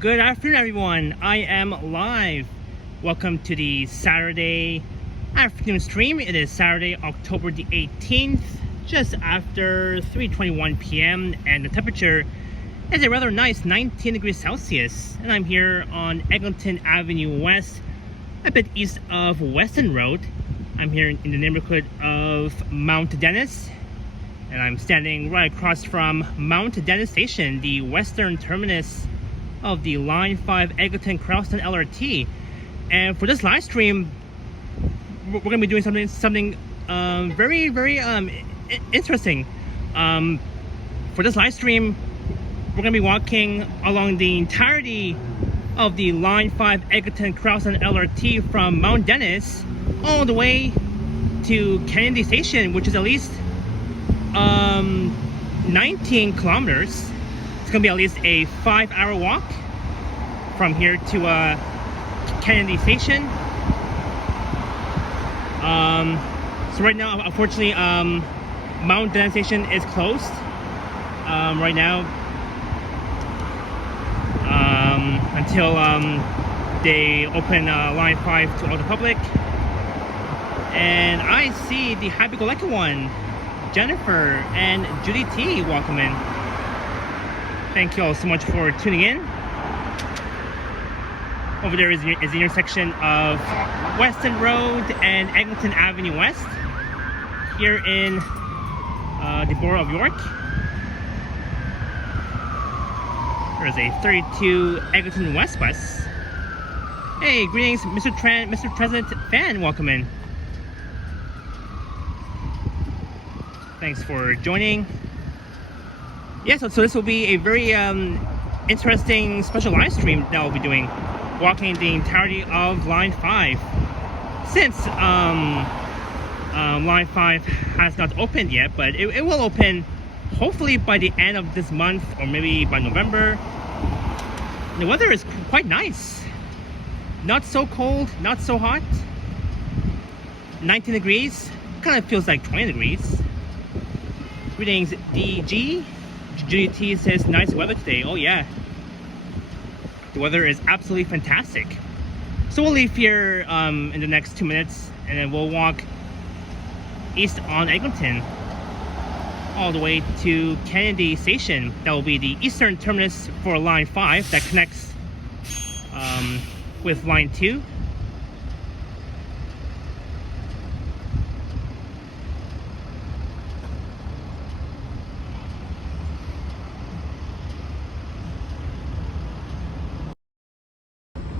Good afternoon, everyone. I am live. Welcome to the Saturday afternoon stream. It is Saturday, October the 18th, just after 3:21 p.m. and the temperature is a rather nice 19 degrees Celsius. And I'm here on Eglinton Avenue West, a bit east of Weston Road. I'm here in the neighborhood of Mount Dennis, and I'm standing right across from Mount Dennis Station, the western terminus of the Line 5 Eglinton Crosstown LRT. And for this live stream, we're going to be doing something very interesting. For this live stream, we're going to be walking along the entirety of the Line 5 Eglinton Crosstown LRT from Mount Dennis all the way to Kennedy Station, which is at least 19 kilometers. It's gonna be at least a 5-hour walk from here to Kennedy Station. So right now, unfortunately, Mount Dennis Station is closed right now until they open Line 5 to all the public. And I see the happy-go-lucky one, Jennifer and Judy T. Welcome in. Thank you all so much for tuning in. Over there is the intersection of Weston Road and Eglinton Avenue West here in the borough of York. There's a 32 Eglinton West bus. Hey, greetings, Mr. President Fan. Welcome in. Thanks for joining. Yeah, so this will be a very interesting special live stream that we'll be doing, walking the entirety of Line 5. Since Line 5 has not opened yet, but it will open hopefully by the end of this month or maybe by November. The weather is quite nice. Not so cold, not so hot. 19 degrees, kind of feels like 20 degrees. Greetings, DG. GT says nice weather today. Oh yeah, the weather is absolutely fantastic. So we'll leave here in the next 2 minutes, and then we'll walk east on Eglinton all the way to Kennedy Station. That will be the eastern terminus for Line 5 that connects with Line 2.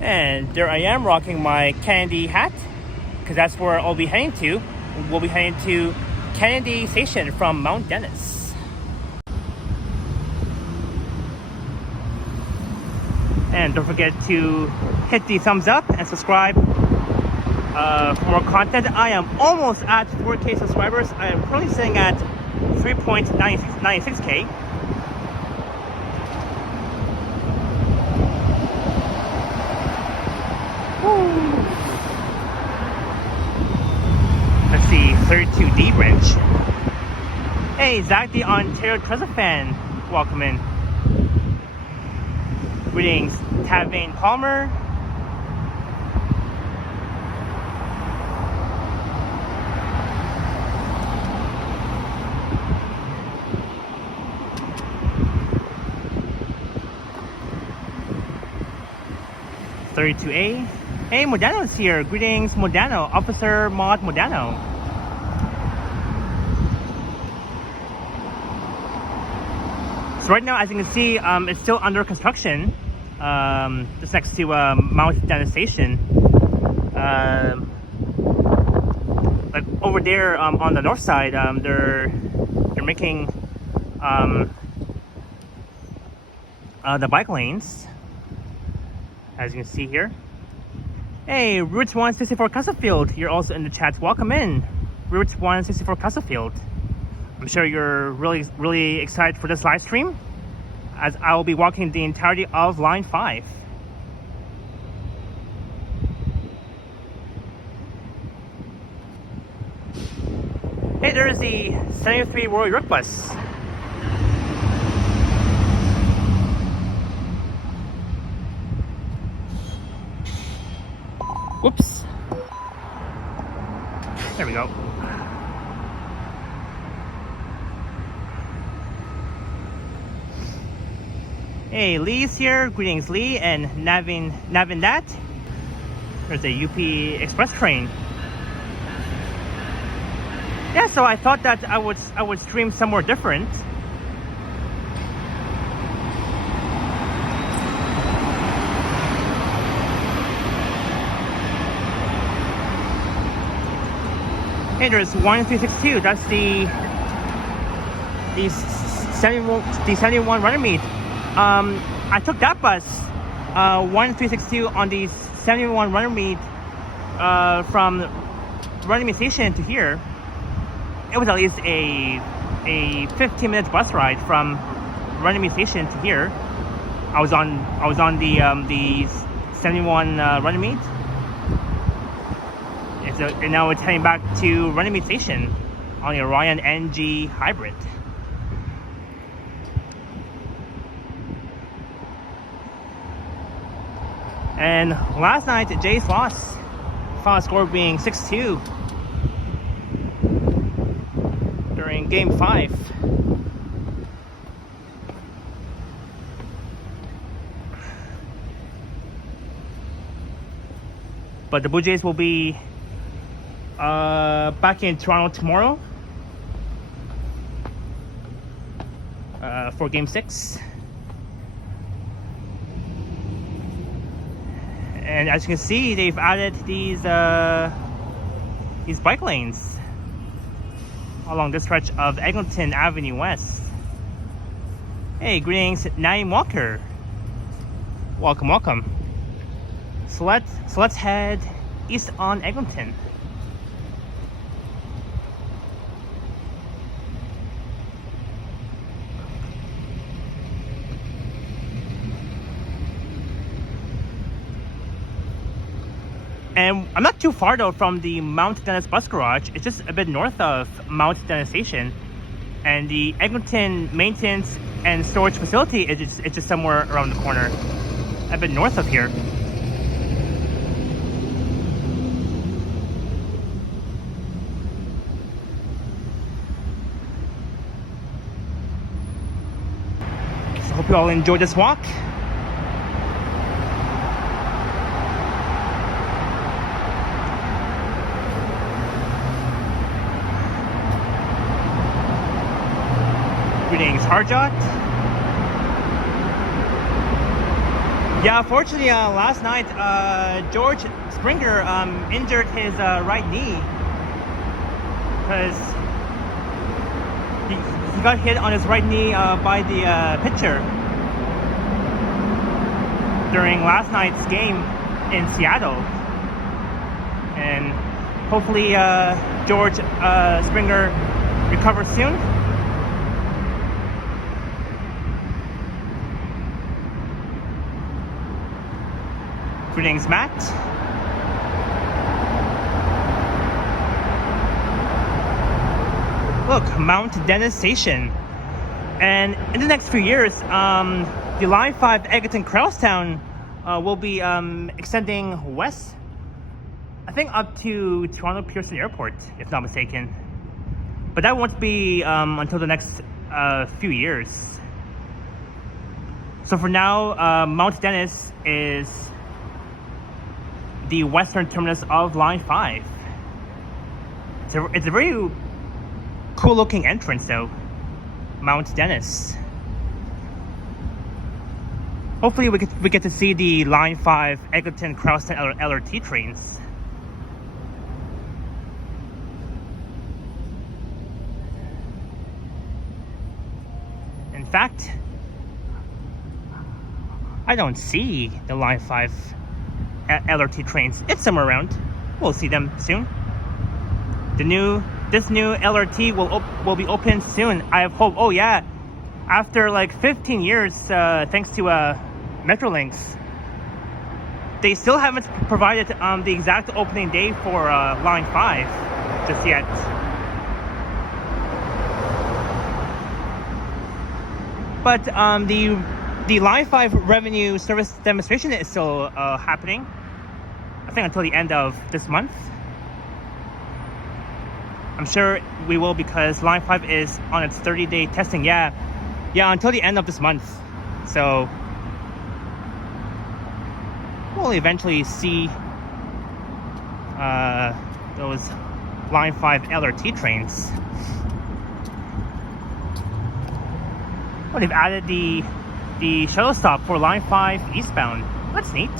And there I am rocking my Kennedy hat, because that's where I'll be heading to. We'll be heading to Kennedy Station from Mount Dennis. And don't forget to hit the thumbs up and subscribe for more content. I am almost at 4K subscribers. I am currently sitting at 3.96K. Let's see, 32D branch. Hey, Zach the Ontario Treasure fan, welcome in. Greetings, Tavane Palmer. (32A). Hey, Modano's here. Greetings, Modano. Officer Mod Modano. So right now, as you can see, it's still under construction. Just next to Mount Dennis Station. Like over there on the north side, they're making the bike lanes, as you can see here. Hey, Roots 164 Castlefield, you're also in the chat. Welcome in, Roots 164 Castlefield. I'm sure you're really excited for this live stream, as I will be walking the entirety of Line 5. Hey, there is the 73 Royal York bus. Whoops. There we go. Hey, Lee's here. Greetings, Lee, and Navin that. There's a UP Express train. Yeah, so I thought that I would stream somewhere different. Hey, there's 1362. That's the 71 Runnymede. I took that bus, 1362 on the 71 Runnymede, from Runnymede Station to here. It was at least a 15-minute bus ride from Runnymede Station to here. I was on the 71 Runnymede. And now it's heading back to Runnymede Station on the Orion NG Hybrid. And last night, Jays lost. Final score being 6-2 during Game 5. But the Blue Jays will be back in Toronto tomorrow for Game 6. And as you can see, they've added these bike lanes along this stretch of Eglinton Avenue West. Hey, greetings, Naeem Walker. Welcome, welcome. So let's head east on Eglinton. And I'm not too far though from the Mount Dennis bus garage. It's just a bit north of Mount Dennis Station. And the Eglinton maintenance and storage facility is just somewhere around the corner, a bit north of here. So hope you all enjoyed this walk. Greetings, Harjot. Yeah, fortunately, last night, George Springer injured his right knee because he got hit on his right knee by the pitcher during last night's game in Seattle. And hopefully, George Springer recovers soon. Greetings, Matt. Look, Mount Dennis Station. And in the next few years, the Line 5 Eglinton Crosstown will be extending west, I think up to Toronto Pearson Airport, if not mistaken. But that won't be until the next few years. So for now, Mount Dennis is the western terminus of Line 5. It's a very cool looking entrance though, Mount Dennis. Hopefully we get to see the Line 5 Eglinton Crosstown LRT trains. In fact, I don't see the Line 5 LRT trains. It's somewhere around. We'll see them soon. This new LRT will be open soon. I have hope. Oh yeah, after like 15 years, thanks to Metrolinx, they still haven't provided the exact opening day for Line 5 just yet. But the Line 5 revenue service demonstration is still happening. I think until the end of this month. I'm sure we will because Line 5 is on its 30-day testing. Yeah, until the end of this month. So we'll eventually see those Line 5 LRT trains. Well, they've added the shuttle stop for Line 5 eastbound. That's neat.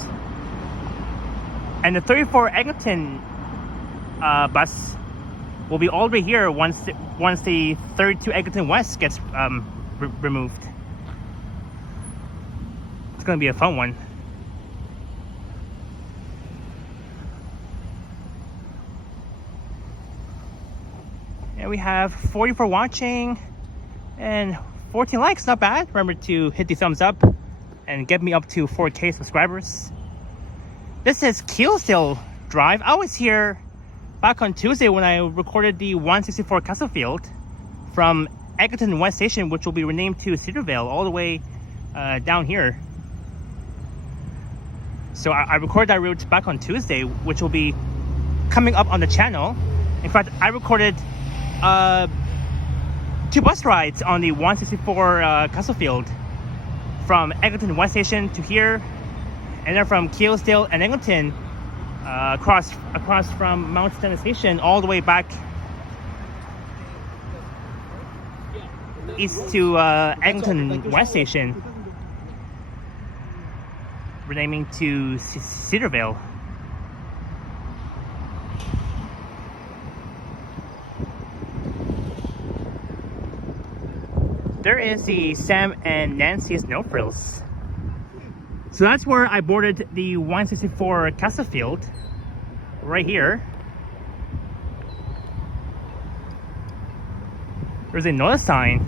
And the 34 Eglinton bus will be all the way here once the 32 Eglinton West gets removed. It's going to be a fun one. And we have 40 for watching and 14 likes. Not bad. Remember to hit the thumbs up and get me up to 4K subscribers. This is Keele Drive. I was here back on Tuesday when I recorded the 164 Castlefield from Eglinton West Station, which will be renamed to Cedarvale, all the way down here. So I recorded that route back on Tuesday, which will be coming up on the channel. In fact, I recorded 2 bus rides on the 164 Castlefield from Eglinton West Station to here, and then from Keele and Eglinton across from Mount Stanley Station all the way back east to Eglinton West Station, renaming to Cedarvale. There is the Sam and Nancy's No Frills. So that's where I boarded the 164 Castlefield, right here. There's a notice sign.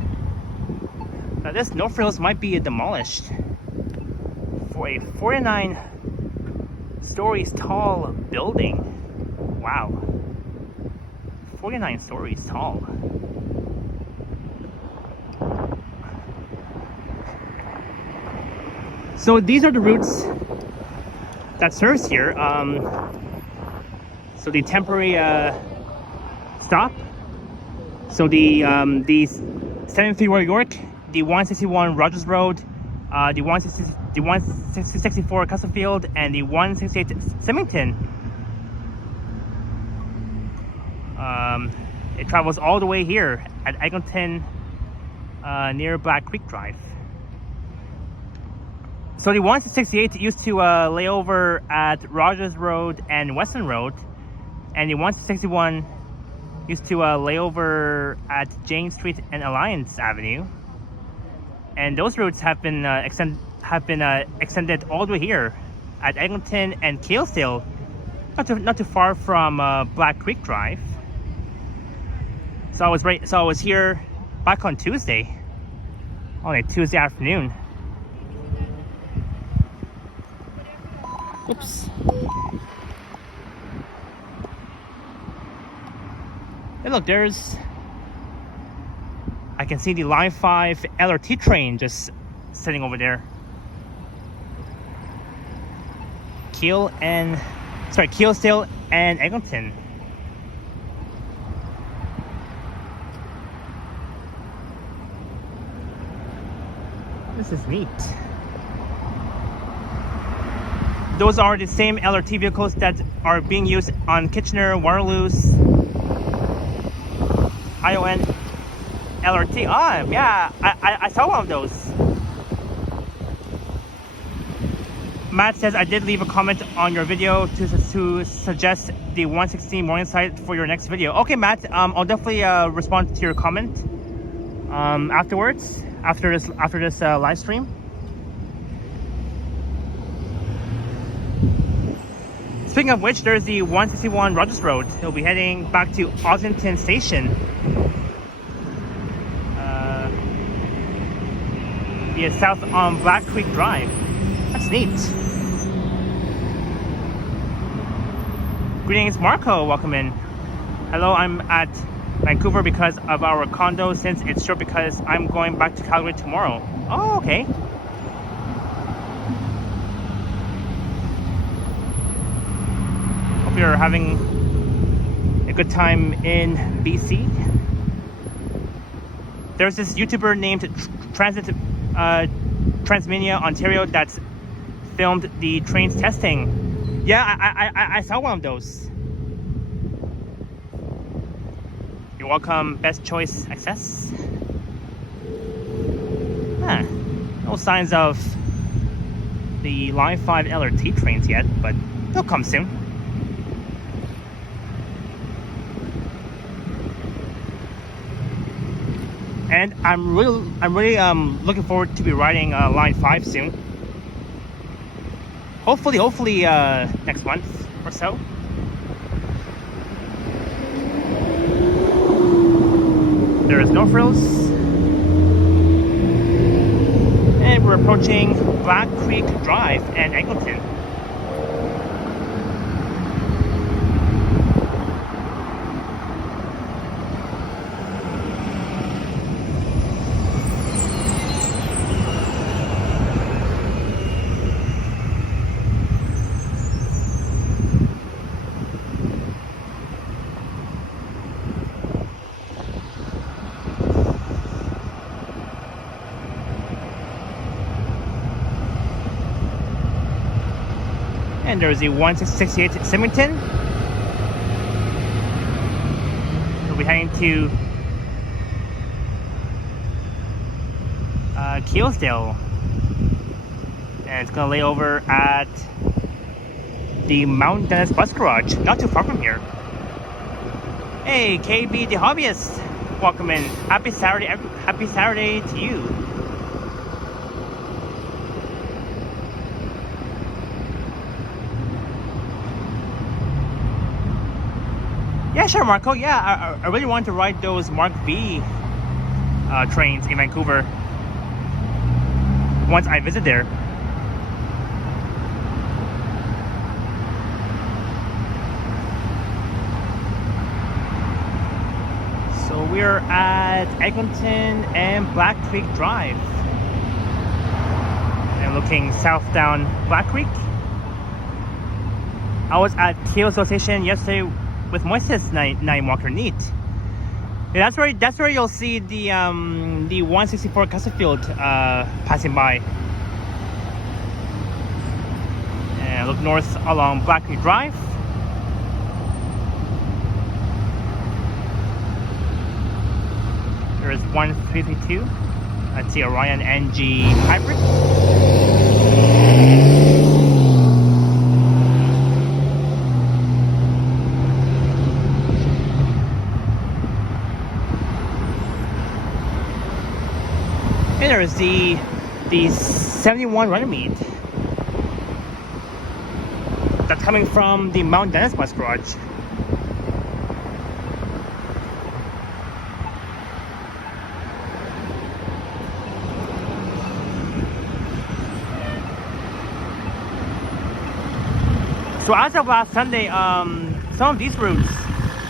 Now this No Frills might be demolished for a 49 stories tall building. Wow. 49 stories tall. So these are the routes that serves here. So the temporary stop. So the 73 Royal York, the 161 Rogers Road, the 164 Castlefield, and the 168 Symington. It travels all the way here at Eglinton near Black Creek Drive. So the 168 used to lay over at Rogers Road and Western Road, and the 161 used to lay over at James Street and Alliance Avenue. And those routes have been extended all the way here at Eglinton and Keele, not too far from Black Creek Drive. So I was here back on Tuesday, on a Tuesday afternoon. Oops. Hey, look, I can see the Line 5 LRT train just sitting over there. Keele, and Eglinton. This is neat. Those are the same LRT vehicles that are being used on Kitchener, Waterloo's Ion LRT. Ah, yeah, I saw one of those. Matt says, I did leave a comment on your video to suggest the 116 Morningside for your next video. Okay, Matt, I'll definitely respond to your comment afterwards, after this live stream. Speaking of which, there's the 161 Rogers Road. He'll be heading back to Ossington Station. Via south on Black Creek Drive. That's neat. Greetings, Marco. Welcome in. Hello, I'm at Vancouver because of our condo, since it's short because I'm going back to Calgary tomorrow. Oh, okay. we are having a good time in BC. There's this YouTuber named Transmedia Ontario that's filmed the trains testing. Yeah, I saw one of those. You're welcome, Best Choice Access. No signs of the Line 5 LRT trains yet, but they'll come soon. And I'm really looking forward to be riding Line 5 soon. Hopefully next month or so. There is no frills. And we're approaching Black Creek Drive and Eglinton. And there's the 168 Symington. We'll be heading to Keelesdale. And it's going to lay over at the Mount Dennis Bus Garage, not too far from here. Hey, KB the Hobbyist, welcome in. Happy Saturday to you. Yeah, sure, Marco. Yeah, I really want to ride those Mark V trains in Vancouver once I visit there. So we're at Eglinton and Black Creek Drive. And looking south down Black Creek. I was at Keele Station yesterday with Moises Night Walker. Neat. Yeah, that's where you'll see the 164 Cusselfield passing by. And look north along Black Creek Drive. There is 1332. That's the Orion NG Hybrid. And there is the 71 Runnymede. That's coming from the Mount Dennis Bus Garage. So as of last Sunday, some of these routes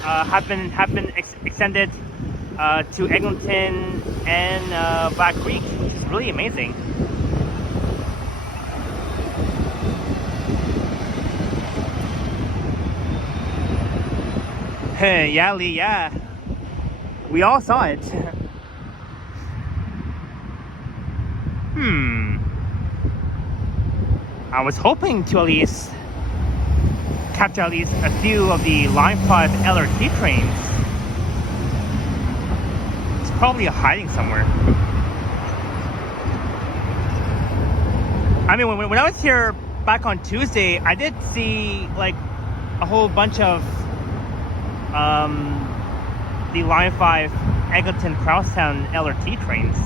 have been extended to Eglinton and Black Creek, which is really amazing. Hey, yeah, Lee, yeah. We all saw it. I was hoping to at least capture at least a few of the Line 5 LRT trains. It's probably hiding somewhere. I mean, when I was here back on Tuesday, I did see like a whole bunch of the Line 5 Eglinton Crosstown LRT trains.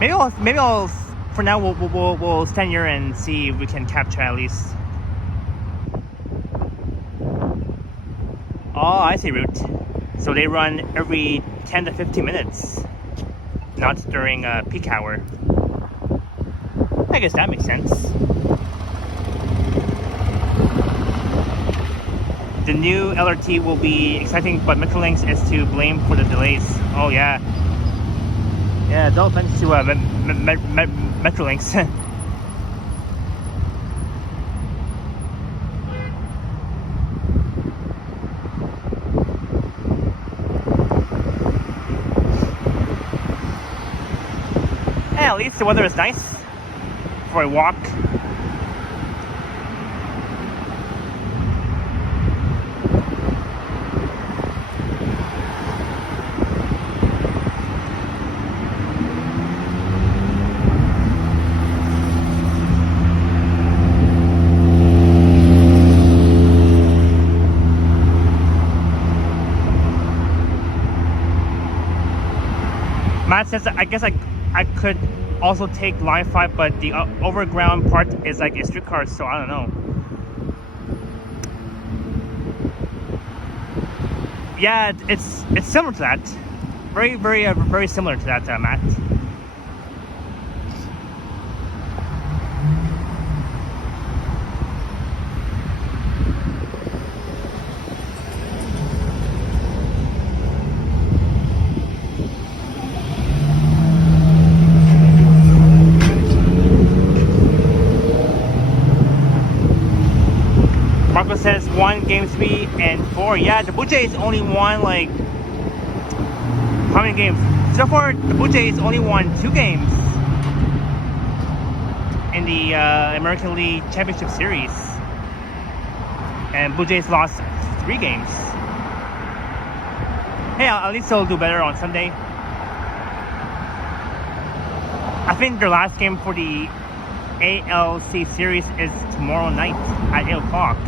Maybe I'll for now we'll stand here and see if we can capture at least. Oh, I see route. So they run every 10 to 15 minutes, not during peak hour. I guess that makes sense. The new LRT will be exciting, but Metrolinx is to blame for the delays. Oh yeah. Yeah, no offense to Metrolinx. yeah, at least the weather is nice for a walk. Matt says, I guess I could also take line 5, but the overground part is like a streetcar, so I don't know. Yeah, it's similar to that. Very similar to that, Matt. Marco says 1 game 3 and 4. Yeah, the Blue Jays only won like how many games? So far, the Blue Jays only won 2 games in the American League Championship Series, and Blue Jays lost 3 games. Hey, at least they'll do better on Sunday. I think their last game for the ALC series is tomorrow night at 8 o'clock.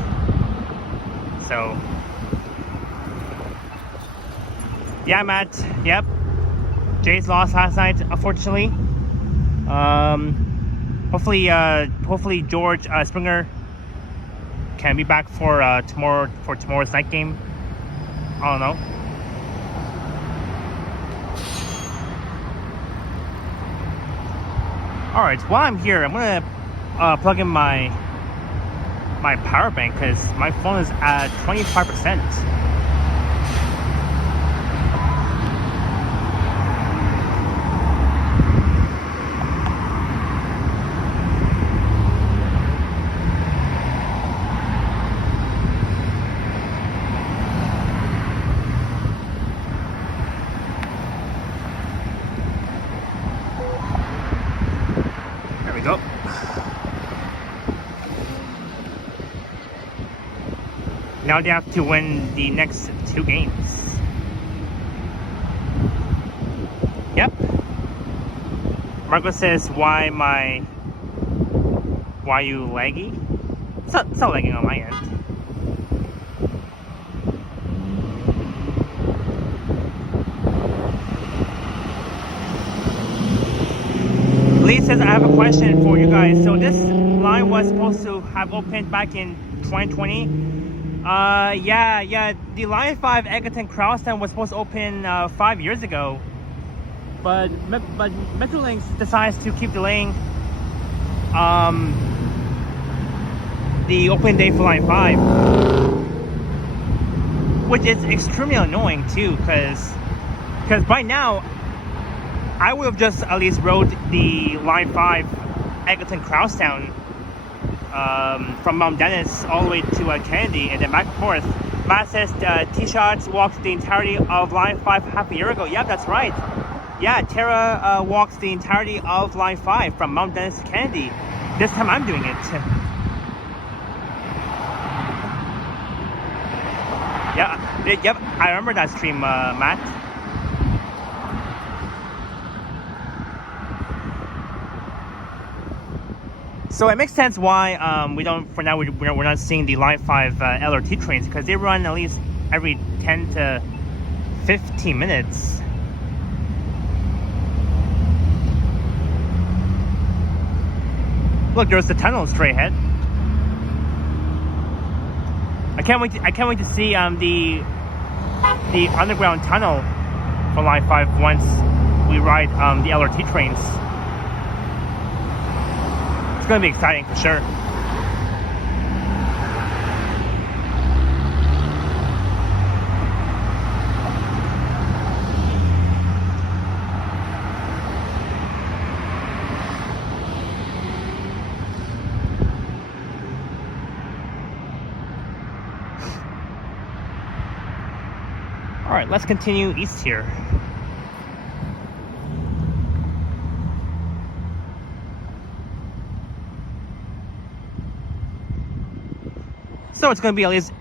So, yeah, Matt. Yep. Jays lost last night, unfortunately. Hopefully George Springer can be back for tomorrow's night game. I don't know. All right. While I'm here, I'm gonna plug in my power bank because my phone is at 25%. There we go. Now they have to win the next 2 games. Yep. Marco says, why you laggy? It's not lagging on my end. Lee says, I have a question for you guys. So this line was supposed to have opened back in 2020. Yeah, the Line 5 Eglinton Crosstown was supposed to open 5 years ago, but Metrolinx decides to keep delaying the opening day for Line 5, which is extremely annoying too, because by now I would have just at least rode the Line 5 Eglinton Crosstown from Mount Dennis all the way to Kennedy and then back and forth. Matt says T-Shots walked the entirety of Line 5 half a year ago. Yeah, that's right. Yeah, Tara walked the entirety of Line 5 from Mount Dennis to Kennedy. This time I'm doing it. Yep, I remember that stream, Matt. So it makes sense why we're not seeing the Line 5 LRT trains, because they run at least every 10 to 15 minutes. Look, there's the tunnel straight ahead. I can't wait to see the underground tunnel for Line 5 once we ride the LRT trains. It's going to be exciting for sure. All right, let's continue east here. So it's gonna be at least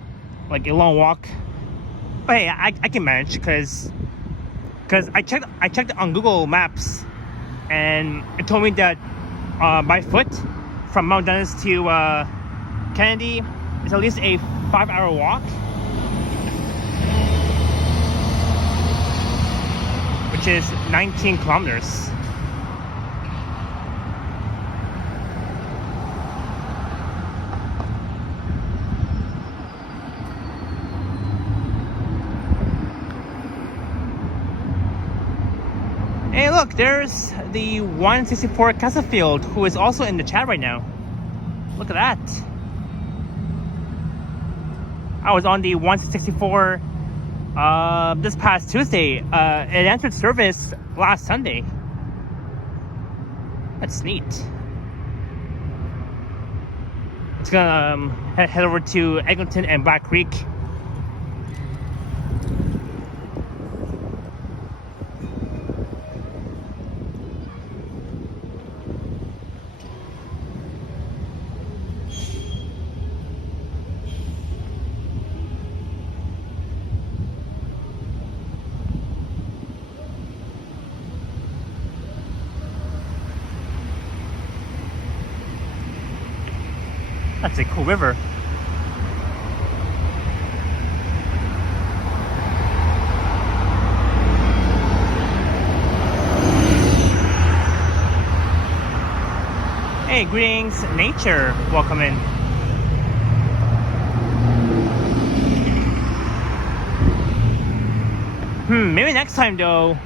like a long walk. But hey, I can manage because I checked on Google Maps, and it told me that by foot from Mount Dennis to Kennedy is at least a 5-hour walk, which is 19 kilometers. Hey look, there's the 164 Castlefield, who is also in the chat right now. Look at that. I was on the 164 this past Tuesday. It entered service last Sunday. That's neat. It's gonna head over to Eglinton and Black Creek. That's a cool river. Hey, greetings, nature. Welcome in. Maybe next time though.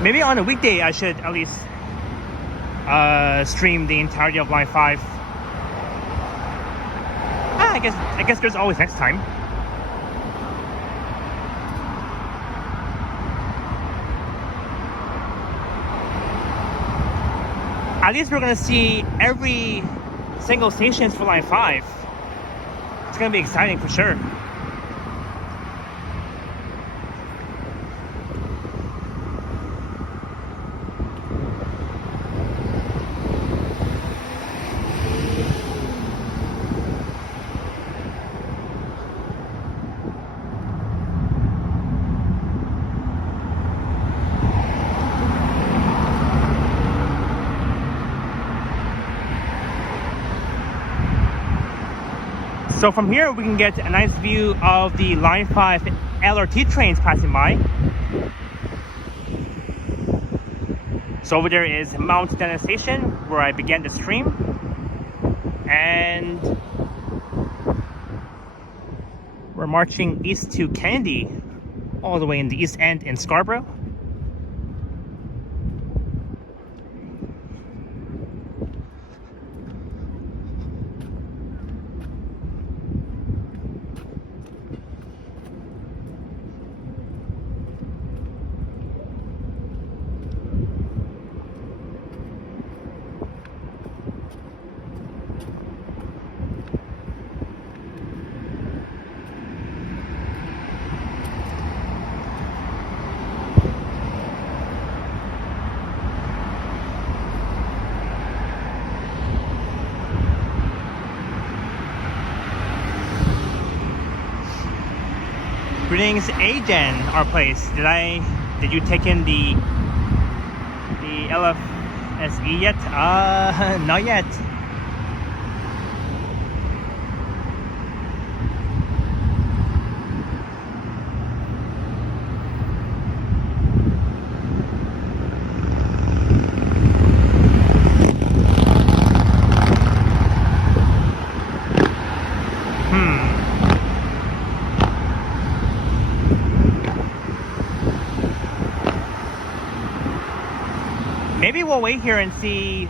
Maybe on a weekday I should at least stream the entirety of Line 5. I guess there's always next time. At least we're gonna see every single stations for Line 5. It's gonna be exciting for sure. So from here we can get a nice view of the Line 5 LRT trains passing by. So over there is Mount Dennis Station, where I began the stream. And we're marching east to Kennedy, all the way in the East End in Scarborough. Greetings, Aiden, our place. Did you take in the LFSE yet? Not yet. Maybe we'll wait here and see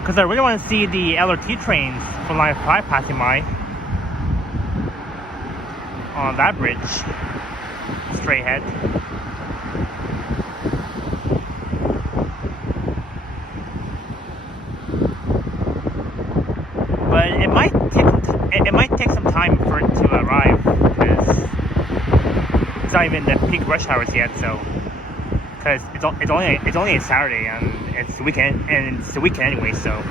because I really want to see the LRT trains from Line 5 passing by on that bridge straight ahead. But it might take some time for it to arrive, because it's not even the peak rush hours yet. So, because it's only a Saturday, and it's the weekend, and it's the weekend anyway, so.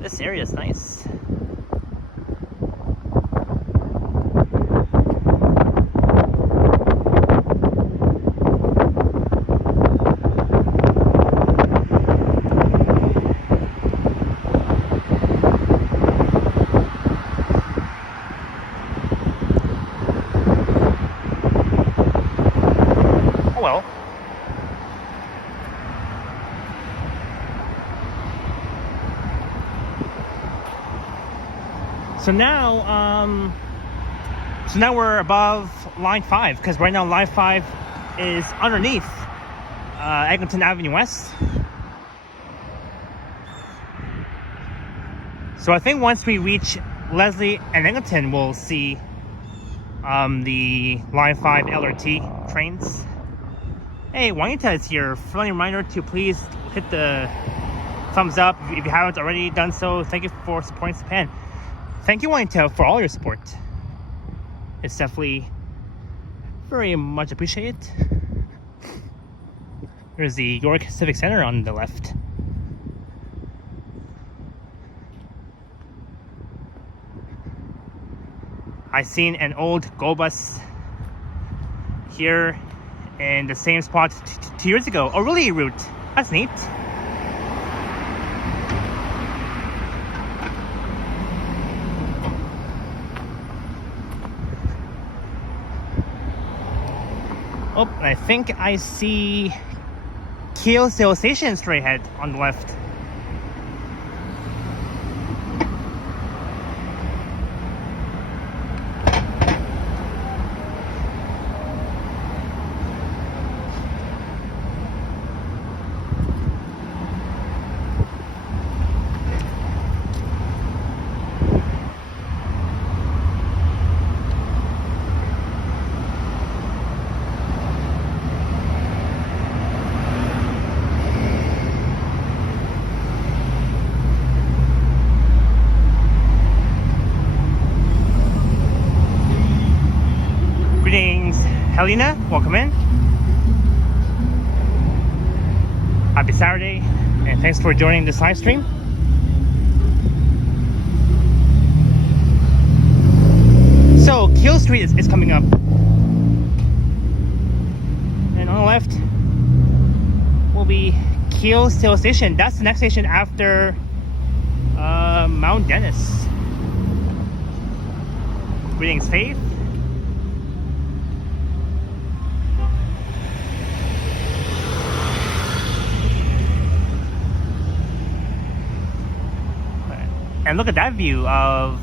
This area is nice. So now we're above line 5, because right now line 5 is underneath Eglinton Avenue West. So I think once we reach Leslie and Eglinton, we'll see the line 5 LRT trains. Hey, Juanita is here. Friendly reminder to please hit the thumbs up if you haven't already done so. Thank you for supporting Japan. Thank you, Juanita, for all your support. It's definitely very much appreciated. There's the York Civic Center on the left. I seen an old go bus here in the same spot 2 years ago. Oh, really, Route? That's neat. Oh, and I think I see Keele Sail Station straight ahead on the left. Helena, welcome in. Happy Saturday, and thanks for joining this live stream. So, Keele Street is coming up. And on the left will be Keele Sail Station. That's the next station after Mount Dennis. Greetings, Faith. And look at that view of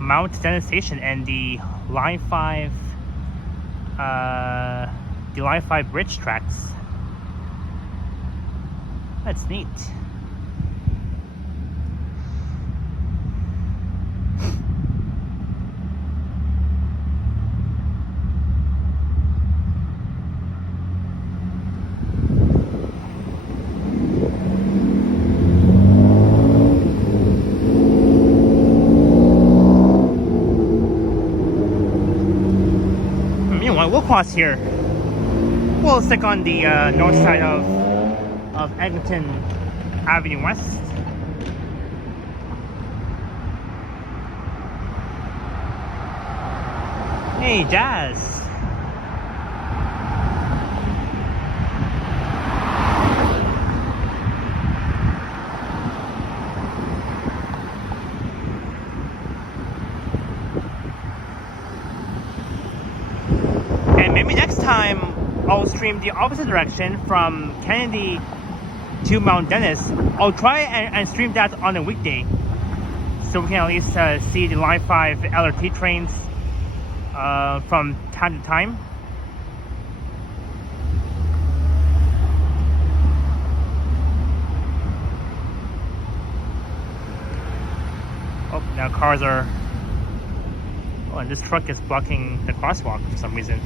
Mount Dennis Station and the Line 5 bridge tracks. That's neat. We'll cross here. We'll stick on the north side of Eglinton Avenue West. Hey, Jazz. Maybe next time I'll stream the opposite direction from Kennedy to Mount Dennis. I'll try and stream that on a weekday, so we can at least see the Line 5 LRT trains from time to time. Oh, now cars are... Oh, and this truck is blocking the crosswalk for some reason.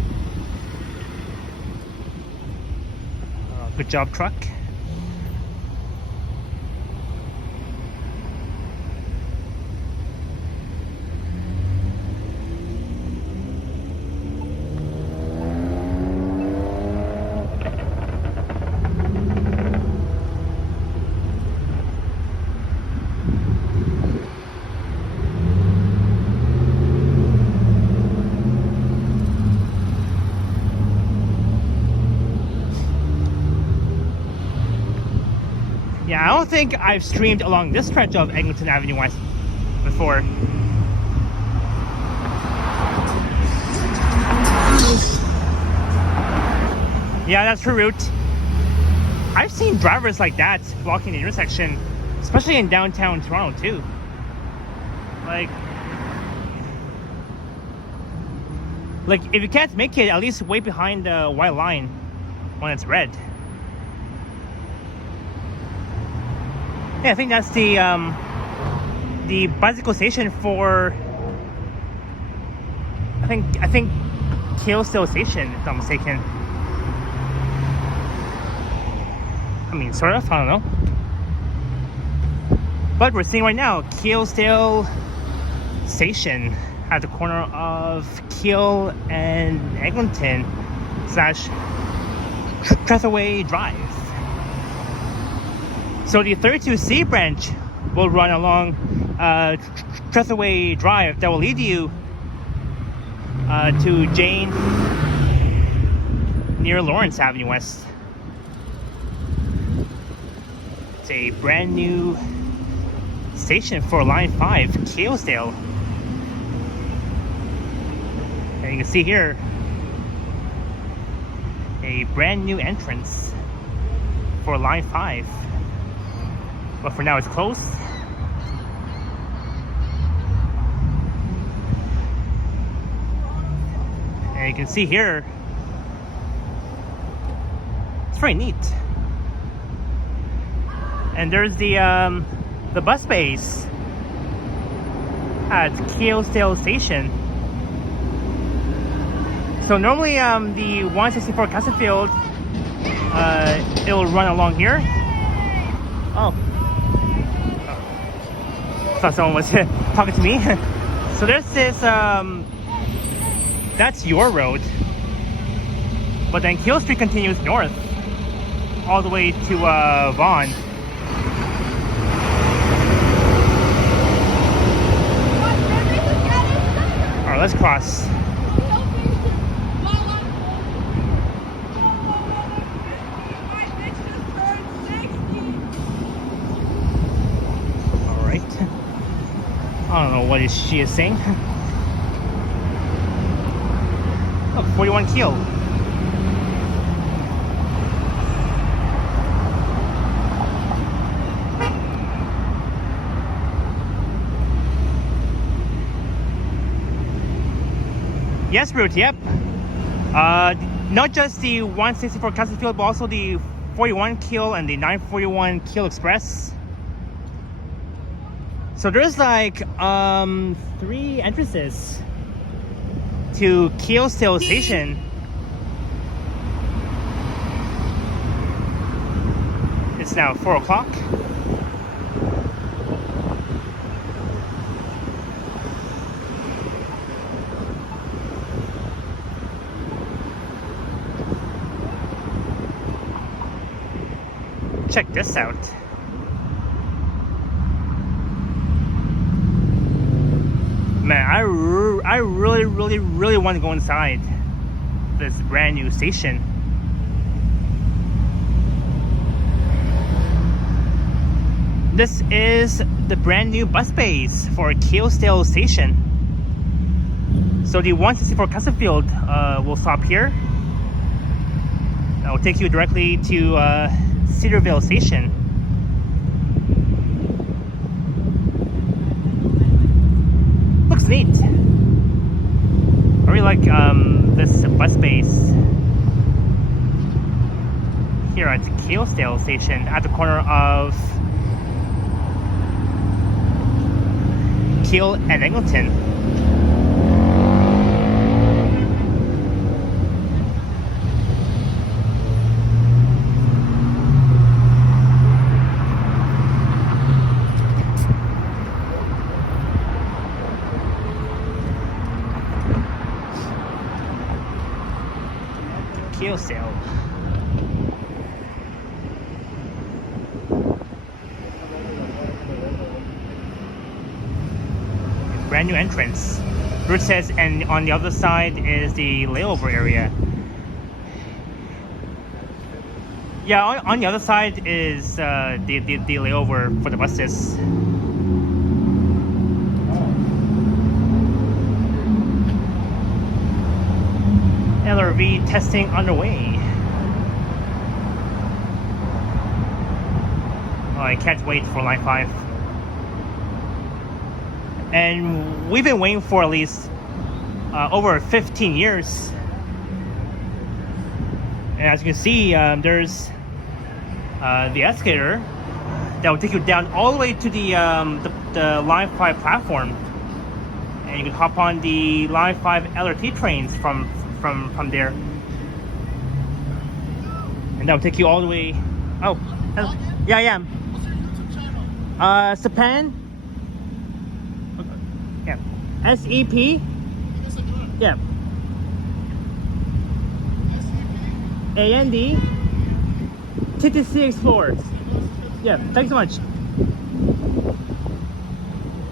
Good job, truck. Yeah, I don't think I've streamed along this stretch of Eglinton Avenue West before. Yeah, that's her route. I've seen drivers like that blocking the intersection, especially in downtown Toronto too. Like if you can't make it, at least wait behind the white line when it's red. Yeah, I think that's the bicycle station for I think Keele station, if I'm mistaken. I mean, sort of, I don't know. But we're seeing right now Keele station at the corner of Keele and Eglinton / Trethaway Drive. So the 32C branch will run along Trethaway Drive that will lead you to Jane near Lawrence Avenue West. It's a brand new station for Line 5, Keelsdale. And you can see here a brand new entrance for Line 5. But for now it's closed. And you can see here, it's very neat. And there's the bus base at Keelsdale Station. So normally the 164 Castlefield, it will run along here. Oh. Thought someone was talking to me. So there's this, that's your road. But then Keele Street continues north all the way to Vaughan. Alright, let's cross. I don't know what she is saying. Look, 41 Keele. Yes, route, yep. Not just the 164 Castlefield, but also the 41 Keele and the 941 Keele Express. So there's like 3 entrances to Keelsdale Station. It's now 4 o'clock. Check this out. Man, I really want to go inside this brand new station. This is the brand new bus base for Keelsdale Station. So the 164 Castlefield will stop here. That will take you directly to Cedarvale Station. Looks neat. I really like this bus base here at Keelsdale Station at the corner of Keele and Eglinton. Keelsdale. Brand new entrance. Route says, and on the other side is the layover area. Yeah, on the other side is the layover for the buses. LRV testing underway. Oh, I can't wait for Line 5. And we've been waiting for at least over 15 years. And as you can see, there's the escalator that will take you down all the way to the Line 5 platform. And you can hop on the Line 5 LRT trains from there. And that will take you all the way. Oh, hello. Yeah, yeah. Sapan. Yeah. SEP. Yeah. AND. TTC Explorers. Yeah, thanks so much.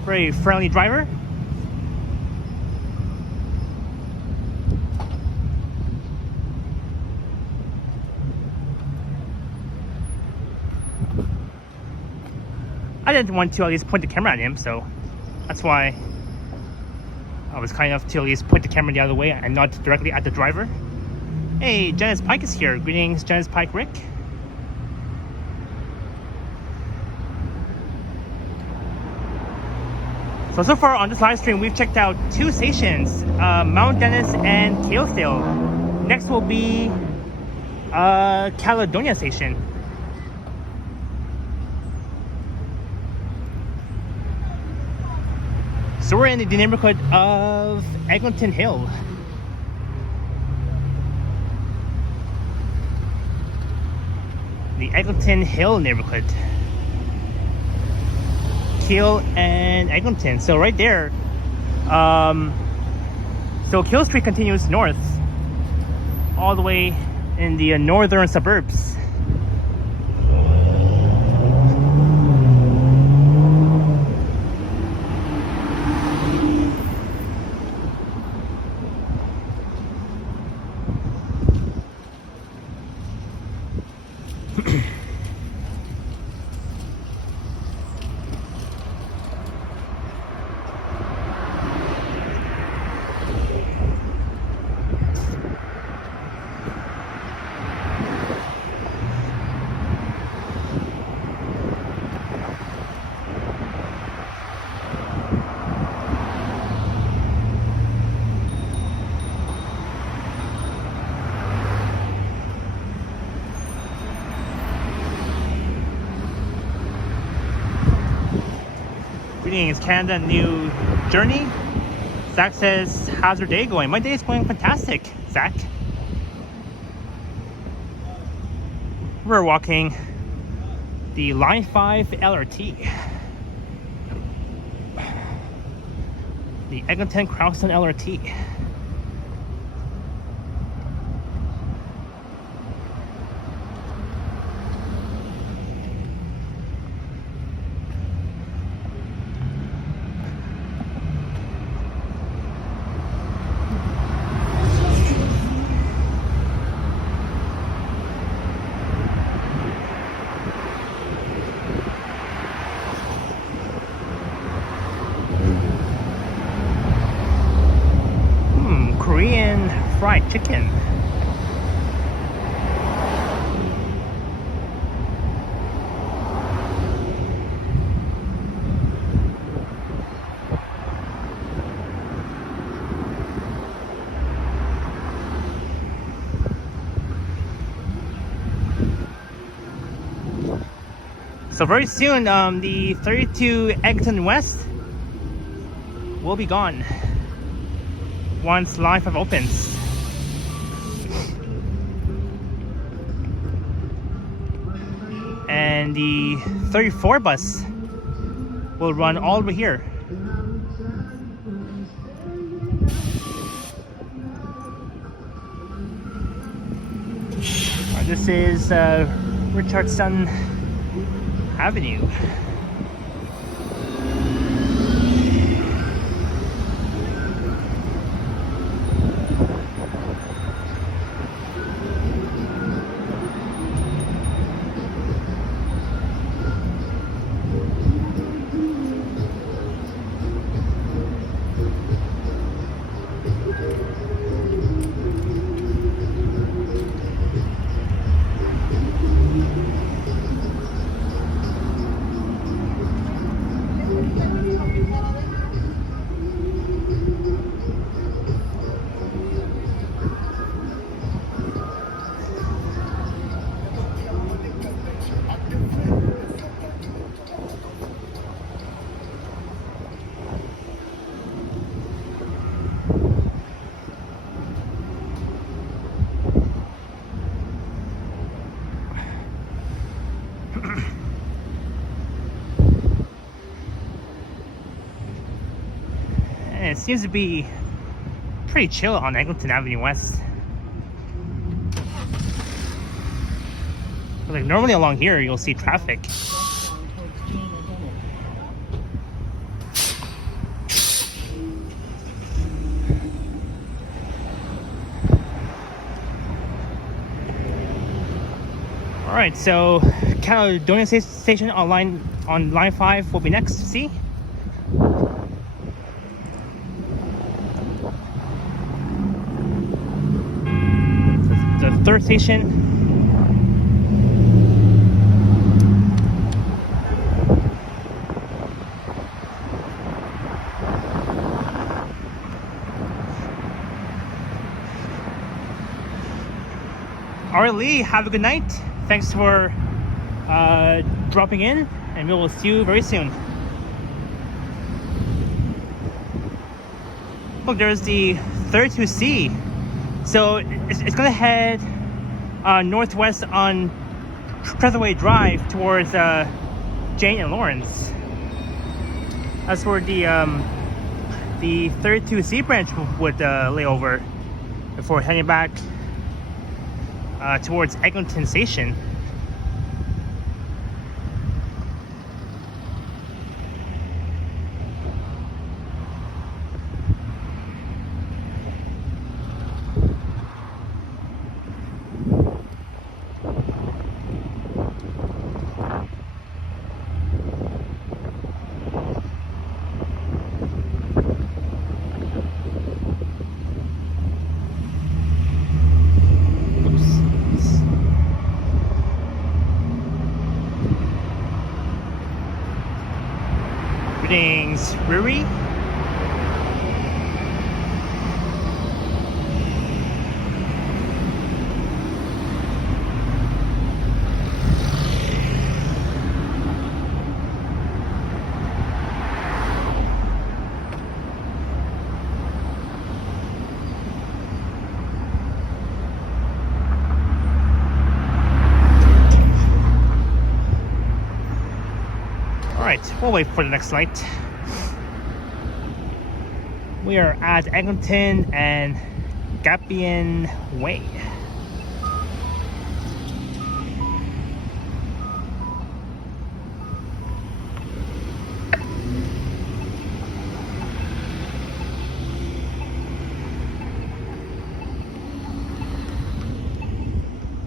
Very friendly driver. I didn't want to at least point the camera at him, so that's why I was kind enough to at least point the camera the other way and not directly at the driver. Hey, Janice Pike is here. Greetings, Janice Pike, Rick. So far on this live stream, we've checked out 2 stations, Mount Dennis and Keele. Next will be Caledonia station. So we're in the neighborhood of Eglinton Hill. The Eglinton Hill neighborhood. Keele and Eglinton. So right there. So Keele Street continues north. All the way in the northern suburbs. Greetings, Canada, new journey. Zach says, how's your day going? My day is going fantastic, Zach. We're walking the Line 5 LRT. The Eglinton Crosstown LRT. Korean fried chicken. So very soon, the 32 Eglinton West will be gone once Line 5 opens. And the 34 bus will run all over here. This is Richardson Avenue. And it seems to be pretty chill on Eglinton Avenue West. Like normally along here you'll see traffic. Alright, so Caledonia station on line 5 will be next. See? The third station. Alright, Lee, have a good night. Thanks for dropping in, and we will see you very soon. Look, there's the 32C. So it's gonna head northwest on Treathaway Drive towards Jane and Lawrence. That's where the 32C branch would lay over before heading back towards Eglinton Station. Greetings, Riri. Alright, we'll wait for the next light. We are at Eglinton and Gappian Way.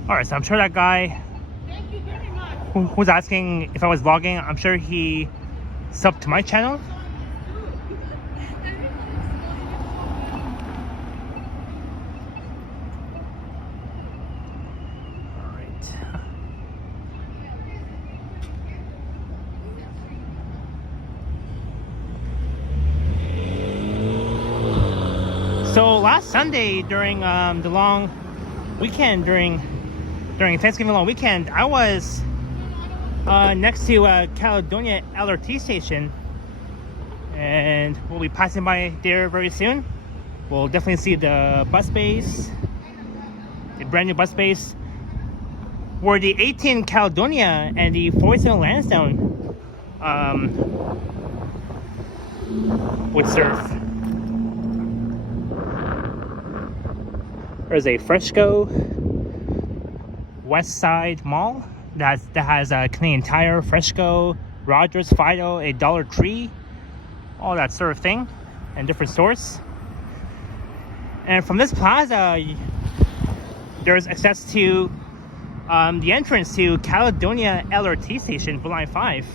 Alright, so I'm sure that guy who's asking if I was vlogging, I'm sure he subbed to my channel. Alright. So last Sunday during the long weekend, during Thanksgiving long weekend, I was next to Caledonia LRT station, and we'll be passing by there very soon. We'll definitely see the bus base, the brand new bus base, where the 18 Caledonia and the 47 Lansdowne would serve. There's a Fresco West Side Mall that has a Canadian Tire, Fresco, Rogers, Fido, a Dollar Tree, all that sort of thing, and different stores. And from this plaza, there's access to the entrance to Caledonia LRT station for line 5.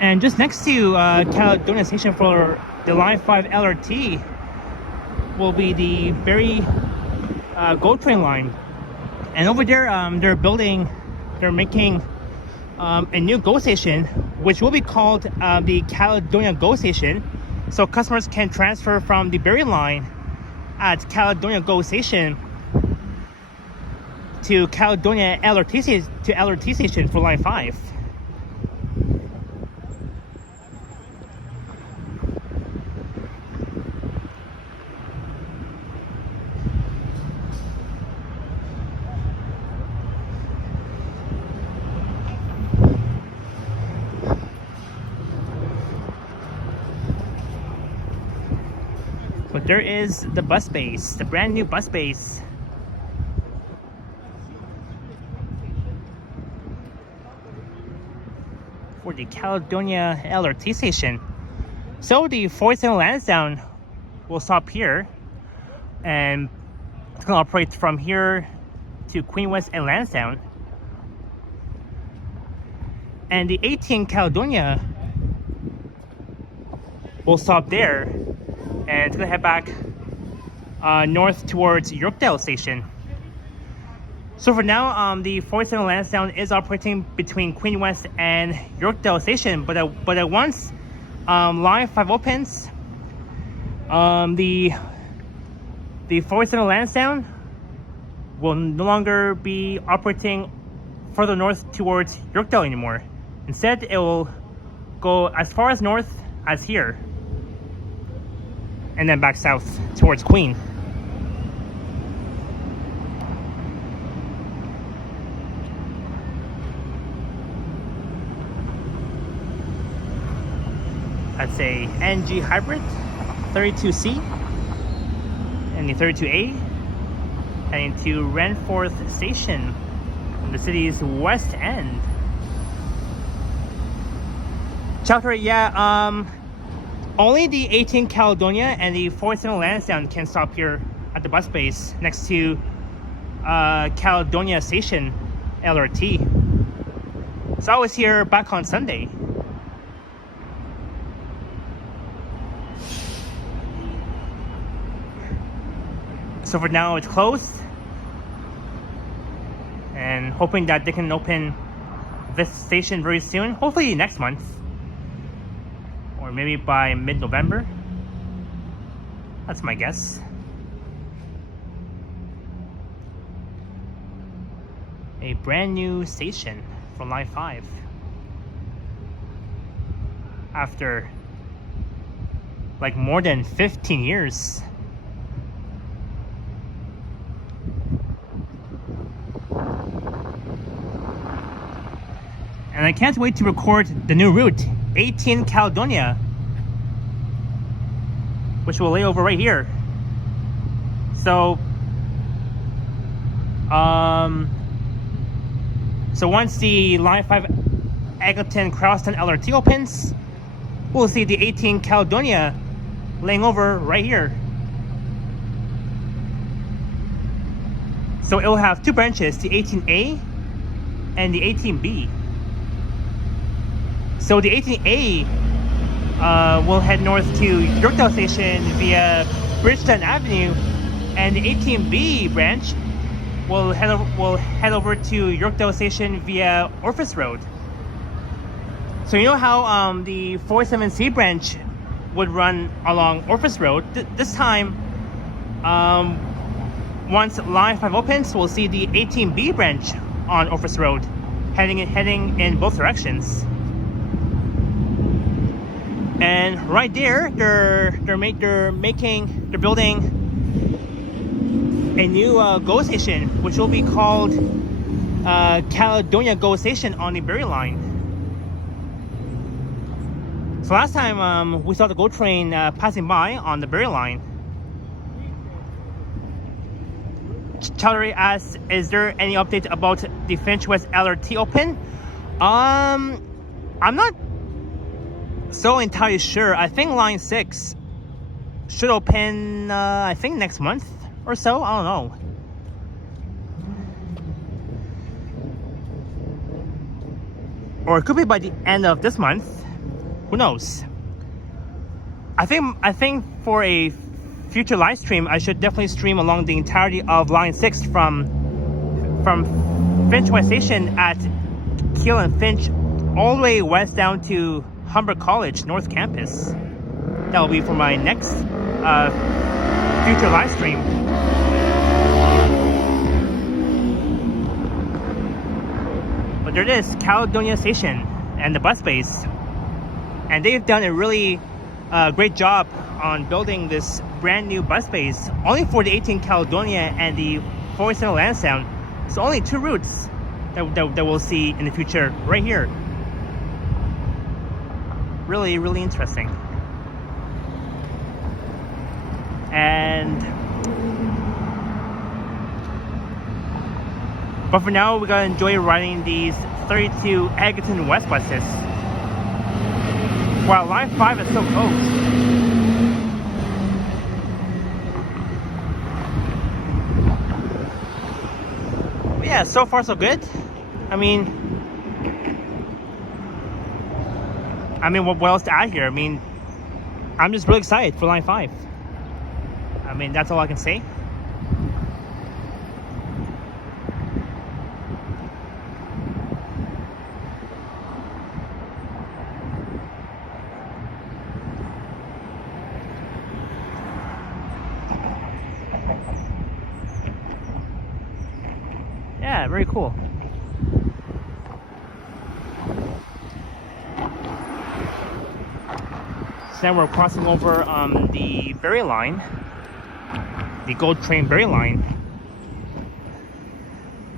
And just next to Caledonia station for the line 5 LRT will be the Barrie GO train line. And over there, they're making a new GO station, which will be called the Caledonia GO station. So customers can transfer from the Barrie line at Caledonia GO station to Caledonia LRT station for line 5. But there is the bus base, the brand new bus base. For the Caledonia LRT station. So the 47 Lansdowne will stop here, and it's going to operate from here to Queen West and Lansdowne. And the 18 Caledonia will stop there, and it's going to head back north towards Yorkdale station. So for now, the 47 Lansdowne is operating between Queen West and Yorkdale station, but once line 5 opens, the 47 Lansdowne will no longer be operating further north towards Yorkdale anymore. Instead, it will go as far as north as here, and then back south towards Queen. That's a NG hybrid 32C and the 32A heading to Renforth Station in the city's west end. Chowdhury, yeah, only the 18 Caledonia and the 47 Lansdowne can stop here at the bus base next to Caledonia Station LRT. So I was here back on Sunday. So for now it's closed, and hoping that they can open this station very soon, hopefully next month or maybe by mid-November. That's my guess. A brand new station for Line 5 after like more than 15 years. And I can't wait to record the new route, 18 Caledonia, which will lay over right here. So, so once the Line 5 Eglinton Crosstown LRT opens, we'll see the 18 Caledonia laying over right here. So it will have two branches, the 18A and the 18B. So the 18A will head north to Yorkdale Station via Bridgeton Avenue, and the 18B branch will head over to Yorkdale Station via Orphis Road. So you know how the 47C branch would run along Orphis Road? This time, once Line 5 opens, we'll see the 18B branch on Orphis Road, heading in both directions. And right there, they're building a new GO station, which will be called Caledonia GO Station on the Berry Line. So last time we saw the GO train passing by on the Berry Line. Chowdhury asks, is there any update about the Finch West LRT open? I'm not so entirely sure. I think Line 6 should open, I think next month or so. I don't know. Or it could be by the end of this month. Who knows? I think for a future live stream, I should definitely stream along the entirety of Line 6 from Finch West Station at Keele and Finch all the way west down to Humber College North Campus. That will be for my next future live stream. But there it is, Caledonia Station and the bus base. And they've done a really great job on building this brand new bus base, only for the 18 Caledonia and the 47 Lansdowne. So only two routes that we'll see in the future right here. Really, really interesting. But for now, we're gonna enjoy riding these 32 Eglinton West buses. While Line 5 is still closed. But yeah, so far so good. I mean, what else to add here? I mean, I'm just really excited for Line 5. I mean, that's all I can say. Yeah, very cool. So now we're crossing over the Berry line, the GO Train Berry line.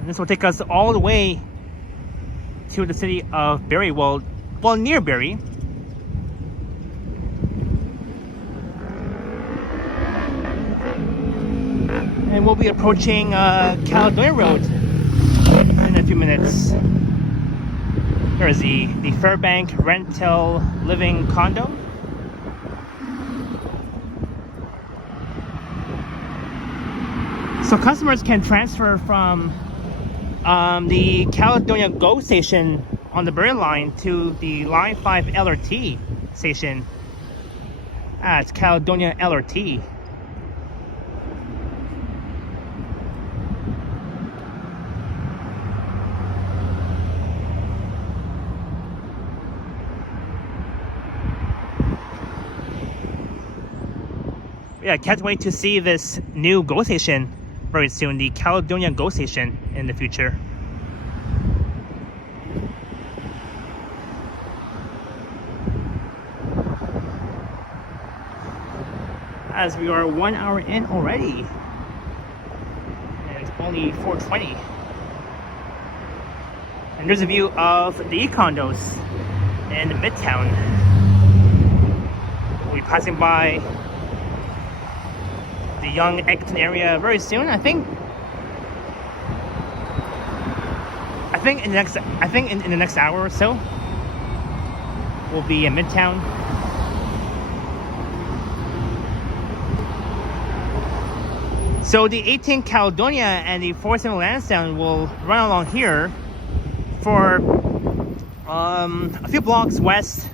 And this will take us all the way to the city of Berry, well near Berry. And we'll be approaching Caledonia Road in a few minutes. There is the Fairbank rental living condo. So customers can transfer from the Caledonia GO station on the Berry line to the Line 5 LRT station at Caledonia LRT. Yeah, can't wait to see this new GO station very soon, the Caledonia GO station in the future. As we are 1 hour in already, and it's only 4:20. And there's a view of the e-condos in Midtown. We'll be passing by the Yonge and Eglinton area very soon. I think in the next hour or so we'll be in Midtown. So the 18 Caledonia and the 47 Lansdowne will run along here for a few blocks west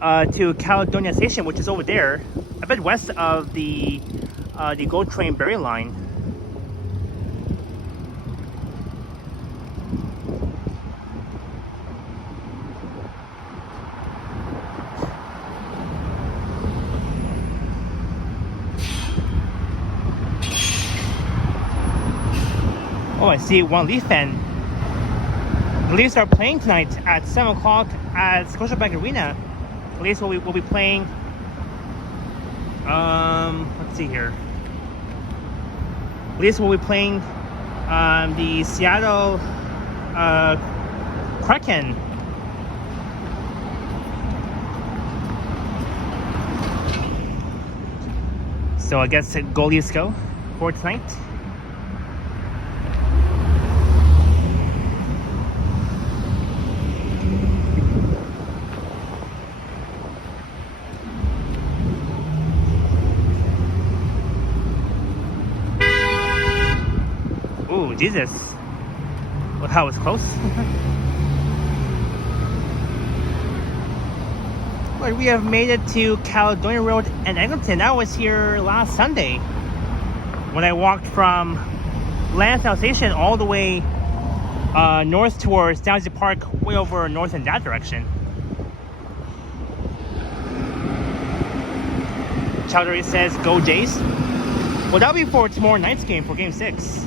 to Caledonia Station, which is over there, a bit west of the GO Train Berry line. Oh, I see one Leaf fan. The Leafs are playing tonight at 7 o'clock at Scotiabank Arena. The Leafs will be playing. Let's see here. Leafs will be playing the Seattle Kraken. So I guess go Leafs go for tonight. Ooh, Jesus. Look how it's close. But we have made it to Caledonia Road and Eglinton. I was here last Sunday when I walked from Lansdowne Station all the way north towards Downsy Park, way over north in that direction. Chowdhury says, go Jays. Well, that'll be for tomorrow night's game, for Game 6.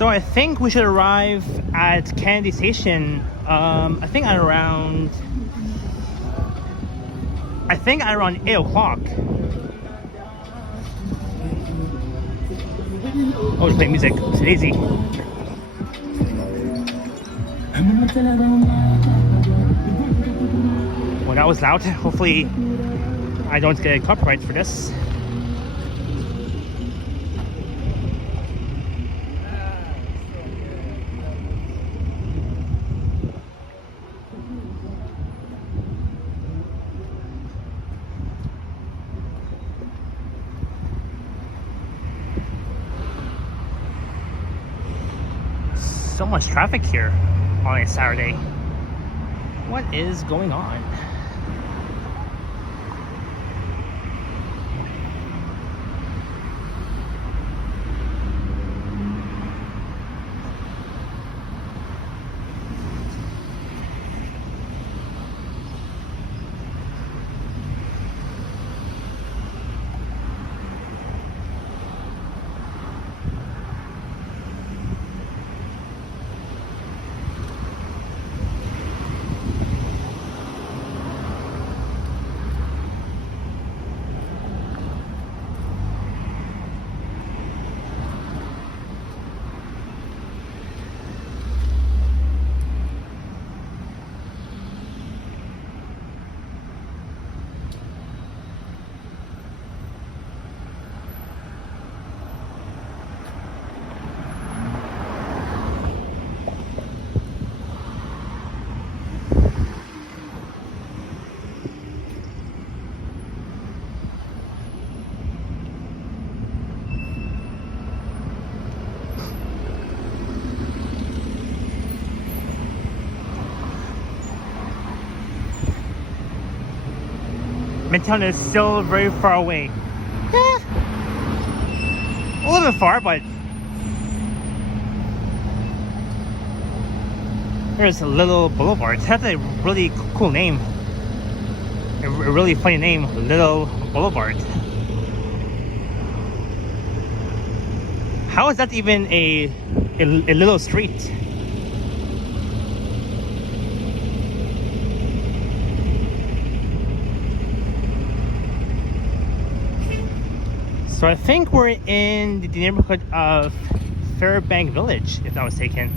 So I think we should arrive at Kennedy Station. I think at around 8 o'clock. Oh, to play music. It's easy. Well, that was loud. Hopefully, I don't get copyright for this. So much traffic here on a Saturday. What is going on? Midtown is still very far away. A little bit far, but there's a Little Boulevard. That's a really cool name. A really funny name, Little Boulevard. How is that even a little street? So I think we're in the neighborhood of Fairbank Village, if I'm not mistaken.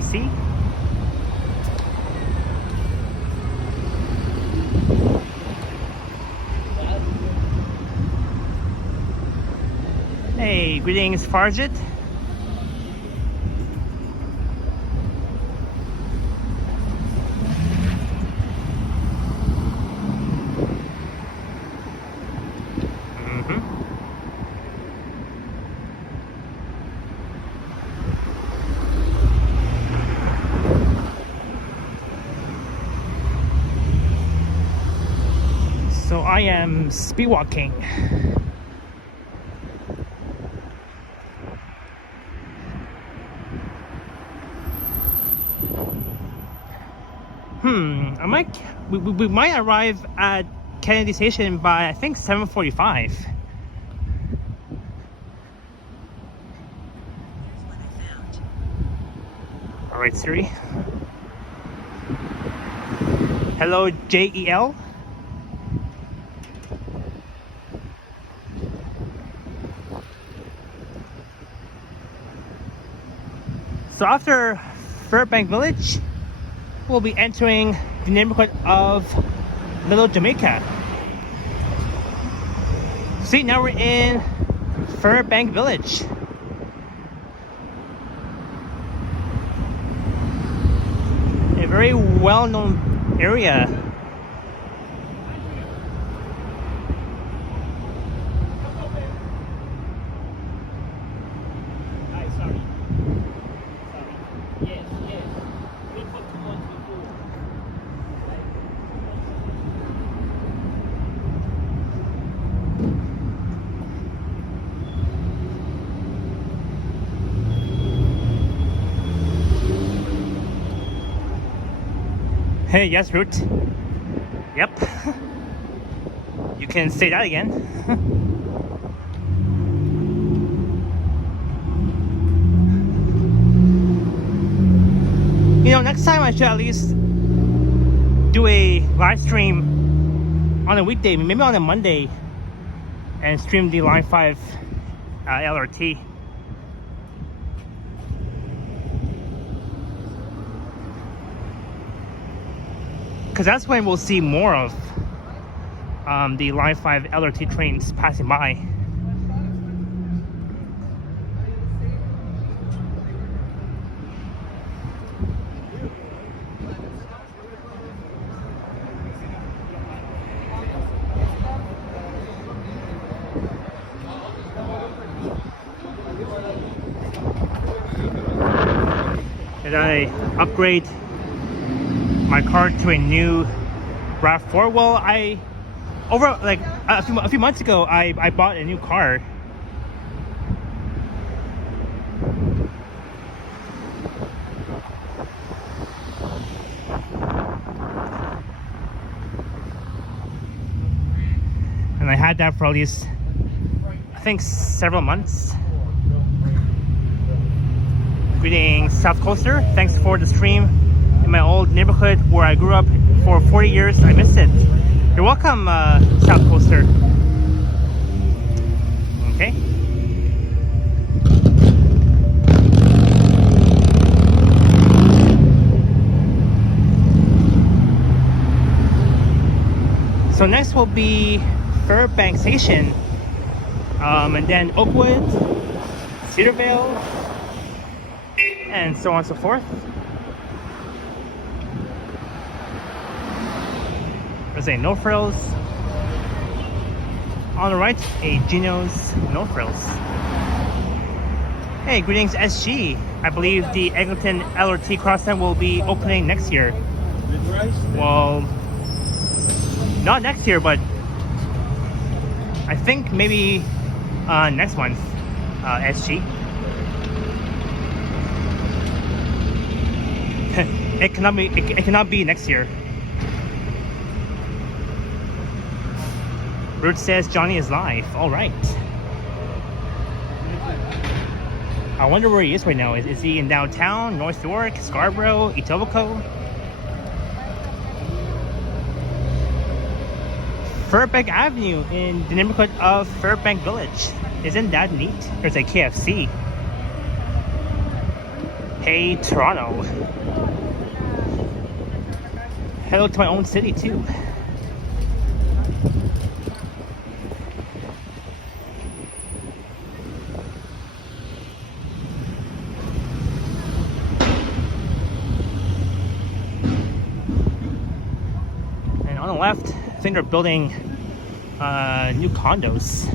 C. Hey, greetings, Farjit. So I am speed walking. We might arrive at Kennedy Station by I think 7:45. All right, Siri. Hello, JEL. So after Fairbank Village, we'll be entering the neighborhood of Little Jamaica. See, now we're in Fairbank Village. A very well-known area. Hey, yes, route. Yep. You can say that again. You know, next time I should at least do a live stream on a weekday, maybe on a Monday, and stream the Line 5 LRT. Because that's when we'll see more of the Line 5 LRT trains passing by. Did I upgrade my car to a new RAV4? Well, over like a few months ago, I bought a new car. And I had that for at least, I think, several months. Greetings, South Coaster. Thanks for the stream in my old neighborhood where I grew up for 40 years. I miss it. You're welcome, South Coaster. Okay. So next will be Fairbank Station, and then Oakwood, Cedarvale, and so on and so forth. There's a No Frills. On the right, a Gino's No Frills. Hey, greetings SG. I believe the Eglinton LRT Crosstown will be opening next year. Well, not next year, but I think maybe next month, SG. It cannot be next year. Root says Johnny is live. All right. I wonder where he is right now. Is he in downtown, North York, Scarborough, Etobicoke? Fairbank Avenue in the neighborhood of Fairbank Village. Isn't that neat? There's a KFC. Hey, Toronto. Hello to my own city too. And on the left, I think they're building new condos.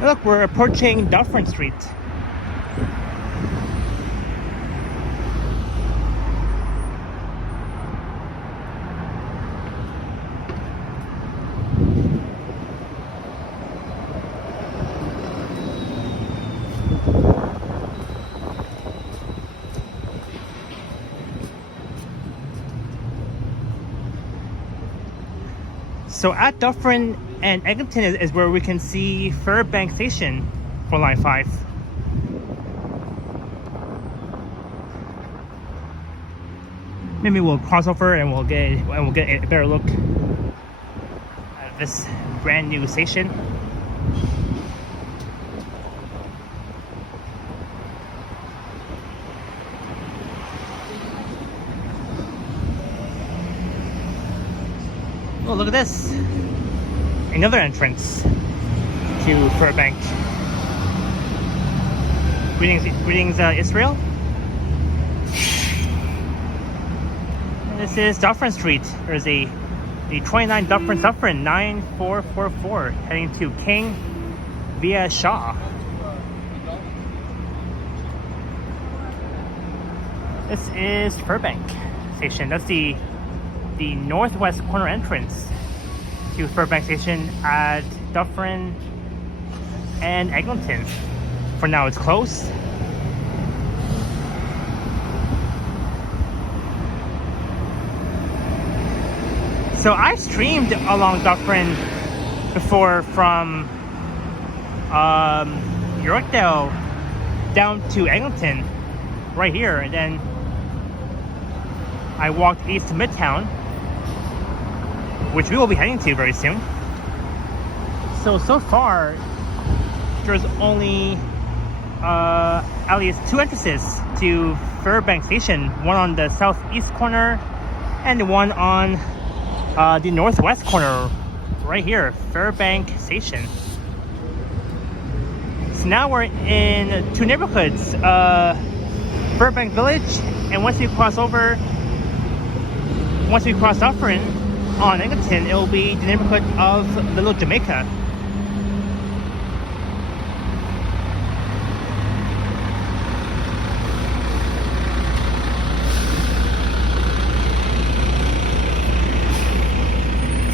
Look, we're approaching Dufferin Street. So at Dufferin and Eglinton is where we can see Fairbank Station for Line 5. Maybe we'll cross over and we'll get a better look at this brand new station. Oh, look at this. Another entrance to Fairbank. Greetings, Israel. And this is Dufferin Street. There's a The 29 Dufferin 9444 heading to King via Shaw. This is Fairbank Station. That's the northwest corner entrance to Fairbank Station at Dufferin and Eglinton. For now, it's closed. So I streamed along Dufferin before from Yorkdale down to Eglinton, right here, and then I walked east to Midtown, which we will be heading to very soon. So far, there's only at least 2 entrances to Fairbank Station, one on the southeast corner and one on the northwest corner, right here, Fairbank Station. So now we're in 2 neighborhoods, Fairbank Village, and once we cross Dufferin on Eglinton, it will be the neighborhood of Little Jamaica.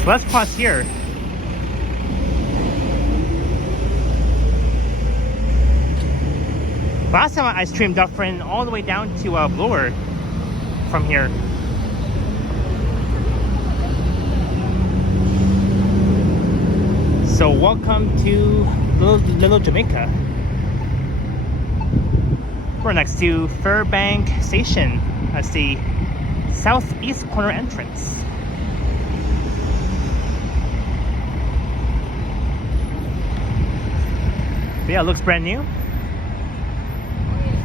So let's cross here. Last time I streamed Dufferin all the way down to Bloor from here. So welcome to Little Jamaica. We're next to Fairbank Station. That's the southeast corner entrance. But yeah, it looks brand new.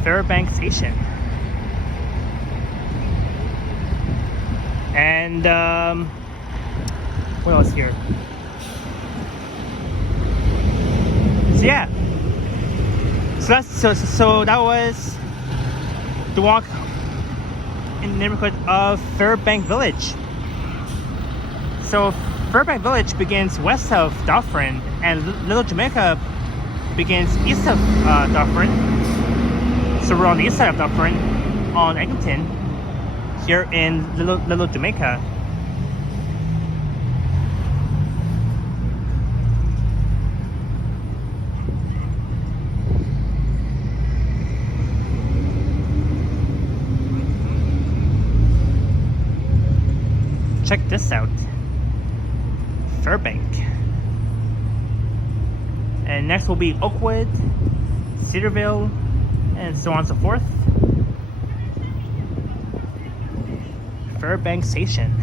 Fairbank Station. And what else here? So yeah. So that was the walk in the neighborhood of Fairbank Village. So Fairbank Village begins west of Dufferin, and Little Jamaica begins east of Dufferin. So we're on the east side of Dufferin on Eglinton, here in Little Jamaica. Check this out, Fairbank. And next will be Oakwood, Cedarvale, and so on and so forth. Fairbank Station.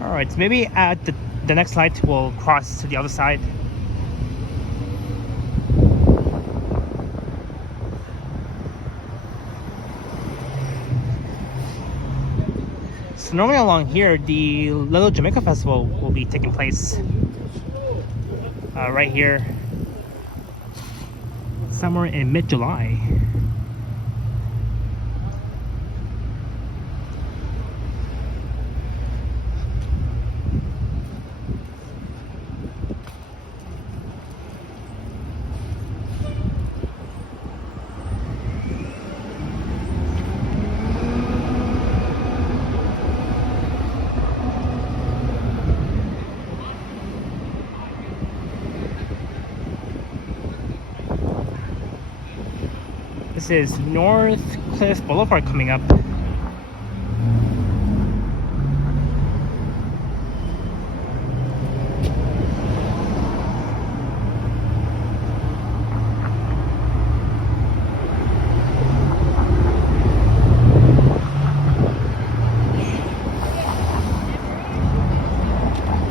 Alright, so maybe at the next light we'll cross to the other side. So normally along here, the Little Jamaica Festival will be taking place right here, somewhere in mid-July. This is North Cliff Boulevard coming up.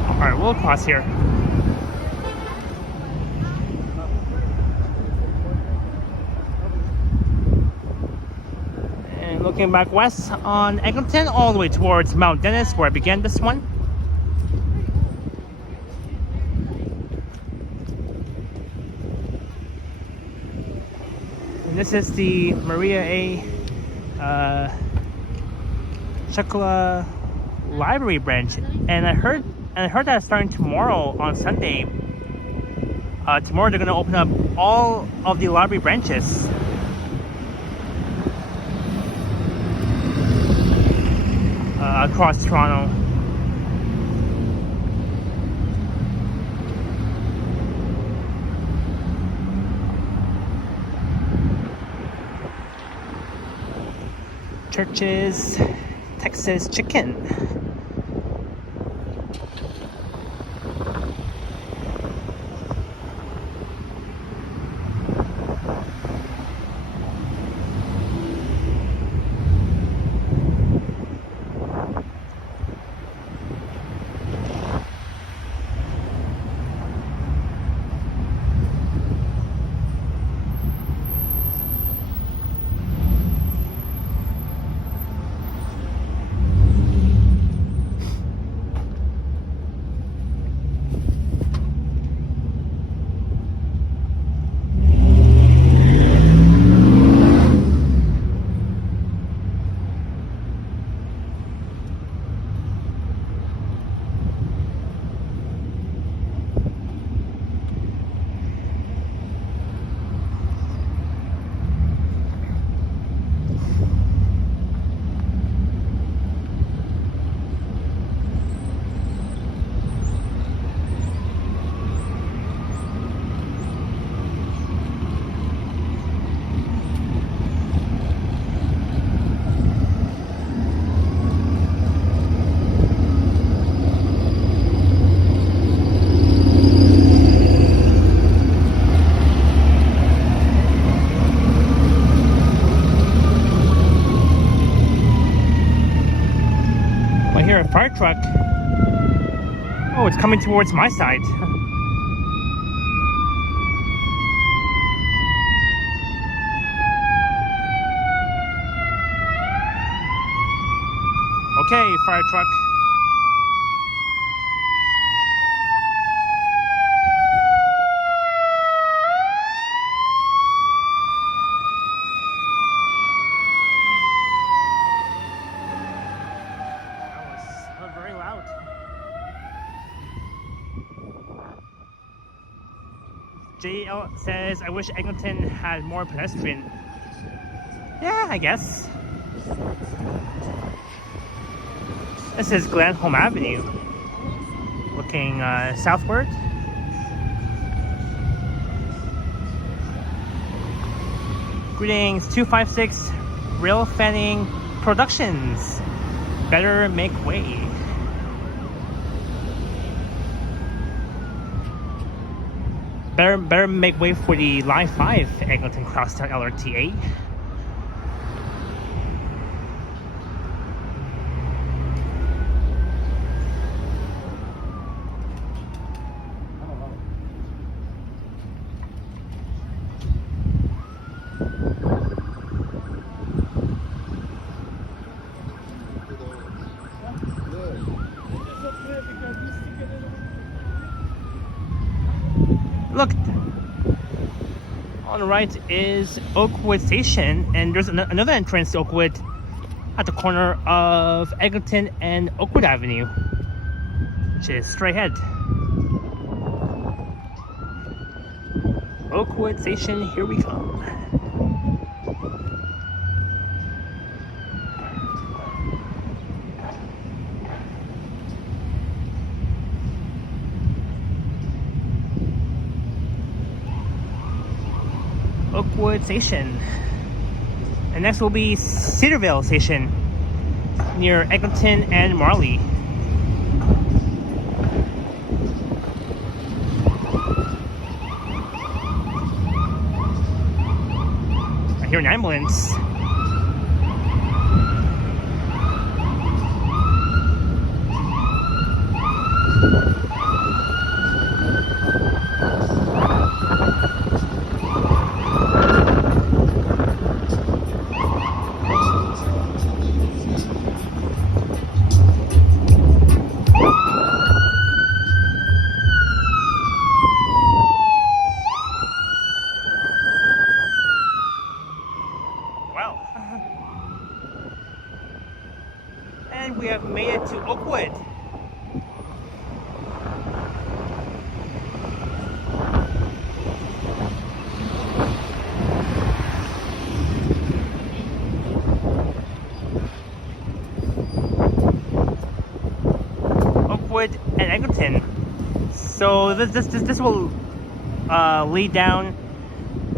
Alright, we'll cross here. walking back west on Eglinton all the way towards Mount Dennis, where I began this one. And this is the Maria A. Chocola Library branch, and I heard that it's starting tomorrow on Sunday. Tomorrow they're going to open up all of the library branches. Across Toronto. Church's Texas Chicken. A fire truck. Oh, it's coming towards my side. Okay, fire truck. JL says, I wish Eglinton had more pedestrian. Yeah, I guess. This is Glenholm Avenue. Looking southward. Greetings, 256 Rail Fanning Productions. Better make way. Better make way for the Line 5 Eglinton Crosstown LRT. Look, on the right is Oakwood Station, and there's another entrance to Oakwood at the corner of Eglinton and Oakwood Avenue, which is straight ahead. Oakwood Station, here we come. Oakwood Station. And next will be Cedarvale Station near Eglinton and Marley. I hear an ambulance. Oakwood and Eglinton. So this will lead down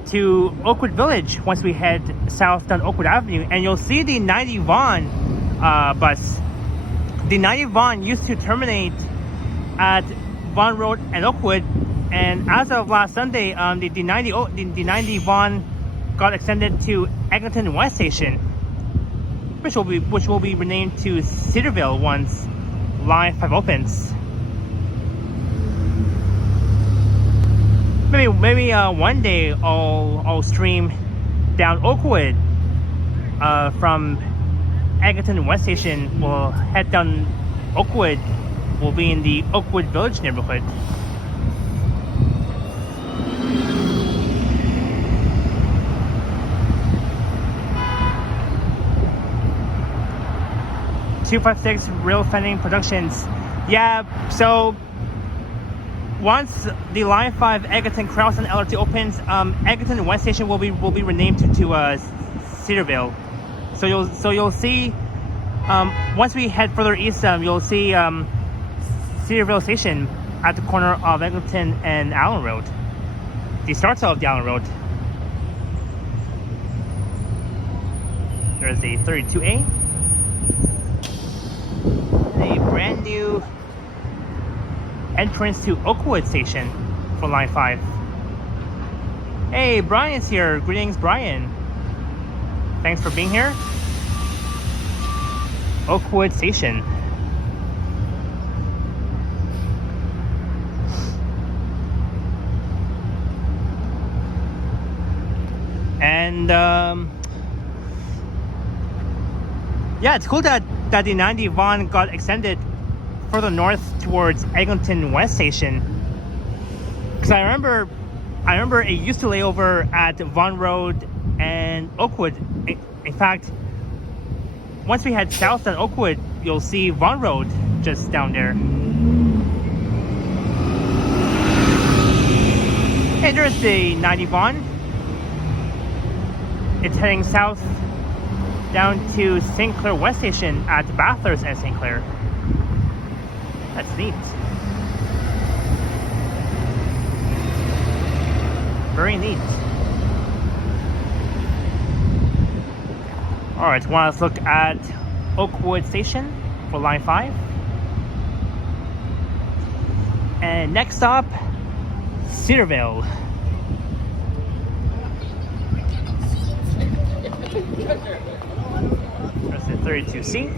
to Oakwood Village once we head south down Oakwood Avenue, and you'll see the 90 Vaughan bus. The 90 Vaughan used to terminate at Vaughan Road and Oakwood, and as of last Sunday, the 90 Vaughan got extended to Eglinton West Station, which will be renamed to Cedarvale once Line 5 opens. Maybe one day I'll stream down Oakwood from Eglinton West Station. We'll head down Oakwood. We'll be in the Oakwood Village neighborhood. "256 Real Fending Productions." Yeah, so once the Line 5 Eglinton Crosstown LRT opens, Eglinton West Station will be renamed to Cedarvale. So you'll see, once we head further east, you'll see Cedarvale Station at the corner of Eglinton and Allen Road, the start of the Allen Road. There's a 32A, a brand new entrance to Oakwood Station for Line 5. Hey, Brian's here. Greetings, Brian. Thanks for being here. Oakwood Station. And yeah, it's cool that the 90 Vaughan got extended further north towards Eglinton West Station, because I remember it used to lay over at Vaughan Road and Oakwood. In fact, once we head south on Oakwood, you'll see Vaughan Road just down there. Hey, there's the 90 Vaughan. It's heading south down to St. Clair West Station at Bathurst and St. Clair. That's neat. Very neat. Alright, so let's look at Oakwood Station for Line 5. And next stop, Cedarvale. There's the 32C.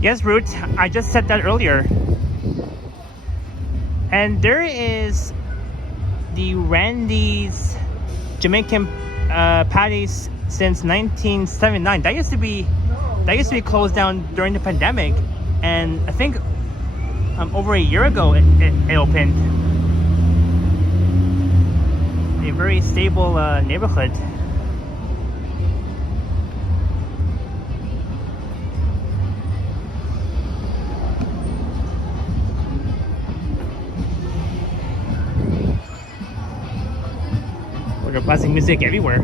Yes, Root, I just said that earlier. And there is the Randy's Jamaican patties since 1979. That used to be closed down during the pandemic, and I think over a year ago it opened. A very stable neighborhood. They're blasting music everywhere.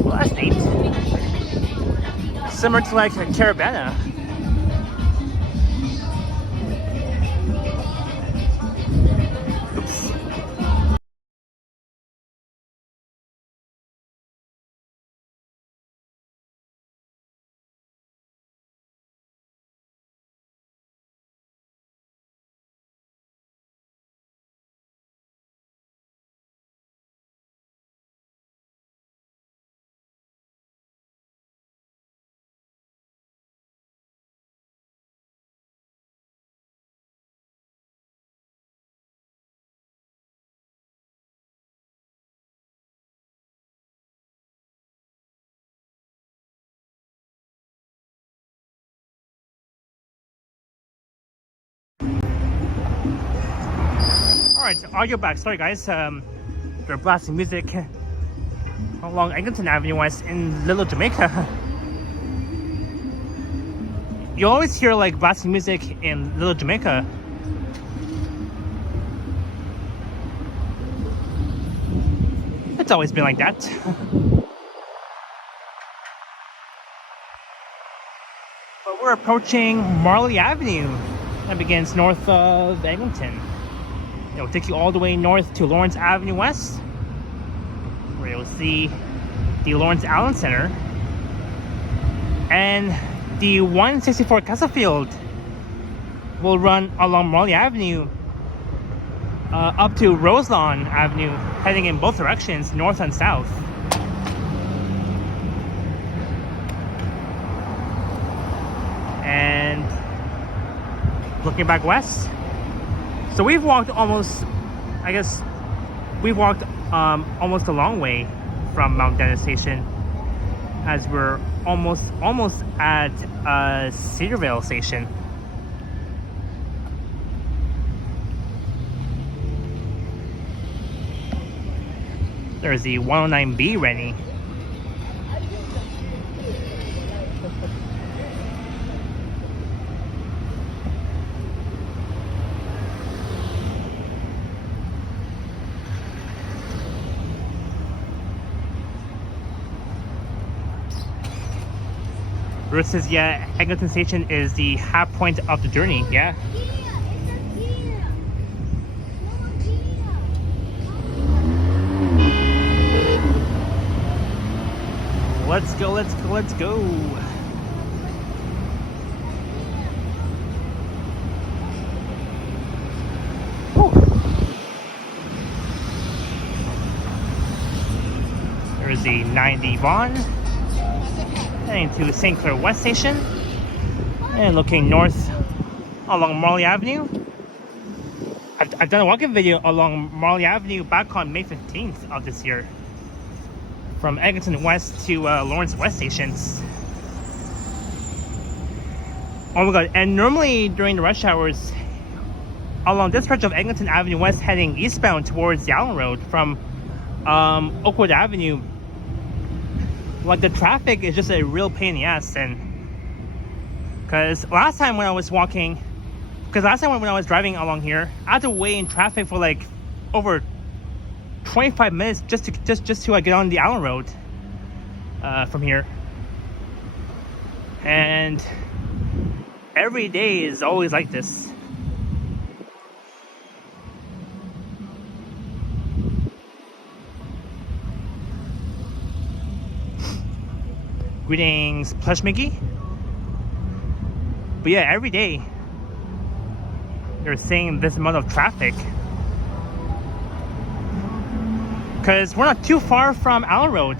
Well, that's neat. Similar to like a Caravana. Alright, audio back. Sorry guys, they're blasting music along Eglinton Avenue West in Little Jamaica. You always hear like blasting music in Little Jamaica. It's always been like that. But we're approaching Marley Avenue that begins north of Eglinton. It'll take you all the way north to Lawrence Avenue West, where you'll see the Lawrence Allen Center and the 164 Castlefield will run along Marley Avenue up to Roselawn Avenue, heading in both directions, north and south. And looking back west, so we've walked almost, almost a long way from Mount Dennis Station, as we're almost at Cedarvale Station. There's the 109B Rennie. Bruce says, yeah, Eglinton Station is the half point of the journey, yeah. Let's go, let's go, let's go. Whew. There's the 90 Vaughan. Heading to St. Clair West Station and looking north along Marley Avenue. I've done a walking video along Marley Avenue back on May 15th of this year, from Eglinton West to Lawrence West stations. Oh my god, and normally during the rush hours along this stretch of Eglinton Avenue West heading eastbound towards the Allen Road from Oakwood Avenue, like the traffic is just a real pain in the ass. And because last time when I was driving along here, I had to wait in traffic for like over 25 minutes just to get on the Allen Road from here. And every day is always like this. Greetings, Plush Mickey. But yeah, every day they're seeing this amount of traffic, because we're not too far from Allen Road,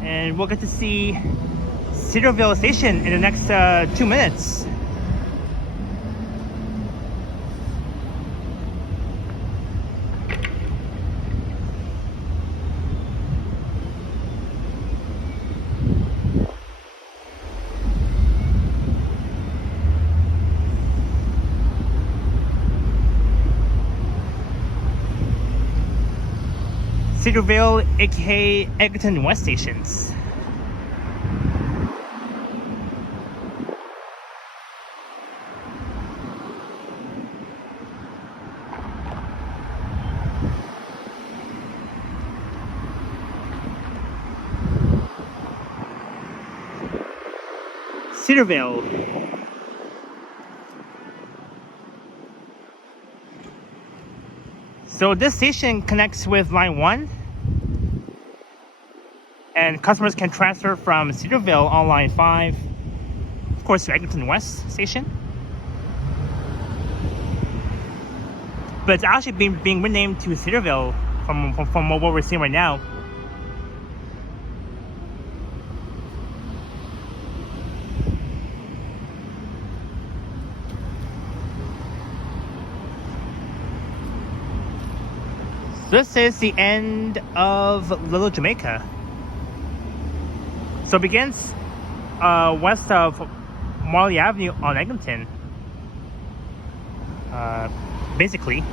and we'll get to see Cedarvale Station in the next 2 minutes. Cedarvale, aka Eglinton West stations. Cedarvale. So this station connects with line 1, and customers can transfer from Cedarvale on line 5, of course, to Eglinton West station. But it's actually being renamed to Cedarvale from what we're seeing right now. This is the end of Little Jamaica. So it begins west of Marley Avenue on Eglinton, basically.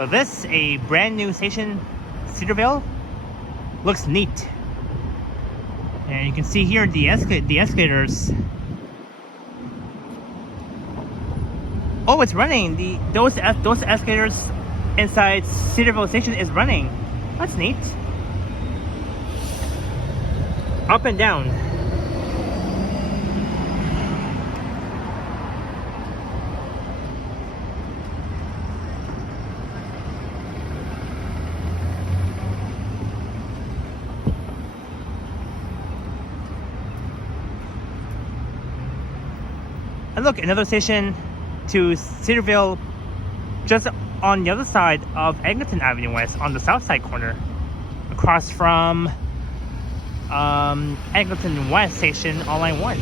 But this, a brand new station, Cedarvale, looks neat. And you can see here the escalators. Oh, it's running. Those escalators inside Cedarvale Station is running. That's neat. Up and down. And look, another station to Cedarvale, just on the other side of Eglinton Avenue West, on the south side corner, across from Eglinton West Station on line 1.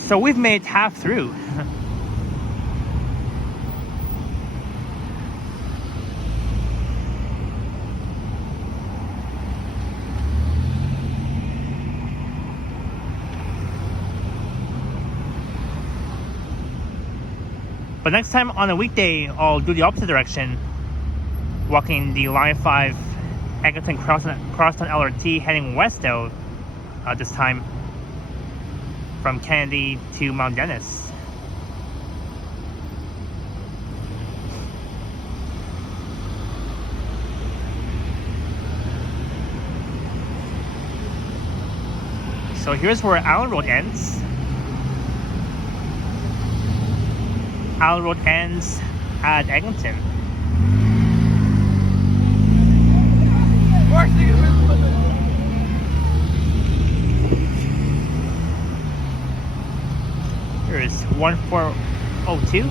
So we've made half through. But next time on a weekday, I'll do the opposite direction, walking the Line 5 Eglinton Crosstown LRT, heading west out this time from Kennedy to Mount Dennis. So here's where Allen Road ends. Allen Road ends at Eglinton. Here is 1402.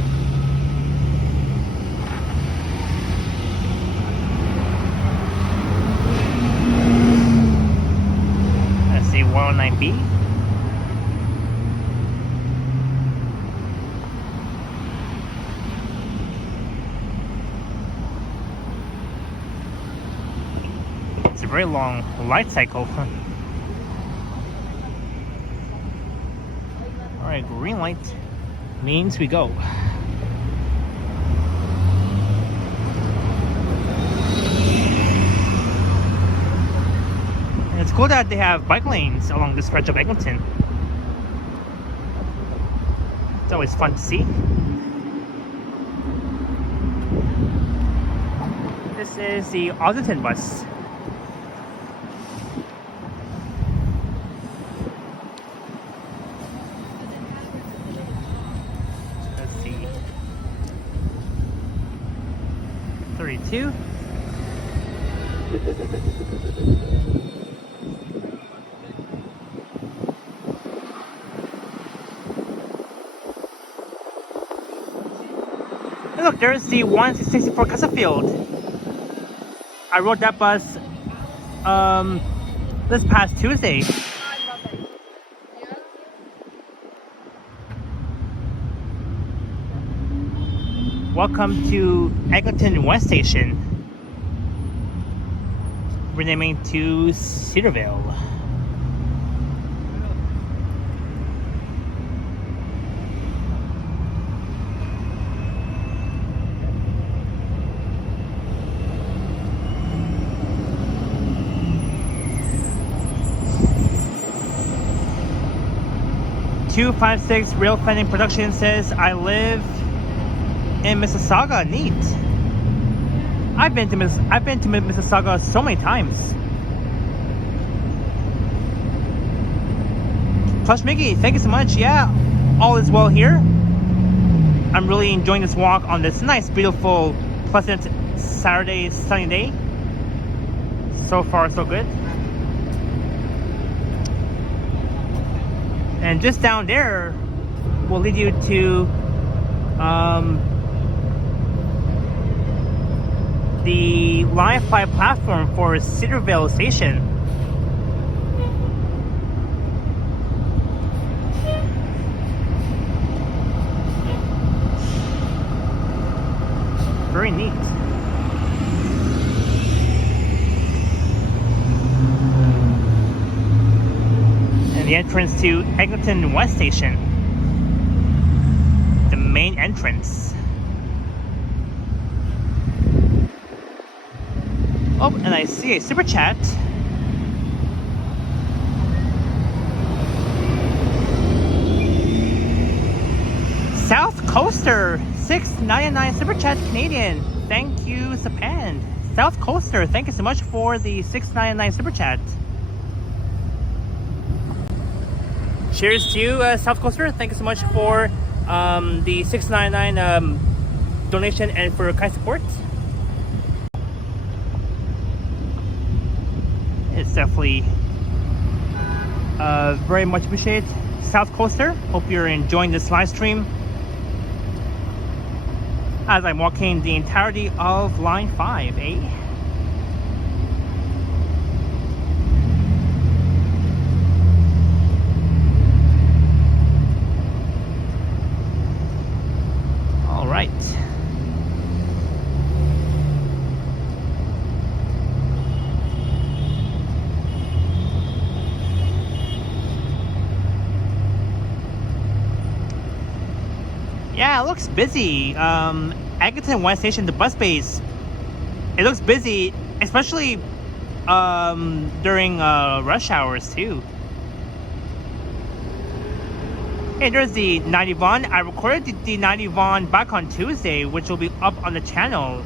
Let's see, 109B. It's a very long light cycle. Alright, green light means we go. And it's cool that they have bike lanes along this stretch of Eglinton. It's always fun to see. This is the Eglinton bus. Let's see. 32. And look, there's the 164 Castlefield. I rode that bus this past Tuesday. I love it. Yeah. Welcome to Eglinton West Station. Renaming to Cedarvale. "256 Rail Fending Production says, I live in Mississauga. Neat. I've been to Mississauga so many times. Plush Mickey, thank you so much. Yeah, all is well here. I'm really enjoying this walk on this nice, beautiful, pleasant Saturday sunny day. So far, so good. And just down there will lead you to the Line 5 platform for Cedarvale Station. Very neat. And the entrance to Eglinton West Station. The main entrance. Oh, and I see a super chat. South Coaster, $6.99 super chat Canadian. Thank you, Sapan. South Coaster, thank you so much for the $6.99 super chat. Cheers to you, South Coaster. Thank you so much for the $6.99 donation and for kind support. It's definitely very much appreciated. South Coaster, hope you're enjoying this live stream as I'm walking the entirety of line 5, eh? All right. Yeah, it looks busy. Eglinton West Station, the bus base, it looks busy, especially during rush hours too. Hey, there's the 90 Von. I recorded the 90 Von back on Tuesday, which will be up on the channel.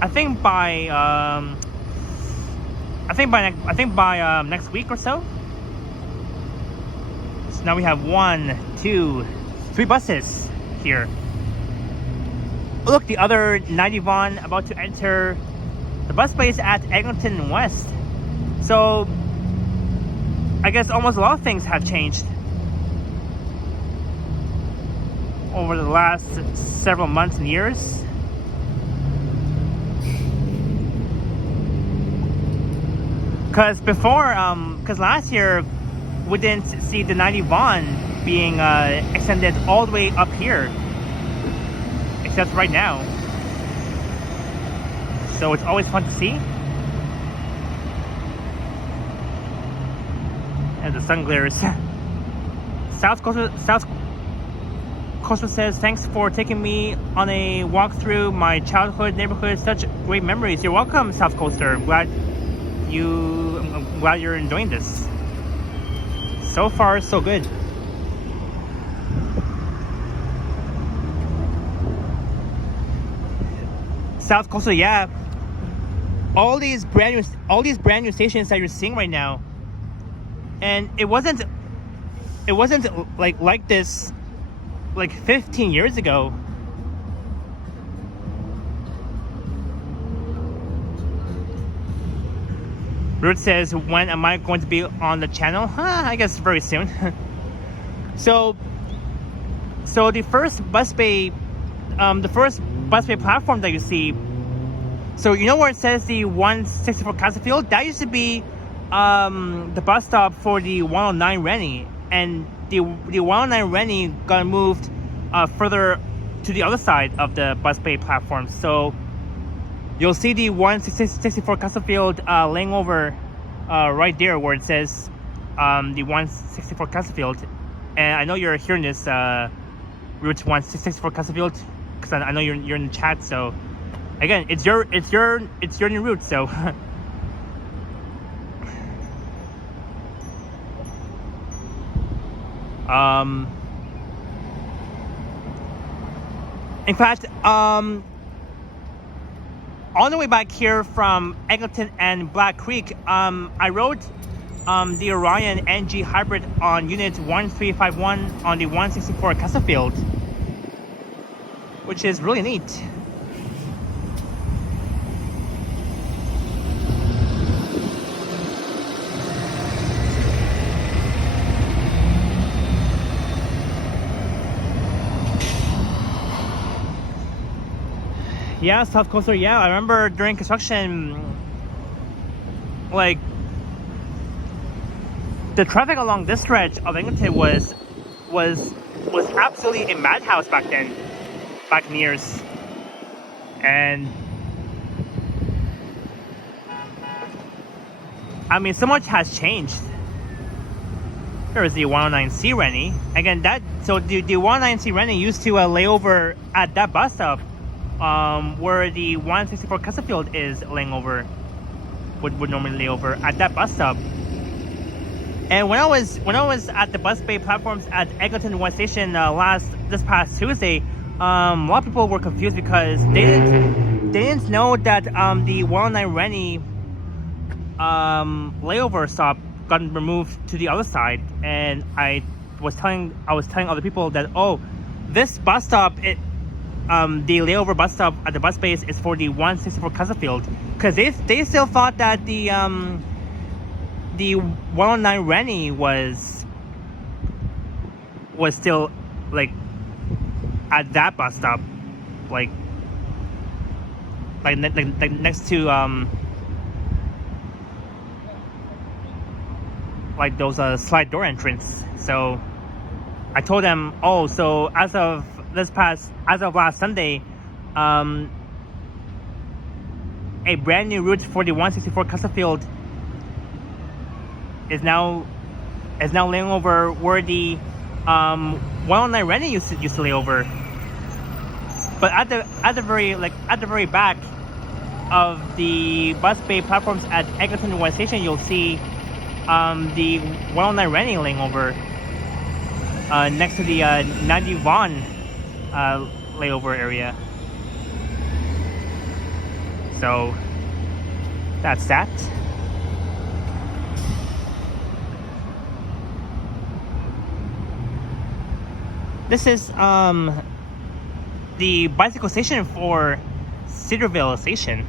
I think by next week or so. So now we have 1, 2, 3 buses here. Look, the other 90 Von about to enter the bus base at Eglinton West. So I guess almost a lot of things have changed over the last several months and years. Because before, because last year we didn't see the 90 Von being extended all the way up here, except right now. So it's always fun to see. And the sun glares. South Coastal says, thanks for taking me on a walk through my childhood neighborhood. Such great memories. You're welcome, South Coaster. I'm glad you're enjoying this. So far, so good. South Coastal, yeah. All these brand new stations that you're seeing right now, and it wasn't like this like 15 years ago. Ruth says, when am I going to be on the channel? I guess very soon. So the first bus bay platform that you see, so you know where it says the 164 Castlefield? That used to be the bus stop for the 109 Rennie, and the 109 Rennie got moved further to the other side of the bus bay platform. So you'll see the 164 Castlefield laying over right there where it says the 164 Castlefield. And I know you're hearing this Route 164 Castlefield because I know you're in the chat. So again, it's your new route. So in fact, on the way back here from Eglinton and Black Creek, I rode the Orion NG Hybrid on Unit 1351 on the 164 Castlefield, which is really neat. Yeah, South Coastal, yeah. I remember during construction, like, the traffic along this stretch of Eglinton was absolutely a madhouse back then, back in the years. And I mean, so much has changed. There is the 109C Rennie. Again, so the 109C Rennie used to lay over at that bus stop, where the 164 Chesterfield is laying over. Would normally lay over at that bus stop. And when I was at the bus bay platforms at Eglinton West Station this past Tuesday, a lot of people were confused because they didn't know that the 109 Rennie layover stop got removed to the other side, and I was telling other people that, oh, this bus stop, the layover bus stop at the bus base is for the 164 Chesterfield, because they still thought that the 109 Rennie was still like at that bus stop, like next to like those slide door entrance. So I told them, oh, so as of last Sunday, a brand new route for the 164 Chesterfield is now laying over where the 109 Rennie used to lay over. But at the very back of the bus bay platforms at Eglinton West Station, you'll see the 109 Rennie laying over next to the 90 Vaughan layover area. So that's that. This is the bicycle station for Cedarvale Station.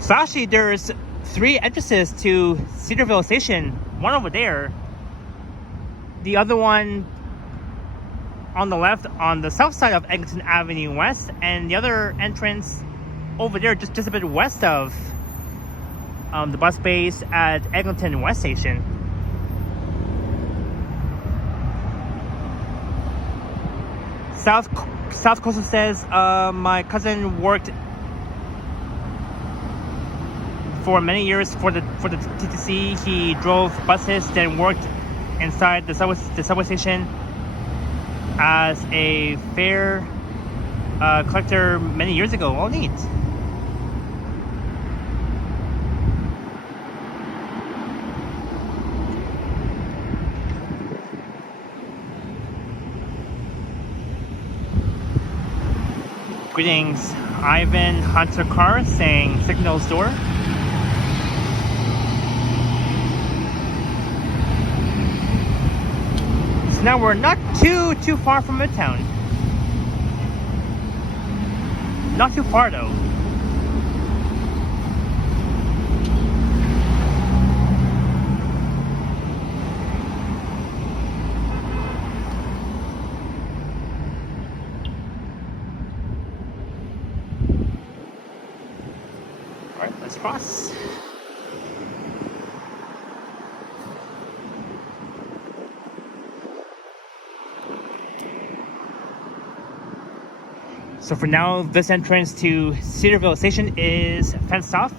So actually, there's 3 entrances to Cedarvale Station. One over there, the other one on the left on the south side of Eglinton Avenue West, and the other entrance over there just a bit west of the bus base at Eglinton West Station. South Coastal says, my cousin worked for many years for the TTC. He drove buses, then worked inside the subway station as a fare collector many years ago. Oh, neat. Greetings, Ivan Hunter Carr saying Signal Store. So now we're not too far from Midtown. Not too far though. Let's cross. So for now, this entrance to Cedarvale Station is fenced off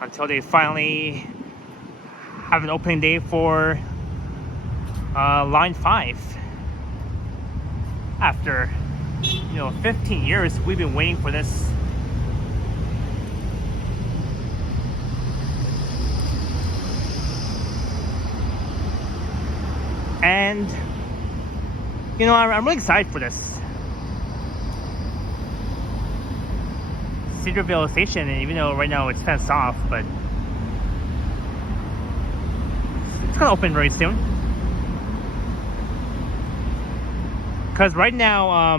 until they finally have an opening day for Line 5. After 15 years, we've been waiting for this. And I'm really excited for this. Cedarvale Station, and even though right now it's fenced off, but it's gonna open very soon. Because right now,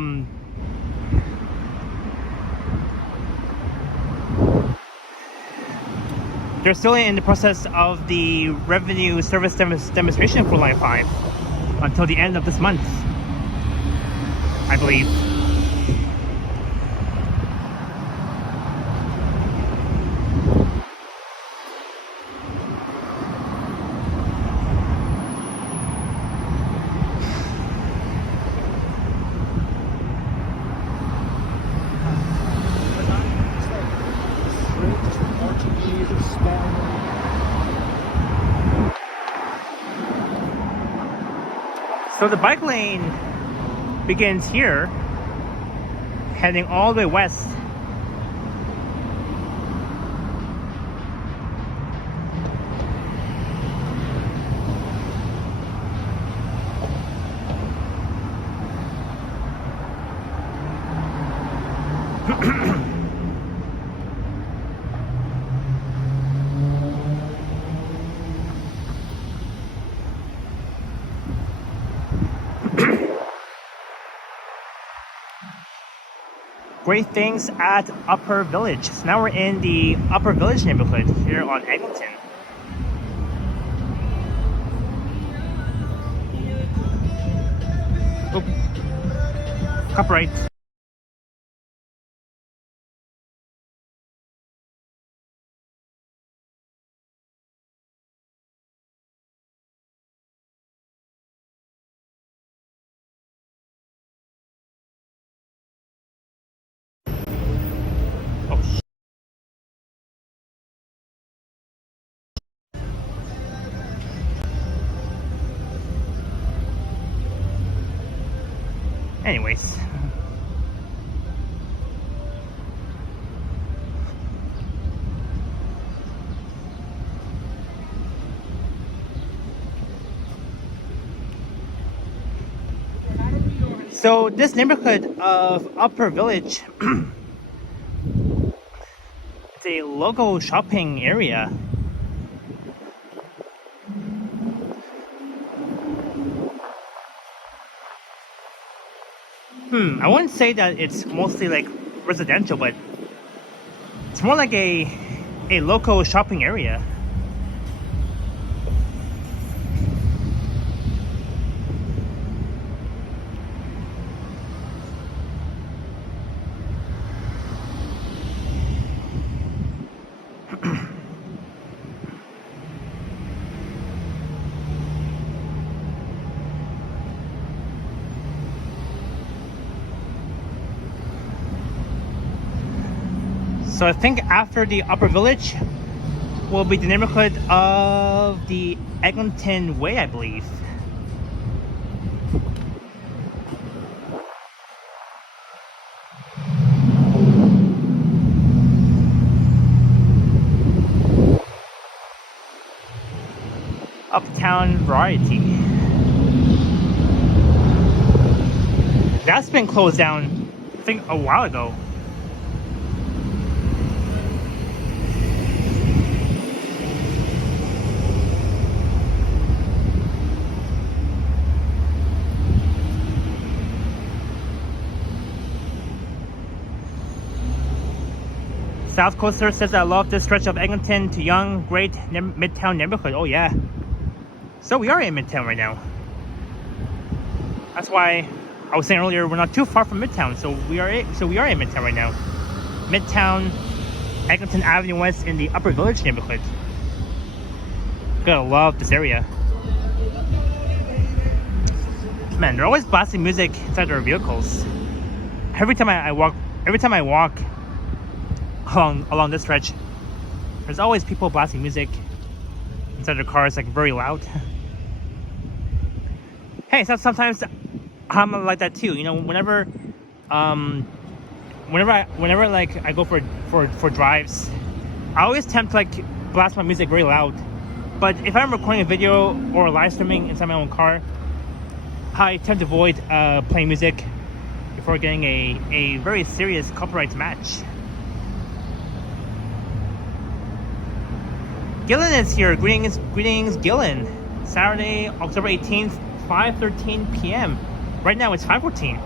they're still in the process of the revenue service demonstration for Line 5 until the end of this month, I believe. So the bike lane begins here, heading all the way west. Great things at Upper Village. So now we're in the Upper Village neighborhood here on Eglinton. Oh, copyright. Oh, anyways. So this neighborhood of Upper Village, it's a local shopping area. I wouldn't say that it's mostly like residential, but it's more like a local shopping area. So I think after the Upper Village will be the neighborhood of the Eglinton Way, I believe. Uptown Variety. That's been closed down, I think, a while ago. South Coaster says, I love this stretch of Eglinton to Yonge, great Midtown neighborhood. Oh yeah. So we are in Midtown right now. That's why I was saying earlier we're not too far from Midtown. So we are in Midtown right now. Midtown, Eglinton Avenue West in the Upper Village neighborhood. Gotta love this area. Man, they're always blasting music inside their vehicles. Every time I walk along this stretch, there's always people blasting music inside their cars, like very loud. Hey, so sometimes I'm like that too. You know, whenever like I go for drives, I always tempt to like blast my music very loud. But if I'm recording a video or live streaming inside my own car, I tend to avoid playing music before getting a very serious copyright match. Gillen is here. Greetings, Gillen. Saturday, October 18th, 5:13 p.m. Right now it's 5:14.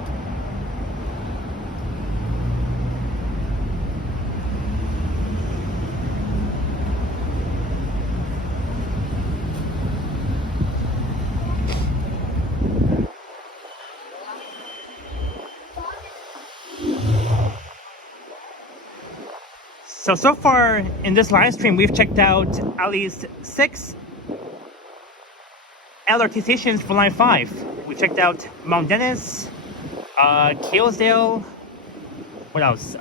So far in this live stream, we've checked out at least 6 LRT stations for Line 5. We checked out Mount Dennis, Keelesdale, what else?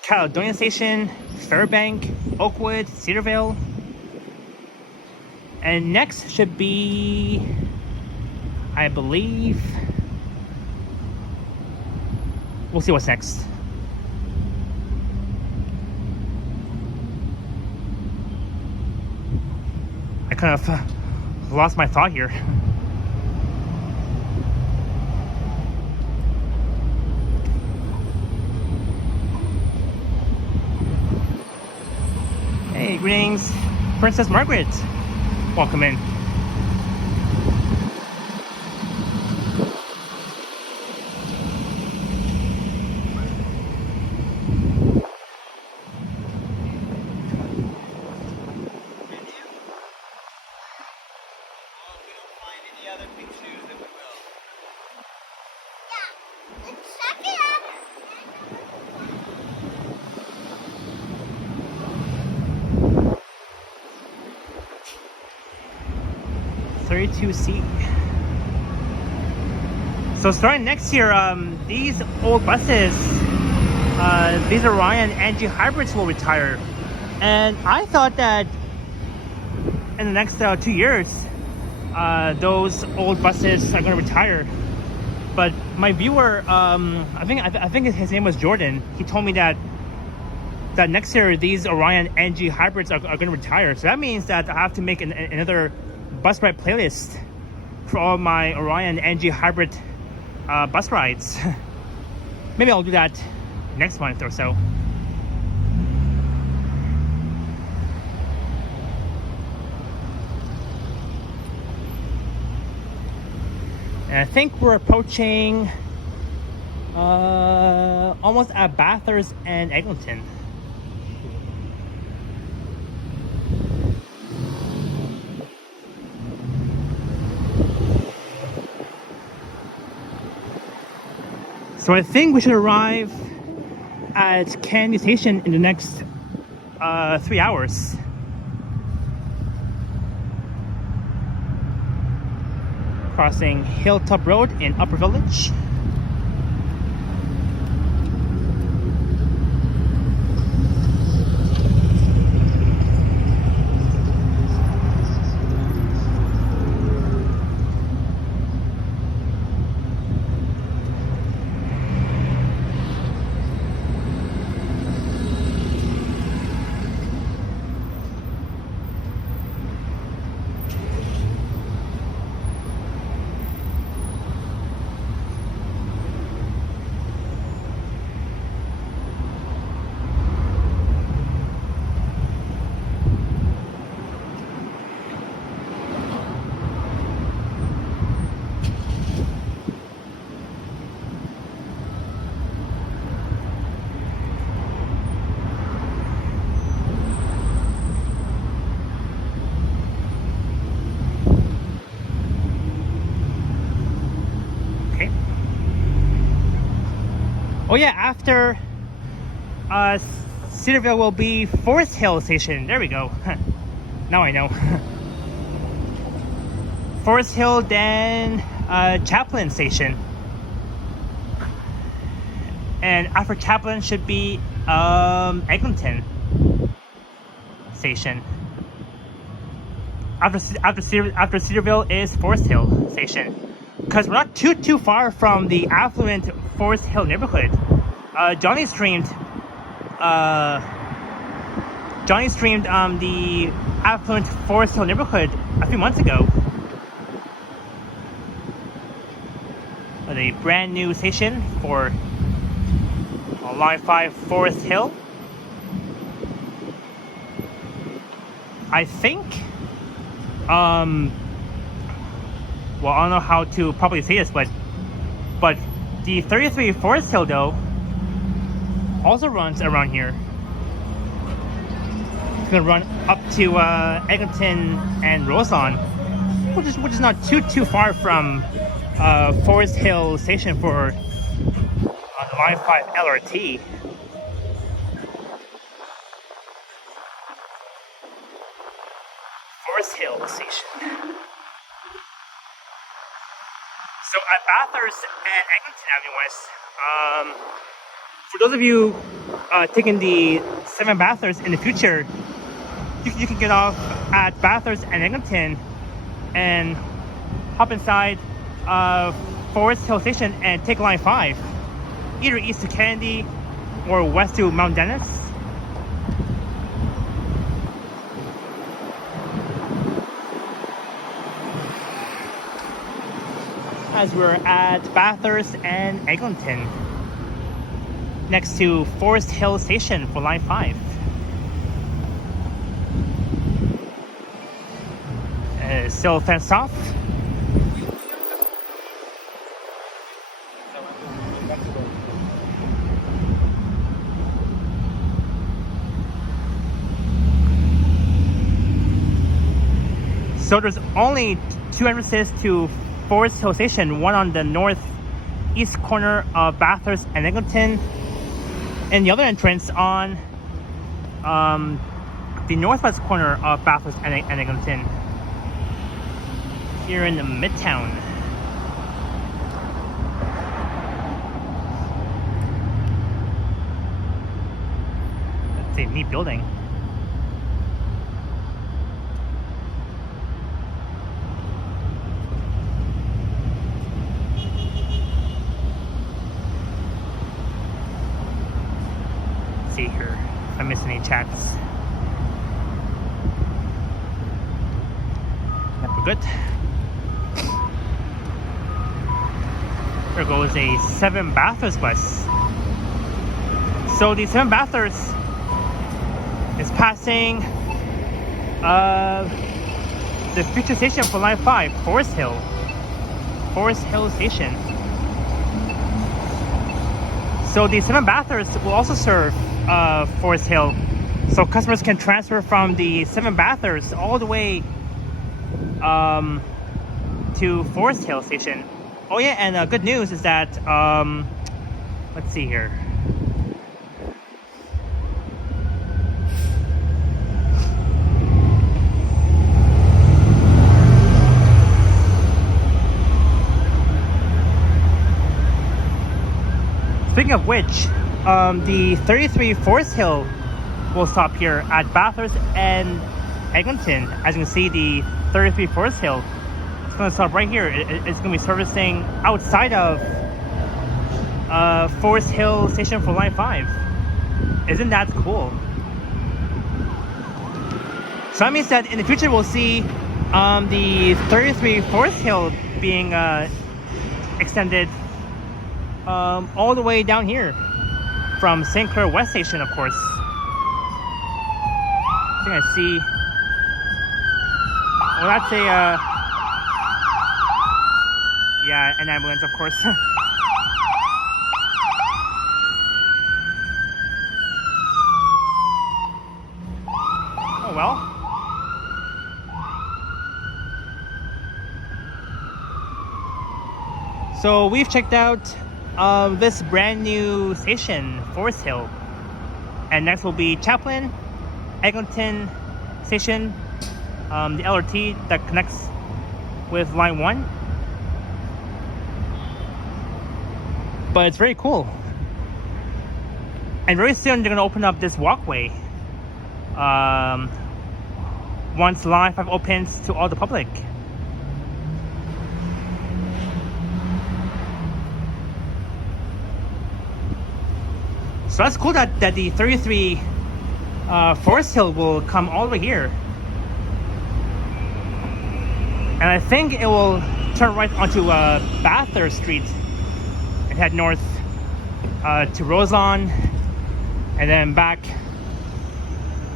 Caledonia Station, Fairbank, Oakwood, Cedarvale. And next should be, I believe, we'll see what's next. I kind of lost my thought here. Hey, greetings, Princess Margaret. Welcome in. C. So starting next year, these old buses, these Orion NG hybrids will retire, and I thought that in the next 2 years, those old buses are going to retire. But my viewer, I think his name was Jordan. He told me that next year these Orion NG hybrids are going to retire. So that means that I have to make another bus ride playlist for all my Orion NG hybrid bus rides. Maybe I'll do that next month or so. And I think we're approaching almost at Bathurst and Eglinton. So I think we should arrive at Candy Station in the next 3 hours. Crossing Hilltop Road in Upper Village. Oh yeah, after Cedarvale will be Forest Hill Station. There we go. Now I know. Forest Hill, then Chaplin Station. And after Chaplin should be Eglinton Station. After Cedarvale is Forest Hill Station. Because we're not too far from the affluent Forest Hill neighborhood. Johnny streamed the affluent Forest Hill neighborhood a few months ago. With a brand new station for Line 5 Forest Hill. I think well, I don't know how to properly say this, but the 33 Forest Hill though also runs around here. It's gonna run up to Eglinton and Roseland, which is not too far from Forest Hill Station for the Line 5 LRT. Forest Hill Station. So at Bathurst and Eglinton Avenue West, for those of you taking the 7 Bathurst in the future, you can get off at Bathurst and Eglinton and hop inside Forest Hill Station and take line 5, either east to Kennedy or west to Mount Dennis. As we're at Bathurst and Eglinton, next to Forest Hill Station for line 5. Still fenced off. So there's only 2 entrances to Forest Hill Station, one on the northeast corner of Bathurst and Eglinton, and the other entrance on the northwest corner of Bathurst and Eglinton, here in Midtown. That's a neat building. See here if I miss any chats. Yep, we're good. There goes a 7 Bathurst bus. So the 7 Bathurst is passing the future station for line 5, Forest Hill Station. So the 7 Bathurst will also serve Forest Hill, so customers can transfer from the 7 Bathurst all the way to Forest Hill Station. Oh yeah, and good news is that let's see here. Speaking of which, the 33 Forest Hill will stop here at Bathurst and Eglinton. As you can see, the 33 Forest Hill is going to stop right here. It's going to be servicing outside of Forest Hill Station for line 5. Isn't that cool? So that means that in the future we'll see the 33 Forest Hill being extended all the way down here from St. Clair West Station, of course. I think I see. Well, that's a yeah, an ambulance, of course. Oh well. So we've checked out this brand new station, Forest Hill, and next will be Chaplin, Eglinton Station, the LRT that connects with line 1. But it's very cool, and very soon they're going to open up this walkway once line 5 opens to all the public. So that's cool that the 33 Forest Hill will come all the way here. And I think it will turn right onto Bathurst Street and head north to Roselawn, and then back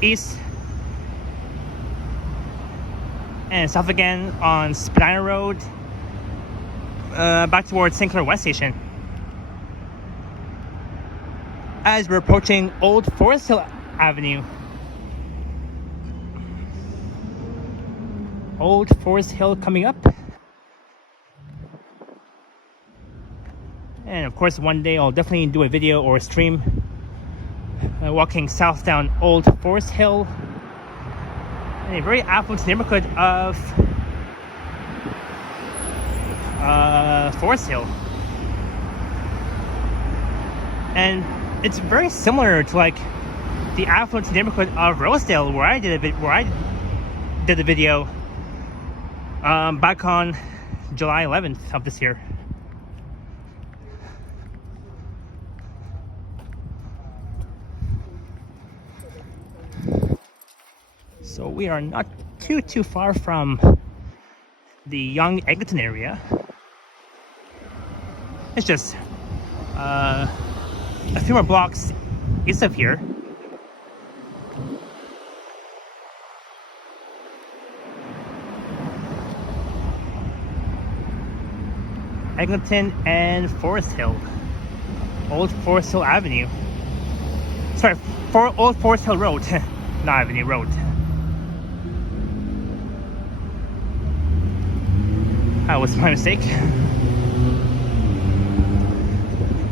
east and south again on Spadina Road, back towards St. Clair West Station. As we're approaching Old Forest Hill Avenue. Old Forest Hill coming up. And of course, one day I'll definitely do a video or a stream walking south down Old Forest Hill, in a very affluent neighborhood of Forest Hill. And it's very similar to like the affluent neighborhood of Rosedale, where I did the video back on July 11th of this year. So we are not too far from the Yonge and Eglinton area. It's just a few more blocks east of here. Eglinton and Forest Hill. Old Forest Hill Avenue. Sorry, Old Forest Hill Road. Not Avenue, Road. That was my mistake.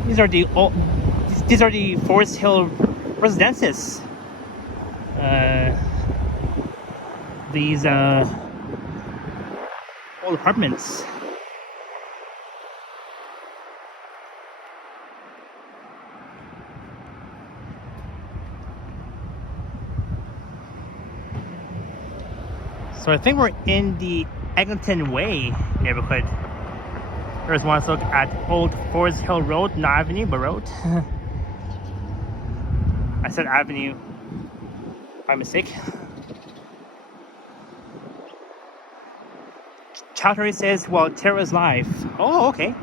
These are the Forest Hill residences. These old apartments. So I think we're in the Eglinton Way neighborhood. There's one to look at Old Forest Hill Road, not Avenue, but Road. I said Avenue by mistake. Chaplin says, well, Tara's live. Oh, okay.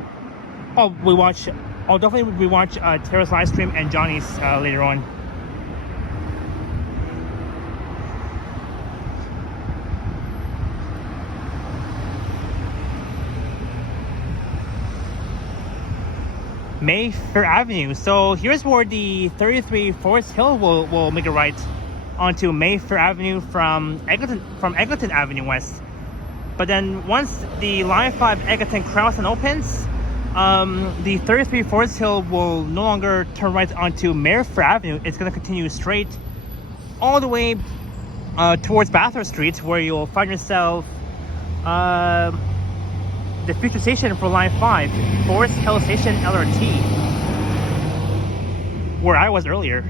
I'll definitely rewatch Tara's live stream and Johnny's later on. Mayfair Avenue. So here's where the 33 Forest Hill will make a right onto Mayfair Avenue from Eglinton Avenue West. But then once the Line 5 Eglinton Crosstown opens, the 33 Forest Hill will no longer turn right onto Mayfair Avenue. It's going to continue straight all the way towards Bathurst Street, where you'll find yourself the future station for Line 5, Forest Hill Station LRT, where I was earlier.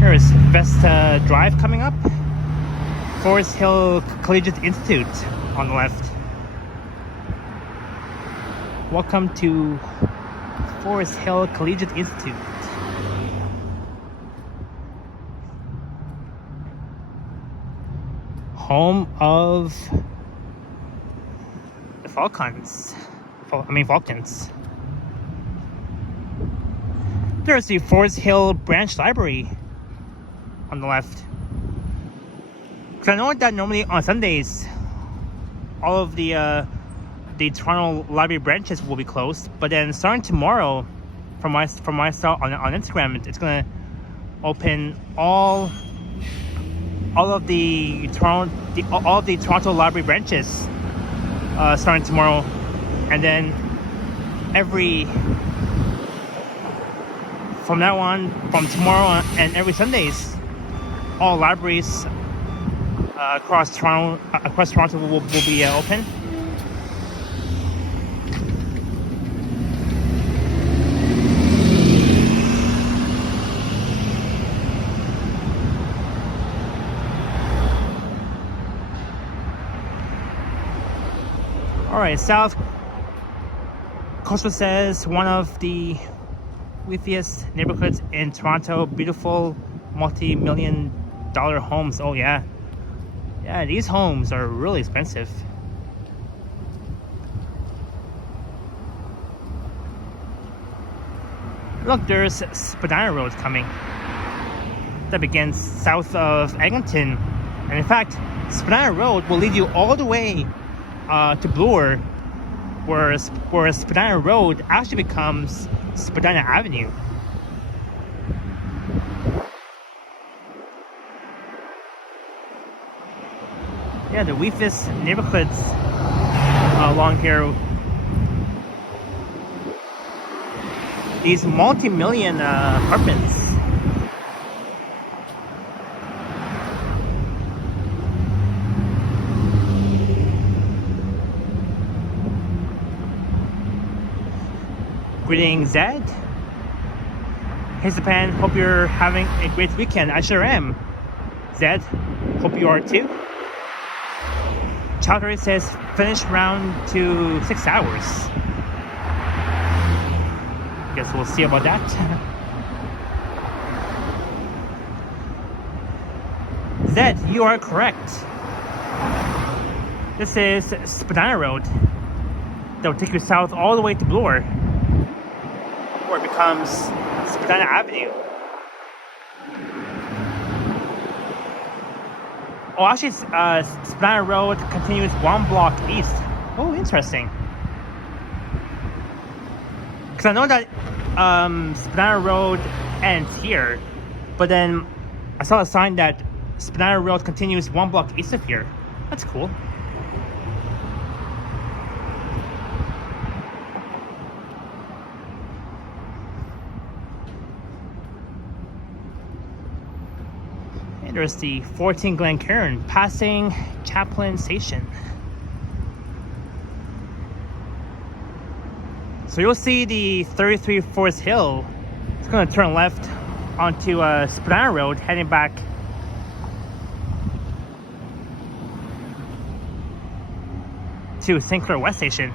There's Vesta Drive coming up. Forest Hill Collegiate Institute on the left. Welcome to Forest Hill Collegiate Institute. Home of the Falcons. Falcons. There's the Forest Hill Branch Library on the left. Because I know that normally on Sundays, all of the Toronto library branches will be closed. But then starting tomorrow, from my start on Instagram, it's gonna open all of the Toronto library branches starting tomorrow, and then from now on, from tomorrow and every Sundays, all libraries across Toronto will be open. All right, South Coastal says one of the wealthiest neighborhoods in Toronto, beautiful multi-million-dollar homes. Oh yeah, these homes are really expensive. Look, there's Spadina Road coming that begins south of Eglinton, and in fact Spadina Road will lead you all the way to Bloor, where Spadina Road actually becomes Spadina Avenue. Yeah, the weakest neighborhoods along here. These multi-million apartments. Greetings, Zed. Here's the pan. Hope you're having a great weekend. I sure am. Zed, hope you are too. Chowdhury says finish round to 6 hours. Guess we'll see about that. Zed, you are correct. This is Spadina Road. That will take you south all the way to Bloor, where it becomes Spadina Avenue. Oh, actually, Spadina Road continues 1 block east. Oh, interesting. Because I know that Spadina Road ends here, but then I saw a sign that Spadina Road continues 1 block east of here. That's cool. There's the 14 Glencairn passing Chaplin Station. So you'll see the 33 Forest Hill. It's going to turn left onto Spadina Road, heading back to St. Clair West Station.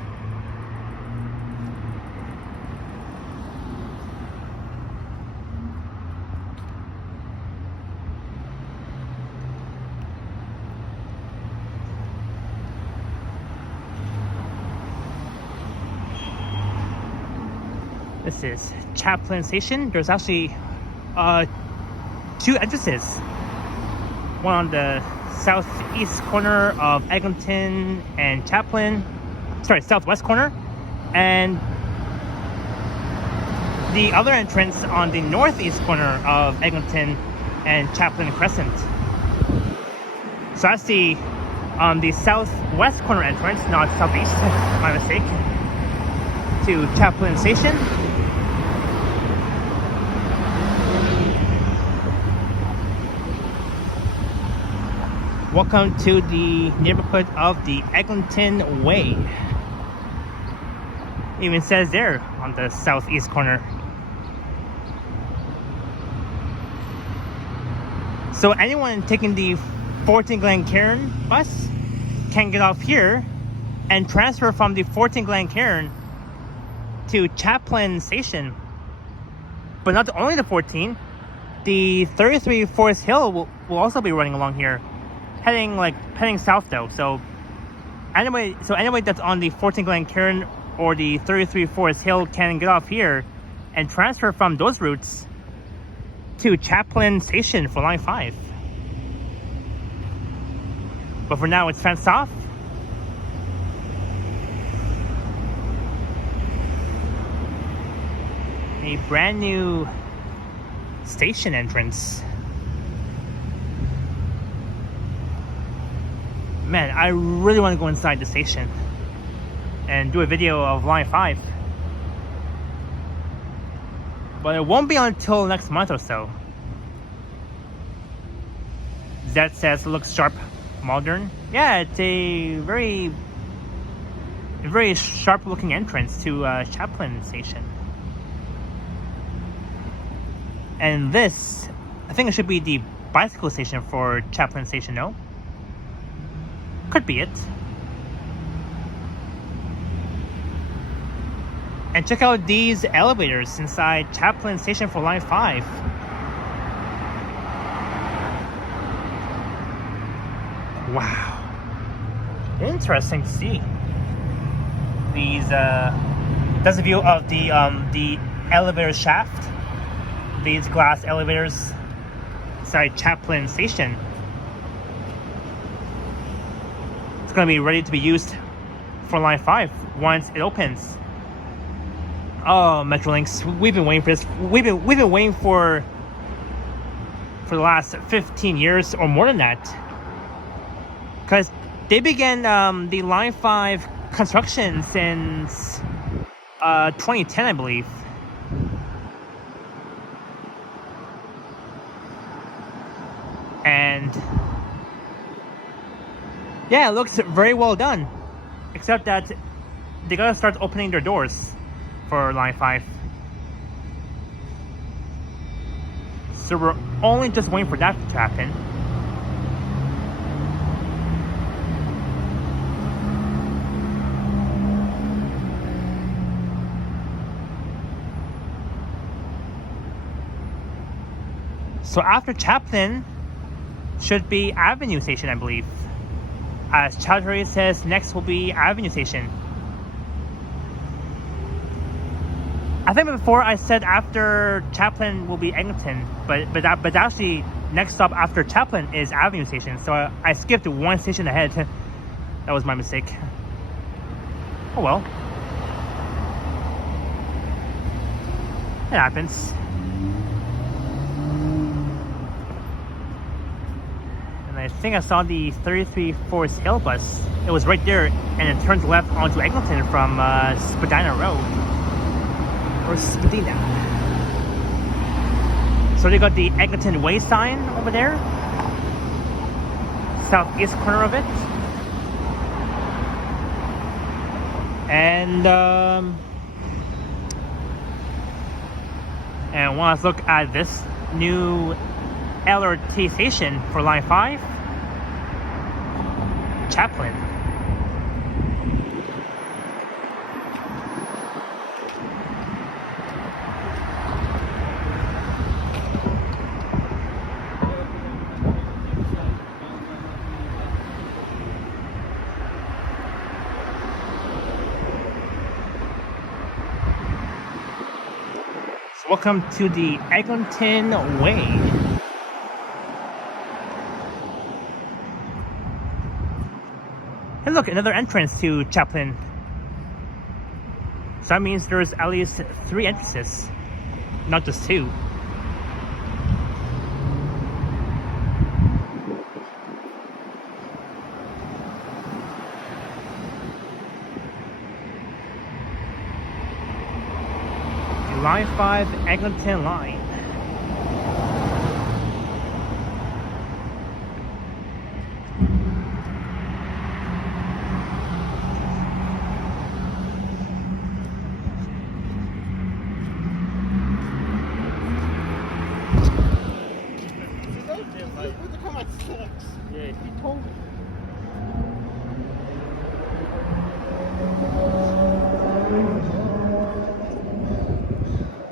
This is Chaplin Station. There's actually 2 entrances. One on the southeast corner of Eglinton and Chaplin. Sorry, southwest corner. And the other entrance on the northeast corner of Eglinton and Chaplin Crescent. So that's the southwest corner entrance, not southeast, my mistake, to Chaplin Station. Welcome to the neighborhood of the Eglinton Way. It even says there on the southeast corner. So anyone taking the 14 Glencairn bus can get off here and transfer from the 14 Glencairn to Chaplin Station. But not only the 14, the 33 Forest Hill will also be running along here. Heading south though. So anyway that's on the 14 Glencairn or the 33 Forest Hill can get off here and transfer from those routes to Chaplin Station for line 5. But for now it's fenced off. A brand new station entrance. Man, I really want to go inside the station and do a video of line 5. But it won't be until next month or so. That says it looks sharp, modern. Yeah, it's a very sharp looking entrance to Chaplin Station. And this, I think it should be the bicycle station for Chaplin Station, no? Could be it. And check out these elevators inside Chaplin Station for line 5. Wow. Interesting to see. These that's a view of the elevator shaft. These glass elevators inside Chaplin Station. It's going to be ready to be used for line 5 once it opens. Oh, Metrolinx, we've been waiting for this. We've been waiting for the last 15 years or more than that. because they began the Line 5 construction since 2010, I believe. And yeah, it looks very well done, except that they gotta start opening their doors for Line 5. So we're only just waiting for that to happen. So after Chaplin should be Avenue Station, I believe. As Chaudhary says, next will be Avenue Station. I think before I said after Chaplin will be Eglinton, but actually next stop after Chaplin is Avenue Station. So I skipped one station ahead. That was my mistake. Oh well. It happens. And I think I saw the 33 Forest Hill bus. It was right there, and it turns left onto Eglinton from Spadina Road. Or Spadina. So they got the Eglinton Way sign over there. Southeast corner of it. And want to look at this new LRT station for Line 5. Chaplin. Welcome to the Eglinton Way. And look, another entrance to Chaplin. So that means there's at least 3 entrances, not just 2. Line 5 Eglinton line.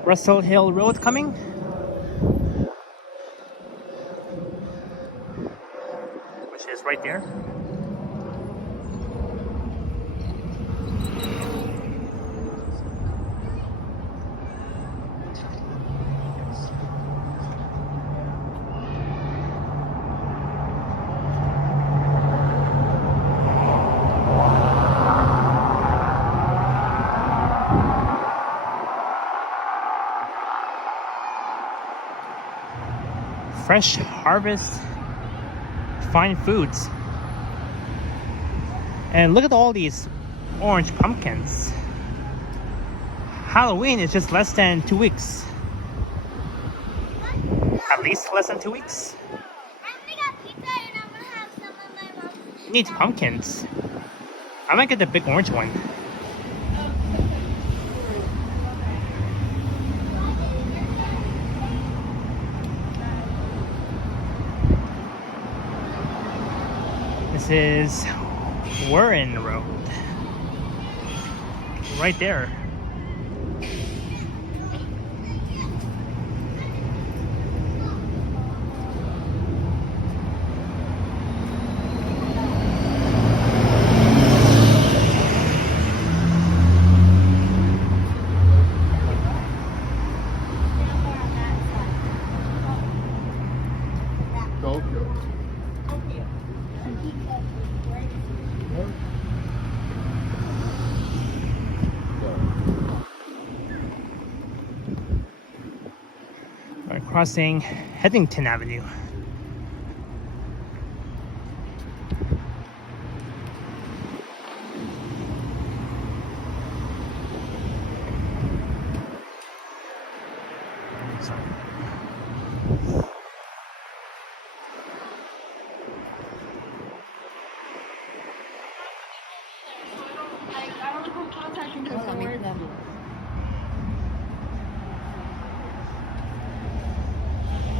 Russell Hill Road coming. Which is right there. Fresh harvest, fine foods. And look at all these orange pumpkins. Halloween is just less than 2 weeks. At least less than 2 weeks. Needs pumpkins. I might get the big orange one. This is Warden Road. Right there. Crossing Headington Avenue.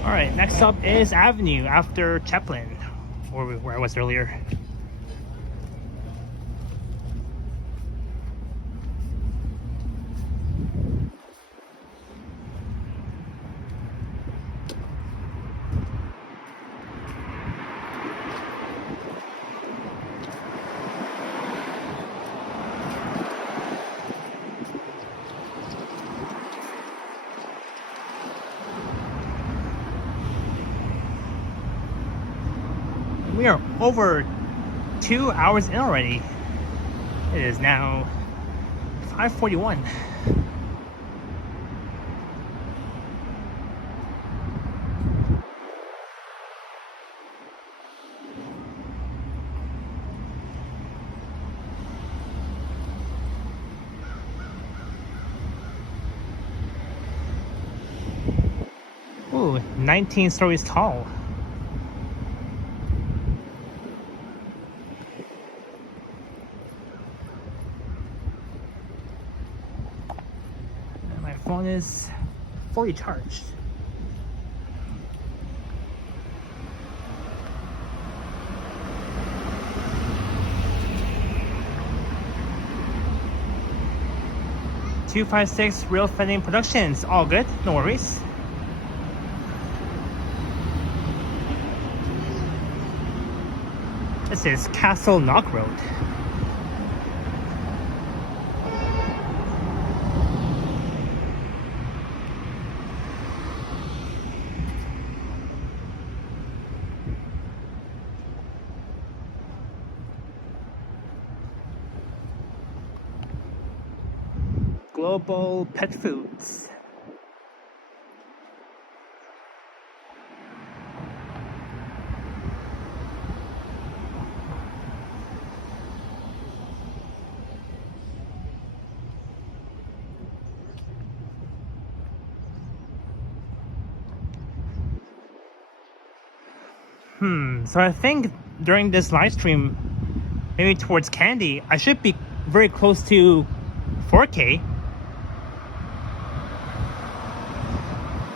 Alright, next up is Avenue after Chaplin, or where I was earlier. We are over 2 hours in already. It is now 5:41. Ooh, 19 stories tall. Phone is fully charged. "256 Real Fending Productions." All good, no worries. This is Castle Knock Road. Global Pet Foods. So I think during this live stream, maybe towards Candy, I should be very close to 4K.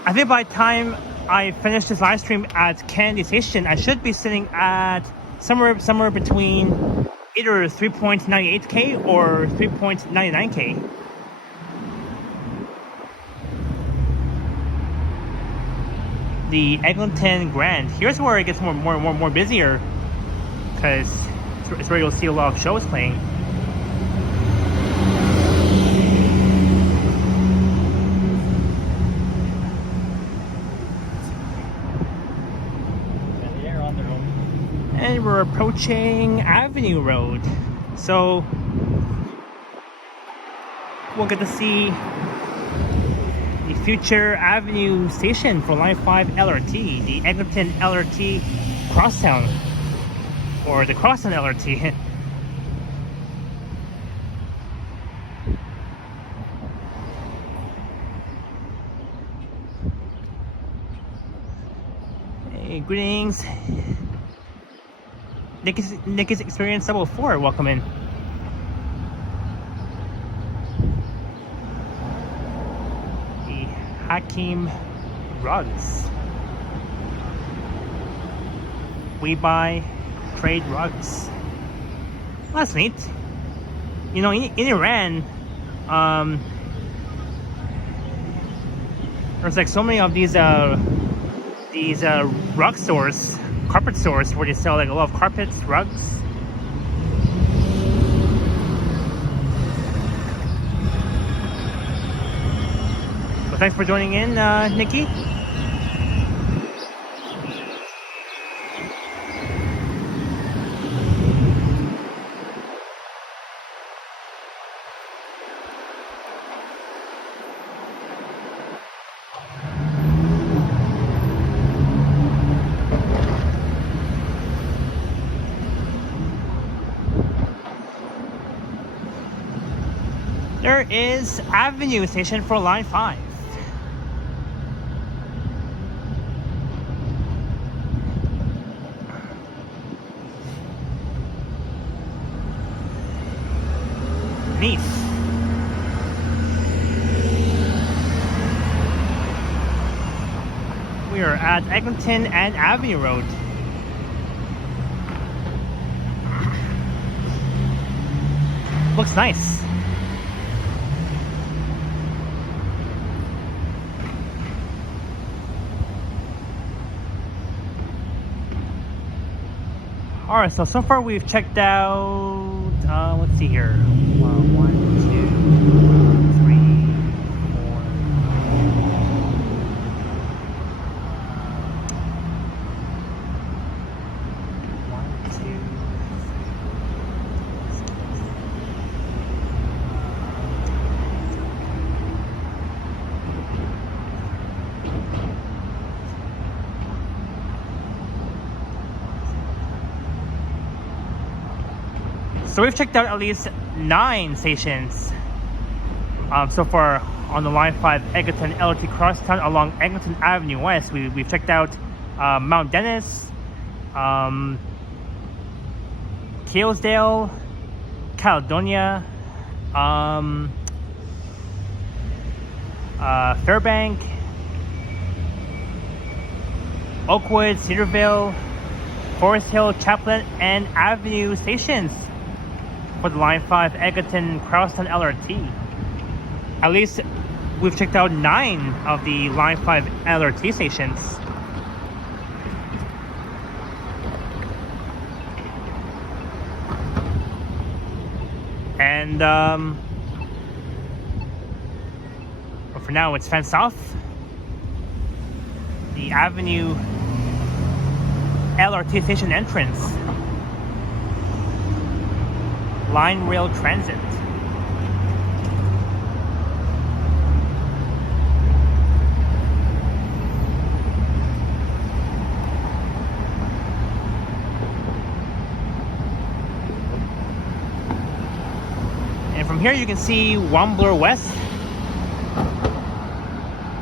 I think by the time I finish this live stream at Candy Station, I should be sitting at somewhere between either 3.98K or 3.99K. The Eglinton Grand. Here's where it gets more busier, because it's where you'll see a lot of shows playing. And we're approaching Avenue Road, so we'll get to see the future Avenue station for Line 5 LRT, the Eglinton LRT Crosstown, or the Crosstown LRT. Hey, greetings. Nick's Experience 4, welcome in. The Hakimi rugs. We buy trade rugs. Well, that's neat. You know, in Iran, there's like so many of these rug stores, carpet stores, where they sell like a lot of carpets, rugs. Well, thanks for joining in, Nikki. There is Avenue station for Line 5. Neat. at Eglinton and Avenue Road. Looks nice. Alright, so far we've checked out, let's see here. 1, 2, 3, 4. So we've checked out at least 9 stations so far on the Line 5 Eglinton LRT Crosstown along Eglinton Avenue West. We've checked out Mount Dennis, Keelesdale, Caledonia, Fairbank, Oakwood, Cedarvale, Forest Hill, Chaplin, and Avenue stations for the Line 5 Eglinton Crosstown LRT. At least we've checked out 9 of the Line 5 LRT stations. And but for now it's fenced off. The Avenue LRT station entrance. Line Rail Transit. And from here you can see Wambler West.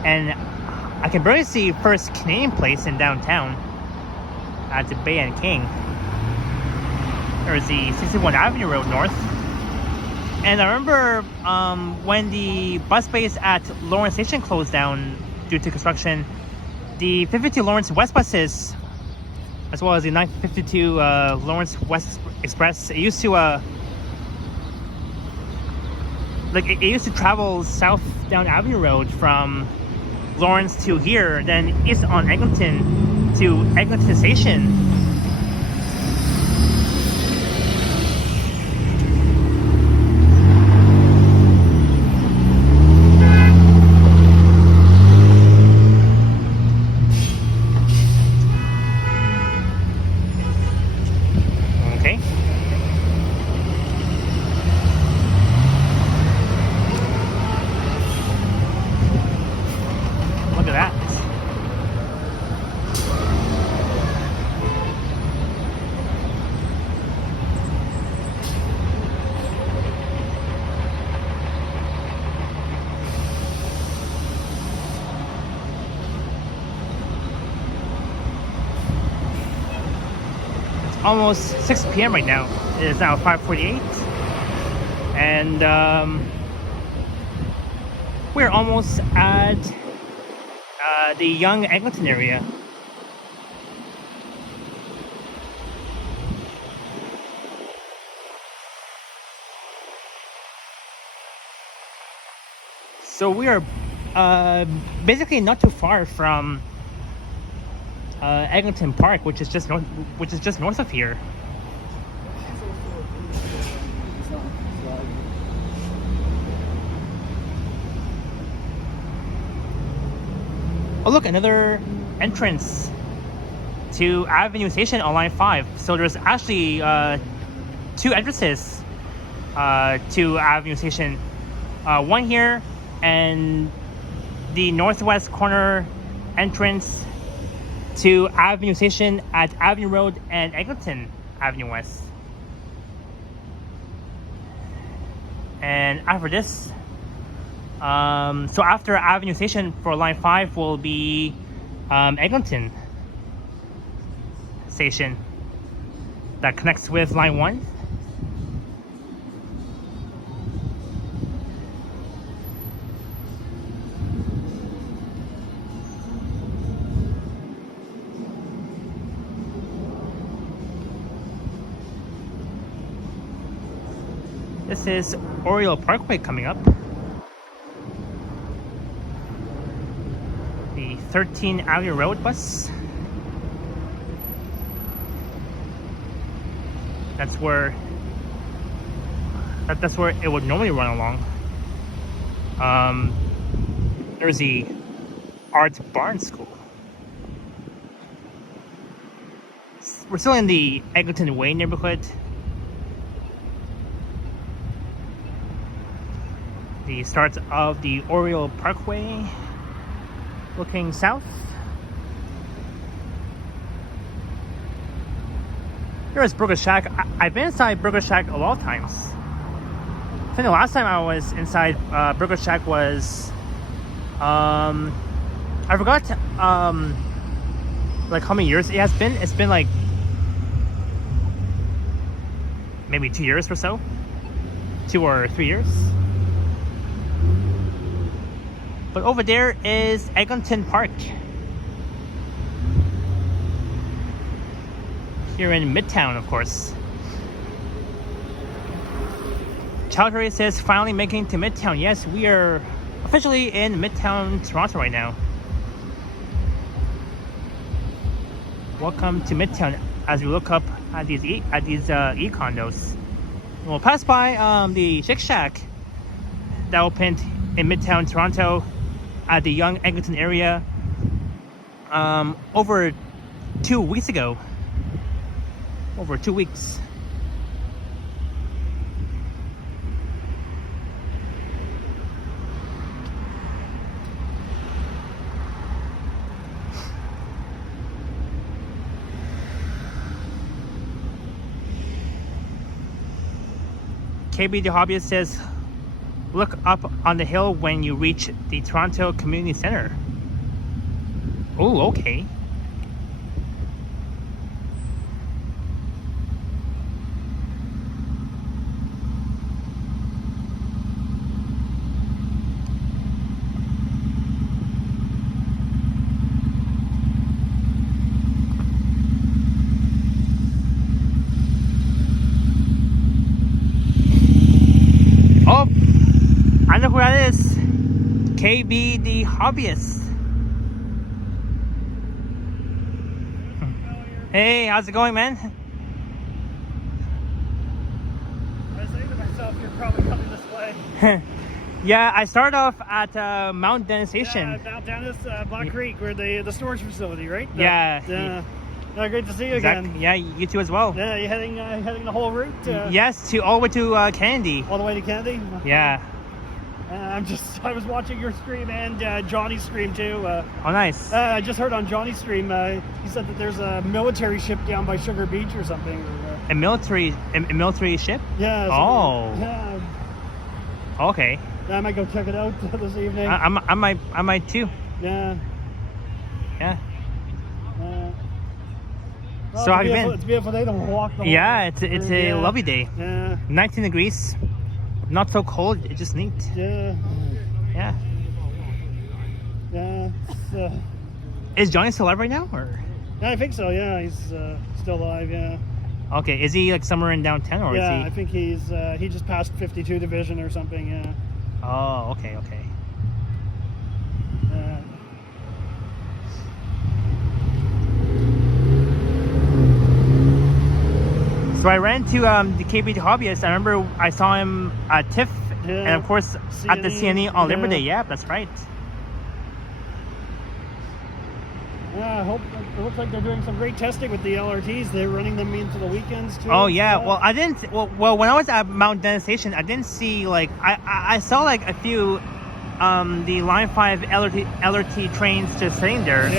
And I can barely see First Canadian Place in downtown at the Bay and King. There's the 61 Avenue Road North. And I remember when the bus base at Lawrence Station closed down due to construction, the 52 Lawrence West buses, as well as the 952 Lawrence West Express, it used to it used to travel south down Avenue Road from Lawrence to here, then east on Eglinton to Eglinton Station. Almost 6 p.m. right now. It is now 5:48, and we're almost at the Yonge and Eglinton area. So we are basically not too far from Eglinton Park, which is just north of here. Oh look, another entrance to Avenue Station on Line 5. So there's actually 2 entrances to Avenue Station. One here, and the northwest corner entrance to Avenue Station at Avenue Road and Eglinton Avenue West. And after this, so after Avenue Station for Line 5 will be Eglinton Station that connects with Line 1. This is Oriole Parkway coming up. The 13 Avenue Road bus. That's where it would normally run along. There's the Art Barn School. We're still in the Eglinton Way neighborhood. The start of the Oriole Parkway, looking south. Here's Burger Shack. I've been inside Burger Shack a lot of times. I think the last time I was inside Burger Shack was I forgot like how many years it has been. It's been like maybe 2 years or so. 2 or 3 years. But over there is Eglinton Park. Here in Midtown, of course. Calgary says finally making it to Midtown. Yes, we are officially in Midtown Toronto right now. Welcome to Midtown as we look up at these e-condos. We'll pass by the Shake Shack that opened in Midtown Toronto at the Yonge Eglinton area over 2 weeks ago. Over 2 weeks. KB the Hobbyist says, look up on the hill when you reach the Toronto Community Center. Oh, okay. Oh, I know who that is. KB the Hobbyist. Hey, how's it going, man? I was saying to myself, you're probably coming this way. Yeah, I started off at Mount Dennis Station. Yeah, down Dennis, Black Creek, where the storage facility, right? Yeah. Great to see you Exactly. again. Yeah, you too as well. Yeah, you heading the whole route? Yes, all the way to Candy. All the way to Kennedy? Yeah. I was watching your stream and Johnny's stream too. Oh, nice. I just heard on Johnny's stream, he said that there's a military ship down by Sugar Beach or something. A military ship? Yeah. Oh. Yeah. Okay. I might go check it out this evening. I might too. Yeah. Yeah. Well, So how you been? It's a beautiful day to walk the whole Yeah, it's a lovely day. Yeah. 19 degrees. Not so cold. It's just neat. Yeah. Yeah. Yeah. Is Johnny still alive right now, or? Yeah, I think so. Yeah, he's still alive. Yeah. Okay. Is he like somewhere in downtown, or Yeah, is I think he just passed 52 division or something. Yeah. Oh, okay. Yeah. So I ran to the KB the Hobbyist. I remember I saw him at TIFF, and of course at the CNE on Labor Day. Yeah, that's right. Yeah, I hope it looks like they're doing some great testing with the LRTs. They're running them into the weekends too. Oh yeah. Well, I didn't. Well, when I was at Mount Dennis Station, I didn't see like I saw like a few the Line 5 LRT trains just sitting there,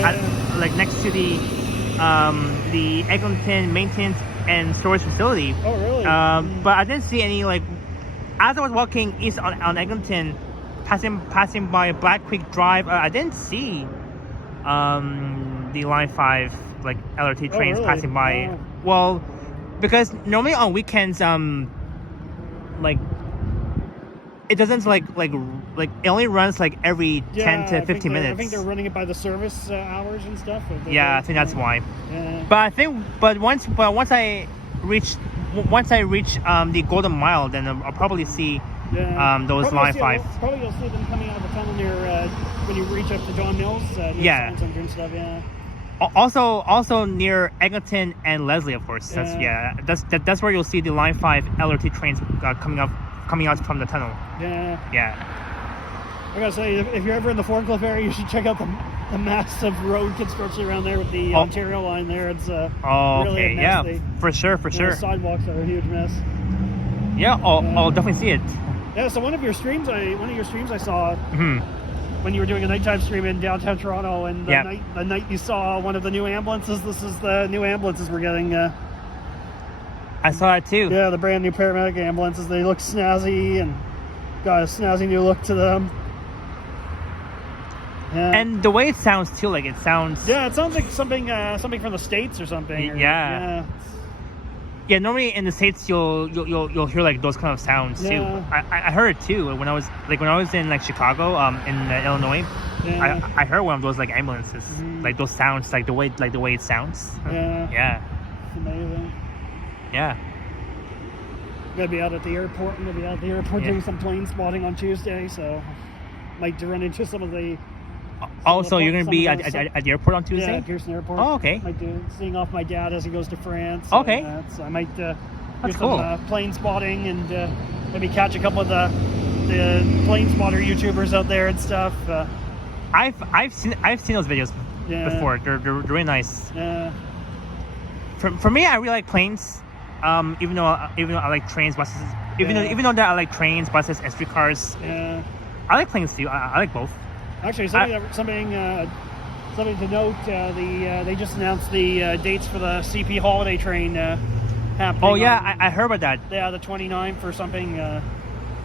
like next to the Eglinton maintenance and storage facility. Oh really? But I didn't see any like as I was walking east on Eglinton, passing by Black Creek Drive. I didn't see the Line 5 like LRT trains really? passing by. Oh. Well, because normally on weekends like it doesn't like it only runs like every 10 to 15 minutes. I think they're running it by the service hours and stuff. Yeah, I think that's why. Yeah. But once I reached once I reach the Golden Mile, then I'll probably see those line 5. Probably you'll see them coming out of the tunnel near when you reach up to John Mills. Yeah. And stuff. Yeah. Also near Eglinton and Leslie, of course. That's where you'll see the line 5 LRT trains coming out from the tunnel. Yeah. Yeah. I gotta say, if you're ever in the Thorncliffe area, you should check out the massive road construction around there with the Ontario line there. It's really a mess. Yeah, for sure. The sidewalks are a huge mess. Yeah, I'll definitely see it. Yeah, so one of your streams I saw Mm-hmm. when you were doing a nighttime stream in downtown Toronto, and the night you saw one of the new ambulances. This is the new ambulances we're getting. I saw it too. Yeah, the brand new paramedic ambulances. They look snazzy and got a snazzy new look to them. Yeah. And the way it sounds too, like it sounds. Yeah, it sounds like something from the States or something. Yeah. Normally in the States you'll hear like those kind of sounds too. I heard it too when I was in like Chicago, in Illinois. Yeah. I heard one of those like ambulances, like those sounds, like the way it sounds. Yeah. Yeah. It's amazing. Yeah. Gonna be out at the airport. Doing some plane spotting on Tuesday, so might run into some of the. So you're going to be at the airport on Tuesday? Yeah, Pearson Airport. Oh, okay. Might do seeing off my dad as he goes to France. Okay. So I might do That's some cool. plane spotting and maybe catch a couple of the plane spotter YouTubers out there and stuff. I've seen those videos before. They're really nice. Yeah. For me, I really like planes. Even though I like trains, buses. Even though that I like trains, buses, and streetcars. Yeah. I like planes too. I like both. Actually, something to note. They just announced the dates for the CP holiday train happening. Oh yeah, I heard about that. Yeah, the 29th or something.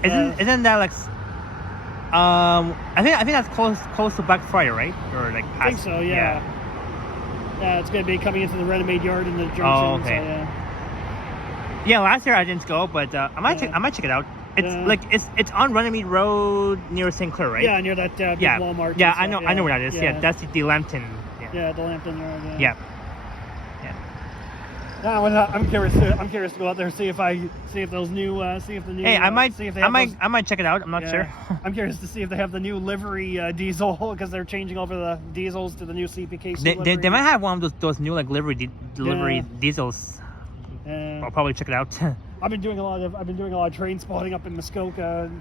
Isn't that like? I think that's close to Black Friday, right? Or like past. I think so. Yeah. Yeah, it's going to be coming into the Renamade Yard in the junction. Oh, okay. So, yeah, last year I didn't go, but I might check it out. It's it's on Runnymede Road near St. Clair, right? Yeah, near that big Walmart. Yeah, I know where that is. Yeah, that's the Lambton. Yeah, the Lambton Road. Yeah. I'm curious to go out there and see if those new Hey, I might check it out. I'm not sure. I'm curious to see if they have the new livery diesel, because they're changing over the diesels to the new CPK. They might have one of those new like livery diesels. I'll probably check it out. I've been doing a lot of train spotting up in Muskoka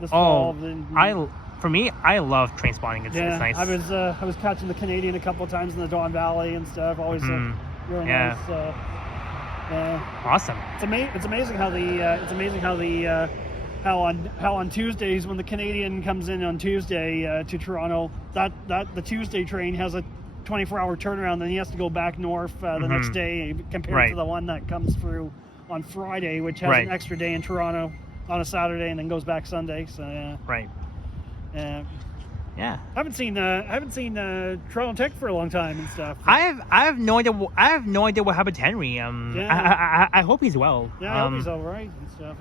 this fall. For me, I love train spotting. It's nice. I was catching the Canadian a couple of times in the Don Valley and stuff. Always really nice. Awesome. It's amazing how on Tuesdays when the Canadian comes in on Tuesday to Toronto, that the Tuesday train has a 24-hour turnaround, then he has to go back north the next day, compared to the one that comes through on Friday, which has an extra day in Toronto on a Saturday and then goes back Sunday. So I haven't seen Toronto Tech for a long time and stuff. I have no idea what happened to Henry. I hope he's well. Yeah, I hope he's all right and stuff.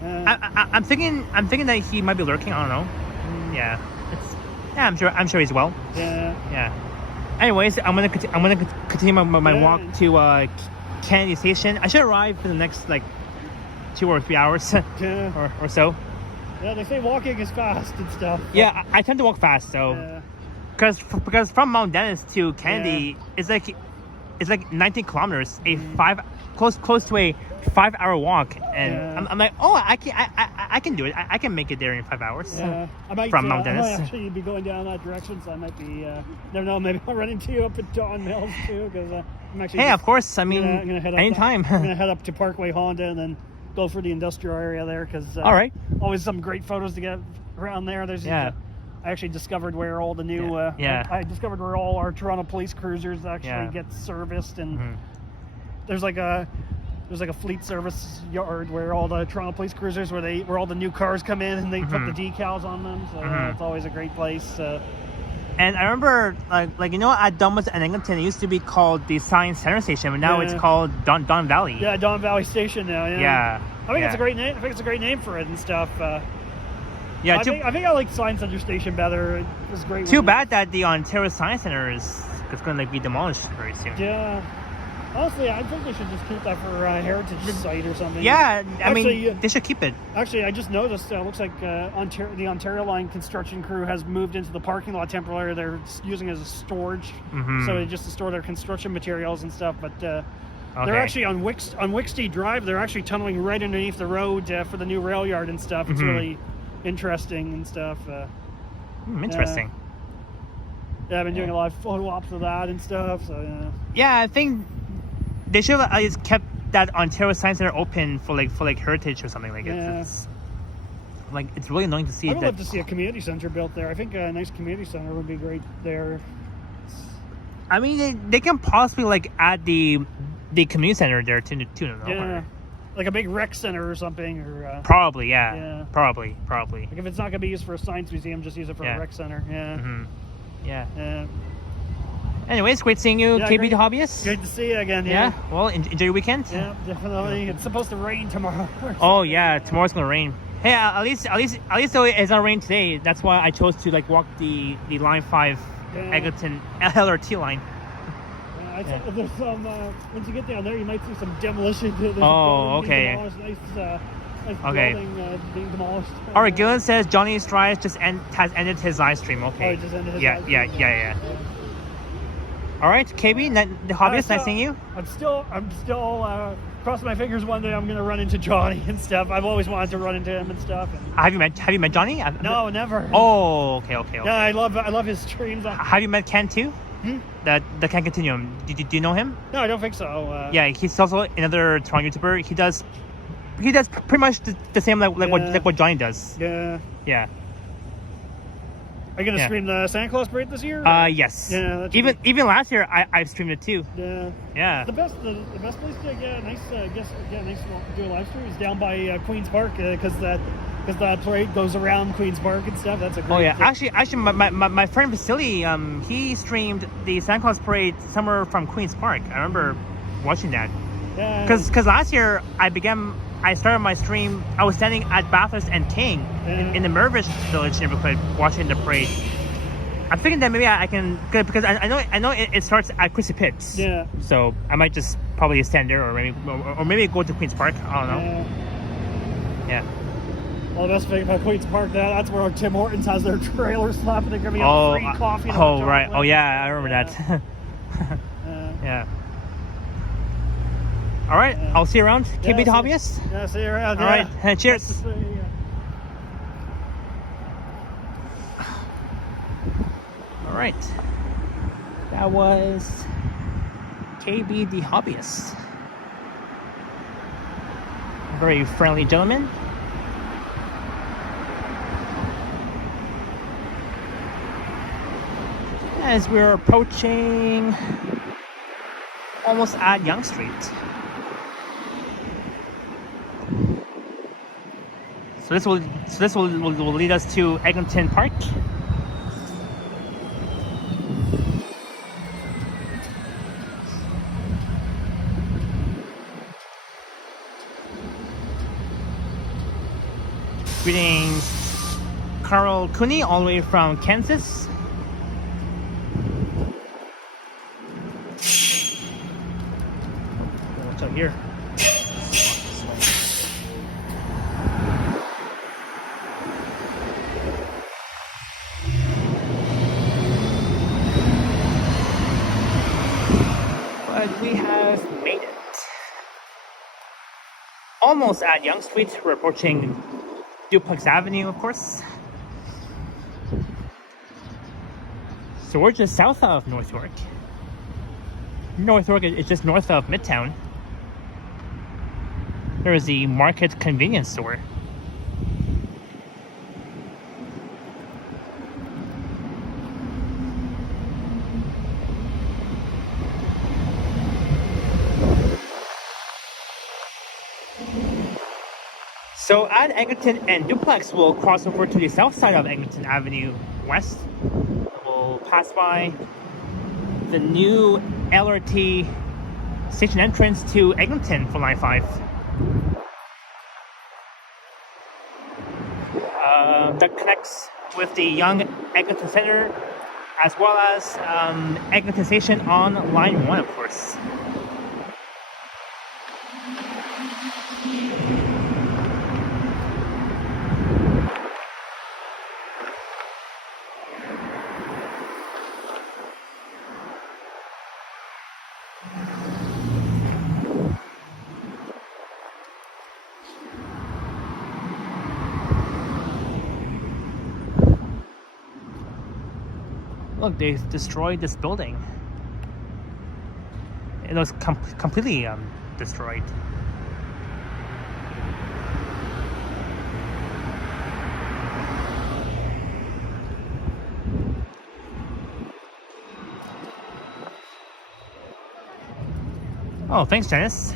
I'm thinking that he might be lurking. I don't know. I'm sure he's well. Yeah. Anyways, I'm gonna continue my walk to Kennedy Station. I should arrive in the next 2 or 3 hours or so. Yeah, they say walking is fast and stuff. Yeah, I tend to walk fast, so because from Mount Dennis to Kennedy, it's like 19 kilometers, close to a 5-hour walk, and I'm like, I can do it. I can make it there in 5 hours. From Mount Dennis. I might actually be going down that direction, so I might be. Never know. Maybe I'll run into you up at Don Mills too, because I'm actually. Hey, of course. I mean, I'm gonna head up anytime. I'm gonna head up to Parkway Honda and then go for the industrial area there, because all right. Always some great photos to get around there. I actually discovered where all the new. I discovered where all our Toronto police cruisers actually get serviced, and there's like a fleet service yard where all the Toronto police cruisers, where all the new cars come in and they put the decals on them. So it's always a great place. And I remember, at Dundas and Eglinton, it used to be called the Science Center Station, but now it's called Don Valley. Yeah, Don Valley Station now. Yeah. I think it's a great name. I think it's a great name for it and stuff. I think I like Science Center Station better. It was great. Too bad that the Ontario Science Center is going to be demolished very soon. Yeah. Honestly, I think they should just keep that for a heritage site or something. Yeah, I Actually, mean, they should keep it. Actually, I just noticed. Looks like the Ontario Line construction crew has moved into the parking lot temporarily. They're using it as a storage, so just to store their construction materials and stuff. But they're actually on Wicksteed Drive. They're actually tunneling right underneath the road for the new rail yard and stuff. It's really interesting and stuff. Interesting. Yeah, I've been doing a lot of photo ops of that and stuff. So yeah, I think they should have at least kept that Ontario Science Center open for like heritage or something like it. It's really annoying to see. I would love to see a community center built there. I think a nice community center would be great there. I mean, they can possibly like add the community center there too. Yeah, like a big rec center or something, or probably, yeah. Probably. Like if it's not gonna be used for a science museum, just use it for a rec center. Yeah. Anyways, great seeing you, KB the Hobbyist. Great to see you again. Yeah. Well, enjoy your weekend. Yeah, definitely. It's supposed to rain tomorrow. Oh yeah, tomorrow's gonna rain. Hey, at least though it's not rain today. That's why I chose to like walk the Line 5 Eglinton LRT line. I think there's some. Once you get down there, you might see some demolition. Okay. Nice Okay. building being demolished. All right, Gillen says Johnny Strides has ended his live stream. Okay. Oh, he just ended his live stream. Yeah. All right, KB, the Hobbyist, nice seeing you. I'm still crossing my fingers. One day I'm gonna run into Johnny and stuff. I've always wanted to run into him and stuff. Have you met Johnny? No, never. Oh, okay. Yeah, I love his streams. Have you met Ken too? The Ken Continuum. Do you know him? No, I don't think so. Yeah, he's also another Toronto YouTuber. He does pretty much the same like what Johnny does. Yeah. Yeah. Are you gonna stream the Santa Claus parade this year? Yes. Yeah. Even last year I streamed it too. Yeah. Yeah. The best place to get a nice do a live stream is down by Queen's Park because the parade goes around Queen's Park and stuff. That's a great. Oh yeah. Actually, my friend Vasily he streamed the Santa Claus parade somewhere from Queen's Park. I remember watching that. Yeah. Because last year I started my stream. I was standing at Bathurst and King in the Mirvish Village neighborhood watching the parade. I'm thinking that maybe I can, because I know it starts at Chrissy Pips. Yeah. So I might just probably stand there, or maybe go to Queen's Park. I don't know. Yeah. Well, the best thing about Queen's Park, that's where Tim Hortons has their trailer slap, and they're giving out free coffee. Oh right. Oh yeah, I remember that. Yeah. All right, I'll see you around. KB the Hobbyist. Yeah, see you around. All right, cheers. All right, that was KB the Hobbyist. A very friendly gentleman. As we're approaching almost at Yonge Street. So this will lead us to Eglinton Park. Greetings, Carl Cooney, all the way from Kansas. Watch out here. We have made it. Almost at Yonge Street. We're approaching Duplex Avenue, of course. So we're just south of North York. North York is just north of Midtown. There is the Market convenience store. So at Eglinton and Duplex, we'll cross over to the south side of Eglinton Avenue West. We'll pass by the new LRT station entrance to Eglinton for Line 5. That connects with the Yonge Eglinton Center, as well as Eglinton Station on Line 1, of course. Look, they destroyed this building. It was completely destroyed. Oh, thanks, Janice.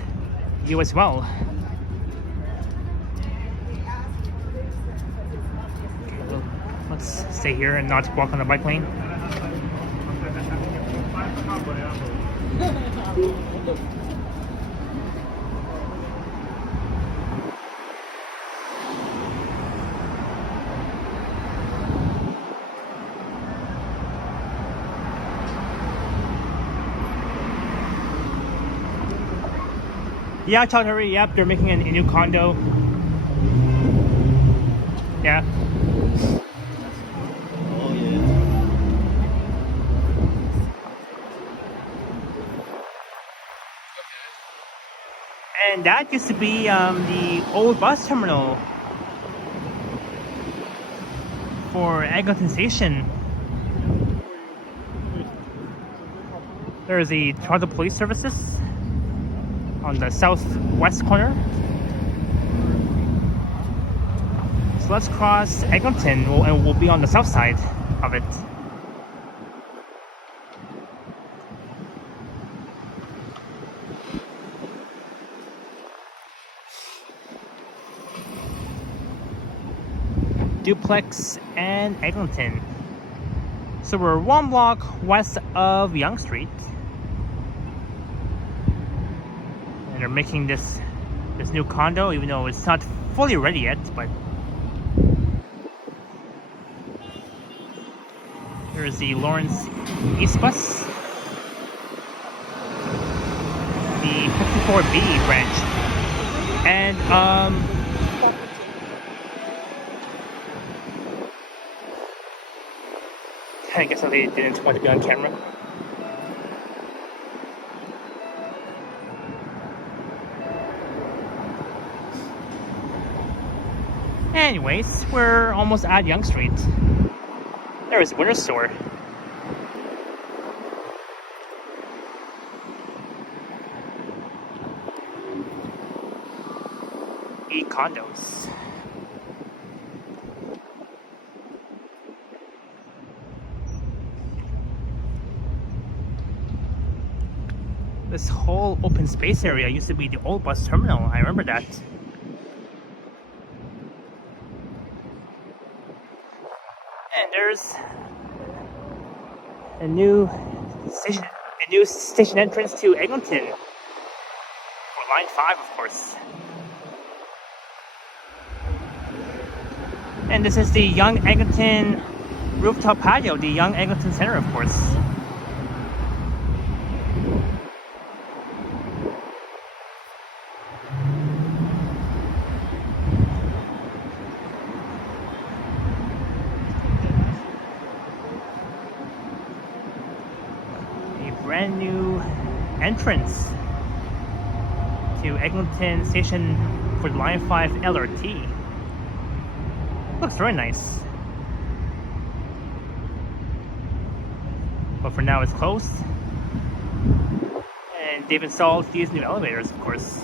You as well. Okay, well, let's stay here and not walk on the bike lane. Yeah, I talked already. Yep, they're making a new condo. Yeah. Oh yeah. And that used to be the old bus terminal for Eglinton Station. There's the Toronto Police Services on the southwest corner. So let's cross Eglinton and we'll be on the south side of it. Duplex and Eglinton. So we're one block west of Yonge Street. And they're making this new condo, even though it's not fully ready yet, but there's the Lawrence East Bus. The 54B branch. And I guess they didn't want to be on camera. Anyways, we're almost at Yonge Street. There is Winter Store. E-condos. This whole open space area used to be the old bus terminal. I remember that. And there's a new station entrance to Eglinton. For line 5, of course. And this is the Yonge Eglinton rooftop patio, the Yonge Eglinton Center, of course. Brand new entrance to Eglinton Station for the Line 5 LRT. Looks very nice. But for now it's closed. And they've installed these new elevators, of course.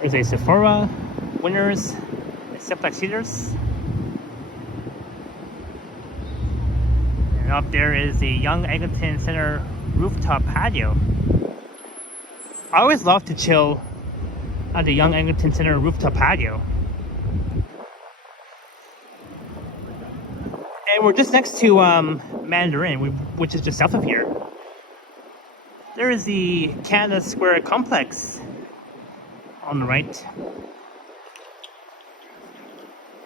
There's a Sephora, Winners, and Simplex Cedars. And up there is the Yonge Eglinton Center rooftop patio. I always love to chill at the Yonge Eglinton Center rooftop patio. And we're just next to Mandarin, which is just south of here. There is the Canada Square complex on the right.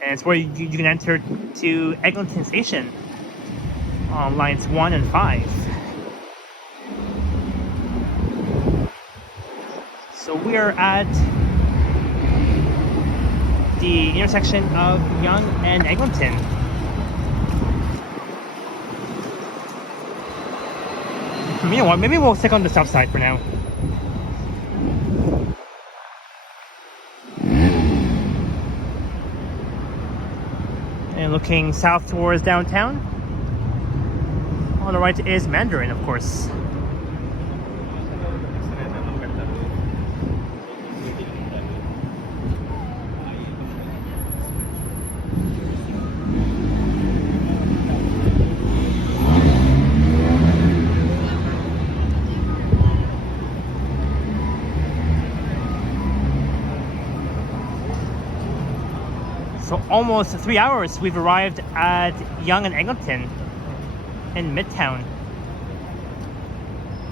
And it's where you can enter to Eglinton Station on lines 1 and 5. So we are at the intersection of Yonge and Eglinton. You know what, maybe we'll stick on the south side for now. And And looking south towards downtown. On the right is Mandarin, of course. So almost 3 hours we've arrived at Yonge and Eglinton in Midtown.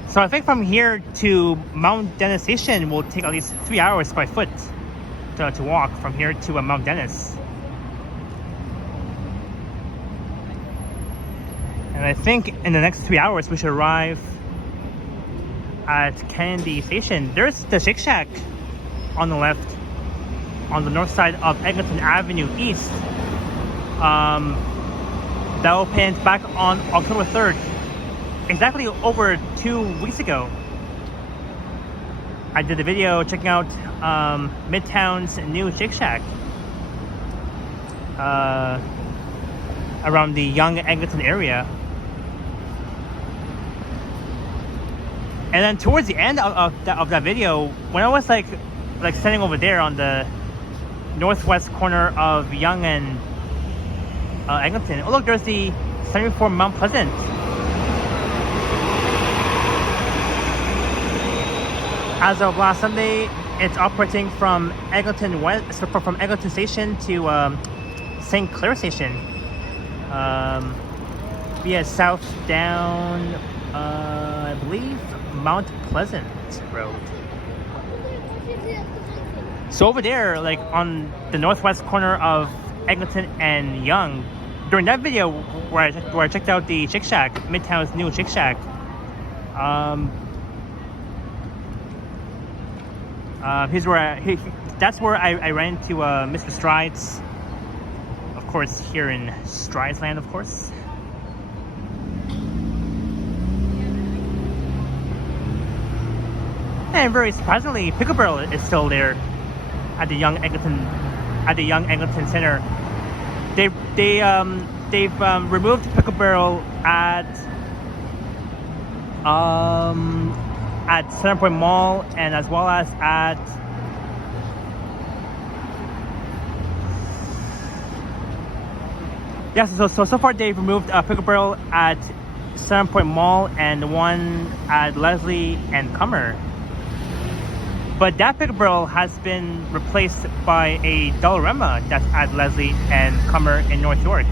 So I think from here to Mount Dennis Station will take at least 3 hours by foot to walk from here to Mount Dennis. And I think in the next 3 hours we should arrive at Kennedy Station. There's the Shake Shack on the left, on the north side of Eglinton Avenue East. That opened back on October 3rd, exactly over 2 weeks ago. I did a video checking out Midtown's new Shake Shack around the Yonge and Eglinton area. And then towards the end of that video, when I was like standing over there on the northwest corner of Yonge and Eglinton. Oh look, there's the 74 Mount Pleasant. As of last Sunday, it's operating from Eglinton West, from Eglinton Station to St. Clair Station. Via south down, I believe, Mount Pleasant Road. So over there, like on the northwest corner of Eglinton and Yonge, during that video where I checked out the Shake Shack, Midtown's new Shake Shack, that's where I ran into Mr. Strides, of course, here in Strides Land, of course. And very surprisingly, Pickle Barrel is still there at the Yonge Eglinton Center. They've removed Pickle Barrel at Centerpoint Mall, and as well as at so far they've removed Pickle Barrel at Centerpoint Mall and the one at Leslie and Comer. But that Pickle Barrel has been replaced by a Dollarama that's at Leslie and Comer in North York.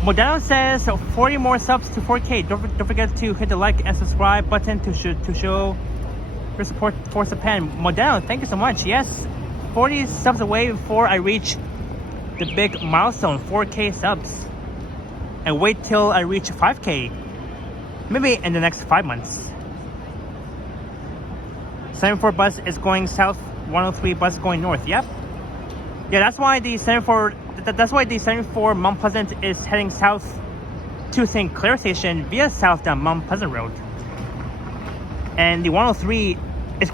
Modano says 40 more subs to 4K. Don't forget to hit the like and subscribe button to show your support for Japan. Modano, thank you so much. Yes, 40 subs away before I reach the big milestone, 4K subs. And wait till I reach 5K. Maybe in the next 5 months. 74 bus is going south, 103 bus going north. Yep. Yeah, that's why the 74 Mount Pleasant is heading south to St. Clair Station via south down Mount Pleasant Road. And the 103, it's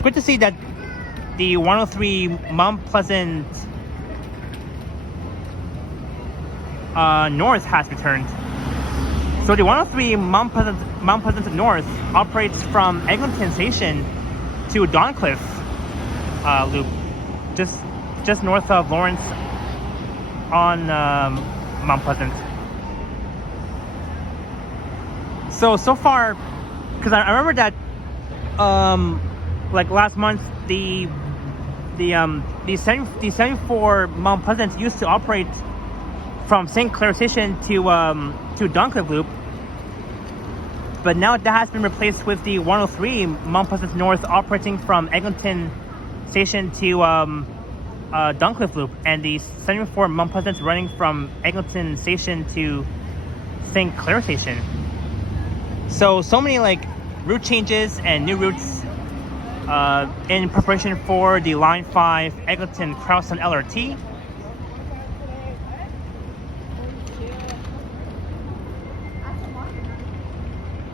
great to see that the 103 Mount Pleasant North has returned. So the 103 Mount Pleasant North operates from Eglinton Station to Doncliffe Loop, just north of Lawrence on Mount Pleasant. So far, because I remember that like last month the 74 Mount Pleasant used to operate from St. Clair Station to Doncliffe Loop, but now that has been replaced with the 103 Mount Pleasant North operating from Eglinton Station to Doncliffe Loop, and the 74 Mount Pleasant running from Eglinton Station to St. Clair Station. So many like route changes and new routes in preparation for the Line 5 Eglinton Crosstown LRT.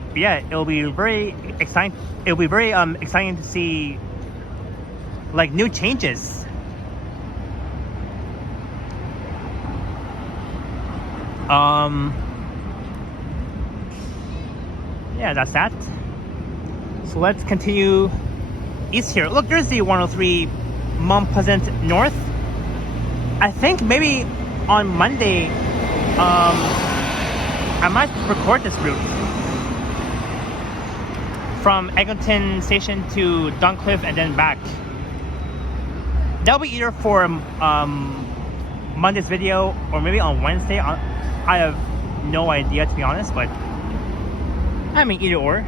But yeah, it'll be very exciting. It'll be very exciting to see like new changes. Yeah, that's that. So let's continue east here. Look, there's the 103 Mount Pleasant North. I think maybe on Monday, I might record this route from Eglinton Station to Duncliffe and then back. That'll be either for Monday's video or maybe on Wednesday. I have no idea, to be honest, but I mean either or.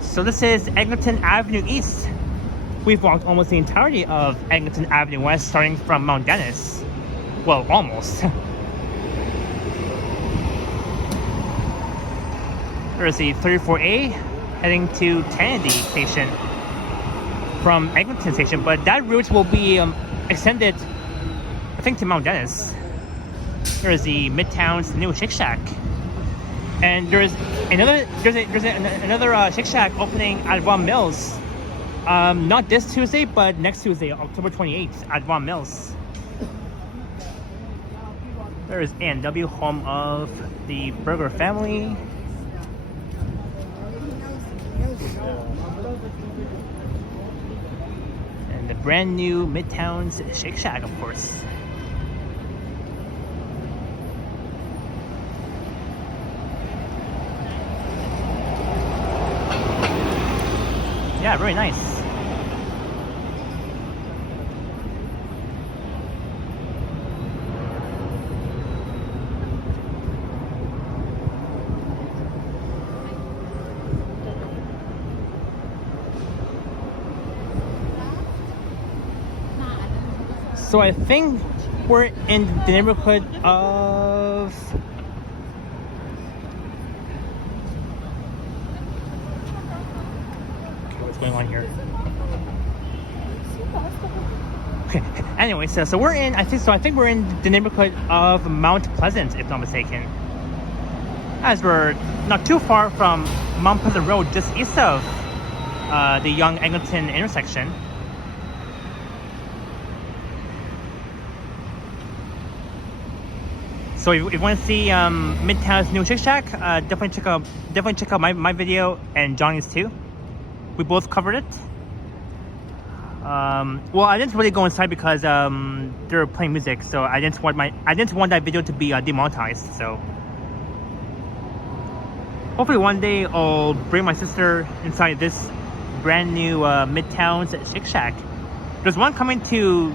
So this is Eglinton Avenue East. We've walked almost the entirety of Eglinton Avenue West, starting from Mount Dennis. Well, almost. There's the 34A heading to Kennedy Station from Eglinton Station, but that route will be extended, I think, to Mount Dennis. There's the Midtown's new Shake Shack, and there's another Shake Shack opening at Vaughan Mills. Not this Tuesday, but next Tuesday, October 28th, at Vaughan Mills. There is A&W, home of the Burger family. And the brand new Midtown's Shake Shack, of course. Yeah, very nice. So I think we're in the neighborhood of what's going on here? Okay. Anyway, so we're in. I think we're in the neighborhood of Mount Pleasant, if not mistaken. As we're not too far from Mount Pleasant Road, just east of the Yonge Eglinton intersection. So if you want to see Midtown's new Shake Shack, definitely check out my video and Johnny's too. We both covered it. Well, I didn't really go inside because they were playing music, so I didn't want that video to be demonetized. So hopefully one day I'll bring my sister inside this brand new Midtown's Shake Shack. There's one coming to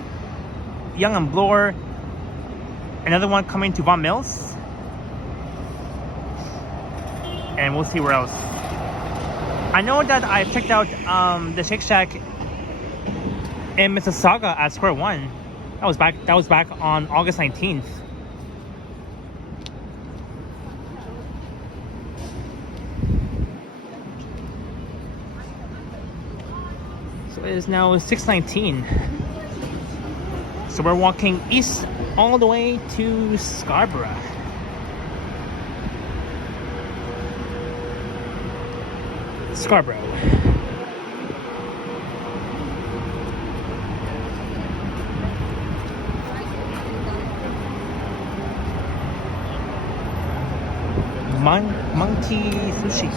Yonge and Bloor. Another one coming to Vaughan Mills, and we'll see where else. I know that I checked out the Shake Shack in Mississauga at Square One. That was back on August 19th. So it is now 6:19. So we're walking east all the way to Scarborough. Monkey Sushi.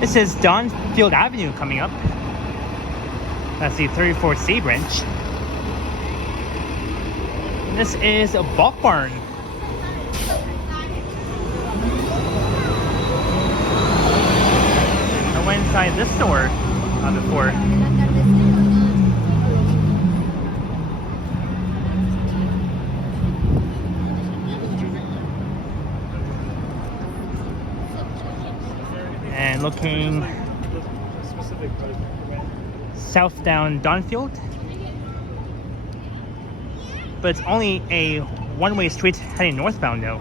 This is Donfield Avenue coming up. That's the 34C branch. This is a Bulk Barn. I went inside this store before. And looking south down Donfield, but it's only a one-way street heading northbound though.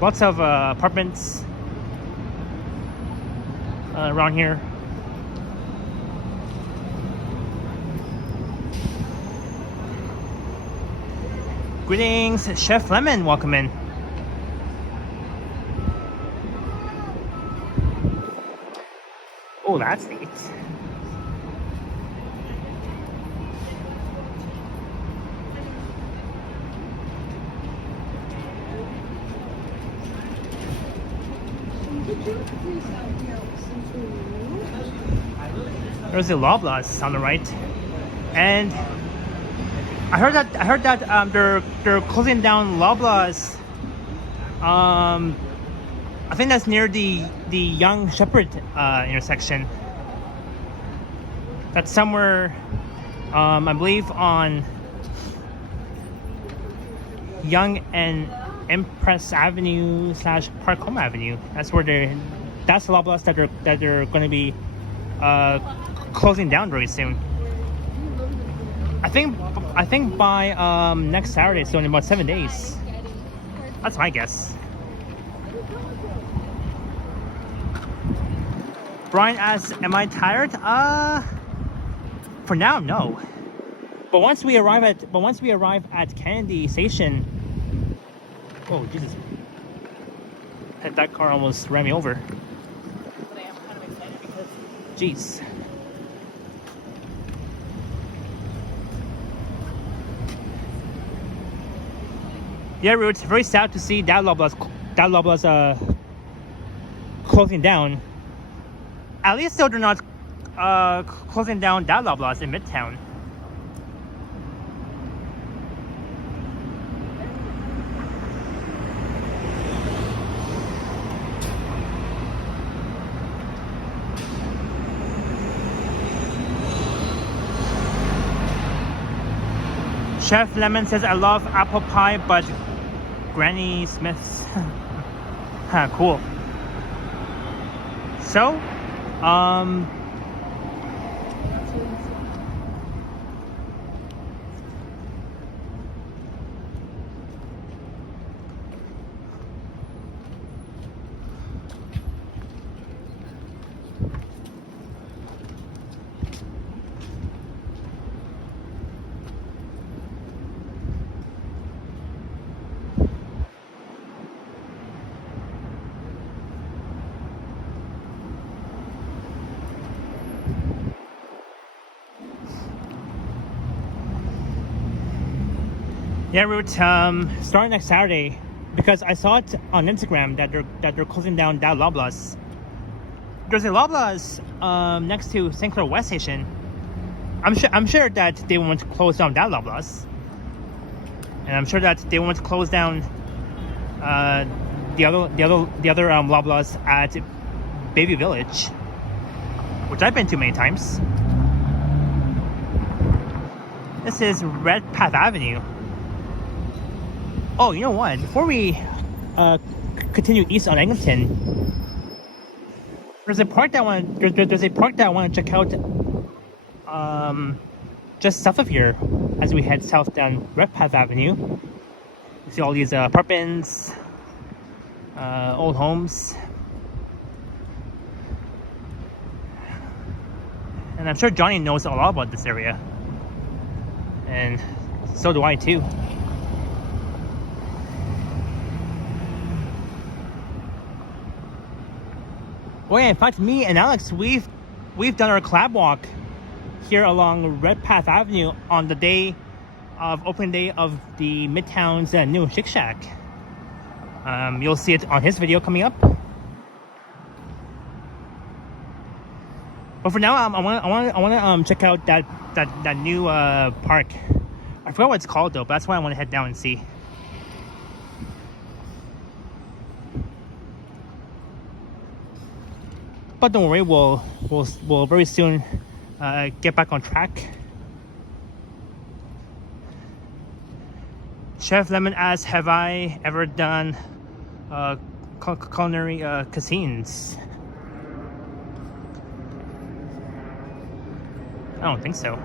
Lots of apartments around here. Greetings, Chef Lemon. Welcome in. Oh, that's neat. There's the Loblaws on the right, and I heard that they're closing down Loblaws. I think that's near the Young Shepherd intersection. That's somewhere, I believe, on Yonge and Empress Avenue / Park Home Avenue. That's where that's the Loblaws that they're going to be closing down very soon. I think by next Saturday, so in about 7 days. That's my guess. Brian asks, "Am I tired?" For now, no. But once we arrive at Kennedy Station, oh Jesus! That car almost ran me over. But I am kind of excited because, jeez. Yeah, it's very sad to see that Loblaws closing down. At least though they're not closing down that Loblaws in Midtown. Chef Lemon says, "I love apple pie, but Granny Smith's." Cool. So, yeah, Root, starting next Saturday, because I saw it on Instagram that they're closing down that Loblaws. There's a Loblaws next to St. Clair West Station. I'm sure that they won't close down that Loblaws, and I'm sure that they won't close down the other Loblaws at Baby Village, which I've been to many times. This is Redpath Avenue. Oh, you know what? Before we continue east on Eglinton, there's a park that I want to check out just south of here as we head south down Redpath Avenue. You see all these apartments, old homes, and I'm sure Johnny knows a lot about this area, and so do I too. Oh yeah, in fact, me and Alex, we've done our collab walk here along Redpath Avenue on the day of opening day of the Midtown's new Shake Shack. You'll see it on his video coming up. But for now, I want to check out that new park. I forgot what it's called though, but that's why I want to head down and see. But don't worry, we'll very soon get back on track. Chef Lemon asks, "Have I ever done culinary cuisines?" I don't think so.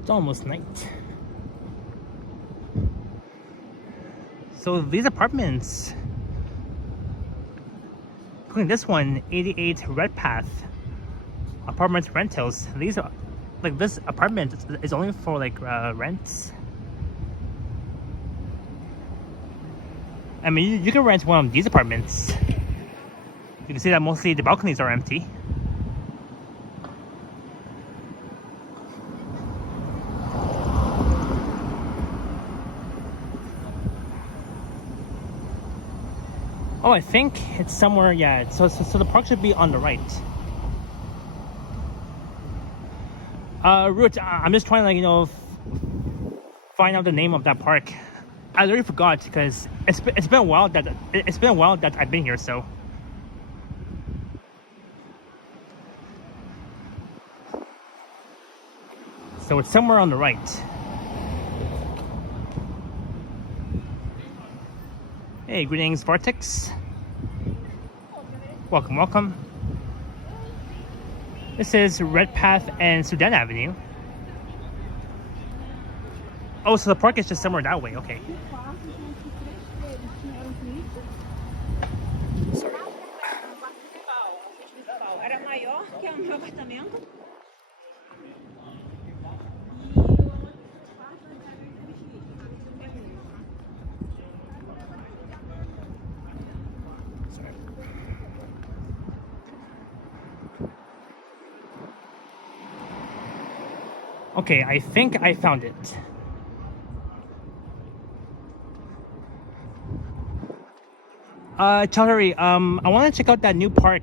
It's almost night. So these apartments, including this one, 88 Redpath Apartments Rentals. These are like, this apartment is only for like rents. I mean, you can rent one of these apartments. You can see that mostly the balconies are empty. Oh, I think it's somewhere, yeah. So the park should be on the right. Root, I'm just trying to, like, you know, find out the name of that park. I already forgot because it's been a while that I've been here. So it's somewhere on the right. Hey, greetings, Vortex. Welcome, welcome. This is Redpath and Sudan Avenue. Oh, so the park is just somewhere that way. Okay. Sorry. Era maior que o meu apartamento. Okay, I think I found it. Chowdhury, I want to check out that new park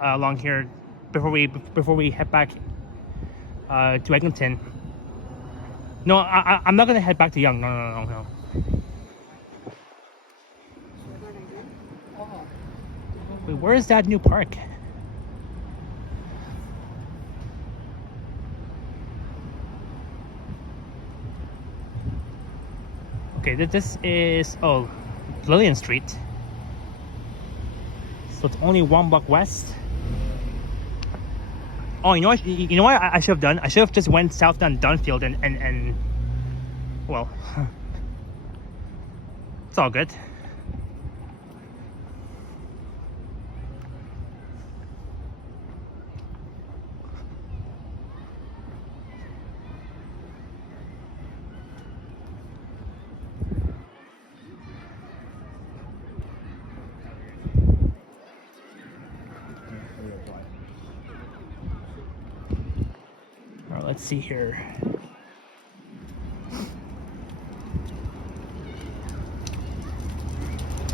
along here before we head back to Eglinton. No, I'm not gonna head back to Yonge. No. Wait, where is that new park? Okay, this is, oh, Lillian Street. So it's only 1 block west. Oh, you know what I should have done? I should have just went south down Dunfield and well, it's all good. Let's see here.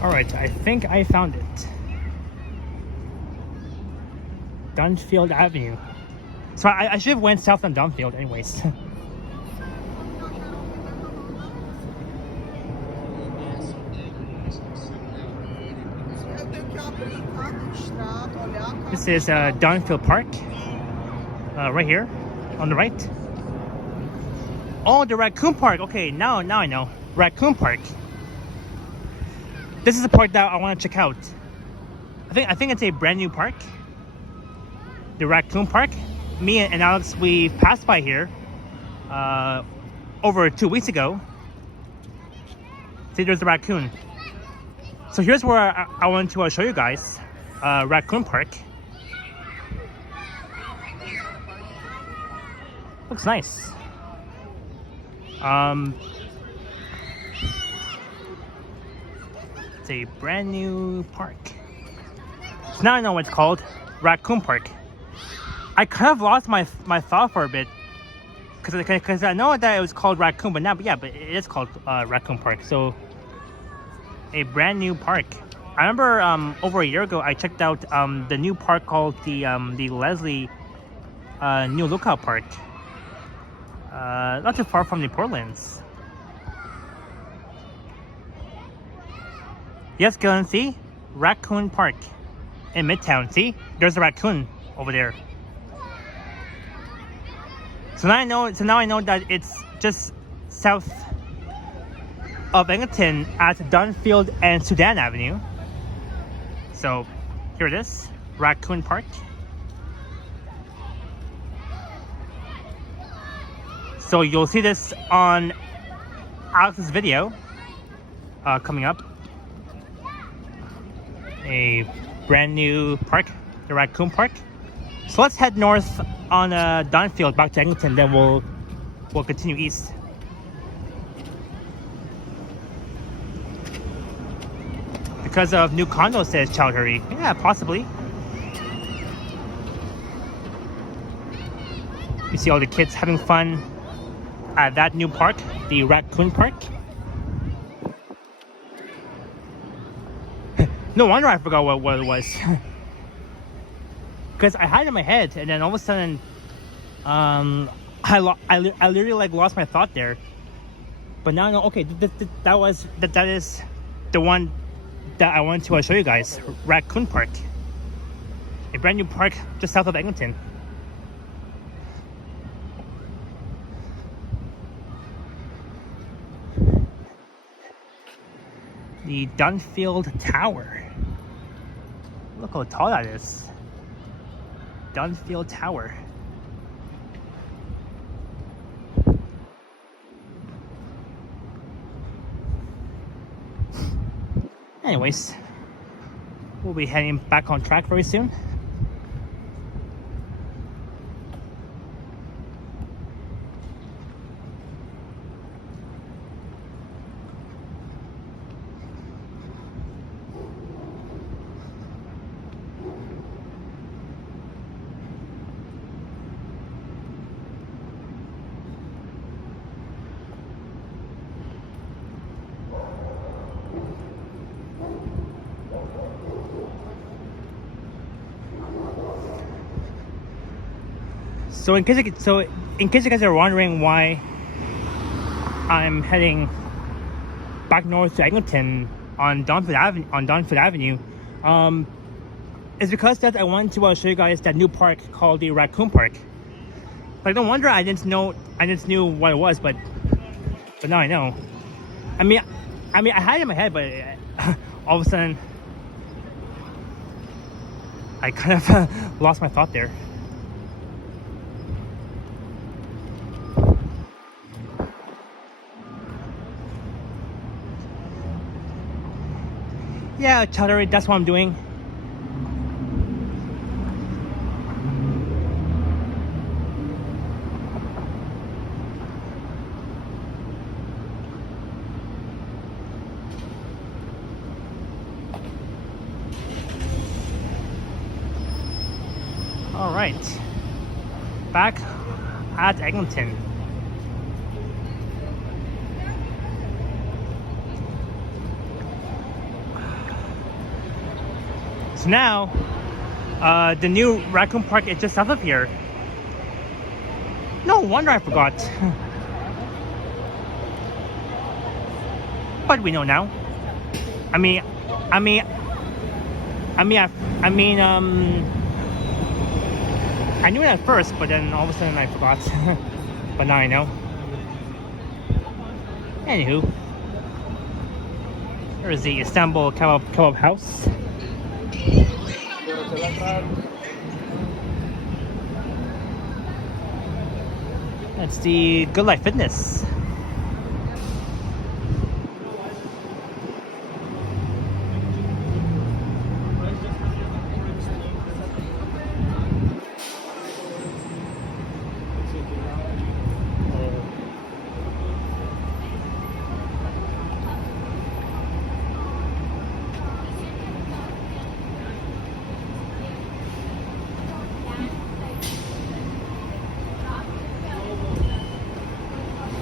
All right, I think I found it. Dunfield Avenue. So I should have went south on Dunfield anyways. This is Dunfield Park. Right here. On the right. Oh, the Raccoon Park. Okay, now I know. Raccoon Park. This is a park that I want to check out. I think it's a brand new park. The Raccoon Park. Me and Alex, we passed by here over 2 weeks ago. See, there's the raccoon. So here's where I want to show you guys Raccoon Park. Looks nice. It's a brand new park. So now I know what it's called, Raccoon Park. I kind of lost my thought for a bit because I know that it was called Raccoon, but it is called Raccoon Park. So a brand new park. I remember over a year ago I checked out the new park called the Leslie New Lookout Park. Not too far from the Portlands. Yes, Gillen, see? Raccoon Park in Midtown. See? There's a raccoon over there. So now I know that it's just south of Eglinton at Dunfield and Sudan Avenue. So here it is, Raccoon Park. So you'll see this on Alex's video. coming up. A brand new park, the Raccoon Park. So let's head north on Donfield back to Eglinton, then we'll continue east. Because of new condos, says Chowdhury. Yeah, possibly. You see all the kids having fun at that new park, the Raccoon Park. No wonder I forgot what it was. Because I had it in my head, and then all of a sudden, I literally like lost my thought there. But now I know. Okay, that is the one that I wanted to show you guys. Raccoon Park, a brand new park just south of Eglinton. The Donfield Tower. Look how tall that is. Donfield Tower. Anyways, we'll be heading back on track very soon. So in case you guys are wondering why I'm heading back north to Eglinton on Donfield Avenue, it's because that I wanted to show you guys that new park called the Raccoon Park. Like, no wonder I didn't knew what it was, but now I know. I mean I had it in my head, but all of a sudden I kind of lost my thought there. Yeah, Chowdhury, that's what I'm doing. All right, back at Eglinton. So now, the new Raccoon Park is just south of here. No wonder I forgot. But we know now. I knew it at first, but then all of a sudden I forgot. But now I know. Anywho, there's the Istanbul Kebab House. That's the Good Life Fitness.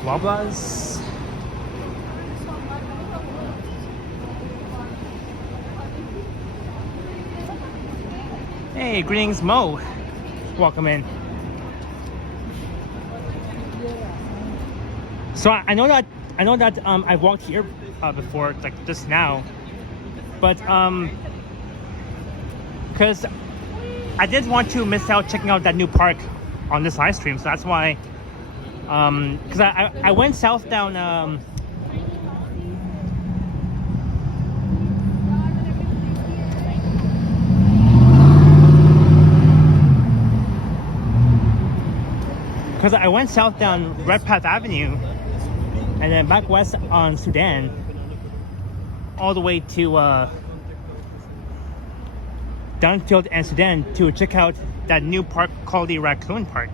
Wabas. Hey, greetings, Mo. Welcome in. So I know that I've walked here before, like just now, but because I did want to miss out checking out that new park on this live stream, so that's why. Because I went south down Redpath Avenue and then back west on Sudan, all the way to Dunfield and Sudan to check out that new park called the Raccoon Park.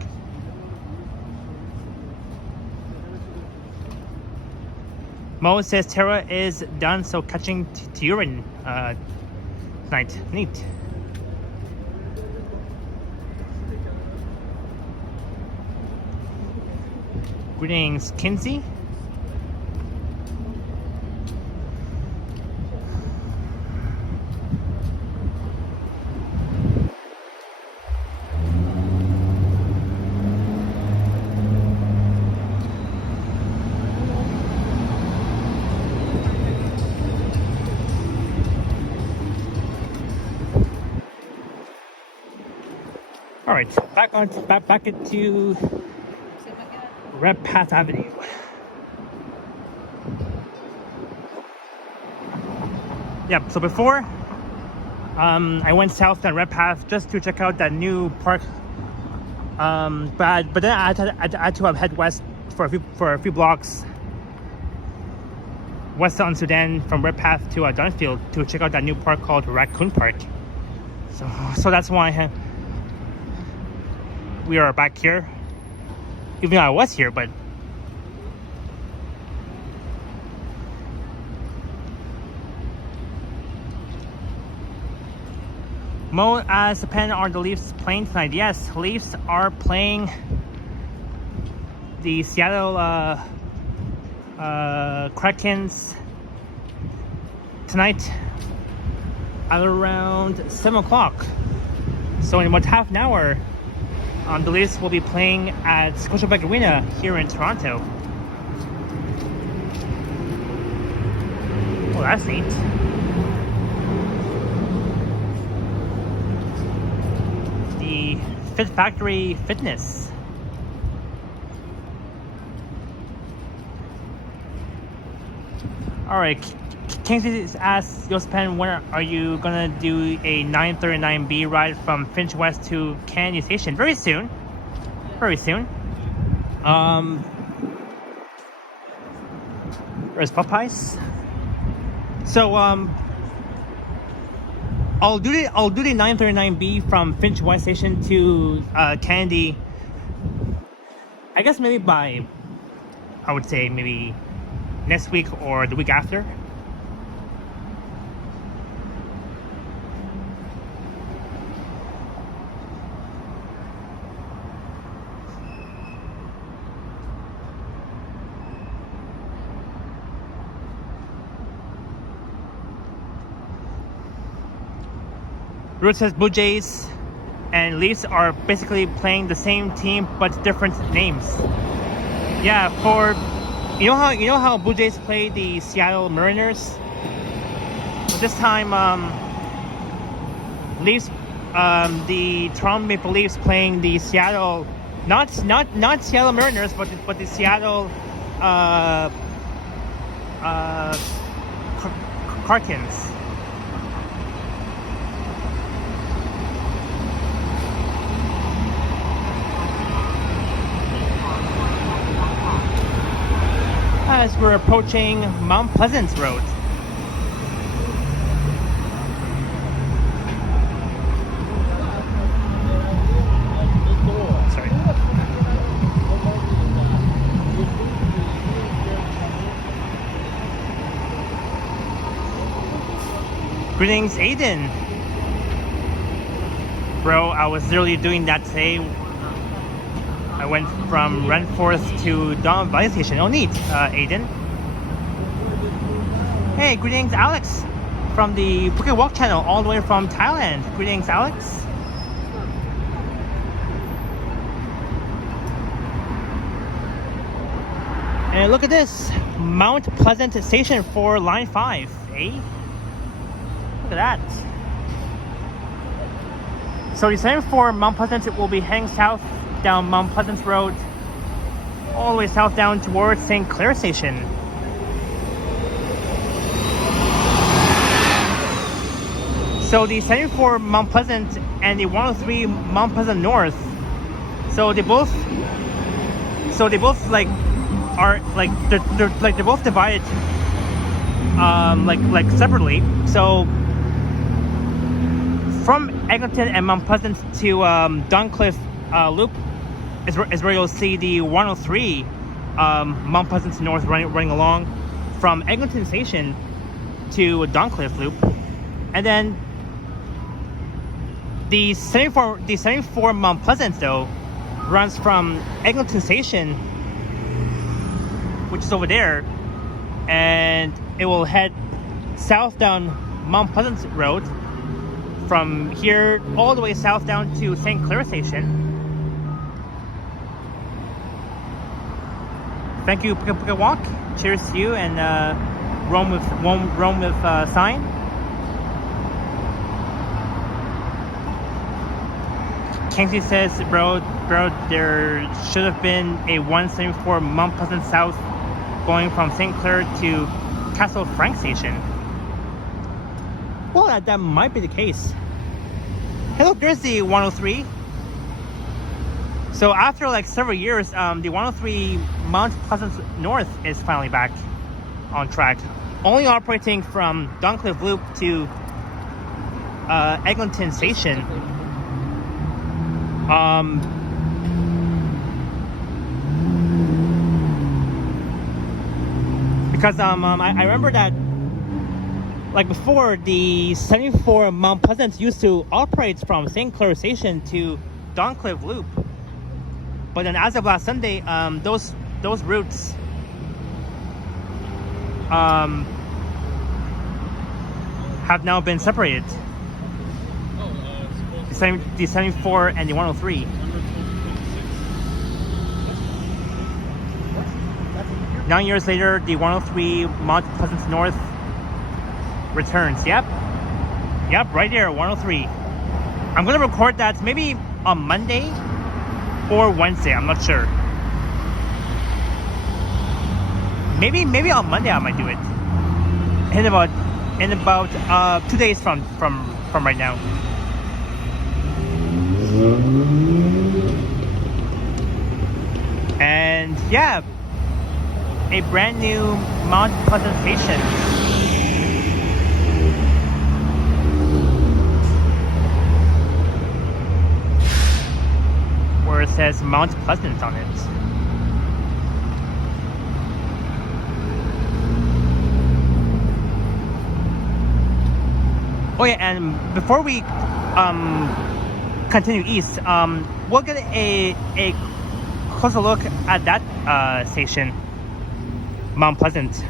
Mo says Tara is done, so catching to urine tonight. Neat. Greetings, Kinsey. All right, back into Redpath Avenue. Yep. So before, I went south on Redpath just to check out that new park. But then I had to head west for a few blocks west on Sudan from Redpath to Dunfield to check out that new park called Raccoon Park. So that's why we are back here. Even though I was here, but Mo asks, depend are the Leafs playing tonight? Yes, Leafs are playing the Seattle Krakens tonight at around 7 o'clock. So in about half an hour, the Leafs will be playing at Scotiabank Arena here in Toronto. Oh, that's neat. The Fit Factory Fitness. All right, Kingsley asks, Jospen, when are you gonna do a 939B ride from Finch West to Kennedy Station? Very soon. Very soon. There's Popeyes. So I'll do the 939B from Finch West Station to Kennedy. I guess maybe by, I would say maybe next week or the week after. Ruth says Blue Jays and Leafs are basically playing the same team but different names. Yeah, for you know how Blue Jays play the Seattle Mariners? But this time Leafs the Toronto Maple Leafs playing the Seattle not Seattle Mariners but the Seattle Krakens. As we're approaching Mount Pleasant Road. Sorry. Greetings, Aiden. Bro, I was literally doing that today. I went from Renforth to Don Valley Station. Oh, neat, Aiden. Hey, greetings, Alex, from the Bukit Walk channel, all the way from Thailand. Greetings, Alex. And look at this, Mount Pleasant Station for Line 5, eh? Look at that. So the same for Mount Pleasant will be heading south down Mount Pleasant Road, all the way south down towards St. Clair Station. So the 74 Mount Pleasant and the 103 Mount Pleasant North, so they both like are like they're both divided like separately. So from Eglinton and Mount Pleasant to Duncliffe Loop is where you'll see the 103 Mount Pleasant North running along from Eglinton Station to Duncliffe Loop, and then the 74 Mount Pleasant though runs from Eglinton Station, which is over there, and it will head south down Mount Pleasant Road from here all the way south down to St. Clair Station. Thank you, Puka Walk. Cheers to you, and roam with sign. Kingsley says, bro, there should have been a 174 Mount Pleasant South going from St. Clair to Castle Frank Station. Well, that might be the case. Hey, look, there's the 103. So after like several years, the 103 Mount Pleasant North is finally back on track, only operating from Duncliffe Loop to Eglinton Station. Because I remember that, like before, the 74 Mount Pleasant used to operate from St. Clair Station to Duncliffe Loop, but then as of last Sunday, those routes have now been separated. The 74 and the 103. 9 years later, the 103 Mount Pleasant North returns. Yep, right there, 103. I'm gonna record that maybe on Monday or Wednesday. I'm not sure. Maybe on Monday I might do it. In about 2 days from right now. And yeah, a brand new Mount Pleasant Station. Where it says Mount Pleasant on it. Oh yeah, and before we continue east, we'll get a closer look at that station, Mount Pleasant.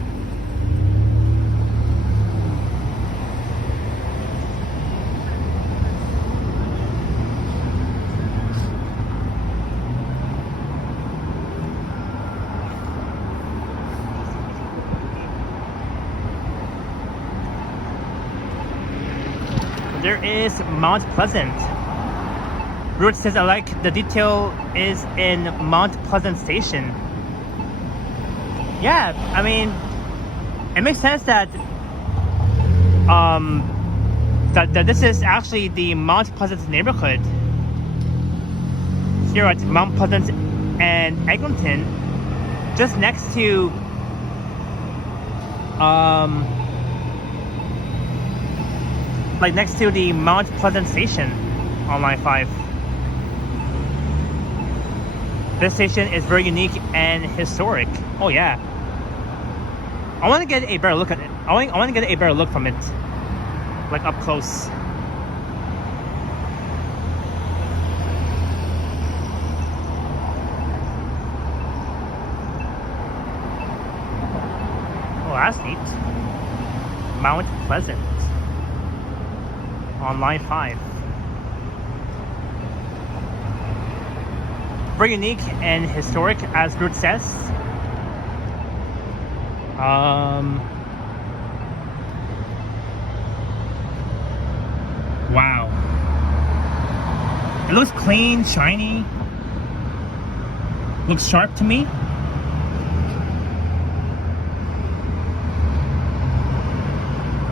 There is Mount Pleasant. Root says, I like the detail is in Mount Pleasant Station. Yeah, I mean, it makes sense that that this is actually the Mount Pleasant neighborhood here at Mount Pleasant and Eglinton, just next to like next to the Mount Pleasant Station on Line 5. This station is very unique and historic. Oh yeah. I want to get a better look at it. I want to get a better look from it, like up close. Oh, that's neat. Mount Pleasant on Line 5. Very unique and historic, as Root says. Wow. It looks clean, shiny. Looks sharp to me.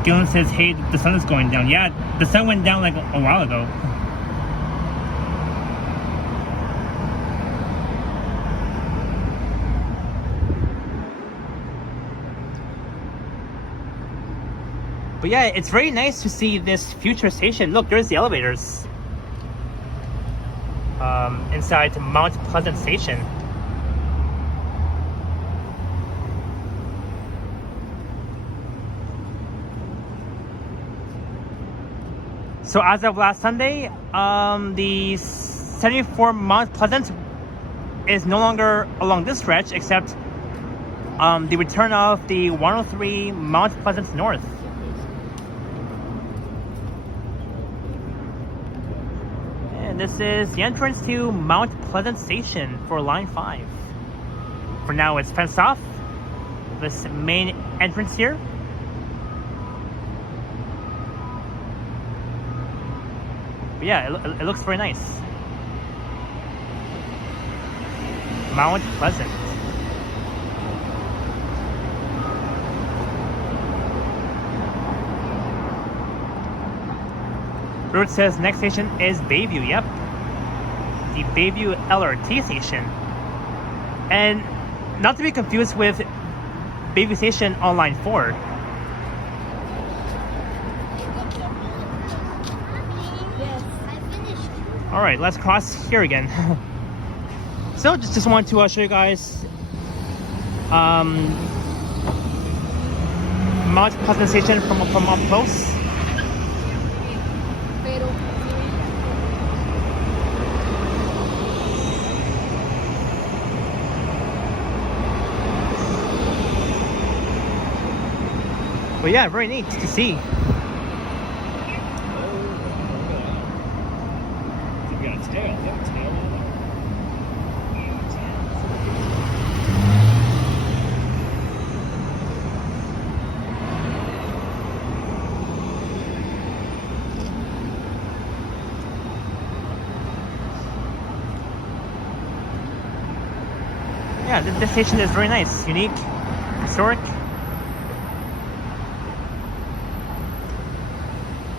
Gillen says, hey, the sun is going down. Yeah, the sun went down like a while ago. But yeah, it's very nice to see this future station. Look, there's the elevators inside Mount Pleasant Station. So as of last Sunday, the 74 Mount Pleasant is no longer along this stretch, except the return of the 103 Mount Pleasant North. And this is the entrance to Mount Pleasant Station for Line 5. For now, it's fenced off, this main entrance here. But yeah, it looks very nice. Mount Pleasant. Route says next station is Bayview. Yep, the Bayview LRT station, and not to be confused with Bayview Station on Line 4. All right, let's cross here again. So just want to show you guys Mount Pleasant Station from up close. But yeah, very neat to see. Yeah, this station is very nice, unique, historic.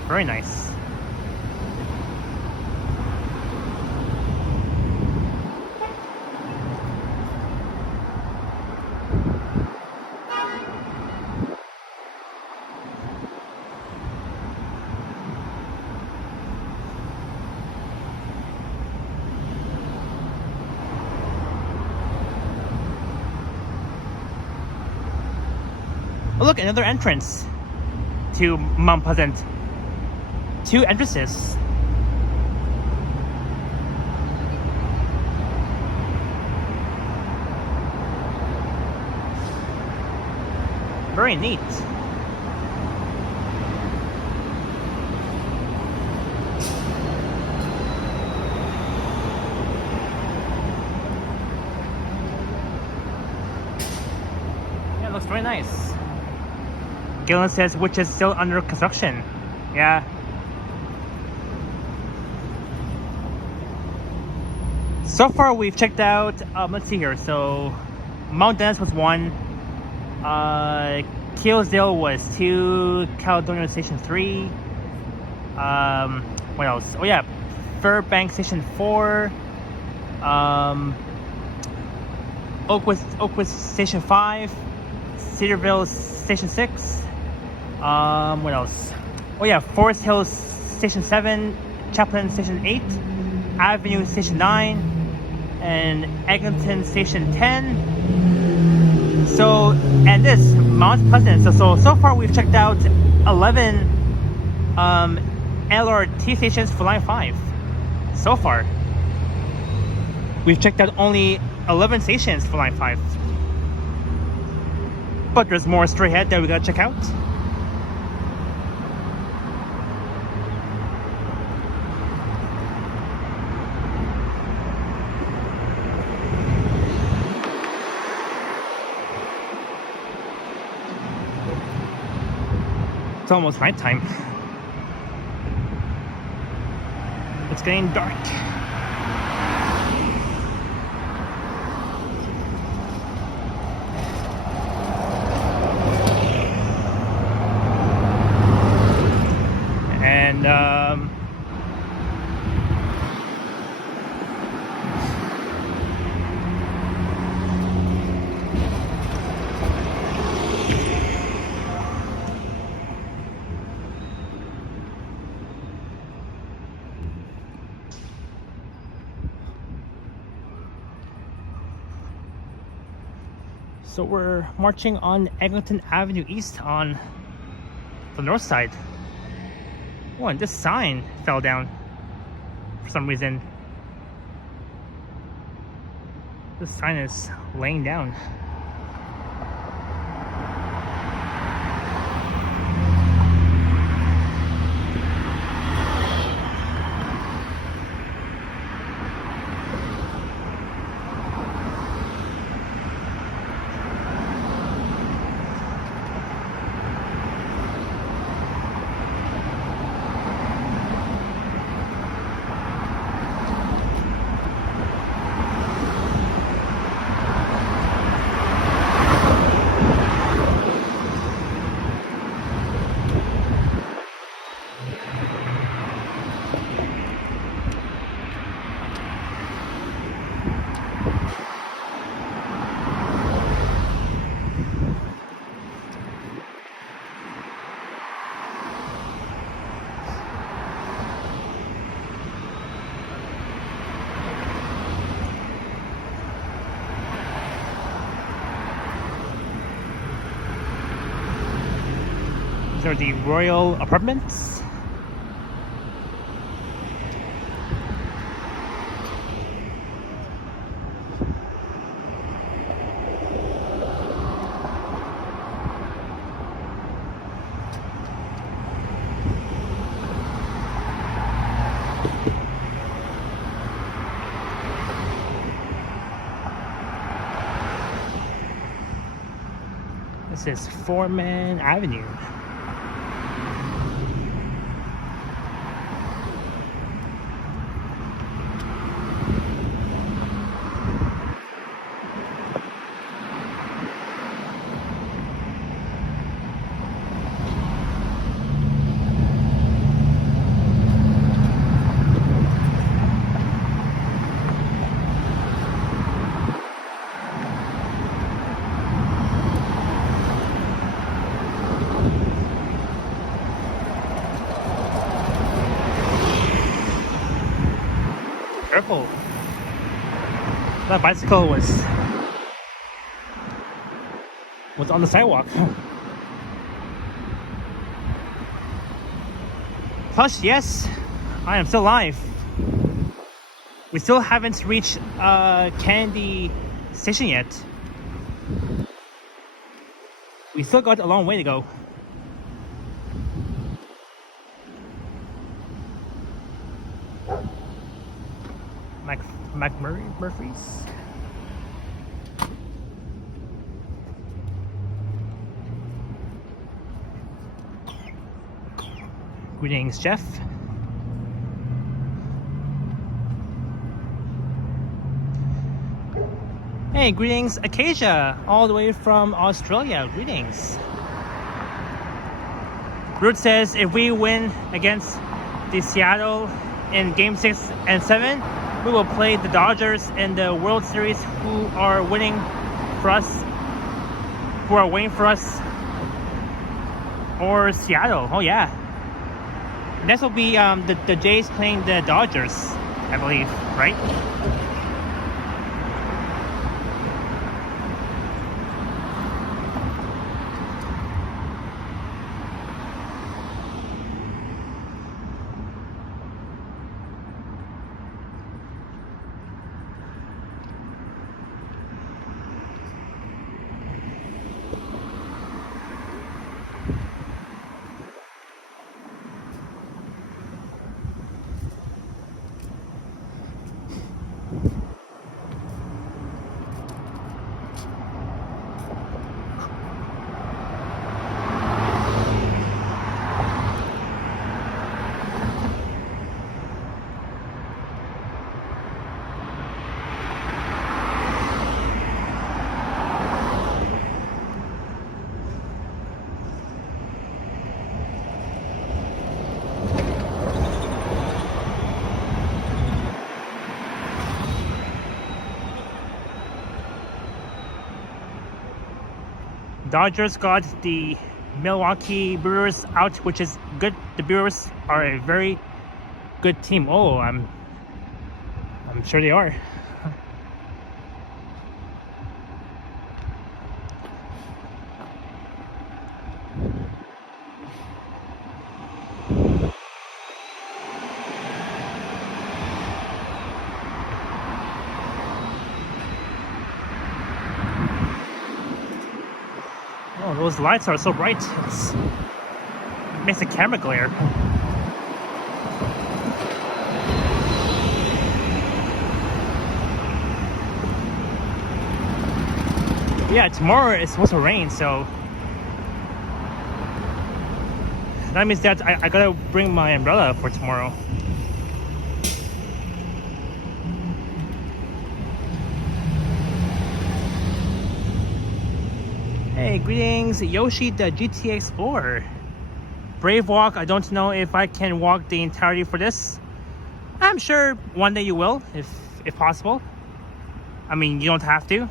Very nice. Oh, look, another entrance to Mount Pleasant. 2 entrances. Very neat. Yeah, it looks very nice. Gillen says which is still under construction. Yeah. So far we've checked out, let's see here, so Mount Dennis was 1, Keelesdale was 2, Caledonia Station 3, what else? Oh yeah, Fairbank Station 4, Oakwood Station 5, Cedarvale Station 6, what else? Oh yeah, Forest Hills Station 7, Chaplin Station 8, Avenue Station 9, and Eglinton Station 10. So, and this Mount Pleasant. So far we've checked out 11 LRT stations for Line 5. So far, we've checked out only 11 stations for Line 5. But there's more straight ahead that we gotta check out. It's almost nighttime. It's getting dark. And So we're marching on Eglinton Avenue East on the north side. Oh, and this sign fell down for some reason. This sign is laying down. These are the Royal Apartments. This is Foreman Avenue. Careful. That bicycle was on the sidewalk. Hush, yes, I am still alive. We still haven't reached Kennedy Station yet. We still got a long way to go. Murphy's. Greetings, Jeff. Hey, greetings, Acacia, all the way from Australia. Greetings. Root says if we win against the Seattle in Game 6 and 7, we will play the Dodgers in the World Series, who are waiting for us, or Seattle. Oh yeah, this will be the Jays playing the Dodgers, I believe, right? Dodgers got the Milwaukee Brewers out, which is good. The Brewers are a very good team. Oh, I'm sure they are. those lights are so bright. It makes the camera glare. Yeah, tomorrow it's supposed to rain, so that means that I gotta bring my umbrella for tomorrow. Hey, greetings, Yoshi the GTA Explorer. Brave walk. I don't know if I can walk the entirety for this. I'm sure one day you will, if possible. I mean, you don't have to.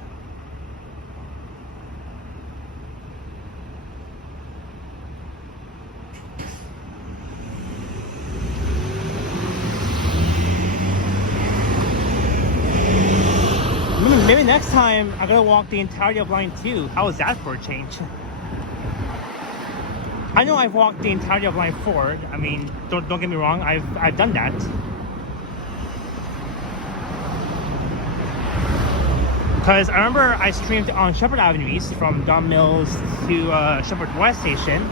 Maybe next time I'm gonna walk the entirety of line 2. How is that for a change? I know I've walked the entirety of line 4. I mean, don't get me wrong, I've done that. Because I remember I streamed on Shepherd Avenue East from Don Mills to Shepherd West Station.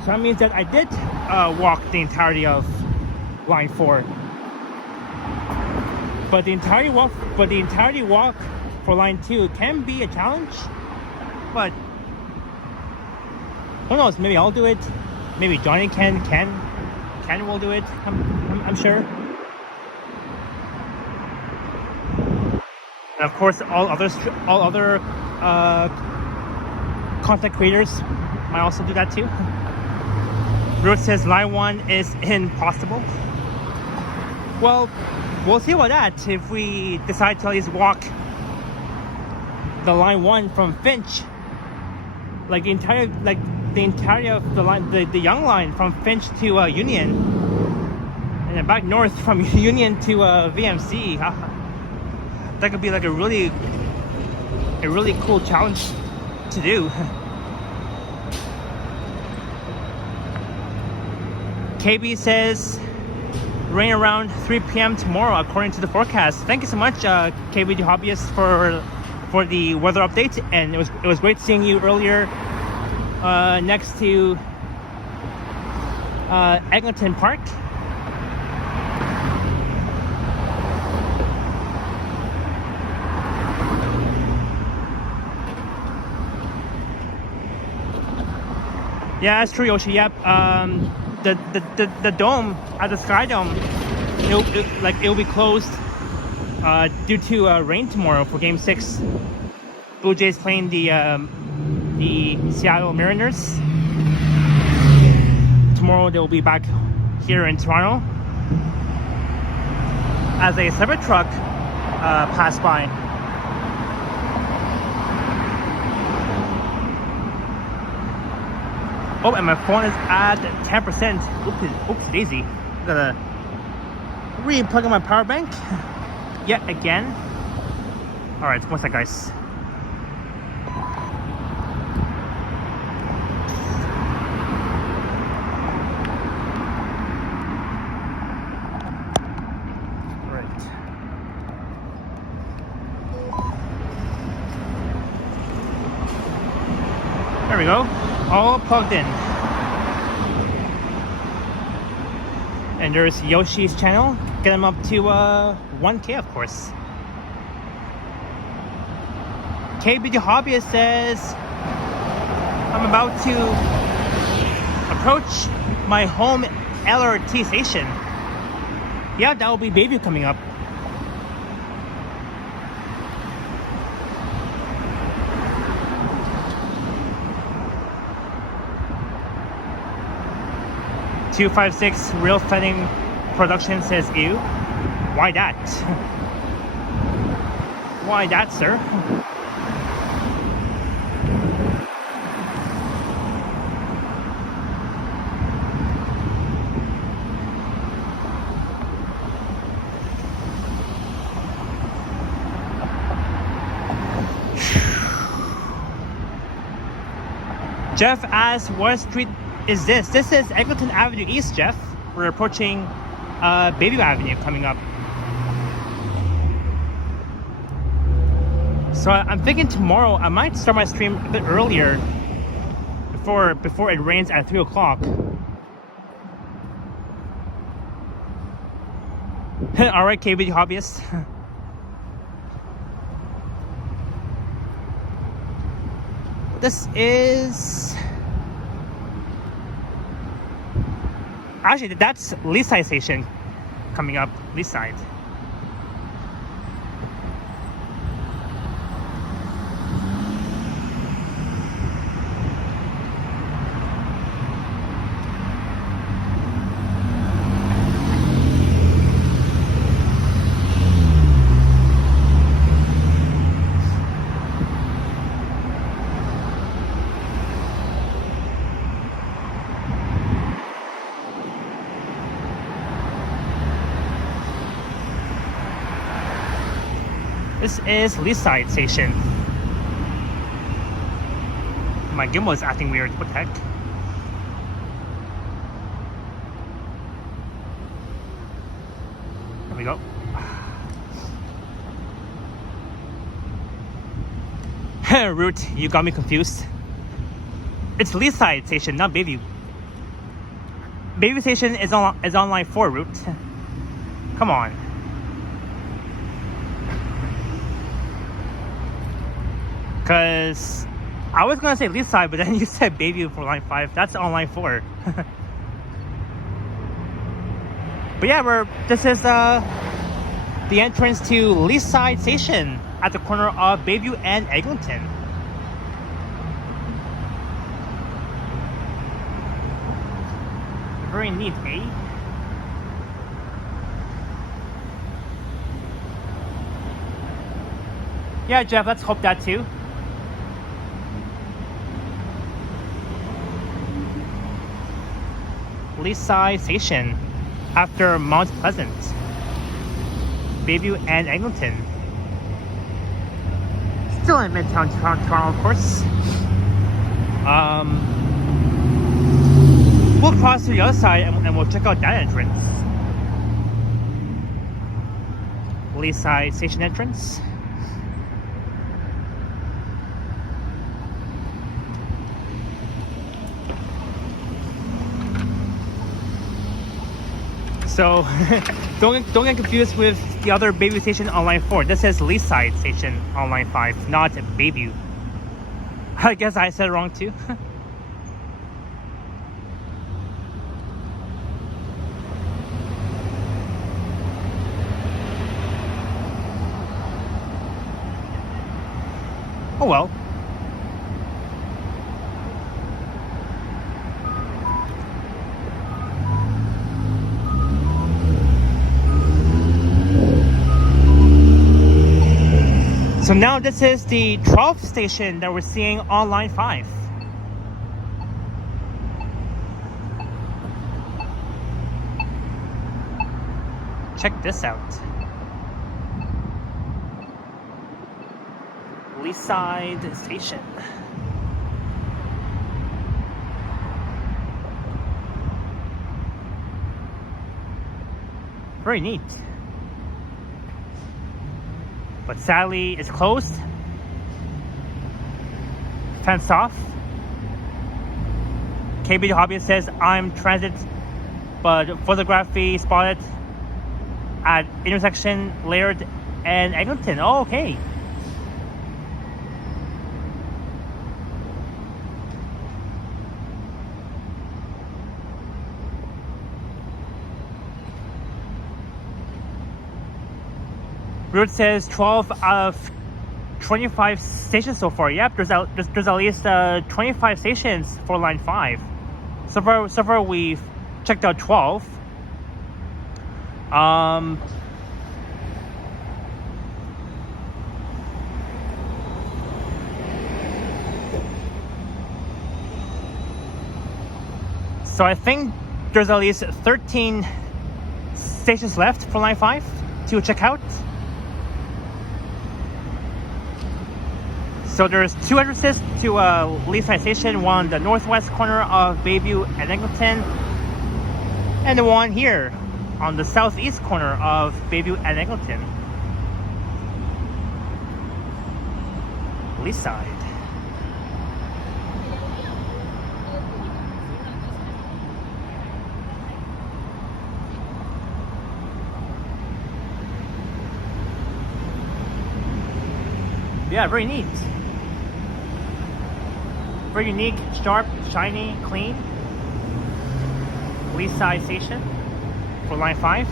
So that means that I did walk the entirety of line 4. But the entirety walk for line 2 can be a challenge. But who knows? Maybe I'll do it. Maybe Johnny Ken will do it. I'm sure. And of course, all other content creators might also do that too. Ruth says line 1 is impossible. Well, we'll see about that if we decide to at least walk the line 1 from Finch, like the entirety of the line, the Yonge line from Finch to Union, and then back north from Union to VMC. That could be like a really cool challenge to do. KB says rain around 3 p.m. tomorrow, according to the forecast. Thank you so much, KBD Hobbyist, for the weather update, and it was great seeing you earlier next to Eglinton Park. Yeah, that's true, Yoshi. Yep. The dome at the Sky Dome, it'll be closed due to rain tomorrow for Game 6. Blue Jays playing the Seattle Mariners. Tomorrow they'll be back here in Toronto as a separate truck passed by. Oh, and my phone is at 10%. Oops, daisy. Gotta re-plug in my power bank yet again. Alright, one sec, guys. Alright. There we go. All plugged in. And there's Yoshi's channel. Get him up to 1K, of course. KBD Hobbyist says I'm about to approach my home LRT station. Yeah, that will be Bayview coming up. $256 Real Fetting Production says ew. Why that? Why that, sir? Jeff asks, what street is this? This is Eglinton Avenue East, Jeff. We're approaching Bayview Avenue coming up. So I'm thinking tomorrow I might start my stream a bit earlier before it rains at 3 o'clock. Alright, KB hobbyist. This is... Actually, that's Leaside Station coming up, Leaside. This is Leaside Station. My gimbal is acting weird. What the heck? There we go. Route, you got me confused. It's Leaside Station, not Bayview. Bayview Station is on line 4, Route. Come on. Because I was gonna say Leaside, but then you said Bayview for line 5. That's on line 4. But yeah, this is the entrance to Leaside Station at the corner of Bayview and Eglinton. Very neat, eh? Yeah, Jeff, let's hope that too. Leaside Station after Mount Pleasant, Bayview and Eglinton. Still in Midtown Toronto, of course. We'll cross to the other side and we'll check out that entrance. Leaside Station entrance. So don't get confused with the other Bayview Station on line 4. This is Leaside Station on line 5, not Bayview. I guess I said it wrong too. Oh well. So now this is the 12th station that we're seeing on line 5. Check this out. Leaside Station. Very neat. But sadly, it's closed. Fenced off. KB the Hobbyist says, I'm transit, but photography spotted at intersection Laird and Eglinton. Oh, okay. Route says 12 out of 25 stations so far. Yep, there's at least 25 stations for line 5. So far we've checked out 12. So I think there's at least 13 stations left for line 5 to check out. So there's 2 entrances to Leaside Station, one on the northwest corner of Bayview and Eglinton, and the one here on the southeast corner of Bayview and Eglinton. Leaside. Yeah, very neat. Very unique, sharp, shiny, clean. Leaside station for line 5.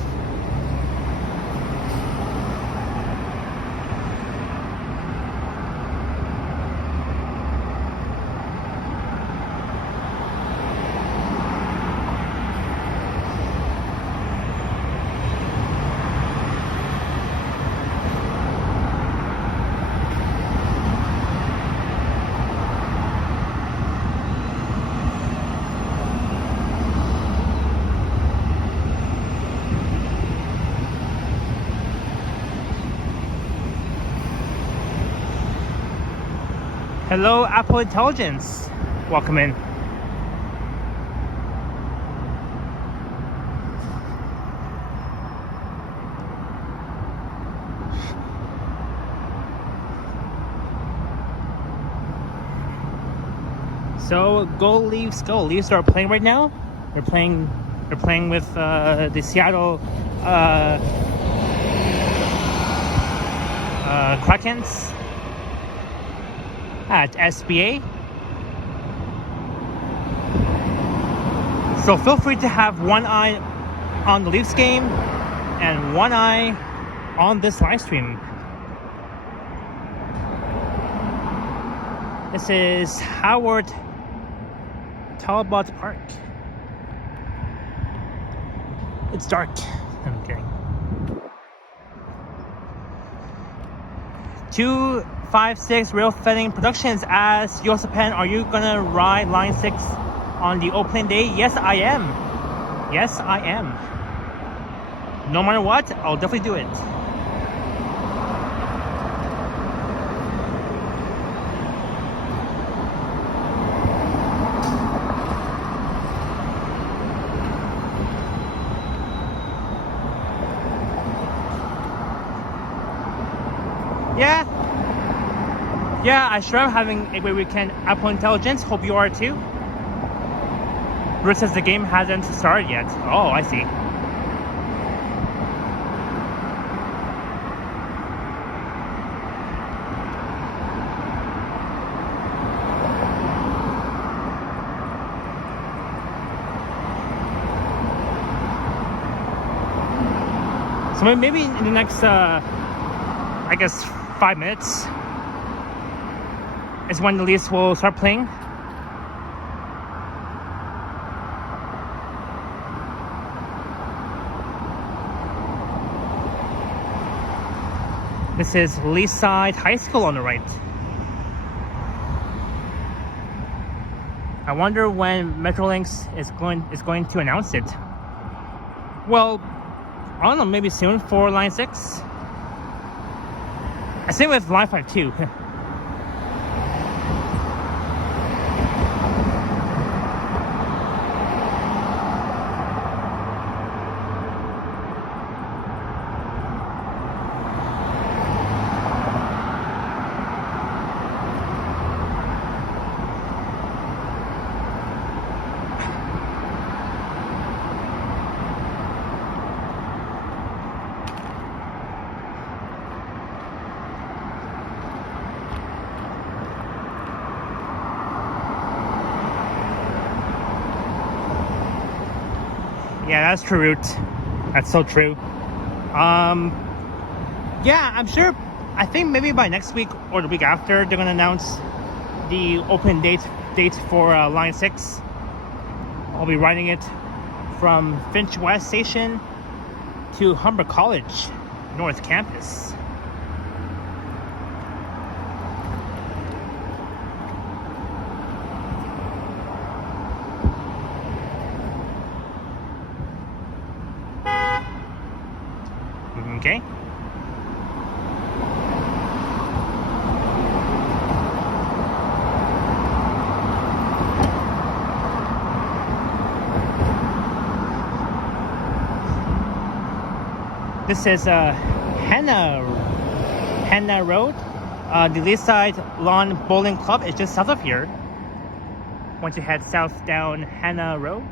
Hello, Apple Intelligence. Welcome in. So go Leafs, go! Leafs are playing right now. They're playing with the Seattle Krakens at SBA. So feel free to have one eye on the Leafs game and one eye on this live stream. This is Howard Talbot Park. It's dark. I'm kidding. 256 Rail Fetting Productions asks, Yosapan, are you gonna ride Line 6 on the opening day? Yes, I am. Yes, I am. No matter what, I'll definitely do it. Yeah, I sure am having a great weekend. Apple Intelligence, hope you are too. Bruce says the game hasn't started yet. Oh, I see. So maybe in the next, I guess, 5 minutes is when the Leafs will start playing. This is Leaside High School on the right. I wonder when Metrolinx is going to announce it. Well, I don't know, maybe soon for Line 6. I same with Line 5 too. Yeah, that's true, Root. That's so true. Yeah, I'm sure. I think maybe by next week or the week after, they're gonna announce the open date for Line 6. I'll be riding it from Finch West Station to Humber College North Campus. Okay. This is Hannah Road. The Leaside Lawn Bowling Club is just south of here. Once you head south down Hannah Road.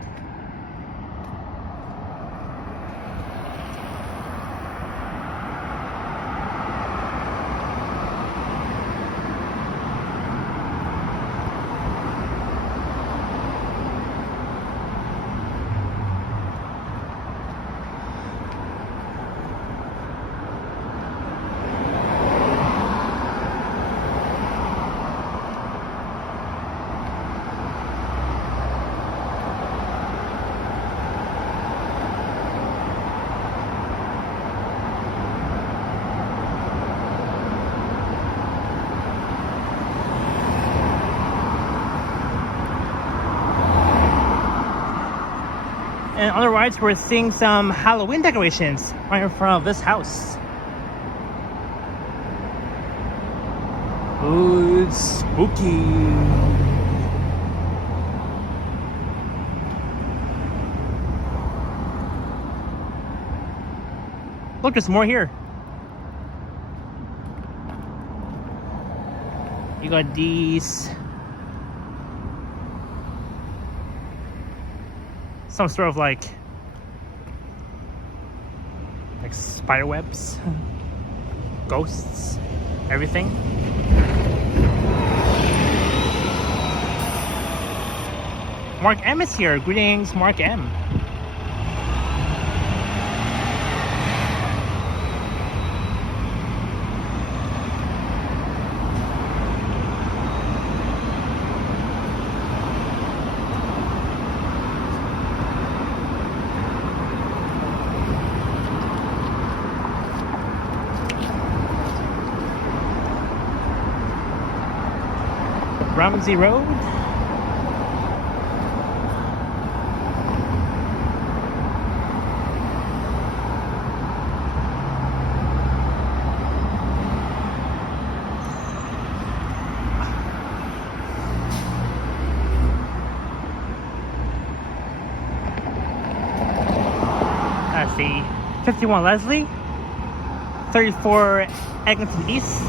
And on the right, we're seeing some Halloween decorations right in front of this house. Ooh, it's spooky. Look, there's more here. You got these. Some sort of like spider webs, ghosts, everything. Mark M is here. Greetings, Mark M. Ramsey Road. Let's see, 51 Leslie, 34 Eglinton East.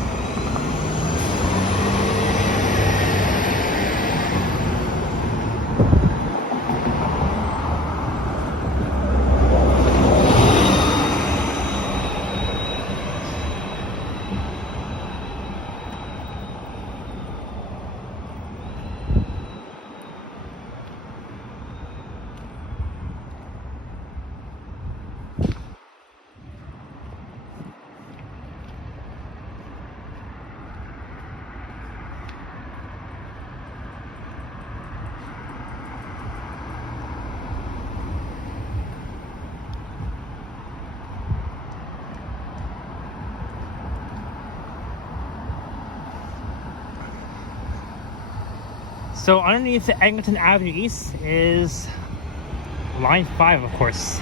So underneath the Eglinton Avenue East is Line 5, of course.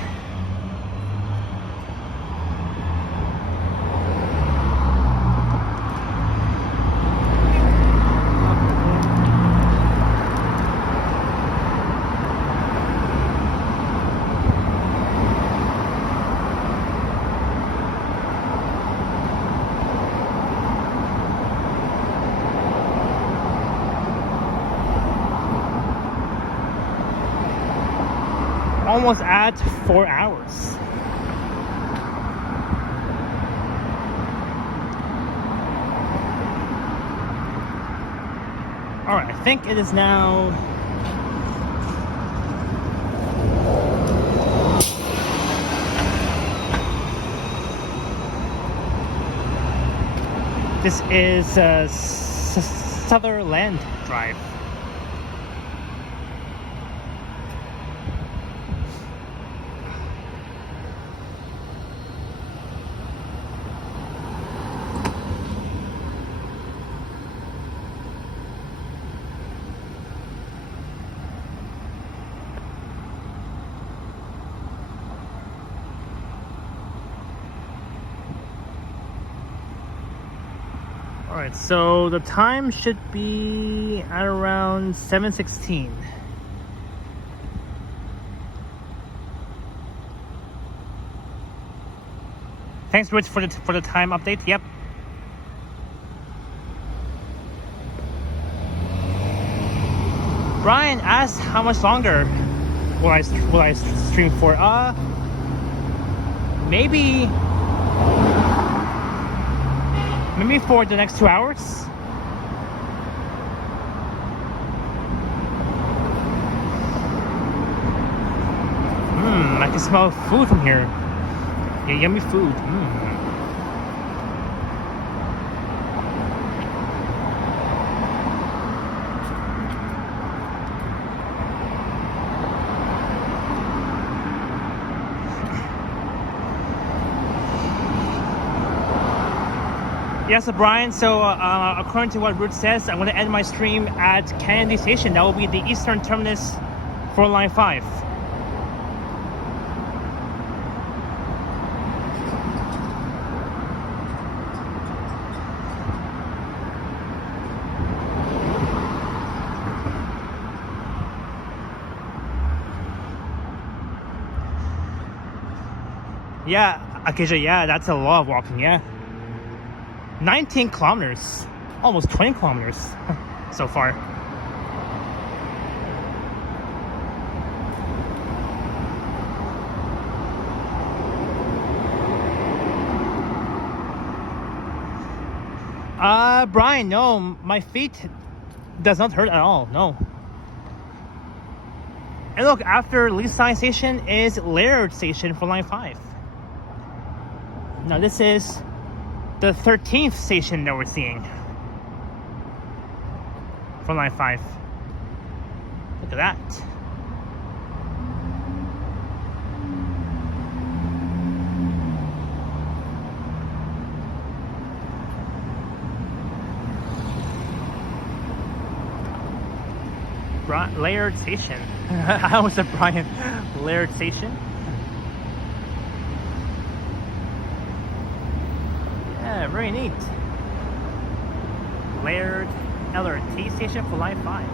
Almost at 4 hours. All right, I think it is now this is Sutherland Drive. Alright, so the time should be at around 7:16. Thanks, Rich, for the time update. Yep. Brian asked how much longer will I stream for? Maybe for the next 2 hours. I can smell food from here. Yeah, yummy food. Yes, so Brian, so according to what Ruth says, I'm going to end my stream at Kennedy Station. That will be the eastern terminus for Line 5. Yeah, Acacia, yeah, that's a lot of walking, yeah. 19 kilometers, almost 20 kilometers so far. Brian, no, my feet does not hurt at all, no. And look, after Leaside Station is Laird Station for Line 5. Now this is the 13th station that we're seeing for Line 5. Look at that. Laird Station. I was at Brian. Laird Station. Yeah, very neat. Laird LRT station for Line 5.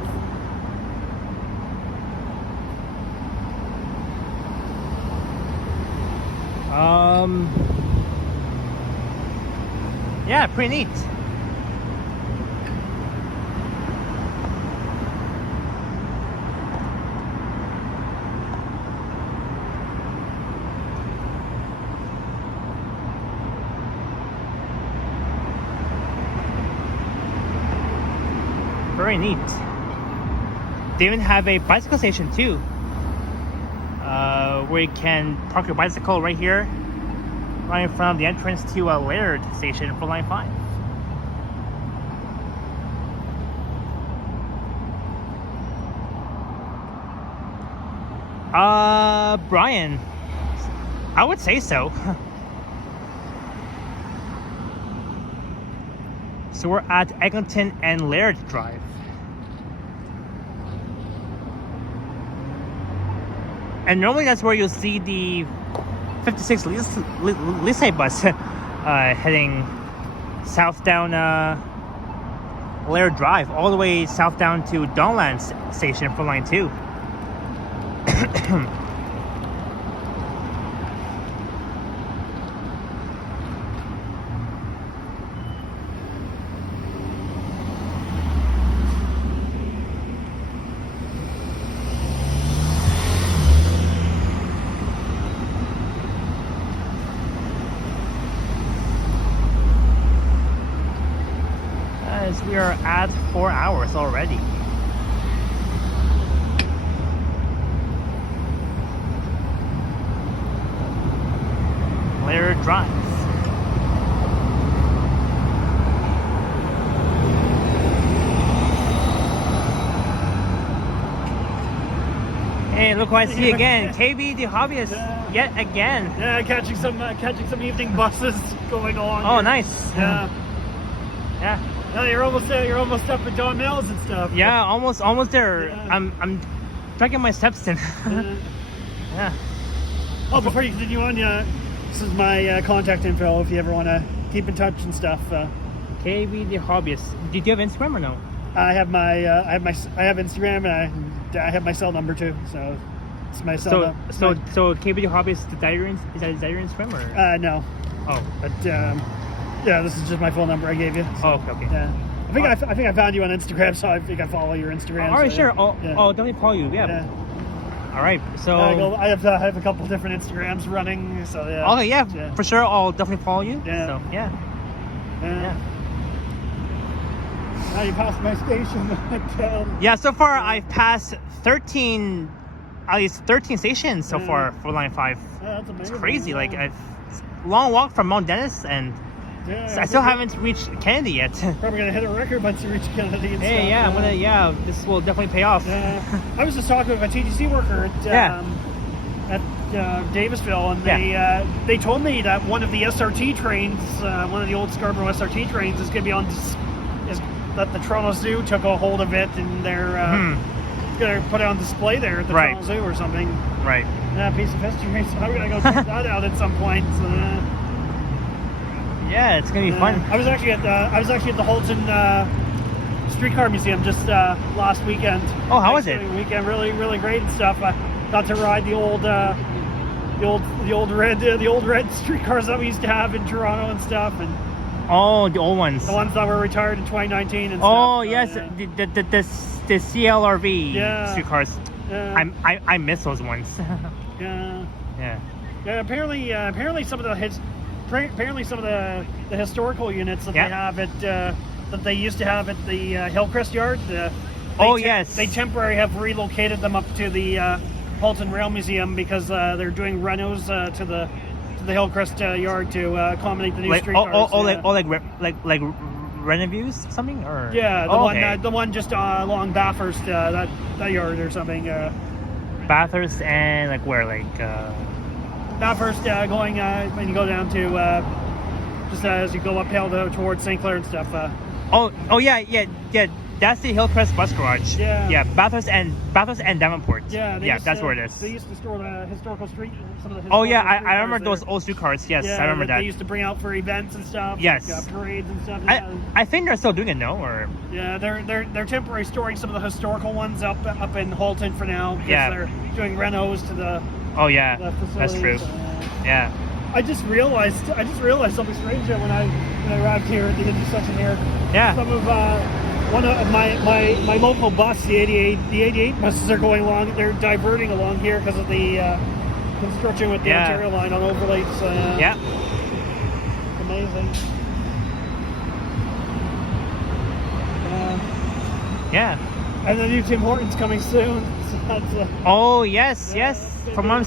Yeah, pretty neat. Very neat. They even have a bicycle station too, where you can park your bicycle right here, right in front of the entrance to a Laird station for Line 5. Brian, I would say so. So we're at Eglinton and Laird Drive. And normally that's where you'll see the 56 Leaside bus heading south down Laird Drive, all the way south down to Donlands Station for Line 2. We are at 4 hours already. Laird Drive. Hey, look who I see again. KB the hobbyist, yet again. Yeah, catching some evening buses going along. Oh, here. nice. Yeah. Yeah. No, you're almost there. You're almost up at Don Mills and stuff. Yeah, almost there. Yeah. I'm dragging my steps in. Yeah. Oh, before you continue on, this is my contact info if you ever want to keep in touch and stuff. KB the hobbyist. Did you have Instagram or no? I have Instagram and I have my cell number too. So it's my cell number. So KB the hobbyist, is that your Instagram or? No. Oh. But yeah, this is just my phone number I gave you. So, oh, okay. Yeah. I think I found you on Instagram, so I think I follow your Instagram. All right, so, sure. yeah. I'll definitely follow you. Yeah. All right. So. I have a couple different Instagrams running. So yeah. Okay. Yeah. For sure. I'll definitely follow you. Yeah. So yeah. Now you passed my station. Yeah. So far, I've passed at least 13 stations so far for Line 5. That's amazing. It's crazy. Like it's a long walk from Mount Dennis, and I still haven't reached Kennedy yet. Probably gonna hit a record once you reach Kennedy. And Hey, stuff. yeah, I'm gonna. Yeah, this will definitely pay off. I was just talking with a TTC worker at Davisville, and they told me that one of the SRT trains, one of the old Scarborough SRT trains, is gonna be on. That the Toronto Zoo took a hold of it, and they're gonna put it on display there at the Toronto Zoo or something. Right. Piece of history. So I'm gonna go check that out at some point. So, yeah, it's gonna be fun. I was actually at the Halton Streetcar Museum just last weekend. Oh, how was it? Weekend, really, really great and stuff. I got to ride the old red streetcars that we used to have in Toronto and stuff, and oh, the old ones. the ones that were retired in 2019 and oh, stuff. yes, the CLRV streetcars. I miss those ones. Yeah. Apparently some of the historical units that they have at that they used to have at the Hillcrest Yard. They temporarily have relocated them up to the Halton Rail Museum because they're doing renos to the Hillcrest Yard to accommodate the new streetcars. Like Renoviews something or the one just along Bathurst that yard or something. Bathurst and like where Bathurst going when you go down to just as you go uphill towards St. Clair and stuff. Yeah. That's the Hillcrest bus garage. Yeah. Bathurst and Davenport. That's where it is. They used to store the historical street. Some of the I remember those old streetcars. Yes, I remember that. They used to bring out for events and stuff. Yes. Like, parades and stuff. I think they're still doing it, no? Or they're temporarily storing some of the historical ones up in Halton for now. Because they're doing renos to the. Oh yeah, the that's true. Yeah. I just realized something strange when I arrived here at the intersection here. Yeah. Some of one of my local bus, the 88 buses are going along. They're diverting along here because of the construction with the Ontario line on overlays. It's amazing. And the new Tim Hortons coming soon. Oh yes. From what I'm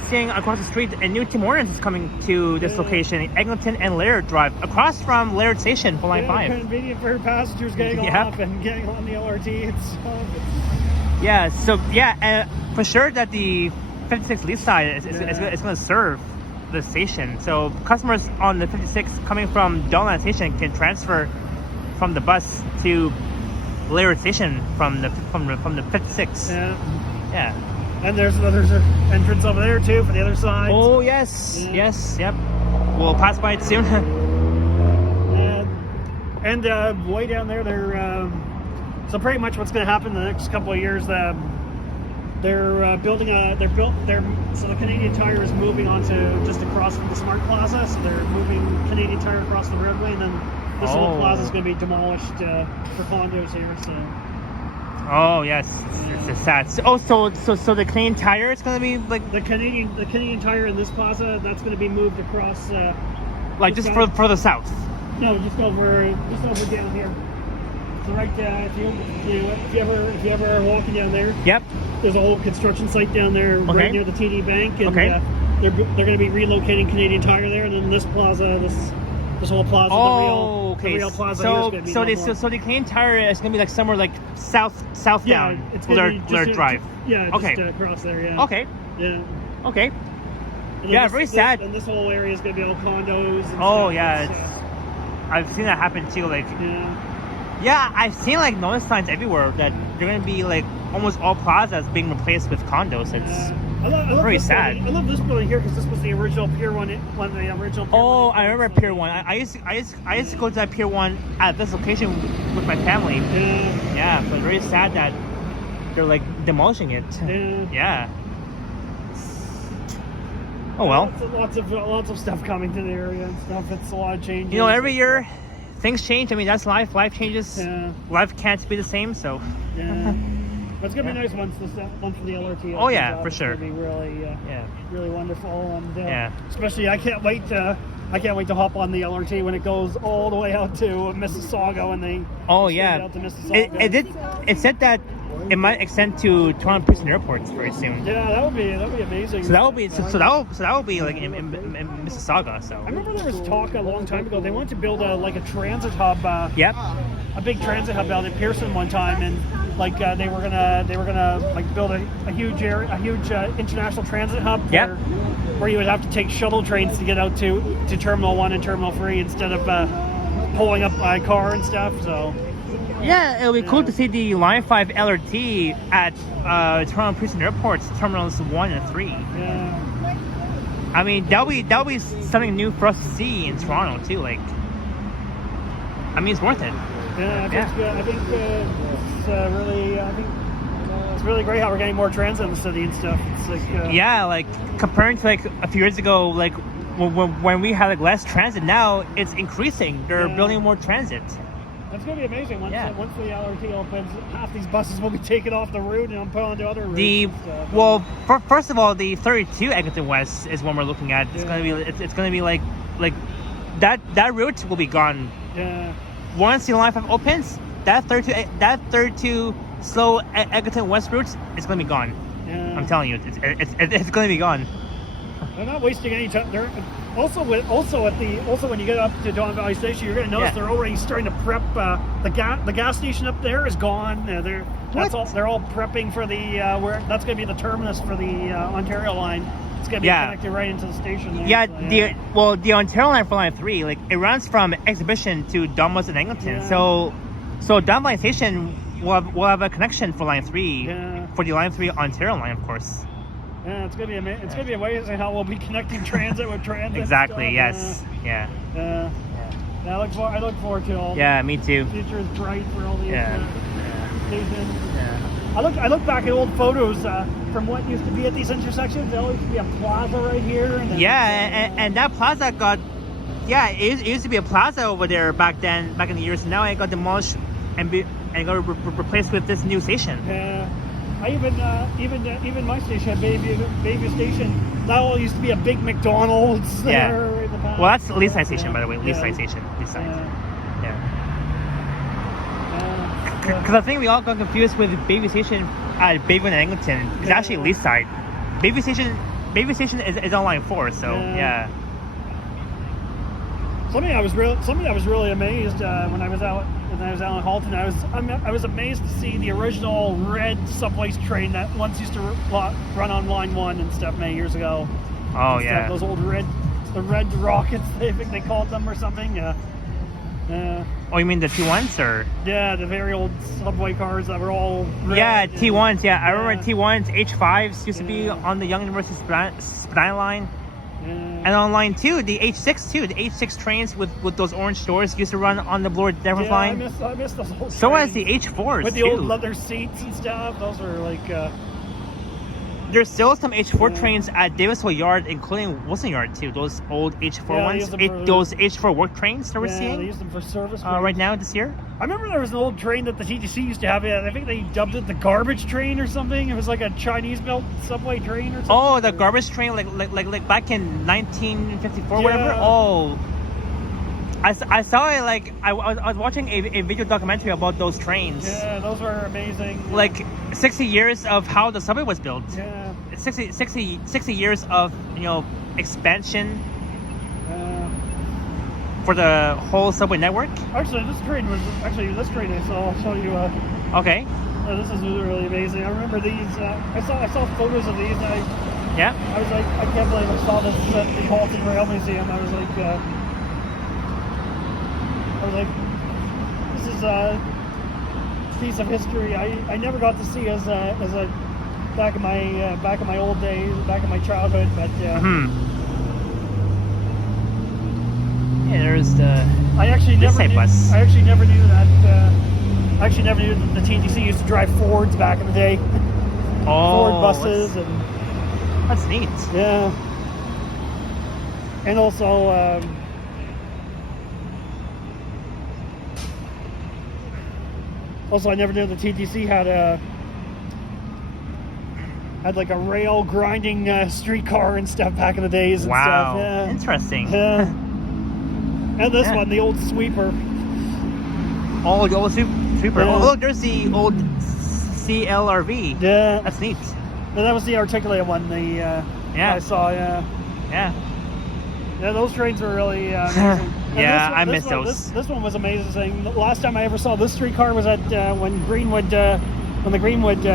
seeing across the street, a new Tim Hortons is coming to this location, Eglinton and Laird Drive, across from Laird Station for Line 5. Convenient for passengers getting off and getting on the LRT. For sure that the 56 Leaside is going to serve the station. So customers on the 56 coming from Donlan Station can transfer from the bus to Laird Station from the 56. Yeah. And there's another entrance over there too for the other side. Oh yes, yep. We'll pass by it soon. and way down there, so pretty much what's going to happen in the next couple of years. They're building so the Canadian Tire is moving on to just across from the Smart Plaza. So they're moving Canadian Tire across the roadway, and then this whole plaza is going to be demolished for condos here. So. Oh yes, it's sad. So the Canadian Tire is going to be like the Canadian Tire in this plaza. That's going to be moved across. Just for the south. No, just over down here. So right if you ever are walking down there. Yep. There's a whole construction site down there right near the TD Bank, and they're going to be relocating Canadian Tire there, and then this plaza, this whole plaza, the real plaza here is going to be so the Canadian Tire is going to be like somewhere like south down Laird Drive. Just across there. Yeah. Okay. Yeah. Okay. Very sad. And this whole area is going to be all condos. And I've seen that happen too. Like. Yeah, I've seen like notice signs everywhere that they're going to be like almost all plazas being replaced with condos. It's very sad. I love this building here because this was the original Pier 1. I remember Pier 1. I used to go to that Pier 1 at this location with my family. Yeah, but very sad that they're like demolishing it. Yeah. Oh well. Lots of stuff coming to the area and stuff. It's a lot of change. Every year things change. I mean, that's life. Life changes. Yeah. Life can't be the same. So. Yeah. It's gonna be nice once the LRT. Oh yeah, opens up. for sure. It's gonna be really, really wonderful, and especially I can't wait to hop on the LRT when it goes all the way out to Mississauga when they. Oh yeah. Out to Mississauga. It said that it might extend to Toronto Pearson airports very soon. Yeah, that would be amazing. So that will be like in Mississauga. So. I remember there was talk a long time ago. They wanted to build a transit hub. Yep. A big transit hub out in Pearson one time, and they were gonna like build a huge international transit hub. Yep. Where you would have to take shuttle trains to get out to Terminal 1 and Terminal 3 instead of pulling up by car and stuff. So. Yeah, it'll be cool to see the Line 5 LRT at Toronto Pearson Airport's Terminals 1 and 3. Yeah. I mean, that'll be something new for us to see in Toronto too. Like, I mean, it's worth it. Yeah, I think it's really great how we're getting more transit in the city and stuff. It's like like comparing to like a few years ago, like when we had like less transit, now it's increasing. They're building more transit. It's going to be amazing once the LRT opens. Half these buses will be taken off the route and put onto other routes. First of all, the 32 Eglinton West is one we're looking at. It's going to be like that route will be gone. Yeah. Once the Line 5 opens, that 32 slow Eglinton West route is going to be gone. Yeah. I'm telling you, it's going to be gone. They're not wasting any time. They're also when you get up to Don Valley Station, you're going to notice they're already starting to prep. The gas station up there is gone. They're all prepping for the where that's going to be the terminus for the Ontario line. It's going to be connected right into the station there. The Ontario line for Line 3, like it runs from Exhibition to Dundas and Eglinton. Yeah. So Don Valley Station will have a connection for Line 3 for the Line 3 Ontario line, of course. Yeah, it's gonna be amazing. It's gonna be amazing how we'll be connecting transit with transit. Exactly. Yes. Yeah. I look forward to all. Yeah, me too. The future is bright for all these stations. Yeah. I look back at old photos from what used to be at these intersections. There always used to be a plaza right here. And that plaza got. Yeah, it used to be a plaza over there back in the years. Now it got demolished and got replaced with this new station. Yeah. I even my station, Bayview Station, that all used to be a big McDonald's there in the past. Well, that's Leaside Station, by the way. Leaside Station. Leaside. Because I think we all got confused with Bayview Station at Bayview and Eglinton. It's actually Leaside. Bayview Station is on Line 4, so Something I was really amazed when I was out in Halton. I was amazed to see the original red subway train that once used to run on Line 1 and stuff many years ago. Oh yeah. Those old red rockets. I think they called them or something. Yeah. Oh, you mean the T1s or? Yeah, the very old subway cars that were all red. Yeah, T1s. Yeah, I remember T1s, H5s used to be on the Yonge University Spadina line. Yeah. And on line 2, the H6 too. The H6 trains with those orange doors used to run on the Bloor Devils line. I miss those old So trains. as the H4s with the too. old leather seats and stuff. Those were like. There's still some H4 trains at Davisville Yard, including Wilson Yard too. Those old H4 ones. Those H4 work trains that we're seeing. They use them for service. Right now this year. I remember there was an old train that the TTC used to have. I think they dubbed it the garbage train or something. It was like a Chinese-built subway train or something. Oh, the garbage train, like back in 1954, whatever. Oh, I saw it. Like I was watching a video documentary about those trains. Yeah, those were amazing. Like 60 years of how the subway was built. Yeah. 60 years of expansion. For the whole subway network? Actually, this train I saw. I'll show you. Okay. This is really amazing. I remember these. I saw photos of these. And I was like, I can't believe I saw this at the Halton Rail Museum. I was like, this is a piece of history I never got to see as a back in my old days, back in my childhood. But yeah, there's the. I actually never knew that. I actually never knew that the TTC used to drive Fords back in the day. Ford buses and. That's neat. Yeah. And also, Also, I never knew the TTC had like a rail grinding streetcar and stuff back in the days and stuff. Wow, Yeah. interesting. Yeah. And this Yeah. one, the old sweeper. Oh, the old sweeper. Yeah. Oh, look, there's the old CLRV. Yeah. That's neat. And that was the articulated one. Yeah. I saw. Yeah. Yeah. Yeah, those trains were really amazing. And Yeah, this I one- miss this one- those. This one was amazing. The last time I ever saw this streetcar was at when Greenwood, when the Greenwood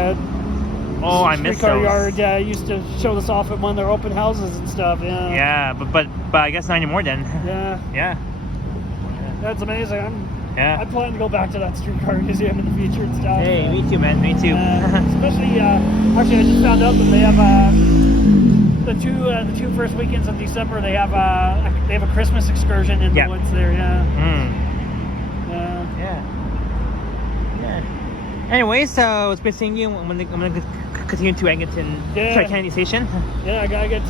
Oh, I miss streetcar those. yard used to show this off at one of their open houses and stuff. Yeah. Yeah, but I guess not anymore then. Yeah. Yeah. That's amazing. I Yeah. plan to go back to that streetcar museum in the future and stuff. Hey, me too, man. Me too. Especially, actually, I just found out that they have the two first weekends of December. They have a Christmas excursion in Yeah. the woods there. Yeah. Yeah. Yeah. Anyway, so it's good seeing you. I'm gonna continue to Eglinton. Yeah. Sorry, Kennedy Station. Yeah, I gotta get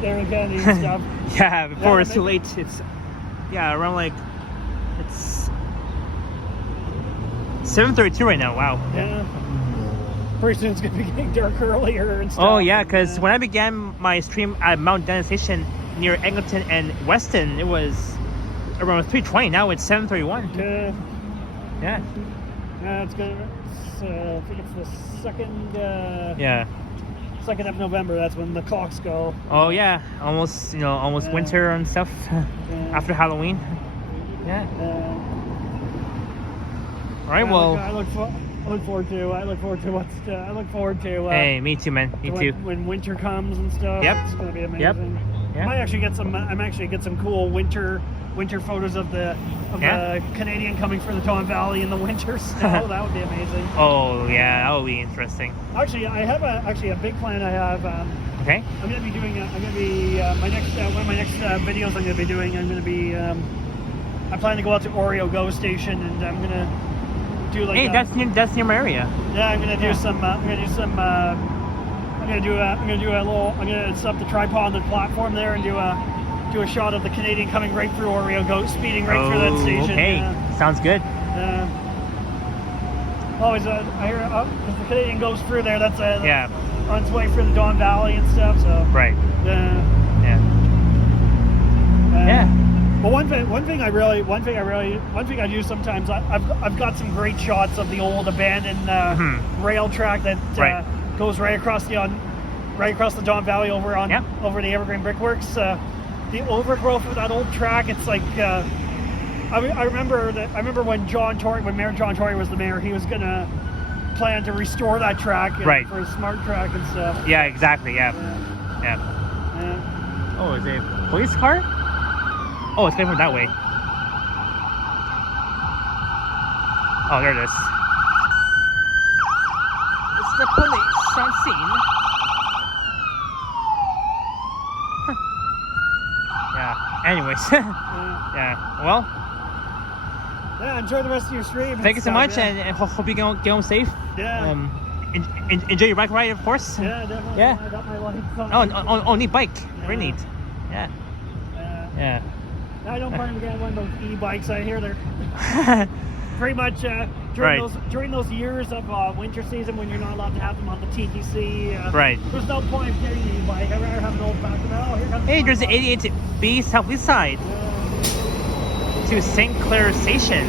there and Kennedy and stuff. Yeah, before Yeah, it's too maybe- late. It's around like it's 7:32 right now. Wow. Yeah. Pretty soon it's gonna be getting dark earlier and stuff. Oh yeah, because when I began my stream at Mount Dennis Station near Eglinton and Weston, it was around 3:20. Now it's 7:31. Yeah. Yeah. Yeah, it's gonna. I think it's the second. Yeah. 2nd of November. That's when the clocks go. Oh yeah, almost Yeah. winter and stuff after Halloween. Yeah. All right. Well. I look forward to what's. I look forward to. Hey, me too, man. Me too. When winter comes and stuff. Yep. It's gonna be amazing. Yep. I Yeah. might actually get some. I might actually get some cool winter photos of the Canadian coming for the Don Valley in the winter snow. That would be amazing. Oh yeah, that would be interesting. Actually, I have a big plan. I have. Okay. I'm gonna be doing. My next one of my next videos. I'm gonna be doing. I'm gonna be. I plan to go out to Oreo Go Station and I'm gonna do like. Hey, that's near my area. Yeah, I'm gonna do some. I'm gonna set up the tripod on the platform there and do a shot of the Canadian coming right through Oreo Go, speeding right through that station. Okay, Yeah. sounds good. Always, I hear if the Canadian goes through there, that's Yeah. on its way through the Don Valley and stuff. So. Right. Yeah. Yeah. Yeah. But one thing I do sometimes. I've got some great shots of the old abandoned rail track that goes right across the Don Valley over the Evergreen Brickworks. The overgrowth of that old track. It's like I remember when Mayor John Tory was the mayor. He was gonna plan to restore that track for a smart track and stuff. Yeah. Exactly. Yeah. Yeah. Oh, is it a police car? Oh, it's coming from that way. Oh, there it is. It's the police on scene. Yeah. Anyways. Yeah. Well. Yeah. Enjoy the rest of your stream. Thank you so much, and hope you get home safe. Yeah. Enjoy your bike ride, of course. Yeah, definitely. Yeah. I got my lights on. Neat bike. Very neat. Yeah. Yeah. I don't plan to get one of those e-bikes. I hear they're pretty much during those years of winter season when you're not allowed to have them on the TTC. There's no point of getting an e-bike. I'd rather have an old fashioned. Oh, here comes. Hey, there's the 88B South Leaside to St. Clair Station.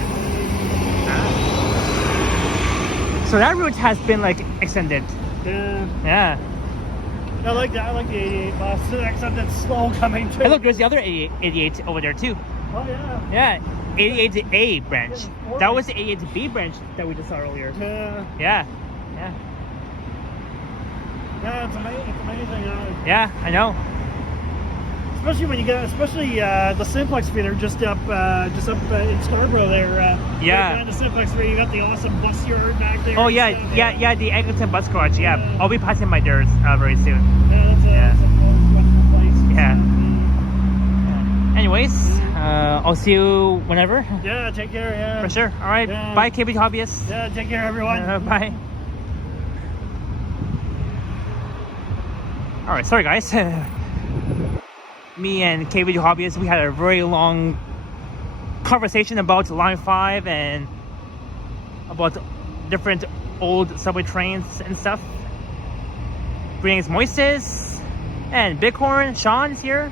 So that route has been like extended. Yeah. I like that. I like the 88 bus, except it's slow coming too. Hey, look, there's the other 88 over there too. Oh yeah. Yeah, 88A branch. That was the 88B branch that we just saw earlier. Yeah. Yeah, it's amazing. Yeah, I know. Especially when you get, the Simplex feeder just up in Scarborough there. Yeah. Right the Simplex feeder, you got the awesome bus yard back there. Oh yeah, yeah, the Eglinton bus garage. Yeah, I'll be passing by there very soon. Yeah, that's a wonderful place. Yeah. Anyways, I'll see you whenever. Yeah, take care. Yeah. For sure. All right. Yeah. Bye, KB Hobbyists. Yeah, take care, everyone. Bye. All right. Sorry, guys. Me and KVD Hobbyists, we had a very long conversation about Line 5 and about different old subway trains and stuff. Greetings, Moises and Bighorn. Sean is here.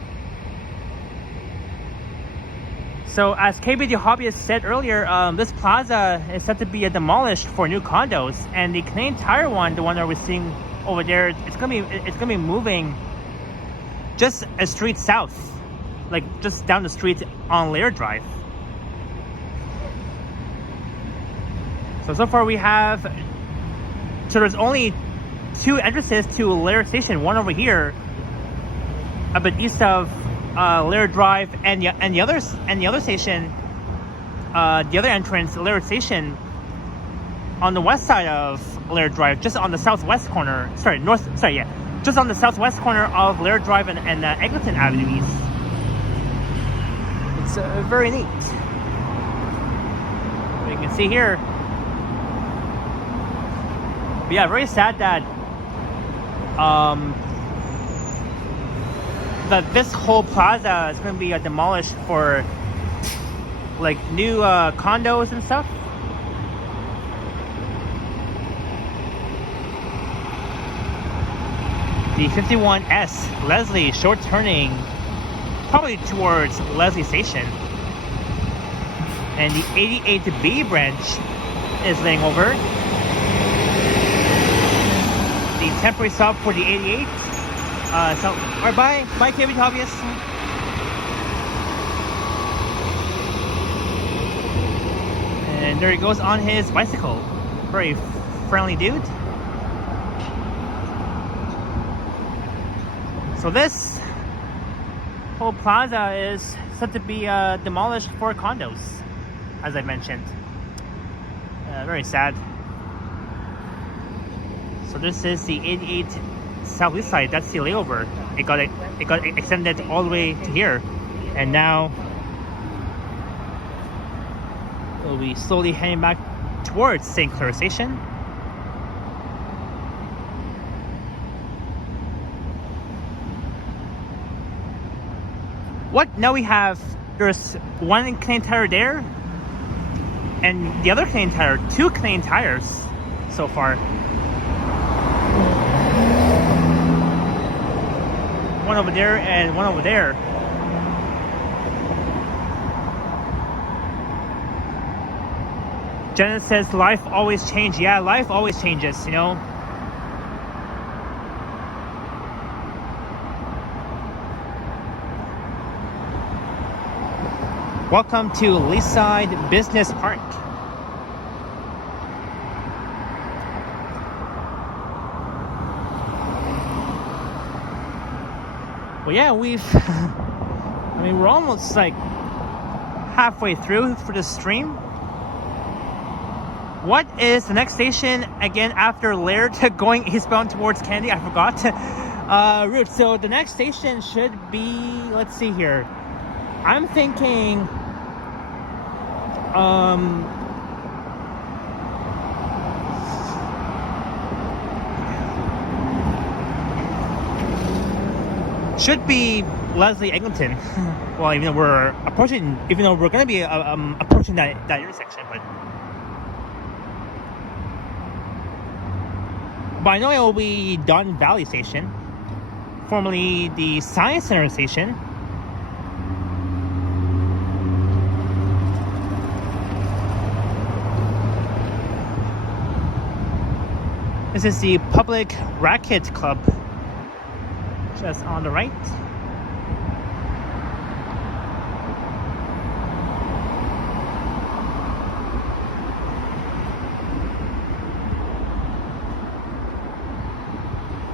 So as KBD Hobbyist said earlier, this plaza is set to be demolished for new condos, and the Canadian Tire one, the one that we're seeing over there, it's gonna be moving just a street south, like just down the street on Laird Drive. So far we have, so there's only 2 entrances to Laird Station, one over here a bit east of Laird Drive, and the other station, the other entrance, Laird Station, on the west side of Laird Drive, just on the southwest corner. Just on the southwest corner of Laird Drive and Eglinton Avenue East. It's very neat. You can see here. But yeah, very sad that that this whole plaza is going to be demolished for like new condos and stuff. The 51S Leslie short turning probably towards Leslie Station, and the 88B branch is laying over. The temporary stop for the 88. Alright, bye KBD Hobbyist. And there he goes on his bicycle. Very friendly dude. So this whole plaza is set to be demolished for condos, as I mentioned. Very sad. So this is the 88 South Leaside. That's the layover. It got extended all the way to here, and now we'll be slowly heading back towards St. Clair Station. What? Now we have, there's one Canadian Tire there, and the other Canadian Tire, 2 Canadian Tires so far. One over there and one over there. Janet says life always changes. Yeah, life always changes, you know. Welcome to Leaside Business Park. Well, yeah, we're almost like halfway through for this stream. What is the next station again after Laird going eastbound towards Kennedy? I forgot. Route. So the next station should be, let's see here. I'm thinking, should be Leslie Eglinton. Well, even though we're going to be approaching that intersection, but I know it will be Don Valley Station, formerly the Science Center Station. This is the Public Racket Club, just on the right.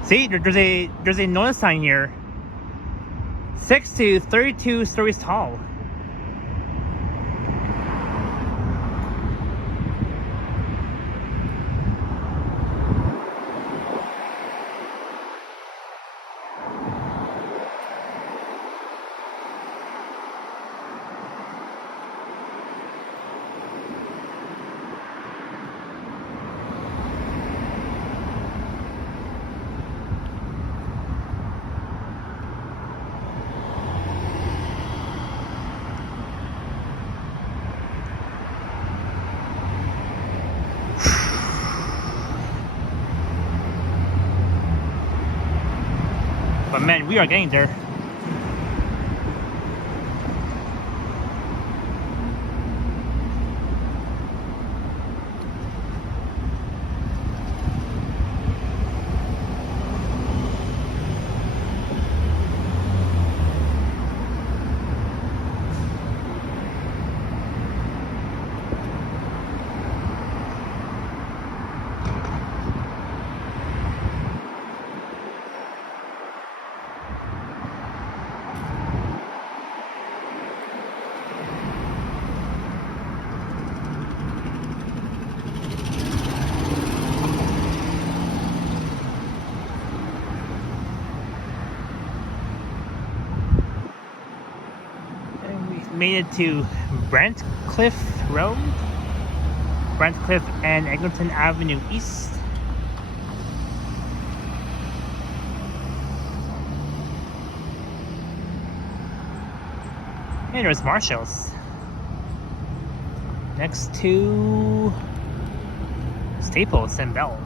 See, there's a notice sign here. 6 to 32 stories tall. we are getting there. Made it to Brantcliffe Road, Brantcliffe and Eglinton Avenue East. And there's Marshall's next to Staples and Bell.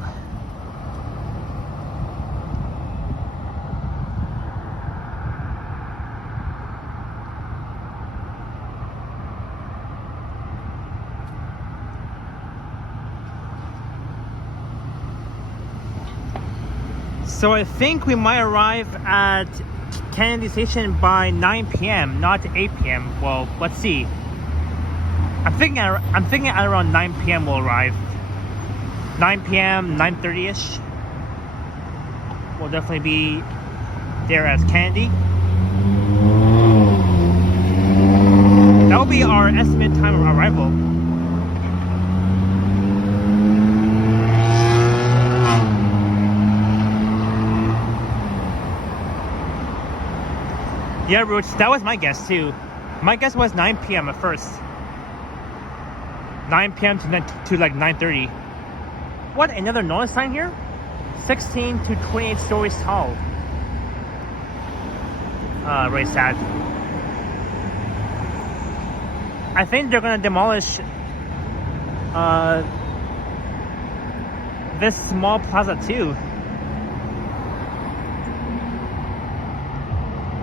So I think we might arrive at Kennedy Station by 9 p.m., not 8 p.m. Well, let's see. I'm thinking at around 9 p.m. we'll arrive. 9 p.m., 9:30ish. We'll definitely be there at Kennedy. That will be our estimated time of arrival. Yeah, Roots, that was my guess too. My guess was 9 p.m. at first. 9 p.m. to like 9:30. What, another notice sign here? 16 to 28 stories tall. Very sad. I think they're gonna demolish this small plaza too.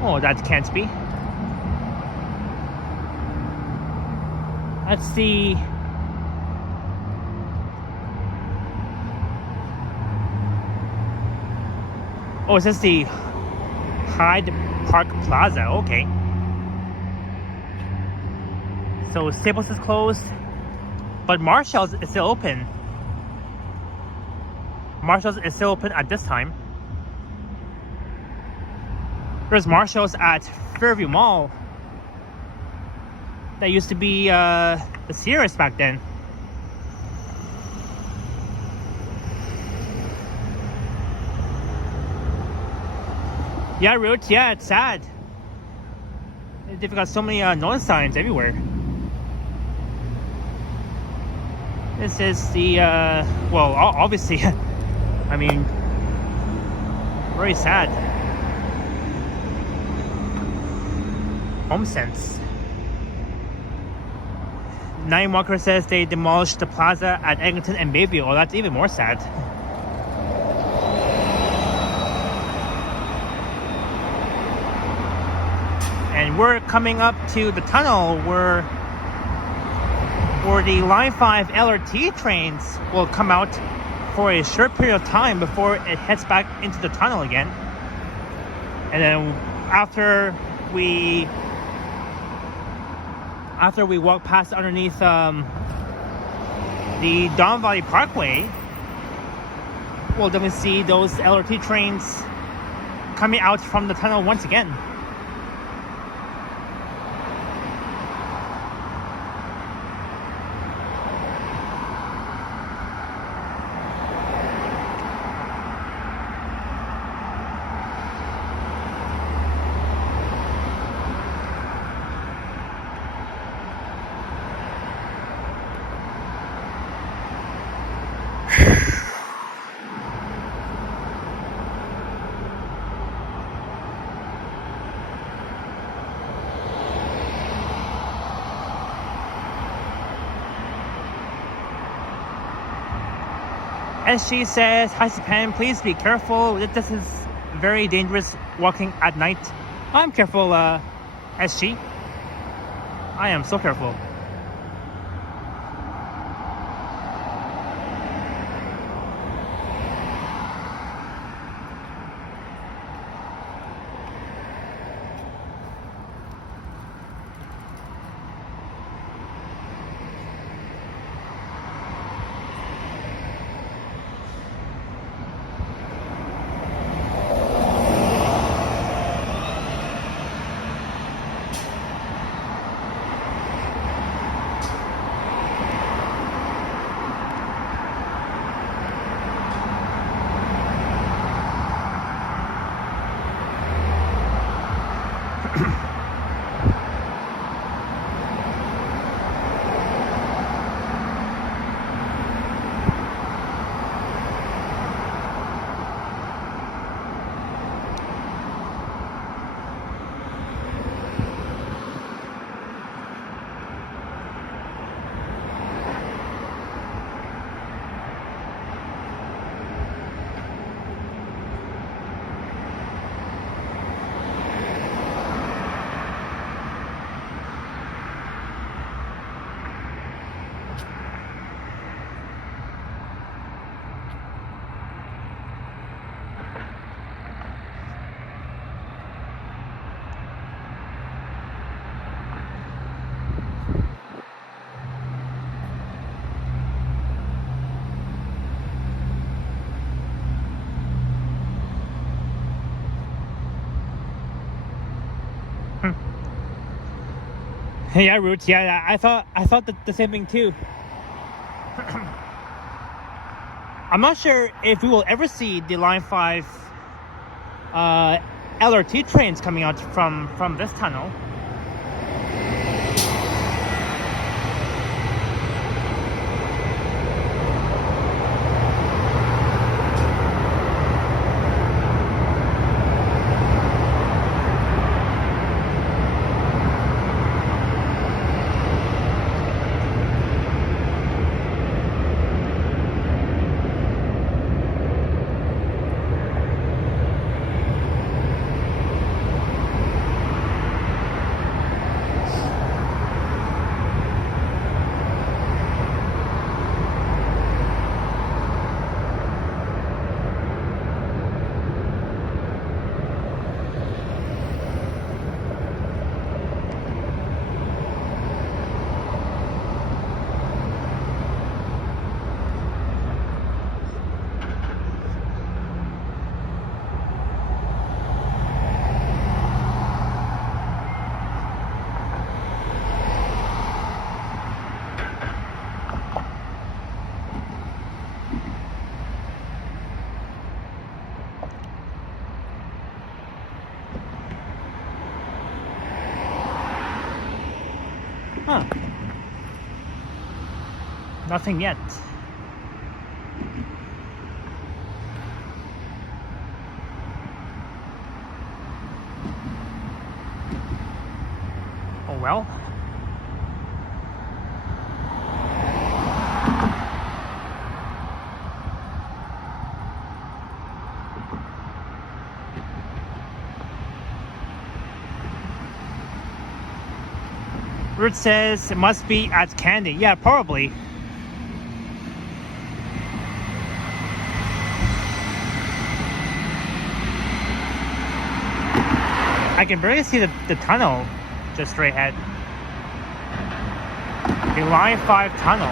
Oh, that can't be. Let's see. Oh, is this the Hyde Park Plaza? Okay. So Staples is closed, but Marshall's is still open. Marshall's is still open at this time. There's Marshall's at Fairview Mall. That used to be the Sears back then. Yeah, Roots, yeah, it's sad. They've got so many notice signs everywhere. This is the, well, obviously, I mean, very sad. HomeSense. Nine Walker says they demolished the plaza at Eglinton and Bayview. Oh, that's even more sad. And we're coming up to the tunnel where the Line 5 LRT trains will come out for a short period of time before it heads back into the tunnel again. And then after we walk past underneath the Don Valley Parkway, we'll definitely see those LRT trains coming out from the tunnel once again. SG says, "Hi Japan, please be careful. This is very dangerous walking at night. I'm careful, SG. I am so careful. Yeah, Roots. Yeah, I thought the same thing too. I'm not sure if we will ever see the Line 5 LRT trains coming out from this tunnel. Huh. Nothing yet. Oh well. Root says it must be at Candy. Yeah, probably. I can barely see the tunnel just straight ahead. The Line 5 tunnel.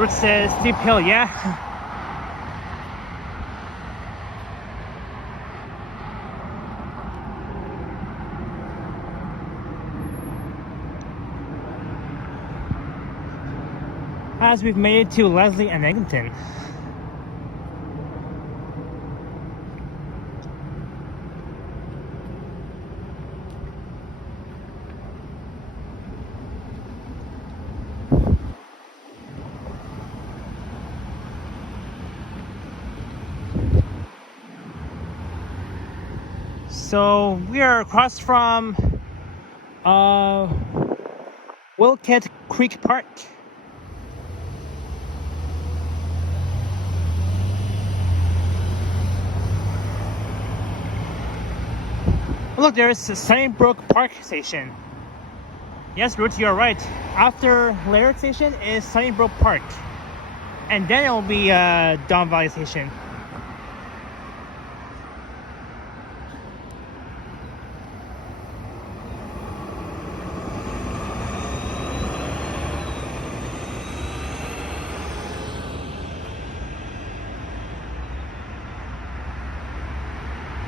Route says steep hill, yeah. As we've made it to Leslie and Eglinton. So we are across from Wilkett Creek Park. Look, there's Sunnybrook Park Station. Yes, Ruth, you're right. After Laird Station is Sunnybrook Park. And then it will be Don Valley Station.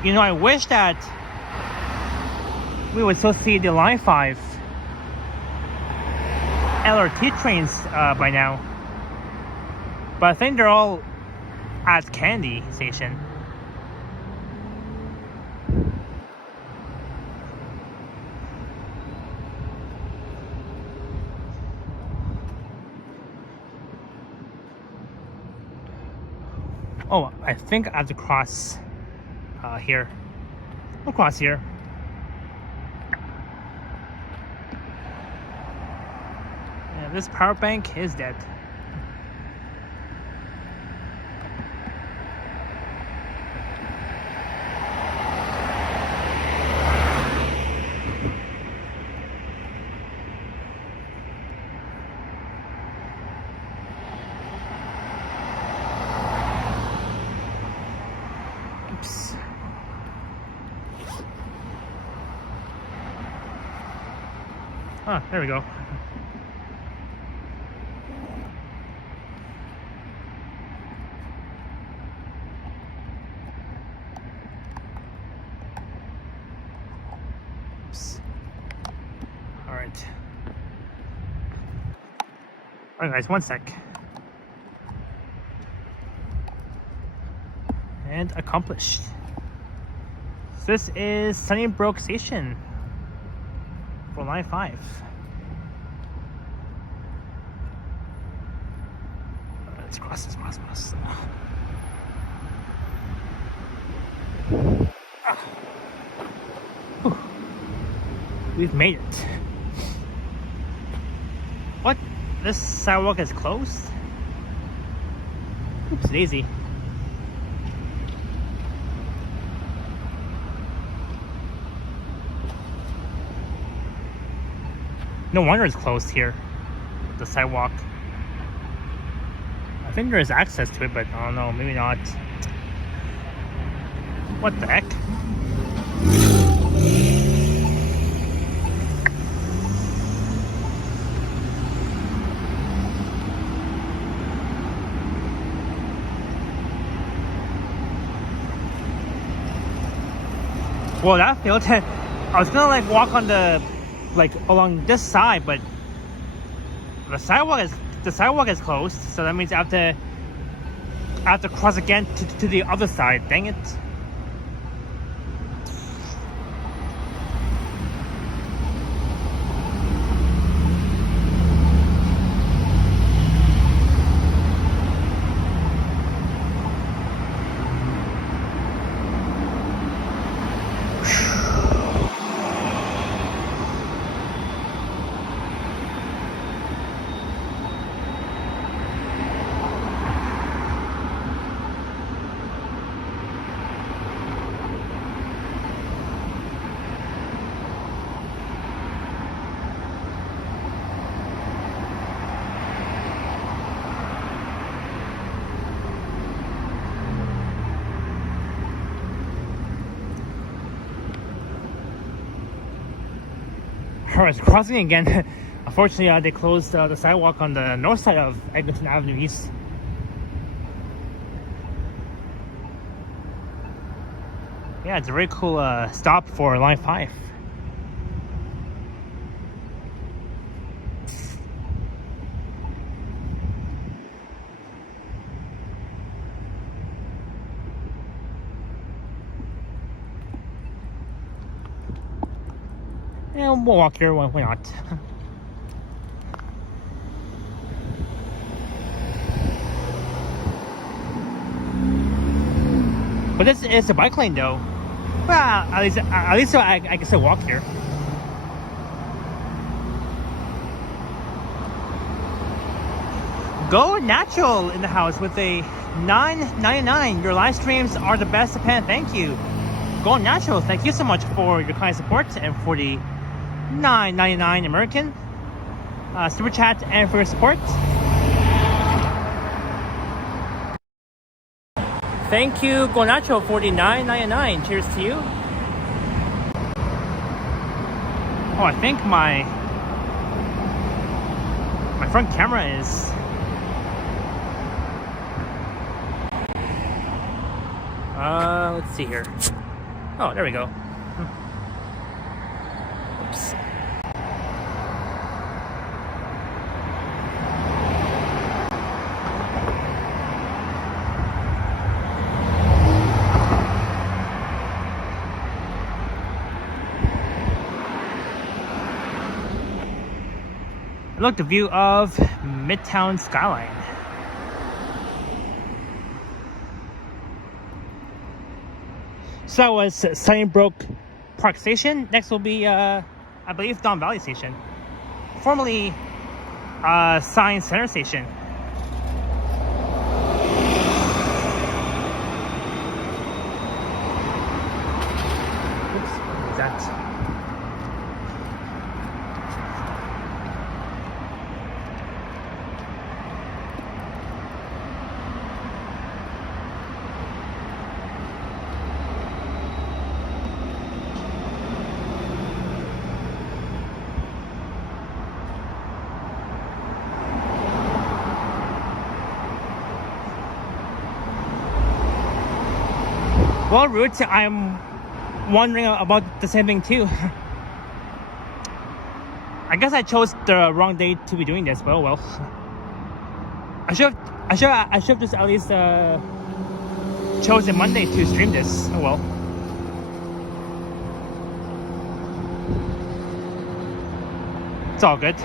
You know, I wish that we would still see the Line 5 LRT trains by now. But I think they're all at Candy Station. Oh, I think I have to cross here. I'll cross here. Yeah, this power bank is dead. Oops. Ah, there we go. Oops. All right. All right, guys, one sec. And accomplished. This is Sunnybrook Station for Line 5. Let's cross this, cross. Whew. We've made it. What? This sidewalk is closed? Oops, daisy. No wonder it's closed here, the sidewalk. I think there is access to it, but I don't know, maybe not. What the heck? Well, that failed. I was gonna like walk on the along this side, but the sidewalk is closed, so that means I have to cross again to the other side. Dang it. Alright, crossing again. Unfortunately, they closed the sidewalk on the north side of Eglinton Avenue East. Yeah, it's a very cool stop for Line 5. And we'll walk here, why not? But this is a bike lane though. Well, at least I can still walk here. Go natural in the house with a $9.99. Your live streams are the best, Japan. Thank you. Go natural. Thank you so much for your kind support and for the $9.99 American super chat and for your support. Thank you, Go Natural, for the $9.99. Cheers to you. Oh, I think my front camera is. Let's see here. Oh, there we go. Oops. Look, the view of Midtown skyline. So that was Sunnybrook Park Station. Next will be, I believe, Don Valley Station, formerly Science Center Station. Oops, what is that? Well, Roots, I'm wondering about the same thing too. I guess I chose the wrong day to be doing this, but oh well. I should have just at least chosen Monday to stream this. Oh well. It's all good.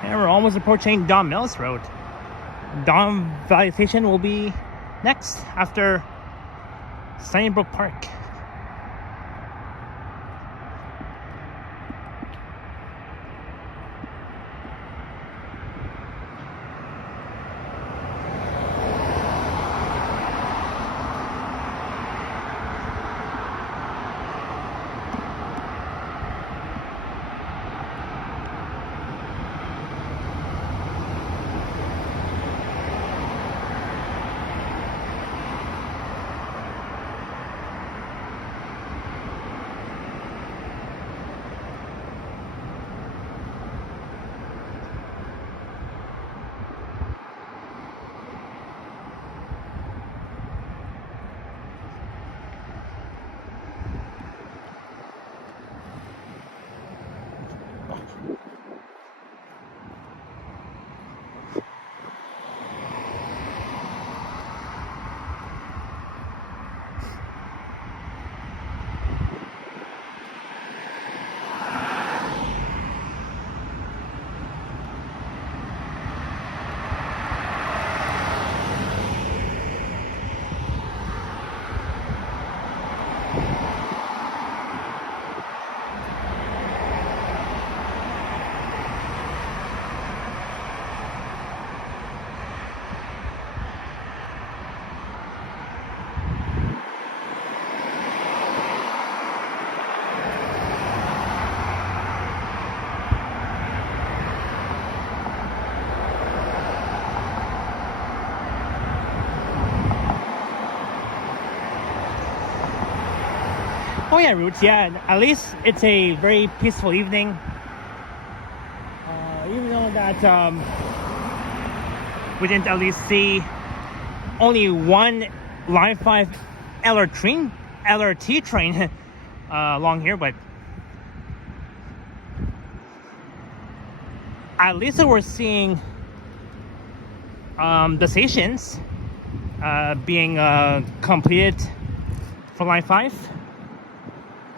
And we're almost approaching Don Mills Road. Don Valley Station will be next after Sunnybrook Park. Oh yeah, Roots. Yeah, at least it's a very peaceful evening. Even though that we didn't at least see only one Line 5 LRT train along here, but at least we're seeing the stations being completed for Line 5.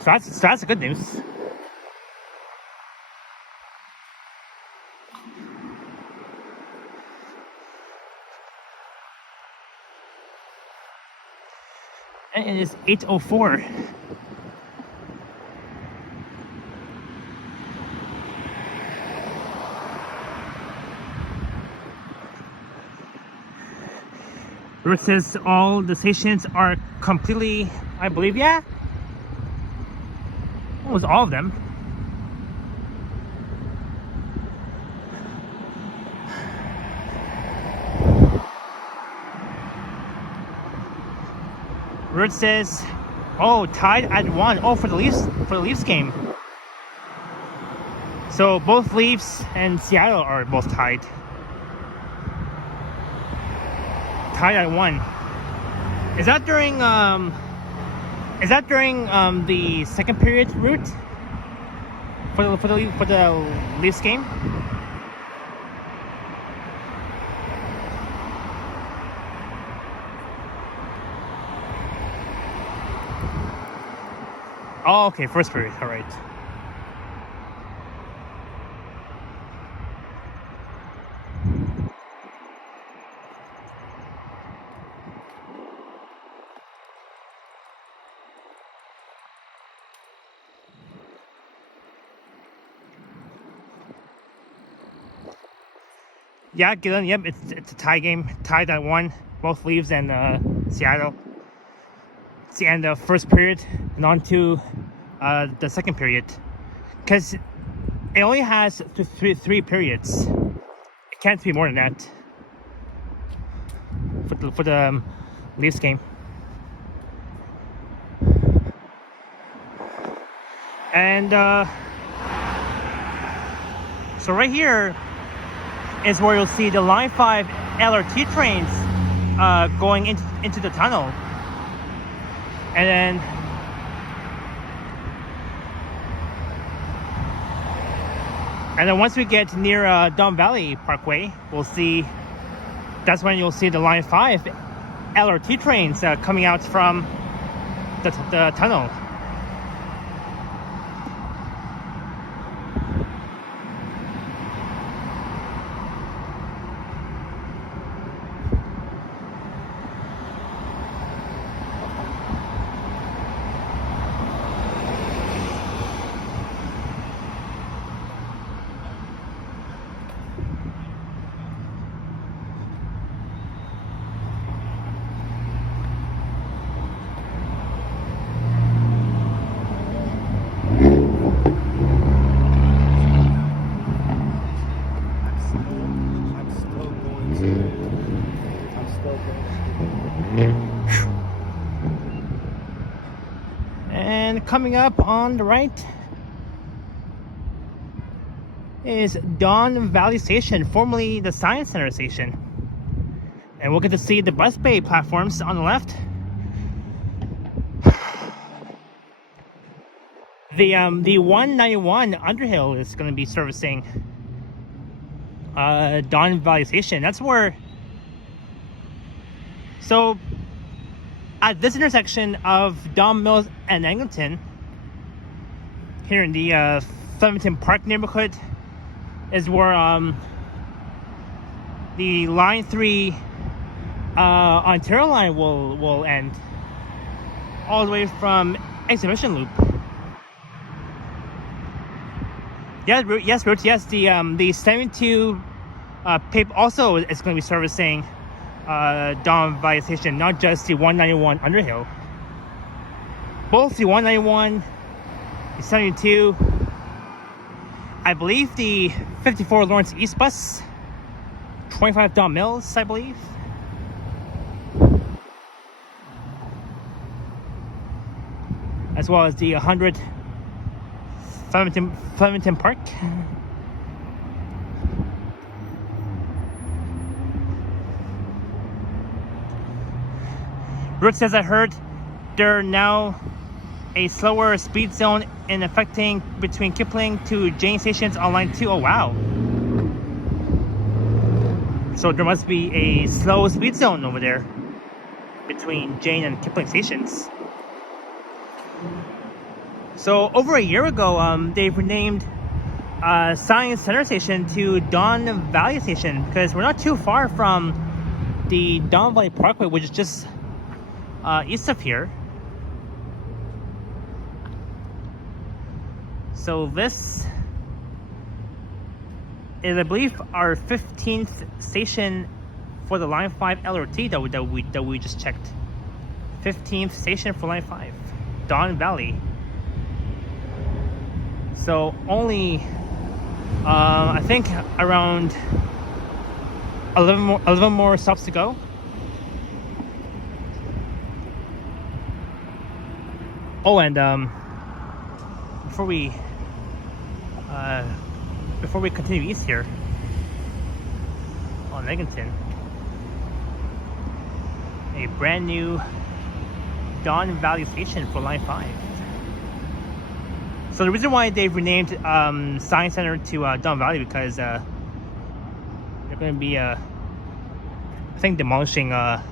So that's good news. And it is 8:04. It says all the stations are completely, I believe, yeah? Almost all of them. Where it says, oh, tied at 1. Oh, for the Leafs game. So both Leafs and Seattle are both tied. Tied at 1. Is that during the second period route for the Leafs game? Oh, okay, first period. All right. Yeah, Gillen, yep, it's a tie game. Tied at 1, both Leafs and Seattle. It's the end of first period and on to the second period. Because it only has three periods. It can't be more than that for the Leafs game. And so right here is where you'll see the Line 5 LRT trains going into the tunnel. And then once we get near Don Valley Parkway, we'll see, that's when you'll see the Line 5 LRT trains coming out from the tunnel. And coming up on the right is Don Valley Station, formerly the Science Center Station. And we'll get to see the bus bay platforms on the left. The 191 Underhill is going to be servicing Don Valley Station. That's where, so at this intersection of Don Mills and Eglinton, here in the Eglinton Park neighborhood, is where the Line 3 Ontario line will end, all the way from Exhibition Loop. Yes, Rich, yes, the 72 PIP also is going to be servicing Don Valley Station, not just the 191 Underhill. Both the 191, the 72, I believe the 54 Lawrence East bus, 25 Don Mills, I believe. as well as the 100 Flemington Park. Brooke says, I heard there are now a slower speed zone in affecting between Kipling to Jane stations on line 2. Oh wow. So there must be a slow speed zone over there between Jane and Kipling stations. So over a year ago, they've renamed Science Center Station to Don Valley Station because we're not too far from the Don Valley Parkway, which is just east of here. So this is, I believe, our 15th station for the Line 5 LRT that we just checked. 15th station for Line 5, Don Valley. So only, I think, around 11 more stops to go. Oh, and before we continue east here on Eglinton, a brand new Don Valley station for Line 5. So the reason why they've renamed Science Center to Don Valley because they're going to be, I think, demolishing the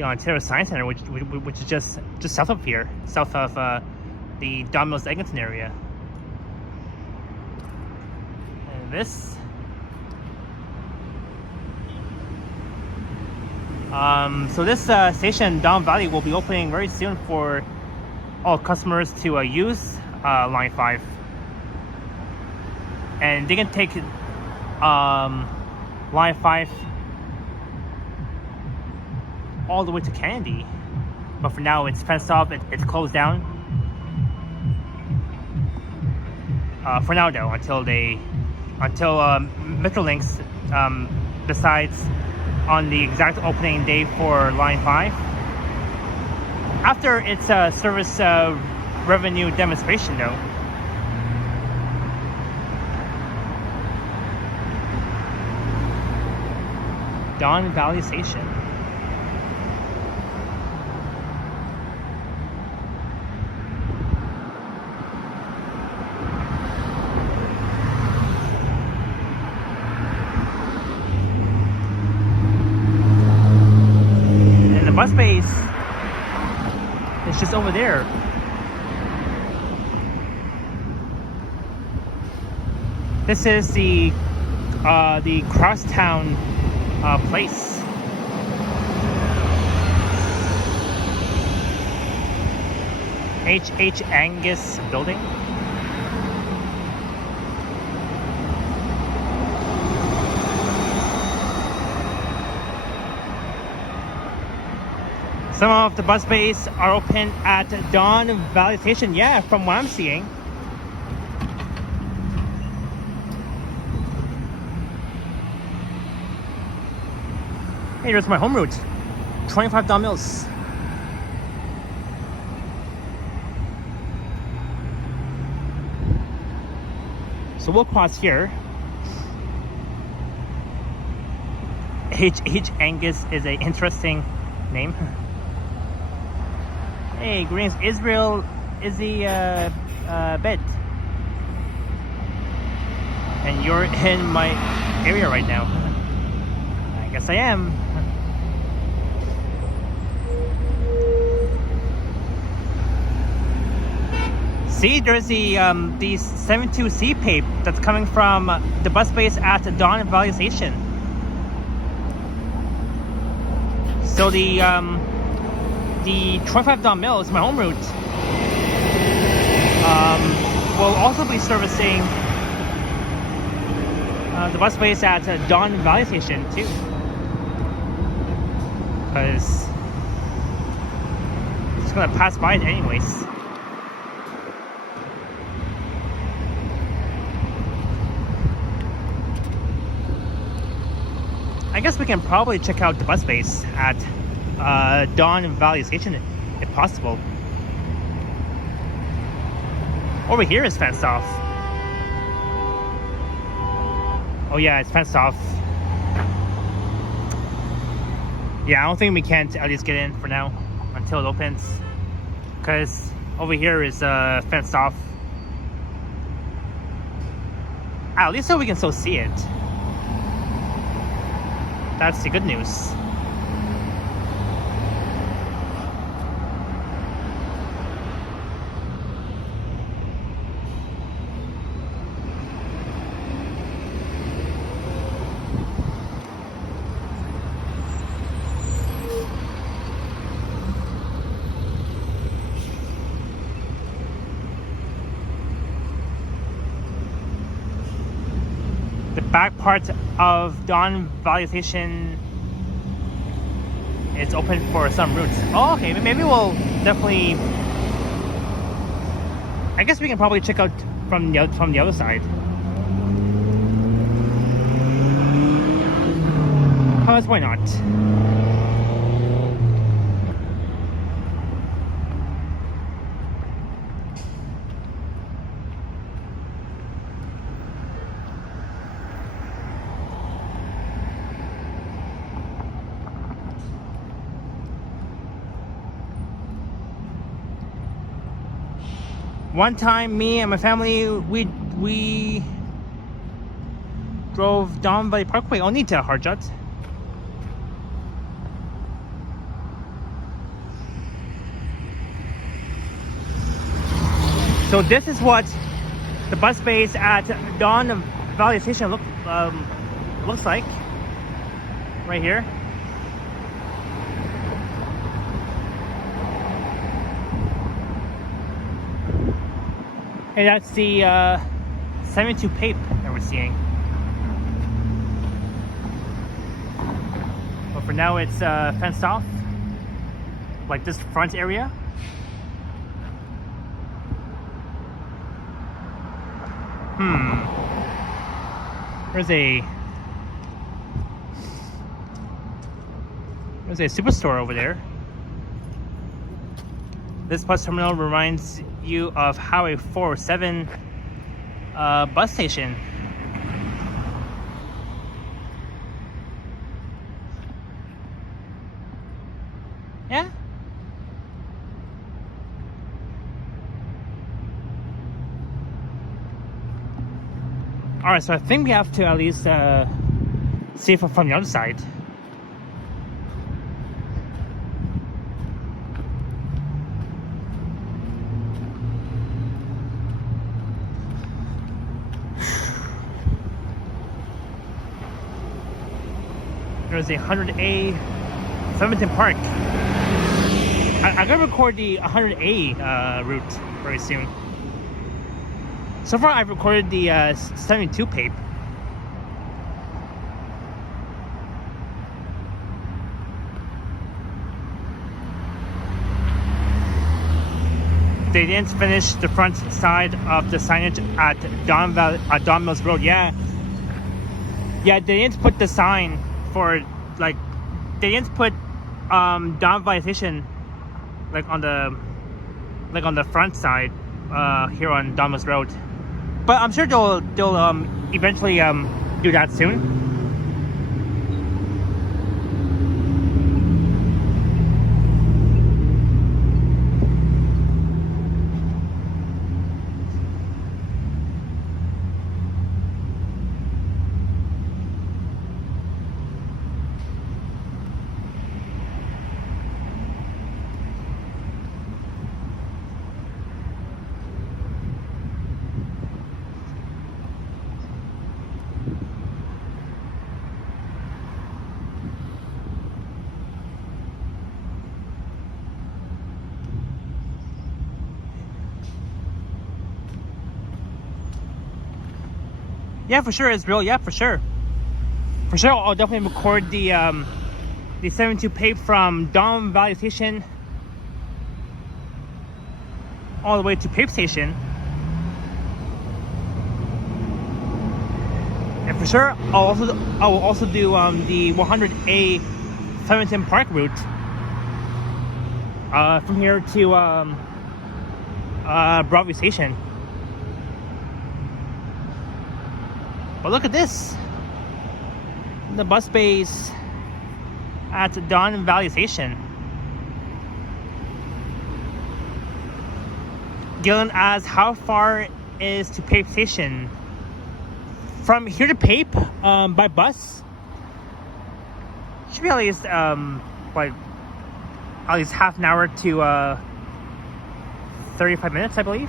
Ontario Science Center, which is just south of here, south of the Don Mills Eglinton area. And this, so this station, Don Valley, will be opening very soon for all customers to use Line 5, and they can take Line 5 all the way to Kennedy, but for now it's fenced off. It's closed down for now, though, until Metrolinx decides on the exact opening day for Line 5 after its service revenue demonstration, though. Don Valley Station. And the bus base is just over there. This is the Crosstown place. H. Angus building. Some of the bus bays are open at Don Valley Station. Yeah, from what I'm seeing. Hey, there's my home route. 25 Don Mills. So we'll cross here. H. Angus is an interesting name. Hey, greetings, Israel. Izzy bed. And you're in my area right now. I guess I am. See, there's the 72C pape that's coming from the bus base at Don Valley Station. So the 25 Don Mills, my home route, will also be servicing the bus base at Don Valley Station too, because it's gonna pass by it anyways. I guess we can probably check out the bus base at Don Valley Station if possible. Over here is fenced off. Oh yeah, it's fenced off. Yeah, I don't think we can't at least get in for now until it opens, because over here is fenced off. At least so we can still see it. That's the good news. The back part of Don Valley Station is open for some routes. Oh, okay. Maybe we'll definitely. I guess we can probably check out from the other side. Because why not? One time, me and my family, we drove down by Parkway only to Harjot. So this is what the bus bays at Don Valley Station looks like right here. And that's the 72 PAPE that we're seeing. But for now it's fenced off, like this front area. There's a superstore over there. This bus terminal reminds you of Highway 407 bus station. Yeah. All right, so I think we have to at least see it from the other side. There's a 100A Eglinton Park. I'm gonna record the 100A route very soon. So far, I've recorded the 72 PAPE. They didn't finish the front side of the signage at Don Mills Road. Yeah, they didn't put the sign for, like, they didn't put Don Valley Station on the front side here on Don Mills Road. But I'm sure they'll eventually do that soon. Yeah, for sure, Israel. Yeah, for sure. For sure, I'll definitely record the 72 PAPE from Don Valley Station all the way to PAPE Station. And for sure, I will also do the 100A Eglinton Park route from here to Broadway Station. But look at this. The bus base at Don Valley Station. Gillen asks, how far is to Pape Station? From here to Pape, by bus, should be at least half an hour to 35 minutes, I believe.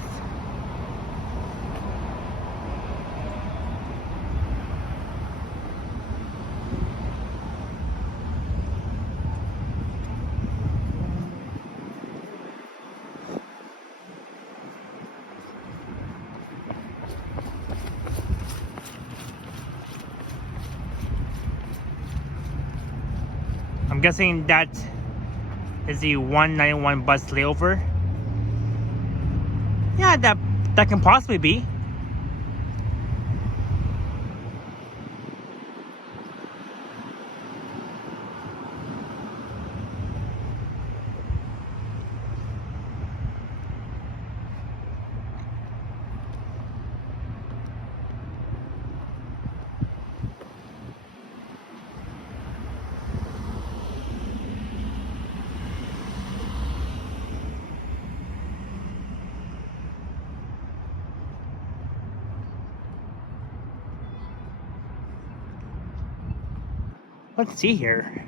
I'm guessing that is the 191 bus layover. Yeah, that can possibly be. Let's see here.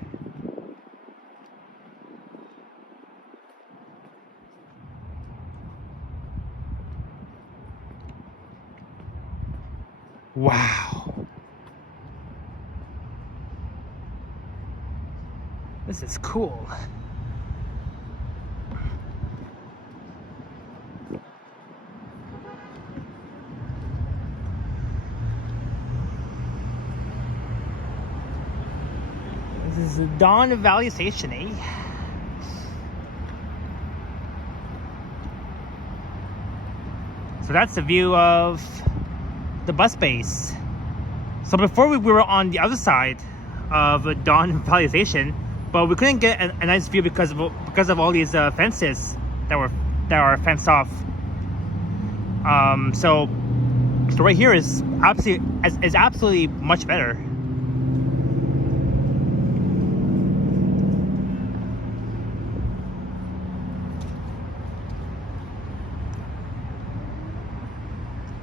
Wow. This is cool. This is Don Valley Station, eh? So that's the view of the bus base. So before we were on the other side of Don Valley Station, but we couldn't get a nice view because of all these fences that are fenced off. So right here is absolutely much better.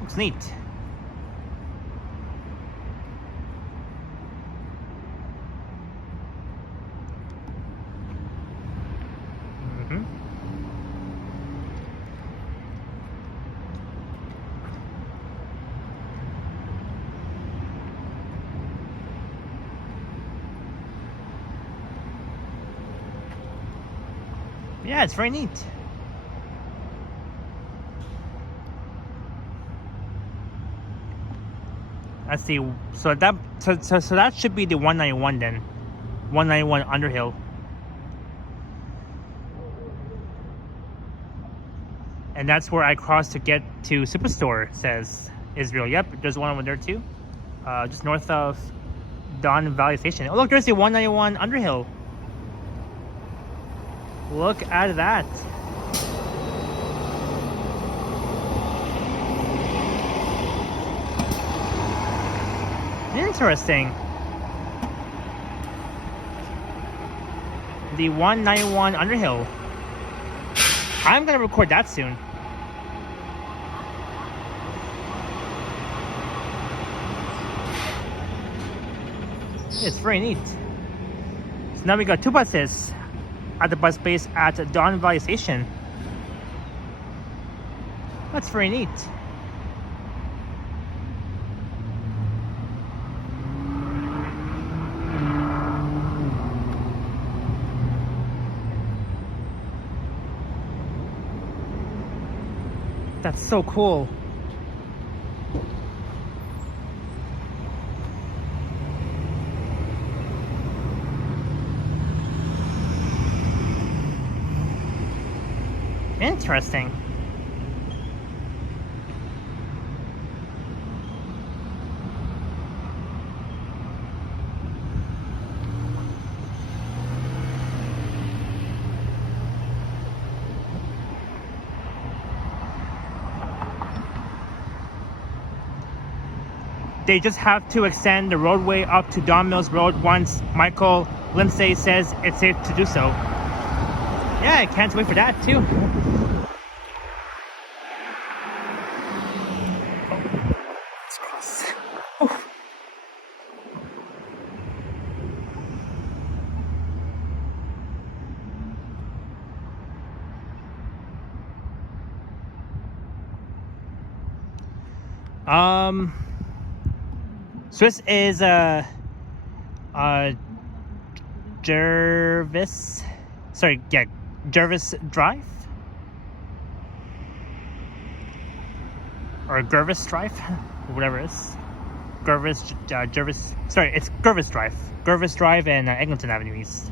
Looks neat. Yeah, it's very neat. Let's see. So that should be the 191 then. 191 Underhill. And that's where I crossed to get to Superstore, says Israel. Yep, there's one over there too. Just north of Don Valley Station. Oh look, there's the 191 Underhill. Look at that. Interesting. The 191 Underhill. I'm gonna record that soon. It's very neat. So now we got two buses at the bus base at Don Valley Station. That's very neat. That's so cool. Interesting. They just have to extend the roadway up to Don Mills Road once Michael Lindsay says it's safe to do so. Yeah, I can't wait for that too. Let's cross. So this is Jervis Drive or Gervis Drive, whatever it is. It's Gervis Drive and Eglinton Avenue East.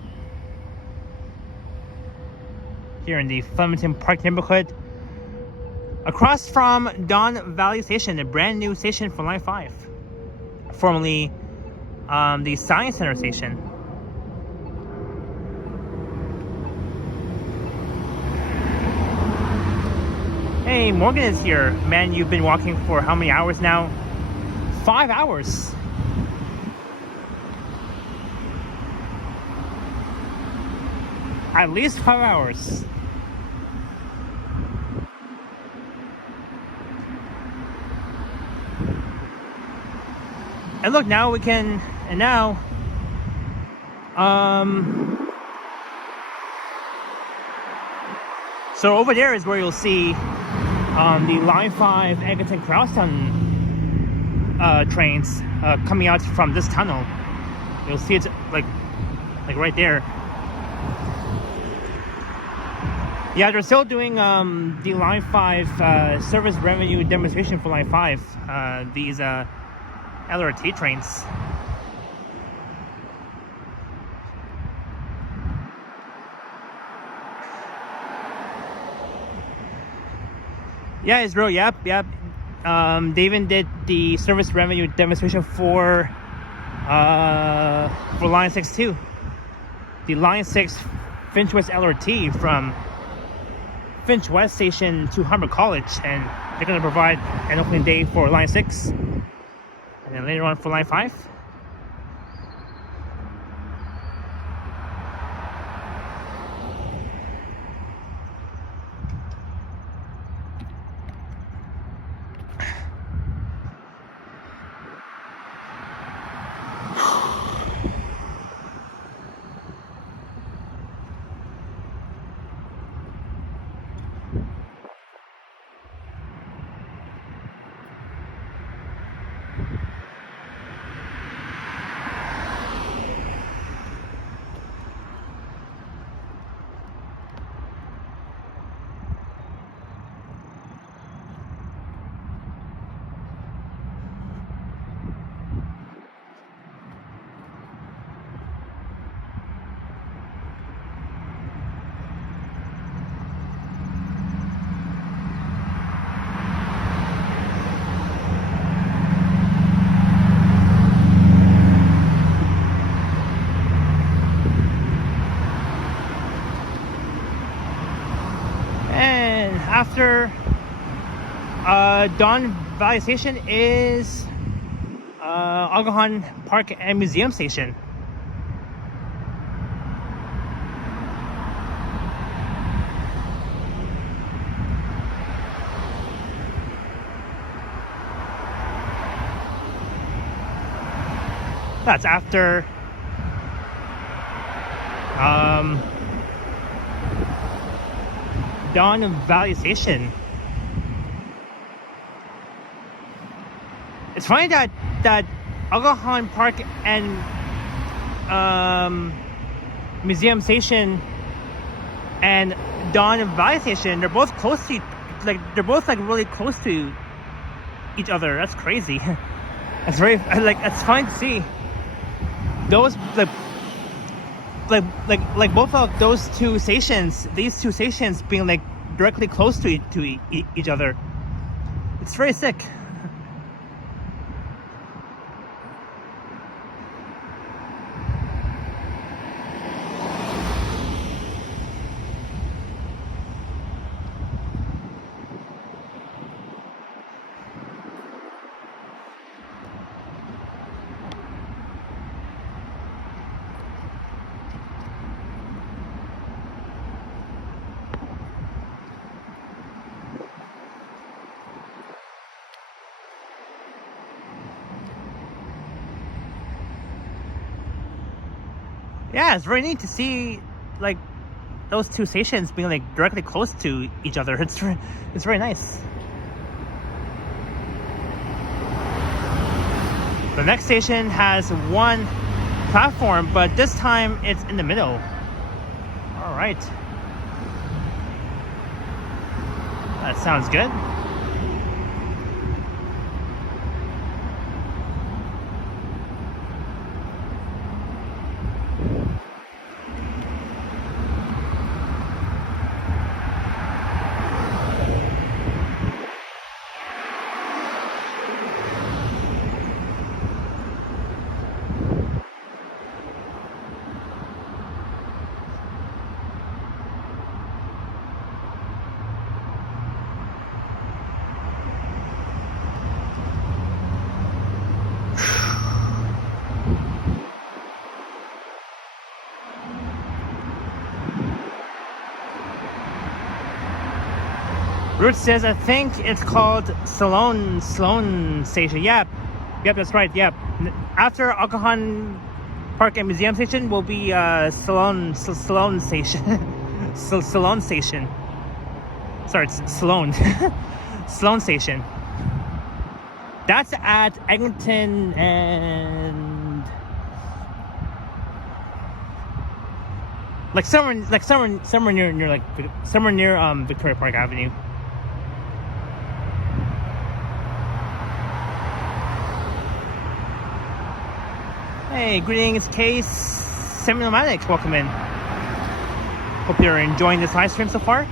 Here in the Flemington Park neighborhood, across from Don Valley Station, a brand new station for Line 5, formerly the Science Center station. Hey, Morgan is here. Man, you've been walking for how many hours now? 5 hours. At least 5 hours. And look, now we can, and now, so over there is where you'll see the Line 5 Eglinton Crosstown trains coming out from this tunnel. You'll see it like right there. Yeah, they're still doing the Line 5 service revenue demonstration for Line 5. These LRT trains. Yeah, Israel. Yep. They even did the service revenue demonstration for Line 6 too. The Line 6 Finch West LRT from Finch West Station to Humber College, and they're going to provide an opening day for Line 6, and then later on for Line 5. After Don Valley Station is Eglinton Park and Museum Station. That's after Don Valley Station. It's funny that Eglinton Park and Museum Station and Don Valley Station, they're both close to, really close to each other. That's crazy. That's very, it's fun to see. Those both of those two stations, these two stations being directly close to each other. It's very sick. Yeah, it's very neat to see like those two stations being like directly close to each other. It's very nice. The next station has one platform, but this time it's in the middle. All right. That sounds good. Route says, I think it's called Sloan Station. Yep, that's right. Yep. After Eglinton Park and Museum Station will be Sloan Station. Sloan Station. Sorry, it's Sloan. Sloan Station. That's at Eglinton and somewhere near Victoria Park Avenue. Hey, greetings, Case Semionomatics. Welcome in. Hope you're enjoying this live stream so far.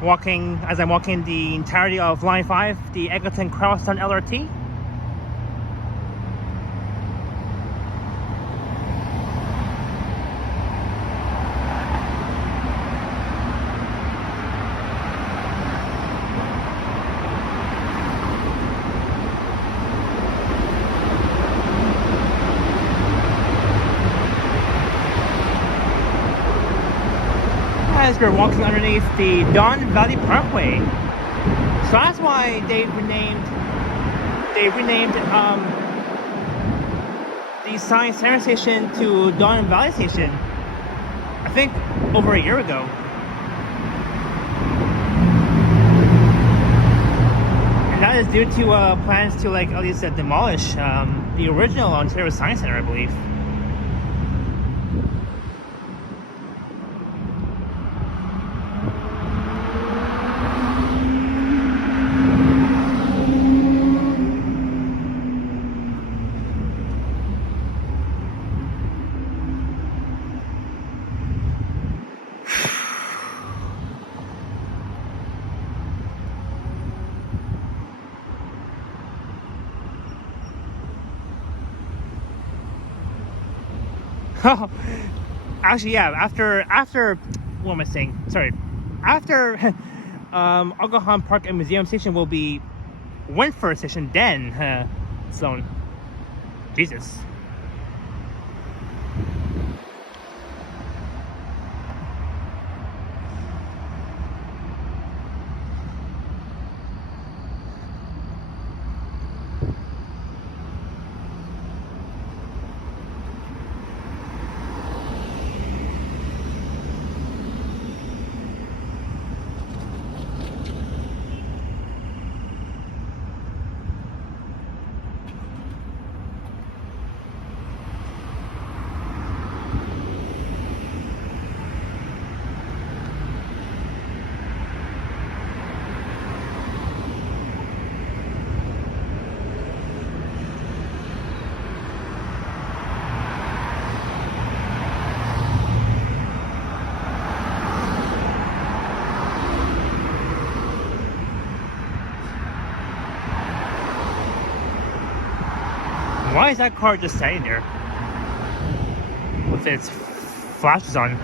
As I'm walking the entirety of Line 5, the Eglinton Crosstown LRT. As we're walking underneath the Don Valley Parkway, so that's why they renamed the Science Center station to Don Valley Station. I think over a year ago. And that is due to plans to at least demolish the original Ontario Science Center, I believe. Oh, actually, yeah. After what am I saying? Sorry. After Eglinton Park and Museum Station will be Wentford Station. Then Sloan. Jesus. Why is that car just sitting there with its flashes on?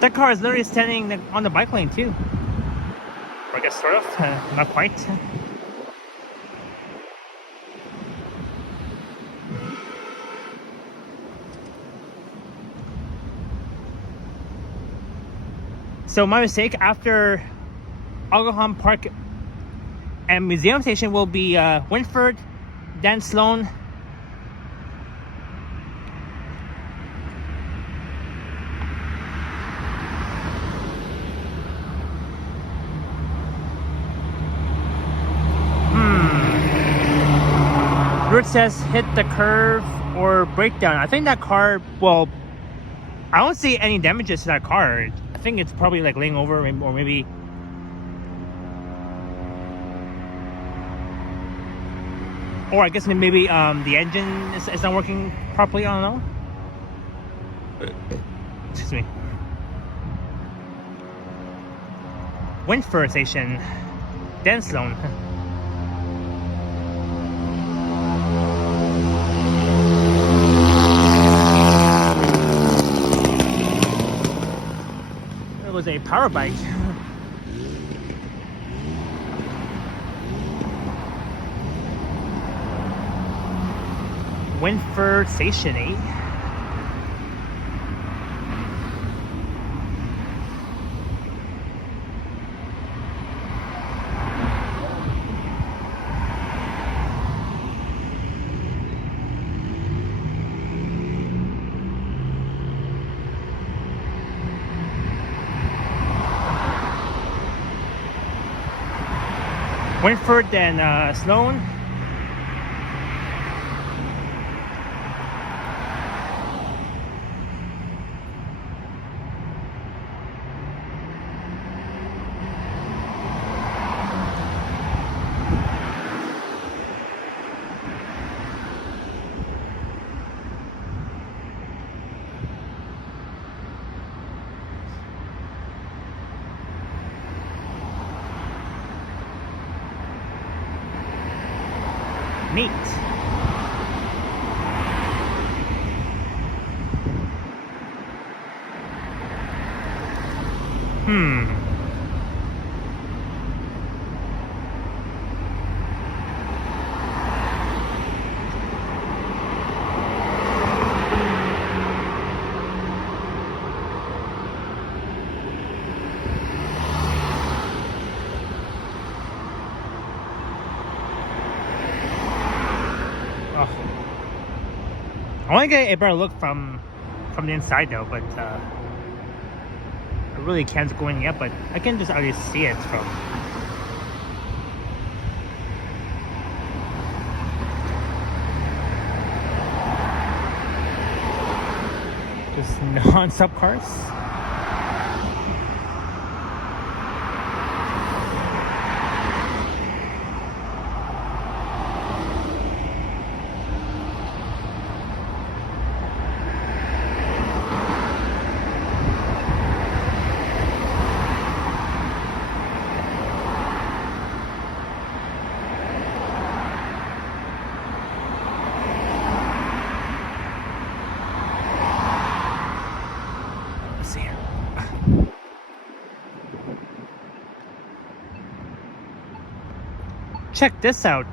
That car is literally standing on the bike lane too. Or I guess sort of, not quite. So my mistake, after Eglinton Park and Museum Station will be Wentford, then Sloan, it says hit the curve or breakdown. I think that car, well, I don't see any damages to that car. I think it's probably like laying over, or maybe. Or I guess maybe the engine is not working properly. I don't know. Excuse me. Windford Station, Denslone. It was a power bike. Windford Station, eh? Windford and Sloan. Neat. I want to get a better look from the inside though, but I really can't go in yet, but I can just already see it from just non-stop cars. Check this out.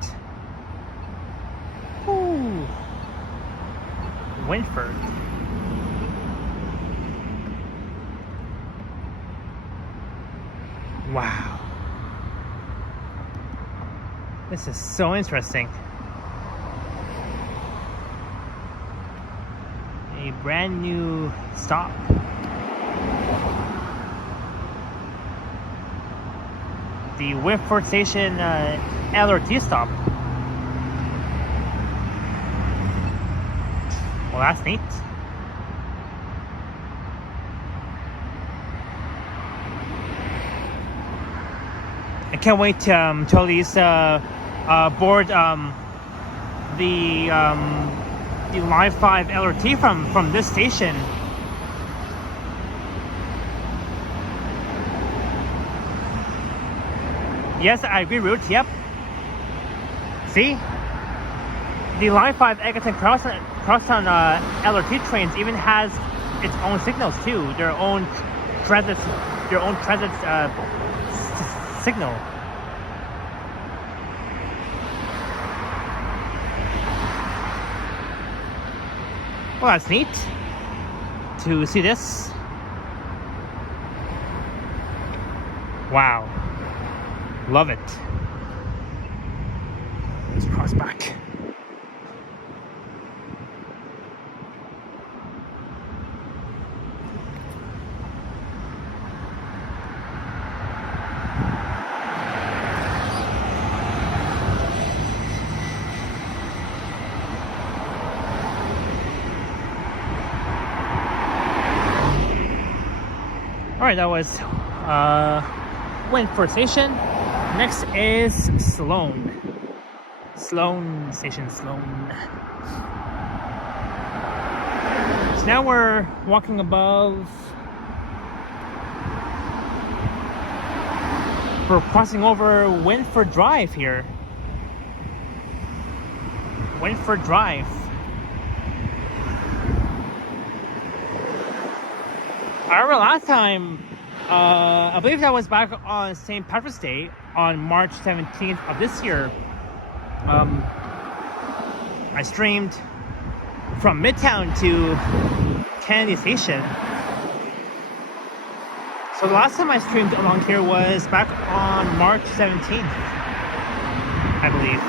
Ooh. Windford. Wow. This is so interesting. A brand new stop. The Windford Station LRT stop. Well, that's neat. I can't wait till these board the Line 5 LRT from this station. Yes, I agree, Root. Yep. See? The Line 5 Eglinton Crosstown LRT trains even has its own signals too. Their own transit signal. Well, that's neat to see this. Wow. Love it. Let's cross back. Alright, that was Wentford Station. Next is Sloane. Sloane Station, Sloane. So now we're walking above. We're crossing over Wentford Drive here. Wentford Drive. I remember last time, I believe that was back on St. Patrick's Day on March 17th of this year. I streamed from Midtown to Kennedy Station. So the last time I streamed along here was back on March 17th, I believe.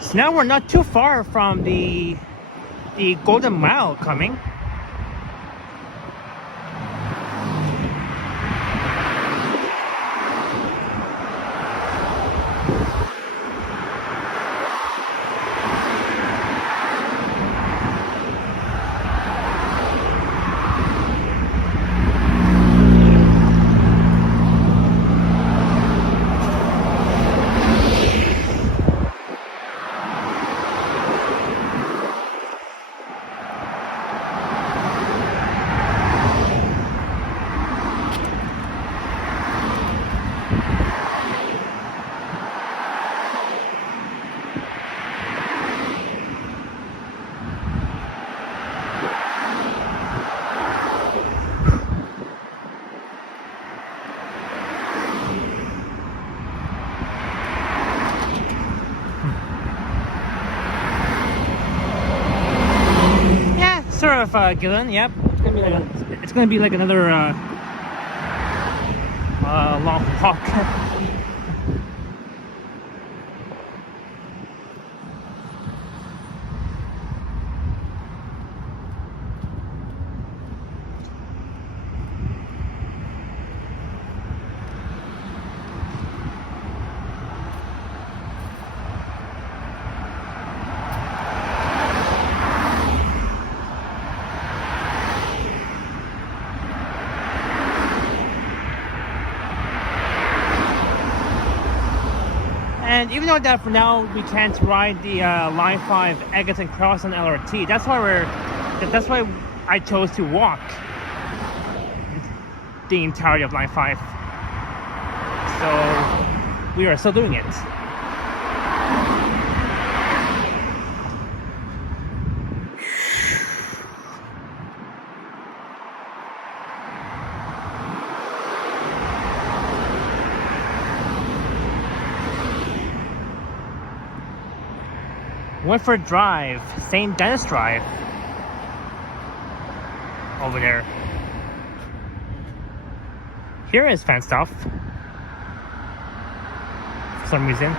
So now we're not too far from the Golden Mile coming. Sort of, Gillen, yep. It's gonna be like another long walk. And even though that for now we can't ride the Line 5 Eglinton Crosstown LRT, that's why I chose to walk the entirety of Line 5. So we are still doing it. Wentford Drive, St. Dennis Drive, over there. Here is fenced off for some reason.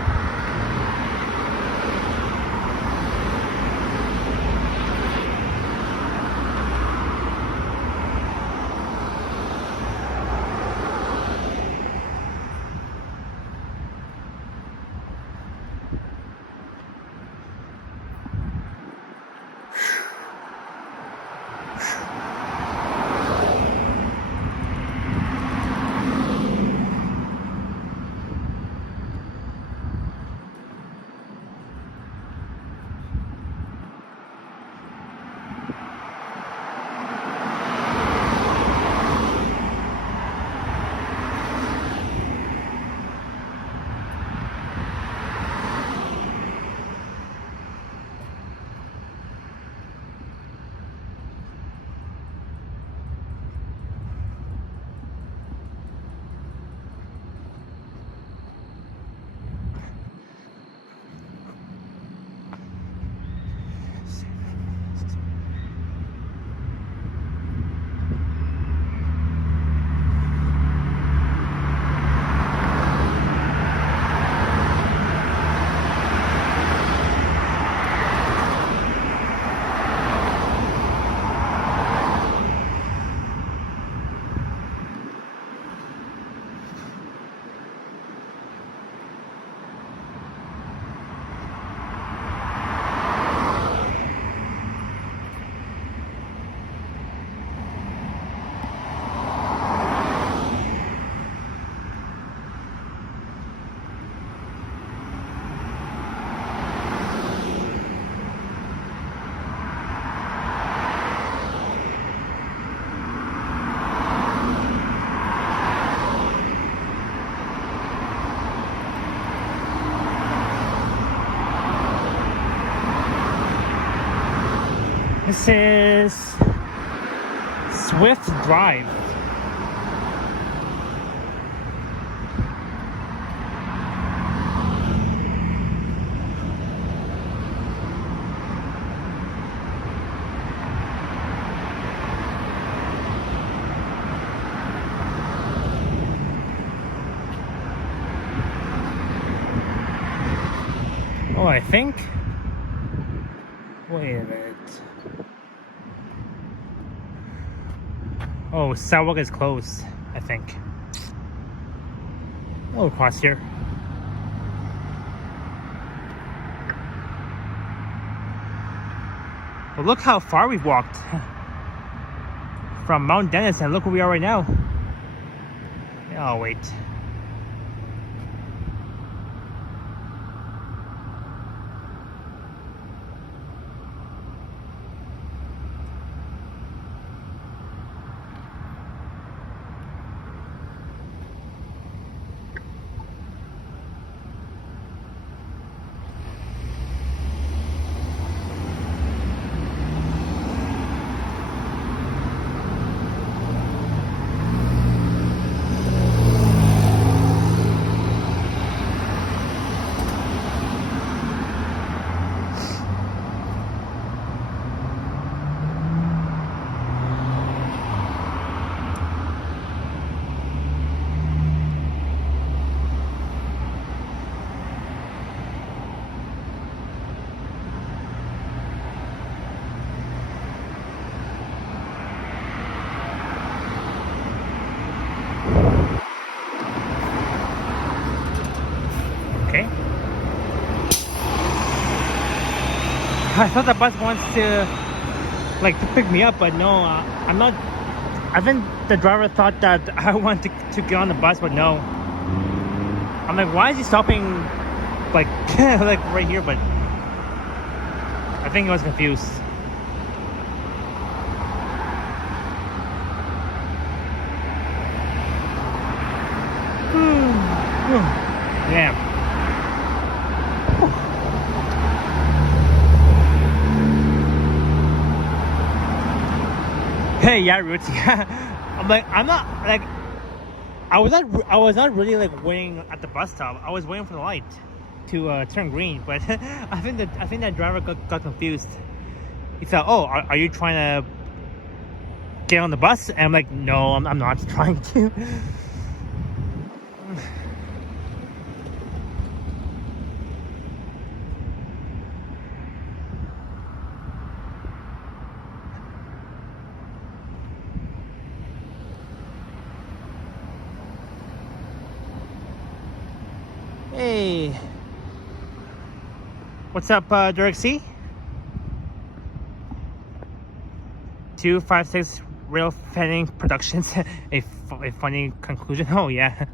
This is Swift Drive. Oh, I think. Wait a minute. Oh, sidewalk is closed, I think. Oh, across here. But look how far we've walked from Mount Dennis, and look where we are right now. Oh, wait. Okay. I thought the bus wants to pick me up, but no, I'm not. I think the driver thought that I wanted to get on the bus, but no. I'm like, why is he stopping like right here? But I think he was confused. Damn. Hey, yeah, Roots. Yeah, I'm like, I'm not like, I was not really like waiting at the bus stop. I was waiting for the light to turn green, but I think that driver got confused. He thought, oh, are you trying to get on the bus? And I'm like, no, I'm not trying to. Hey, what's up, Dirk C? 256 Rail Fanning Productions. a funny conclusion. Oh yeah,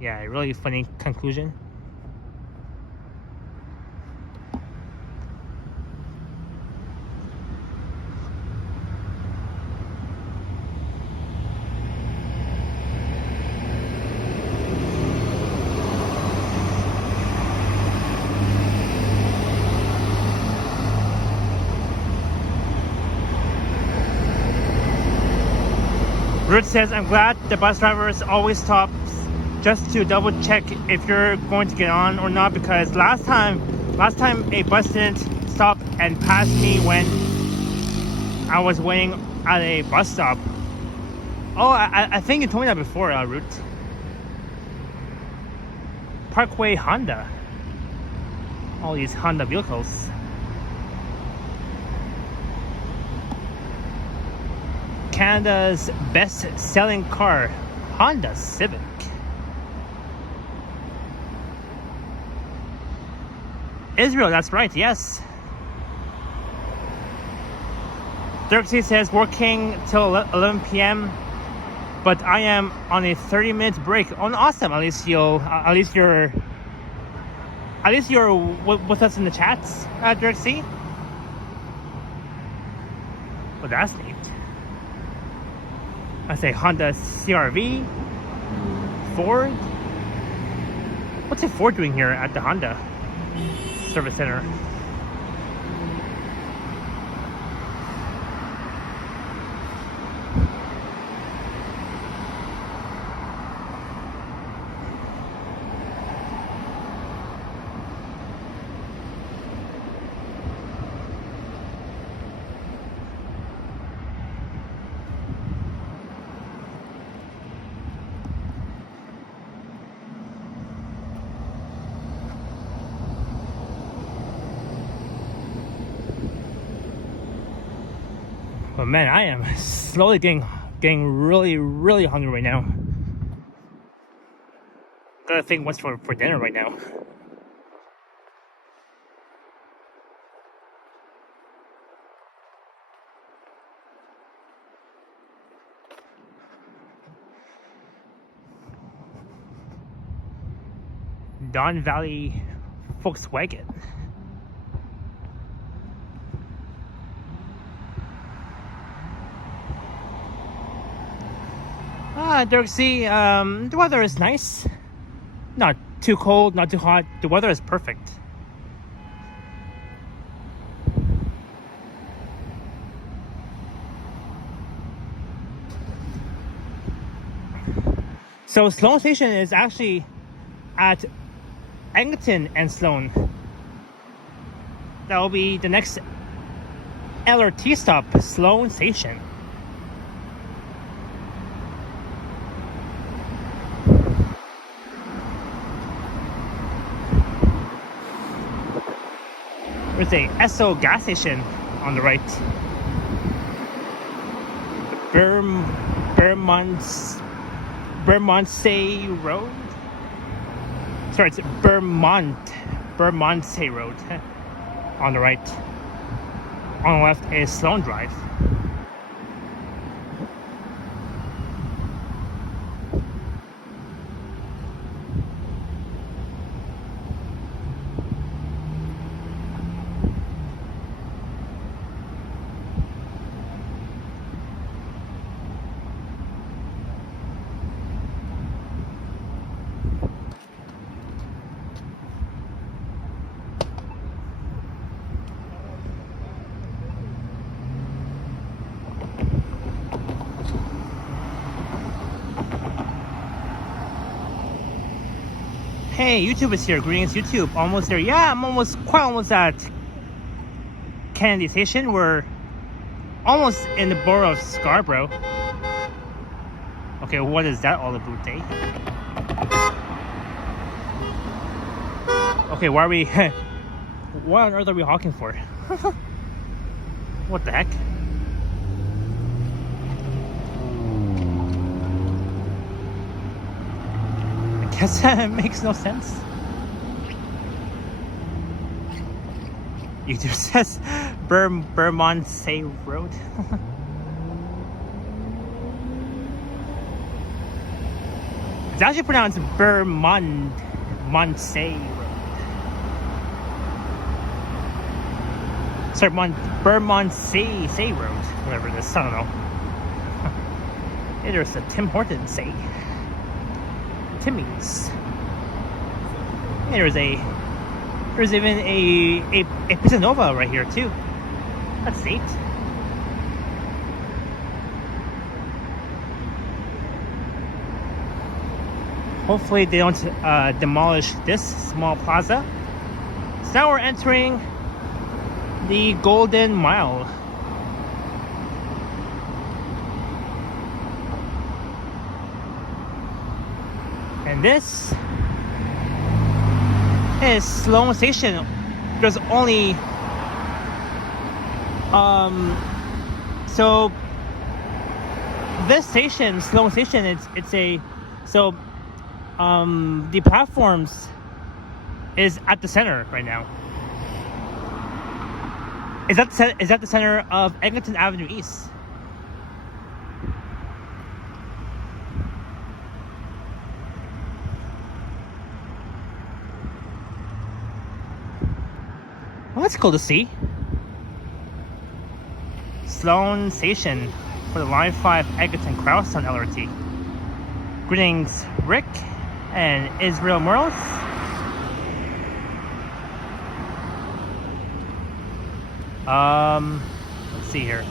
yeah, a really funny conclusion. Ruth says, I'm glad the bus drivers always stops just to double check if you're going to get on or not, because last time a bus didn't stop and pass me when I was waiting at a bus stop. Oh, I think you told me that before, Ruth. Parkway Honda. All these Honda vehicles. Canada's best-selling car, Honda Civic. Israel, that's right, yes. Dirksy says working till 11 p.m. but I am on a 30-minute break. Oh, awesome! At least you're with us in the chats, Dirksy. Well, that's neat. I say Honda CRV, Ford. What's a Ford doing here at the Honda Service Center? But man, I am slowly getting really, really hungry right now. Gotta think what's for dinner right now. Don Valley Volkswagen. Dirksey, the weather is nice. Not too cold, not too hot. The weather is perfect. So Sloan Station is actually at Eglinton and Sloan. That will be the next LRT stop, Sloan Station. There's a Esso gas station on the right. Bermondsey Road. Sorry, it's Bermondsey Road on the right. On the left is Sloan Drive. Hey, YouTube is here. Greetings, YouTube. Almost there. Yeah, I'm quite almost at Kennedy Station. We're almost in the borough of Scarborough. Okay, what is that all about, eh? Okay, why are we... what on earth are we honking for? What the heck? Guess it makes no sense. YouTube says Bermondsey Road. It's actually pronounced Bermondsey Road. Sorry, Bermondsey Road. Whatever it is, I don't know. Hey, there's a Tim Hortons say. Timmy's. Yeah, there's even a Pizza Nova right here too. That's neat. Hopefully they don't demolish this small plaza. So now we're entering the Golden Mile. And this is Sloan Station. There's only so this station, Sloan Station, it's a the platforms is at the center right now. Is that the center of Eglinton Avenue East? Well, that's cool to see. Sloan Station for the Line 5 Eglinton Crosstown LRT. Greetings, Rick and Israel Morales. Let's see here.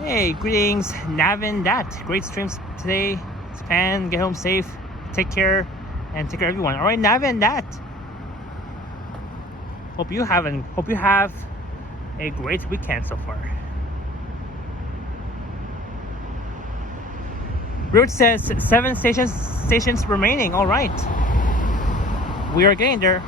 Hey, greetings, Navin Dat. Great streams today. Japan, get home safe. Take care, and take care of everyone. All right, Navin Dat. Hope you have a great weekend so far. Route says 7 stations remaining. All right, we are getting there.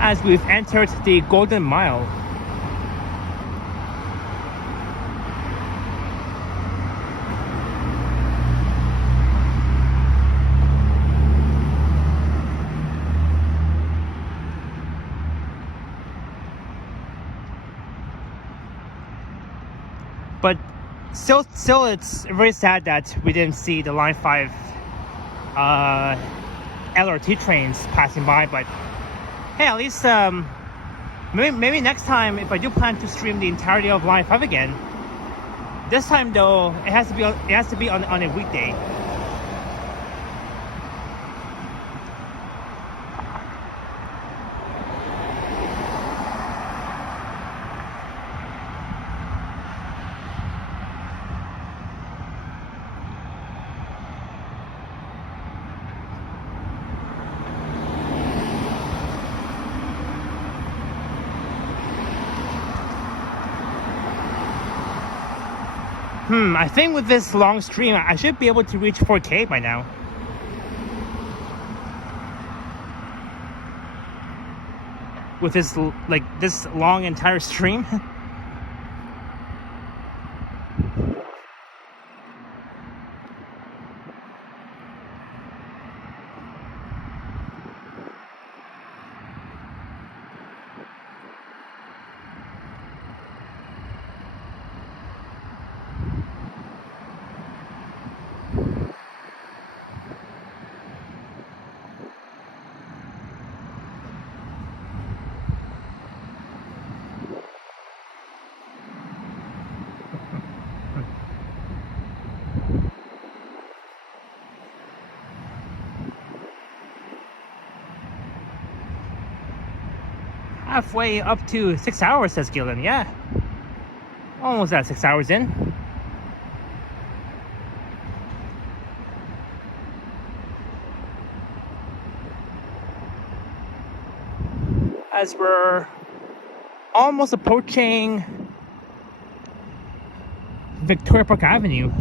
as we've entered the Golden Mile. But still, it's very sad that we didn't see the Line 5 LRT trains passing by. But hey, at least maybe next time, if I do plan to stream the entirety of Line 5 again, this time though, it has to be on a weekday. I think with this long stream, I should be able to reach 4K by now. With this, this long entire stream. Halfway up to 6 hours, says Gillen. Yeah, almost at 6 hours in. As we're almost approaching Victoria Park Avenue.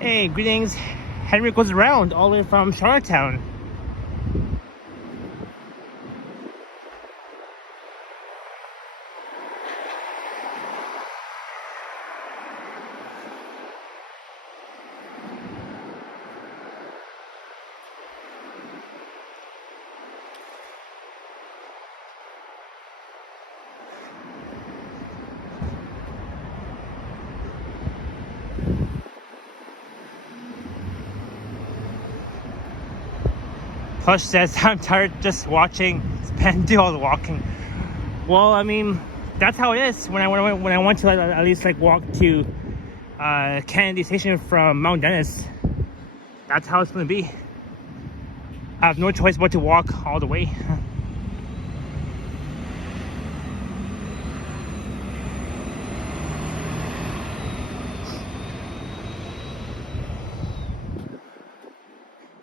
Hey, greetings. Henry goes around all the way from Charlottetown. Plush says, I'm tired just watching Span do all the walking. Well, I mean, that's how it is. When I want to at least walk to Kennedy Station from Mount Dennis, that's how it's going to be. I have no choice but to walk all the way.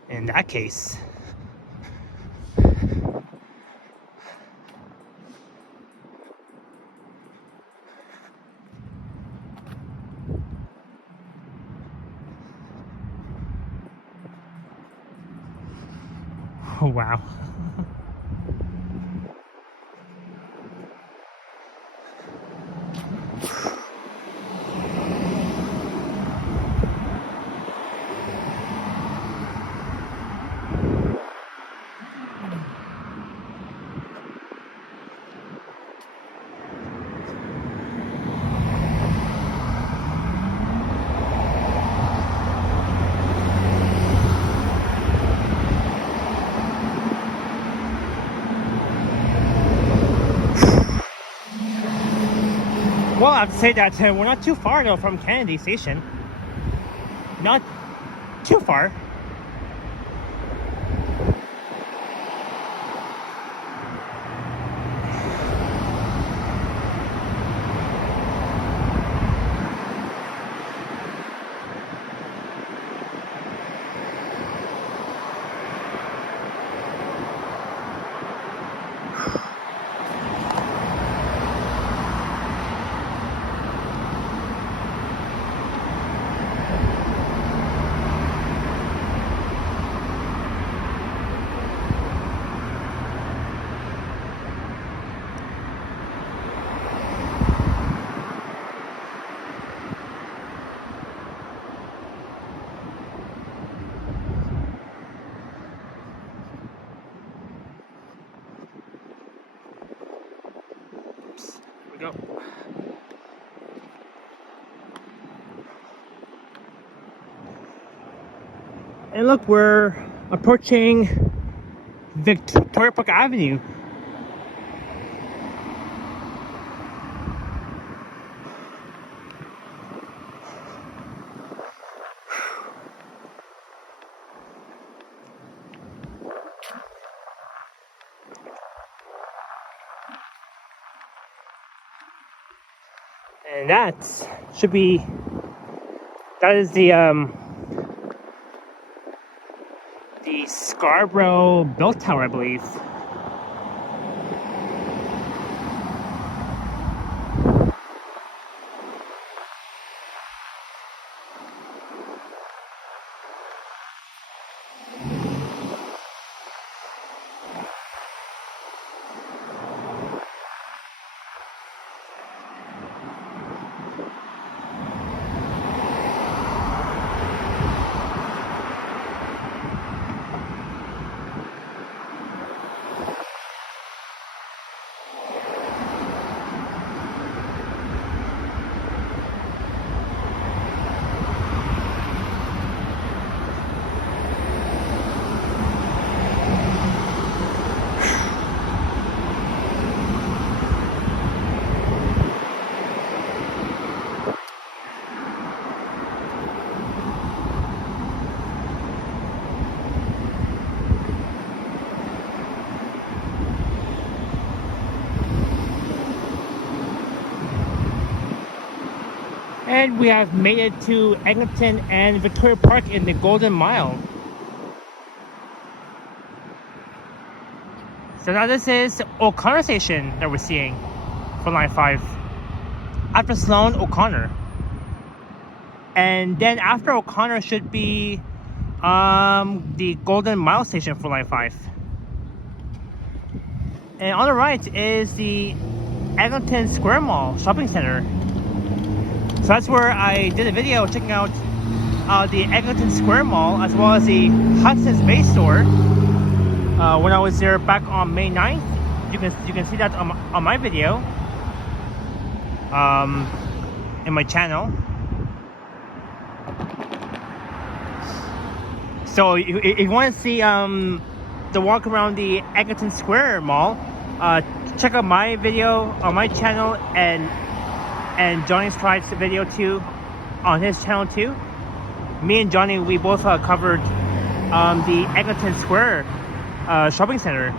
In that case, Oh, wow. Well, I have to say that we're not too far though from Kennedy Station. Not too far. Here we go. And look, we're approaching Victoria Park Avenue. And that is the Scarborough Bell Tower, I believe. And we have made it to Eglinton and Victoria Park in the Golden Mile. So now this is O'Connor Station that we're seeing for Line 5. After Sloane, O'Connor. And then after O'Connor should be the Golden Mile Station for Line 5. And on the right is the Eglinton Square Mall Shopping Center. So that's where I did a video checking out the Eglinton Square Mall as well as the Hudson's Bay store when I was there back on May 9th. You can see that on my video in my channel. So if you want to see the walk around the Eglinton Square Mall, check out my video on my channel and Johnny Stride's video too on his channel too. Me and Johnny, we both covered the Eglinton Square shopping center.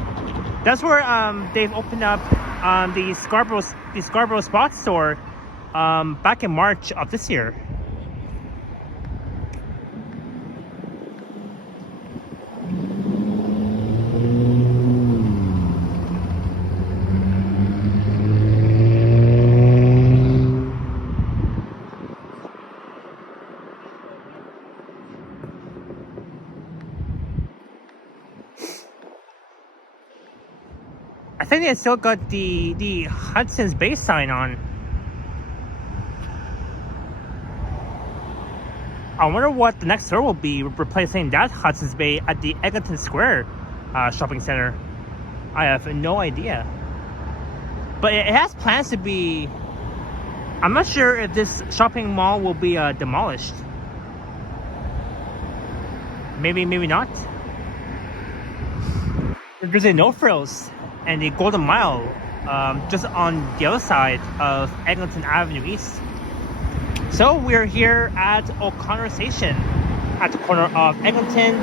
That's where they've opened up the Scarborough Spot store back in March of this year. think they still got the Hudson's Bay sign on. I wonder what the next store will be, replacing that Hudson's Bay at the Eglinton Square shopping center. I have no idea. But it has plans to be... I'm not sure if this shopping mall will be demolished. Maybe, maybe not. There's a No Frills and the Golden Mile just on the other side of Eglinton Avenue East. So we're here at O'Connor Station at the corner of Eglinton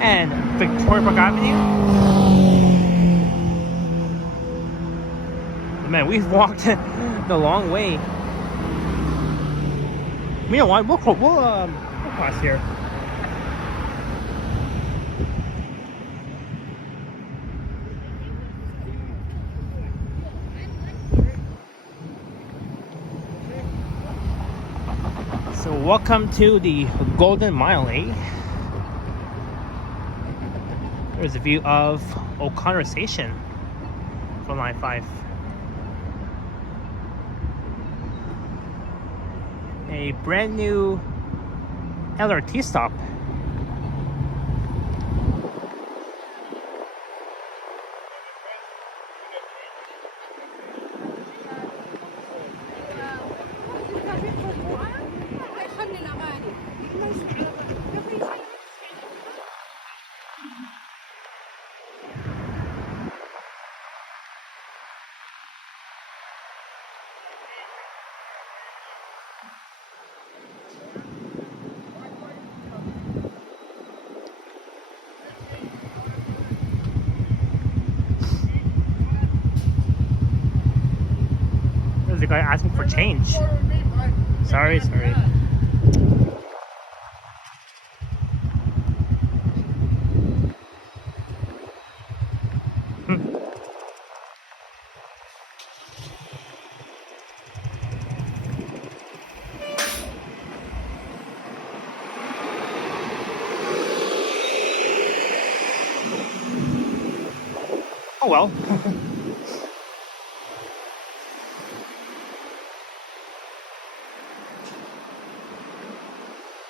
and Victoria Park Avenue. Man, we've walked the long way. You know what? We'll cross here. So welcome to the Golden Mile, eh? There's a view of O'Connor Station from line 5. A brand new LRT stop. There's a guy asking for change. Sorry. Oh well.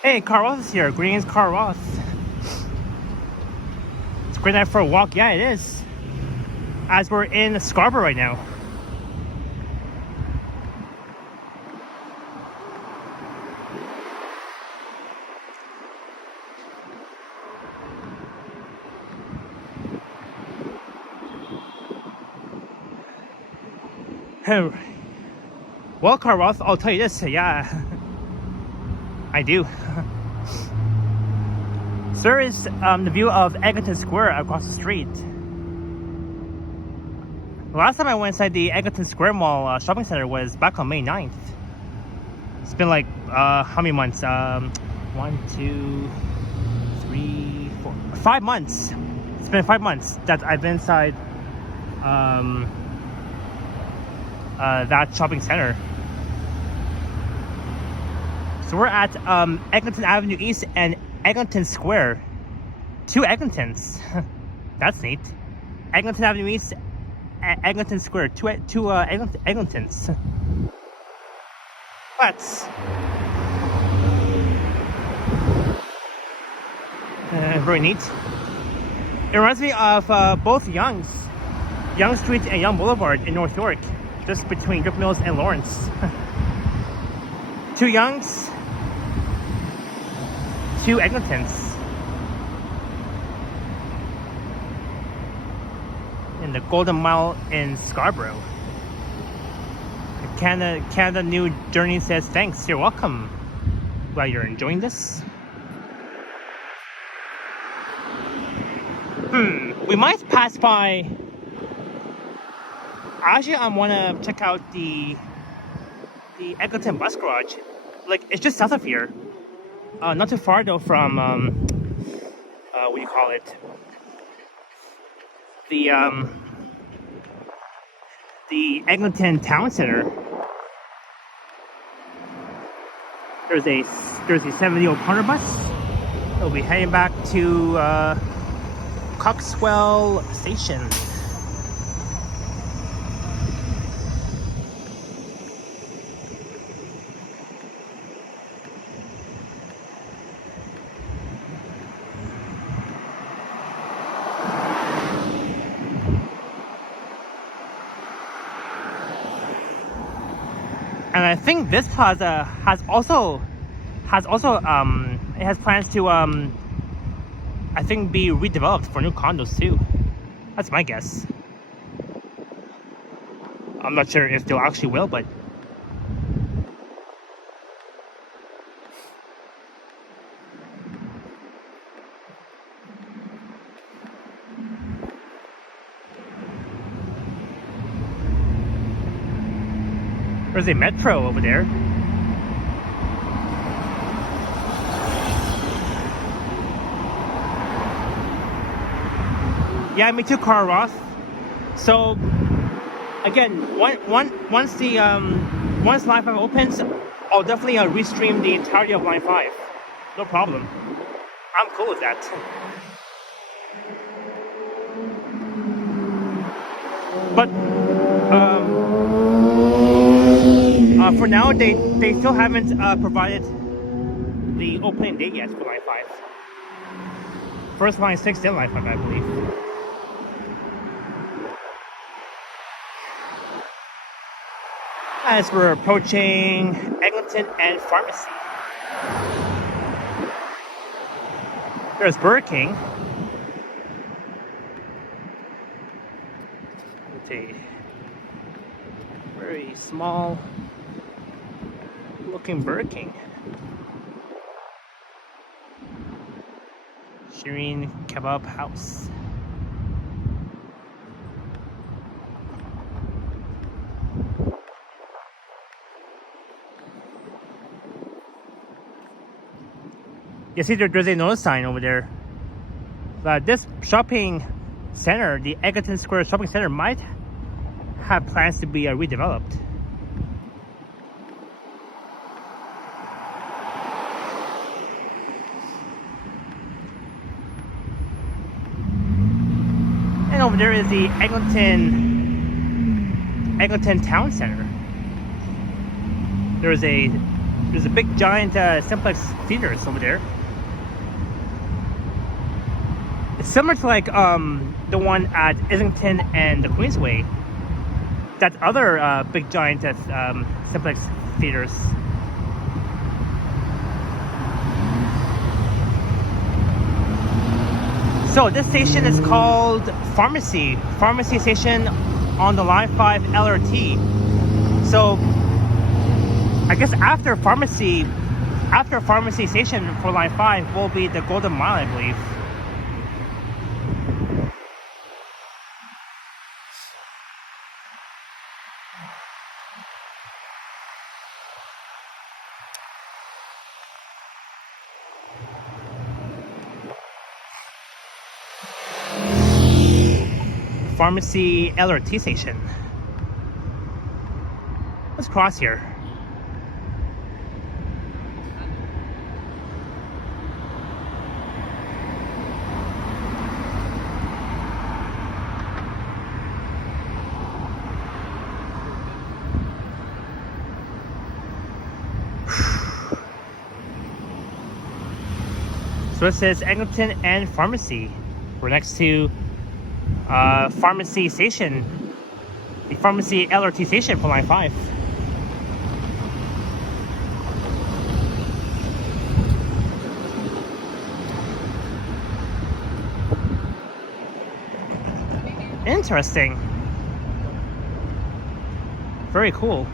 Hey, Carl Roth is here. Greetings, Carl Roth. It's a great night for a walk. Yeah, it is. As we're in Scarborough right now. Well, Carl Roth, I'll tell you this. Yeah. I do. So there is the view of Eglinton Square across the street. The last time I went inside the Eglinton Square Mall shopping center was back on May 9th. It's been like, how many months? 1, 2, 3, 4, 5 months. It's been 5 months that I've been inside that shopping center. So we're at Eglinton Avenue East and Eglinton Square. 2 Eglintons. That's neat. Eglinton Avenue East, Eglinton Square. 2 Eglintons. Let's. Very neat. It reminds me of both Yonge Street and Yonge Boulevard in North York, just between Griffin Mills and Lawrence. 2 Yonges, 2 Eglintons. In the Golden Mile in Scarborough. Canada New Journey says, thanks, you're welcome. Glad you're enjoying this. We might pass by. Actually, I want to check out the Eglinton bus garage. Like, it's just south of here. Not too far though from what do you call it? The Eglinton Town Center. There's a 70 O'Connor bus. We'll be heading back to Coxwell Station. I think this plaza has also it has plans to I think be redeveloped for new condos too. That's my guess. I'm not sure if they'll actually will, but there's a metro over there. Yeah, me too, Carl Ross. So again, once Line 5 opens, I'll definitely restream the entirety of Line 5. No problem. I'm cool with that. But for now, they still haven't provided the opening date yet for Line 5. First Line 6, then Line 5, I believe. As we're approaching Eglinton and Pharmacy. There's Burger King. It's a very small looking Burger King. Shireen Kebab House. You see there's a notice sign over there. This shopping center, the Eglinton Square Shopping Center, might have plans to be redeveloped. And over there is the Eglinton Town Center. There's a big giant simplex theaters over there. It's similar to like the one at Islington and the Queensway. That other big giant simplex theaters. So this station is called Pharmacy Station on the Line 5 LRT. So I guess after Pharmacy Station for Line 5 will be the Golden Mile, I believe. Pharmacy LRT station. Let's cross here. So it says Eglinton and Pharmacy. We're next to Pharmacy Station, the Pharmacy LRT station for Line 5. Interesting. Very cool.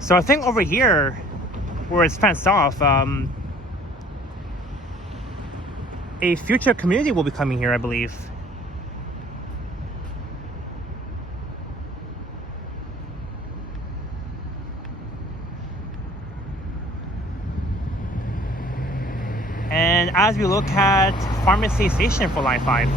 So I think over here, where it's fenced off, a future community will be coming here, I believe. And as we look at Pharmacy Station for Line 5.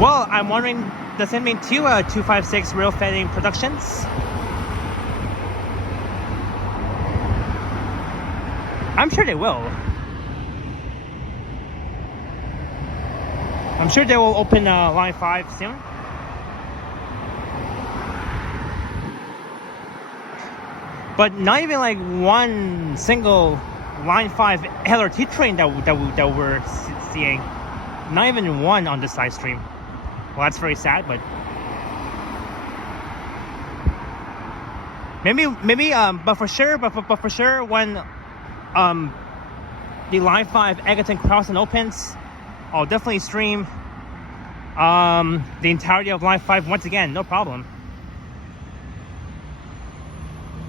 Well, I'm wondering, does it mean 256 Rail Fending Productions? I'm sure they will. I'm sure they will open Line 5 soon. But not even like one single Line 5 LRT train that we're seeing. Not even one on this live stream. Well, that's very sad, but maybe, but for sure, when the Line 5 Eglinton Crosstown opens, I'll definitely stream the entirety of Line 5 once again, no problem.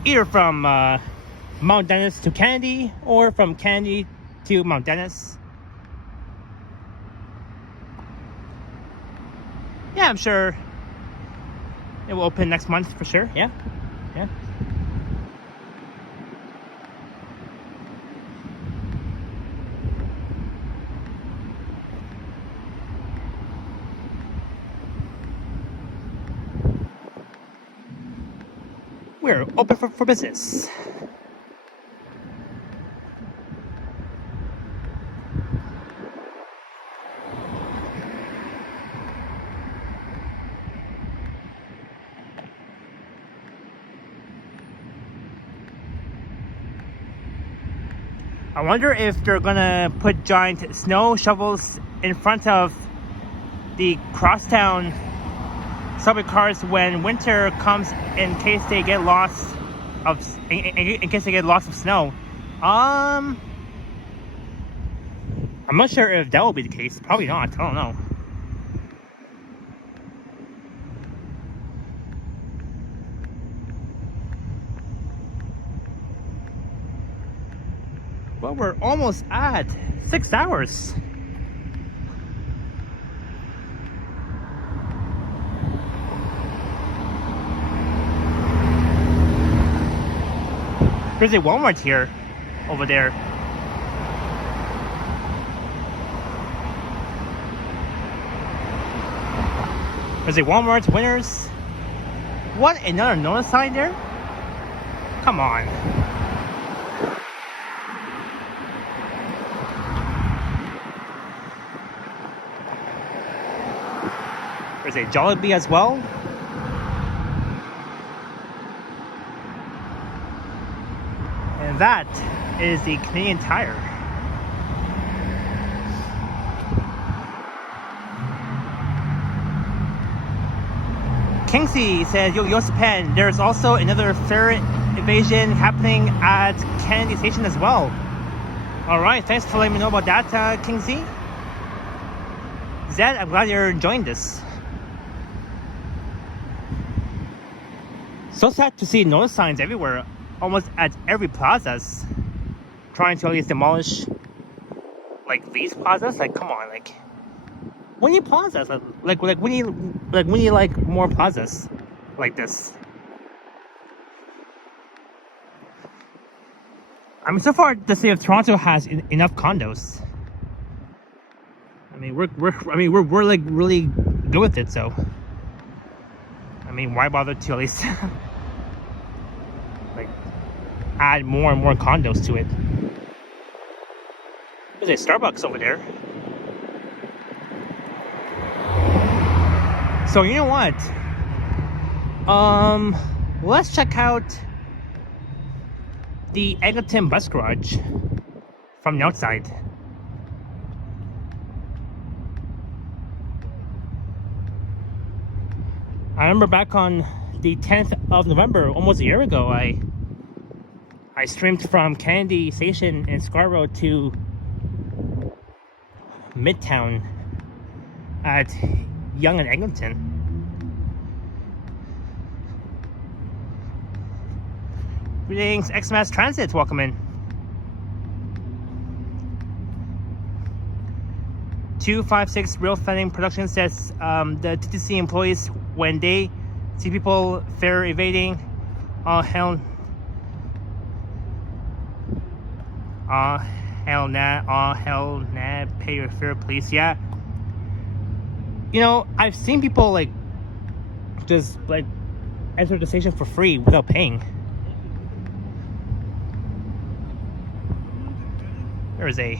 Either from Mount Dennis to Kennedy, or from Kennedy to Mount Dennis. Yeah, I'm sure it will open next month for sure. Yeah. We're open for business. I wonder if they're gonna put giant snow shovels in front of the crosstown subway cars when winter comes, in case they get lost of snow. I'm not sure if that will be the case. Probably not. I don't know. Well, we're almost at 6 hours. There's a Walmart here, over there. There's a Walmart, Winners. What, another notice sign there? Come on. There's a Jollibee as well. And that is the Canadian Tire. Kingsley says, Yo Japan, there's also another fare evasion happening at Kennedy Station as well. Alright, thanks for letting me know about that, Kingsley. Zed, I'm glad you're enjoying this. So sad to see notice signs everywhere, almost at every plazas, trying to at least demolish like these plazas. Like, come on, like, we need plazas. Like we need like more plazas like this. I mean, so far the city of Toronto has enough condos. I mean, we're like really good with it. So, I mean, why bother to at least like add more and more condos to it? There's a Starbucks over there. So you know what? Let's check out the Eglinton bus garage from the outside. I remember back on the 10th of November, almost a year ago, I streamed from Kennedy Station in Scarborough to Midtown at Yonge and Eglinton. Greetings, Xmas Transit, welcome in. 256 Real Fanning Production says the TTC employees, when they see people fare evading, hell nah, pay your fare, please. Yeah. You know, I've seen people like just like enter the station for free without paying. There's a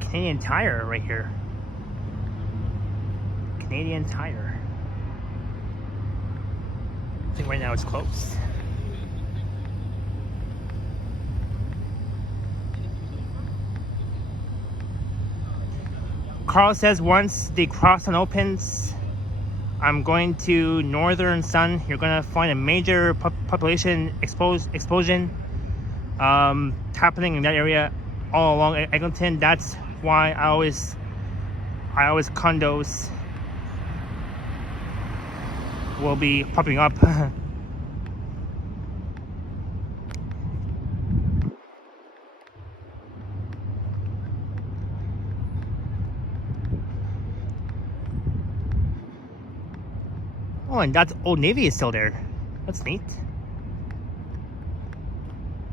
Canadian Tire right here. Canadian Tire. I think right now it's closed. Carl says once the crosstown opens, I'm going to Northern Sun. You're gonna find a major population explosion happening in that area all along Eglinton. That's why I always condos will be popping up. Oh, and that's Old Navy is still there. That's neat.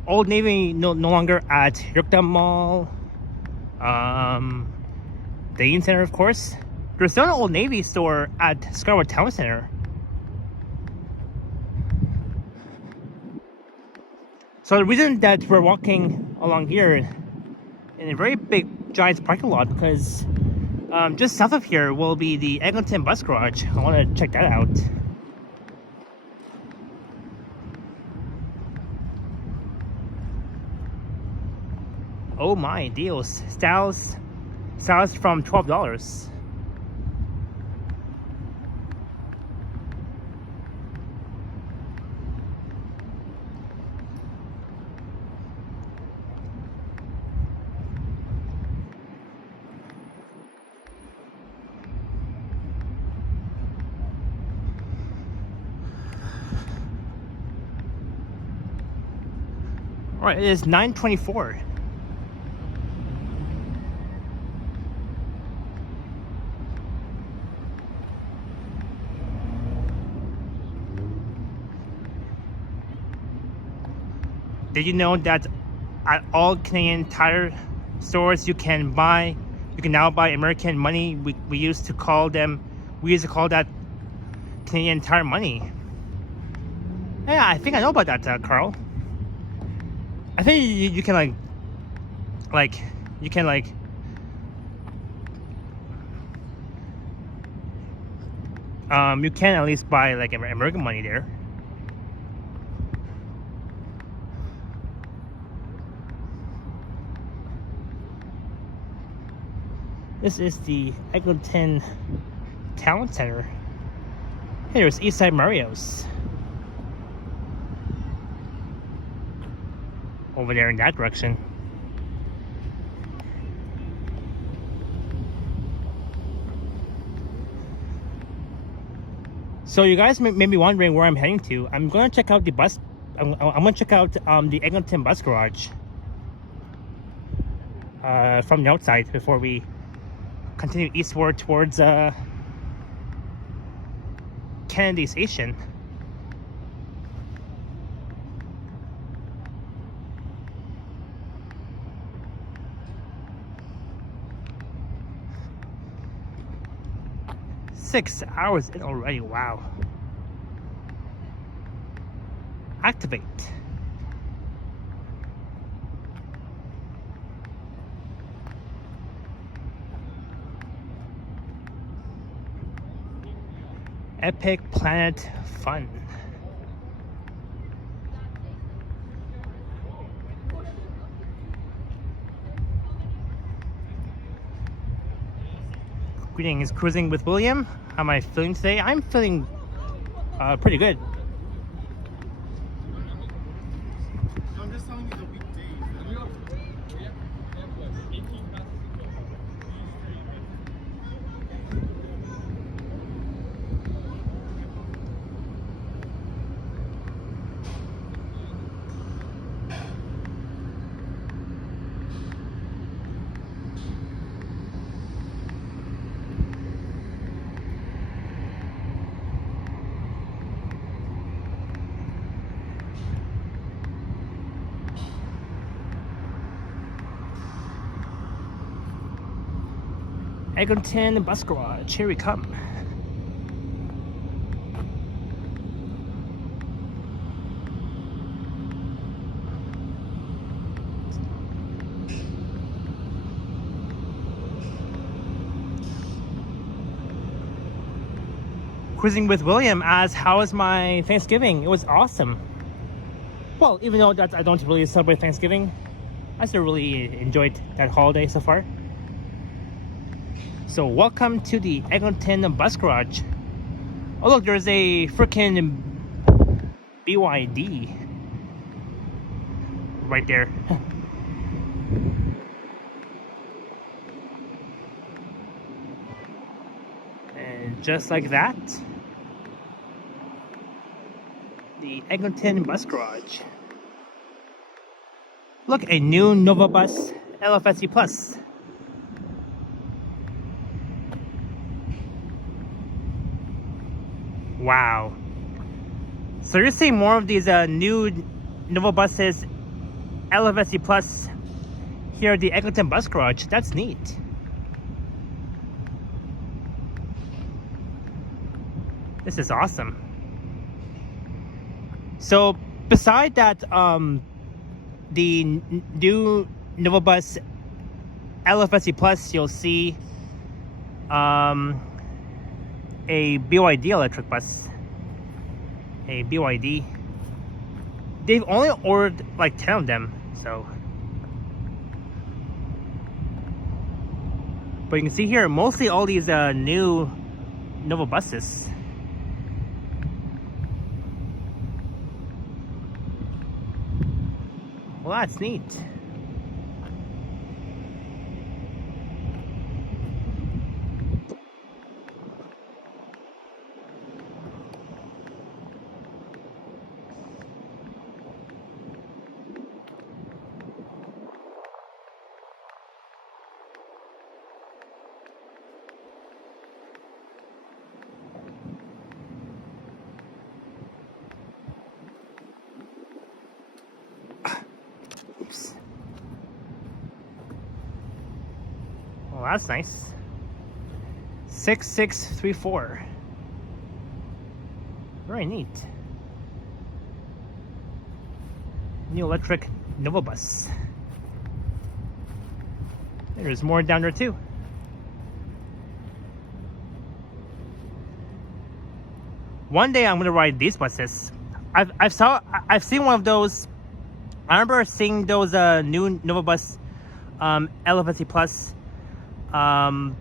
Old Navy no longer at Yorktown Mall. The Union Center, of course. There's still an Old Navy store at Scarborough Town Center. So the reason that we're walking along here in a very big giant parking lot, because just south of here will be the Eglinton bus garage. I want to check that out. Oh my, deals. Styles from $12. All right, it is 9:24. Did you know that at all Canadian Tire stores you can now buy American money? We used to call that Canadian Tire money. Yeah, I think I know about that, Carl. I think you can you can at least buy like American money there. This is the Eglinton Town Center. Hey, there's Eastside Mario's over there in that direction. So you guys may be wondering where I'm heading to. I'm gonna check out the bus. I'm gonna check out the Eglinton bus garage from the outside before we continue eastward towards Kennedy Station. Six hours in already, wow. Activate. Epic Planet Fun. Greetings, Cruising with William. How am I feeling today? I'm feeling pretty good. I'm just telling you the weekdays. Eglinton bus garage, here we come. Cruising with William asks, how was my Thanksgiving? It was awesome. Well, even though that I don't really celebrate Thanksgiving, I still really enjoyed that holiday so far. So welcome to the Eglinton bus garage. Oh look, there's a freaking BYD right there. And just like that, the Eglinton bus garage. Look, a new Nova Bus LFSE Plus. Wow. So you're seeing more of these new Nova Buses LFSE Plus here at the Eglinton bus garage. That's neat. This is awesome. So beside that, the new Nova Bus LFSE Plus, you'll see a BYD electric bus. A BYD. They've only ordered like 10 of them, so. But you can see here, mostly all these new Nova buses. Well, that's neat. Oops. Well, that's nice. 6634. Very neat. New electric Nova Bus. There's more down there too. One day I'm gonna ride these buses. I've seen one of those. I remember seeing those new Nova Bus LFSE Plus at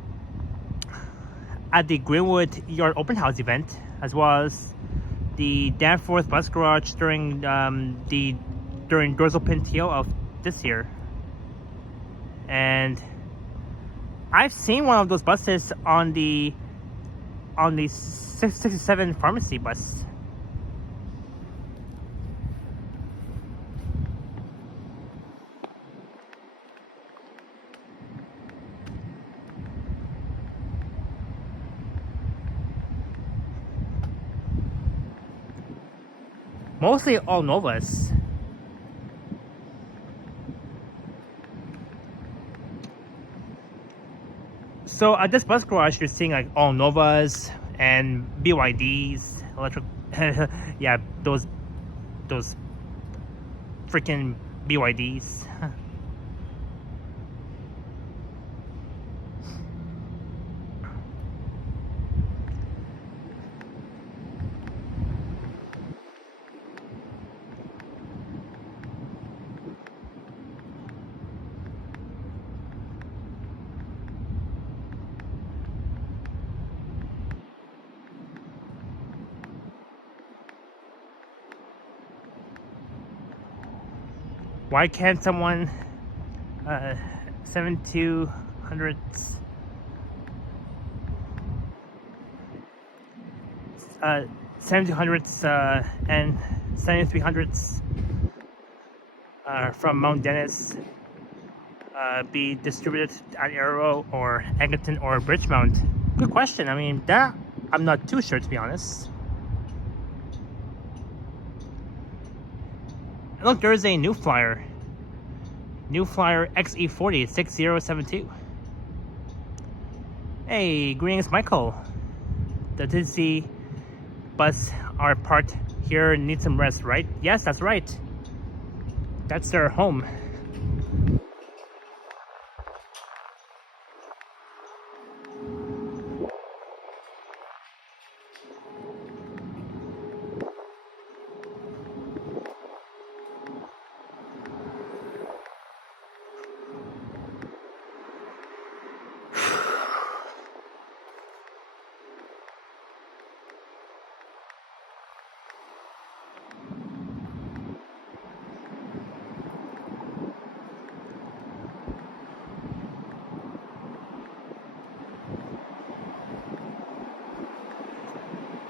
the Greenwood Yard Open House event, as well as the Danforth Bus Garage during Dorsal Pintail of this year. And I've seen one of those buses on the 667 pharmacy bus. Mostly all Novas. So at this bus garage, you're seeing like all Novas and BYDs, electric. Yeah, those freaking BYDs. Why can't someone 7200s and 7300s from Mount Dennis be distributed at Arrow or Eglinton or Bridgemount? Good question. I mean, that I'm not too sure, to be honest. Look, there's a new flyer. New flyer XE40 6072. Hey, greetings, Michael. The Disney bus are parked here, need some rest, right? Yes, that's right. That's their home.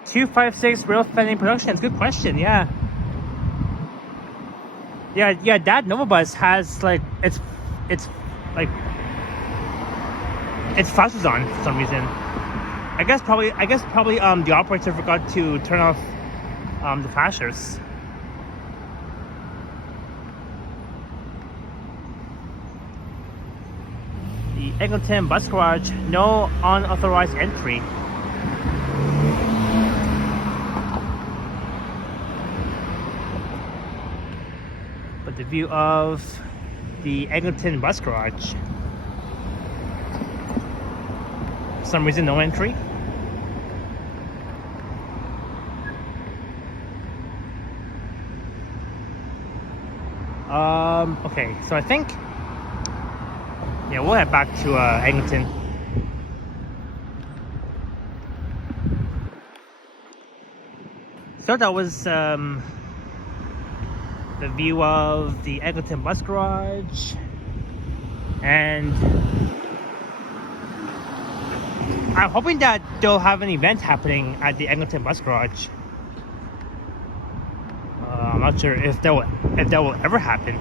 256 Real Fending Productions. Good question. Yeah. Yeah. That Nova Bus has like it's like its flashers on for some reason. I guess probably the operator forgot to turn off the flashers. The Eglinton Bus Garage, no unauthorized entry. But the view of the Eglinton Bus Garage. For some reason, no entry. Okay, so I think, yeah, we'll head back to Eglinton. So that was the view of the Eglinton Bus Garage, and I'm hoping that they'll have an event happening at the Eglinton Bus Garage. I'm not sure if that will ever happen.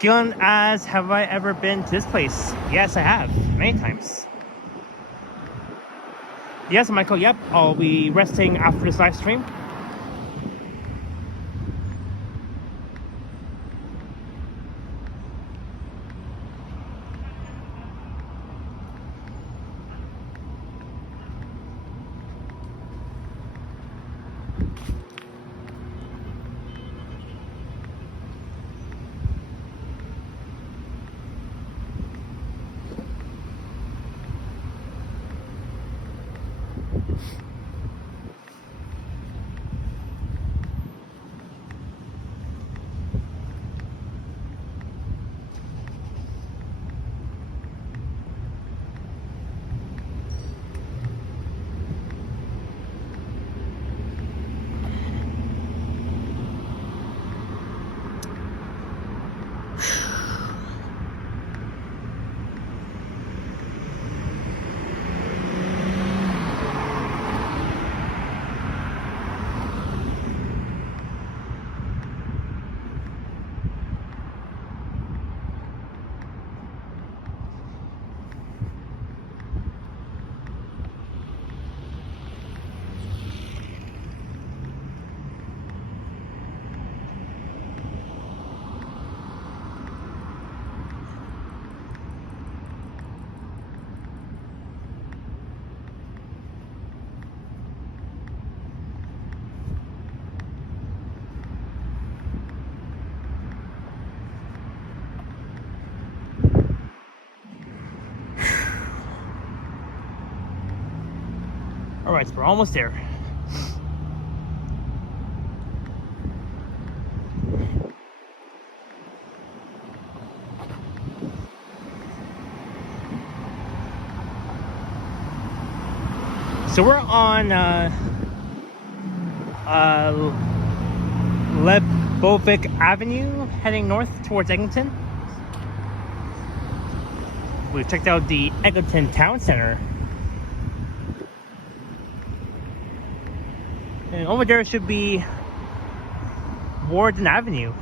Gillen asks, have I ever been to this place? Yes, I have, many times. Yes, Michael, yep, I'll be resting after this live stream. Alright, so we're almost there. So we're on Lebovic Avenue, heading north towards Eglinton. We've checked out the Eglinton Town Center. And over there should be Warden Avenue.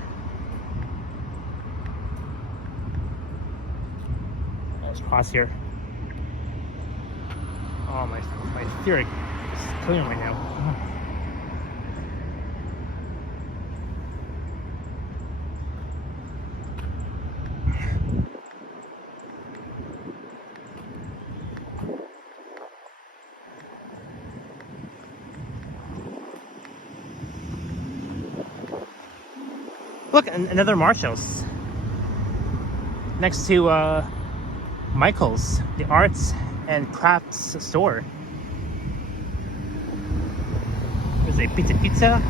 Let's cross here. Oh, my theory is killing me right now. Look, another Marshall's next to Michael's, the arts and crafts store. There's a pizza.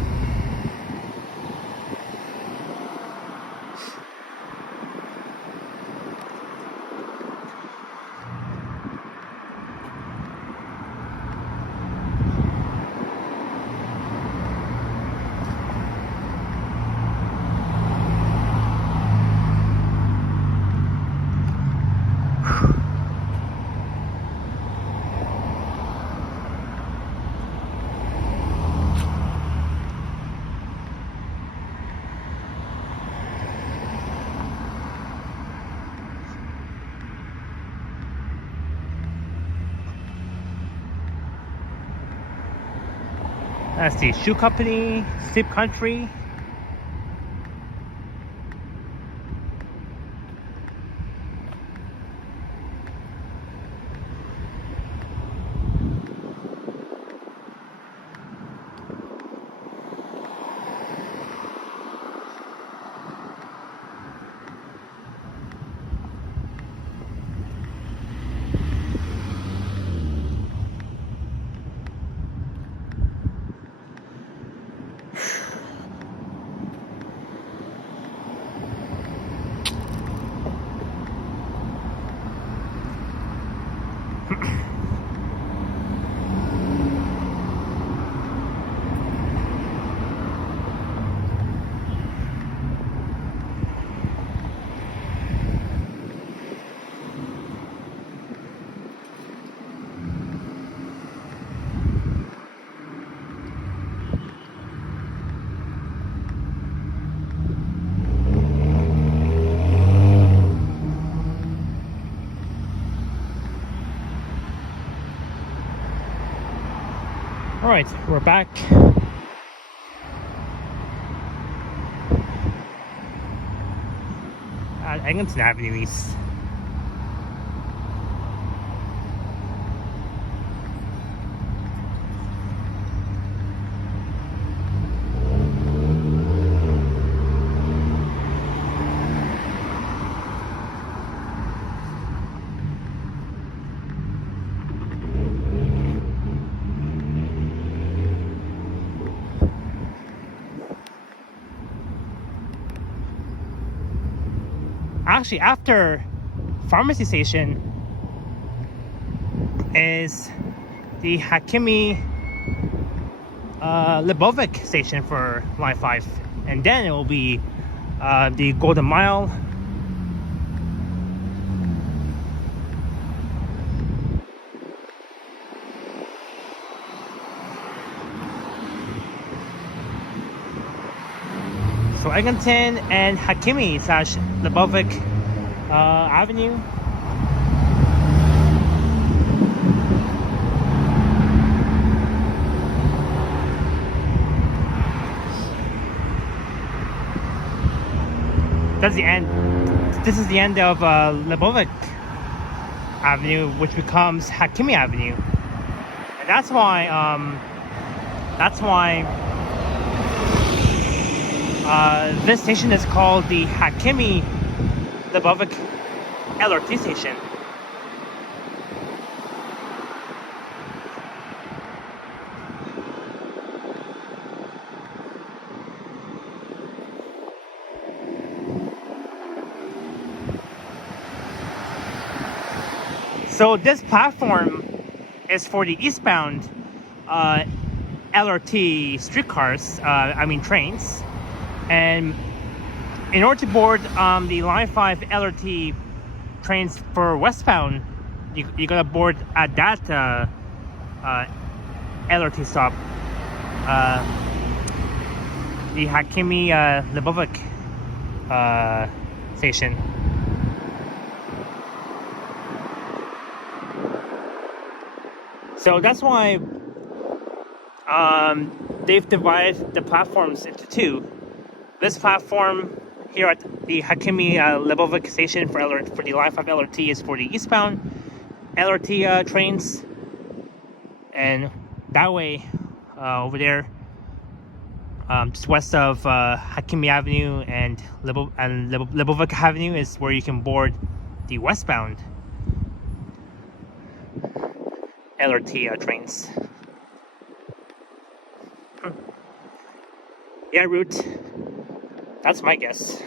That's the shoe company, Sleep Country. All right, we're back. At Eglinton Avenue East. Actually, after Pharmacy Station is the Hakimi Lebovic station for Line 5, and then it will be the Golden Mile. So Eglinton and Hakimi / Lebovic Avenue. That's the end. This is the end of Lebovic Avenue, which becomes Hakimi Avenue, and that's why this station is called the Hakimi Lebovic LRT station. So this platform is for the eastbound LRT streetcars, trains. And in order to board the Line 5 LRT trains for westbound, you gotta board at that LRT stop, the Hakimi Lebovic station. So that's why they've divided the platforms into two. This platform here at the Hakimi Lebovic station for the Line 5 LRT is for the eastbound LRT trains, and that way over there, just west of Hakimi Avenue and Lebovic Avenue is where you can board the westbound LRT trains. Yeah, route. That's my guess.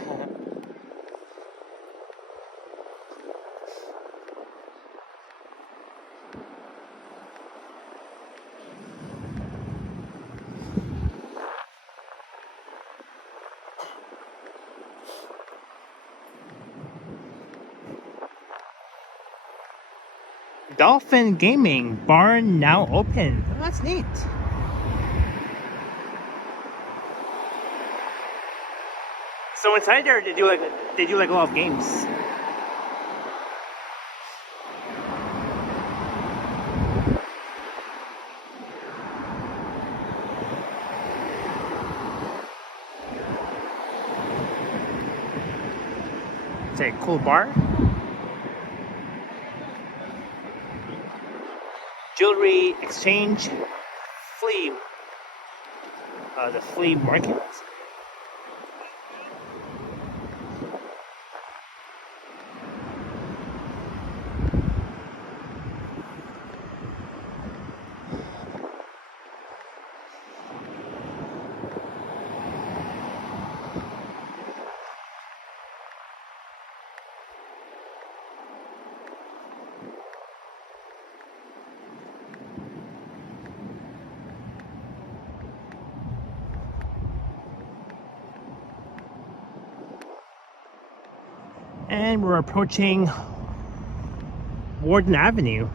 Dolphin Gaming barn now open. Oh, that's neat. So inside there, they do like a lot of games. It's a cool bar. Jewelry exchange, the flea market. And we're approaching Warden Avenue.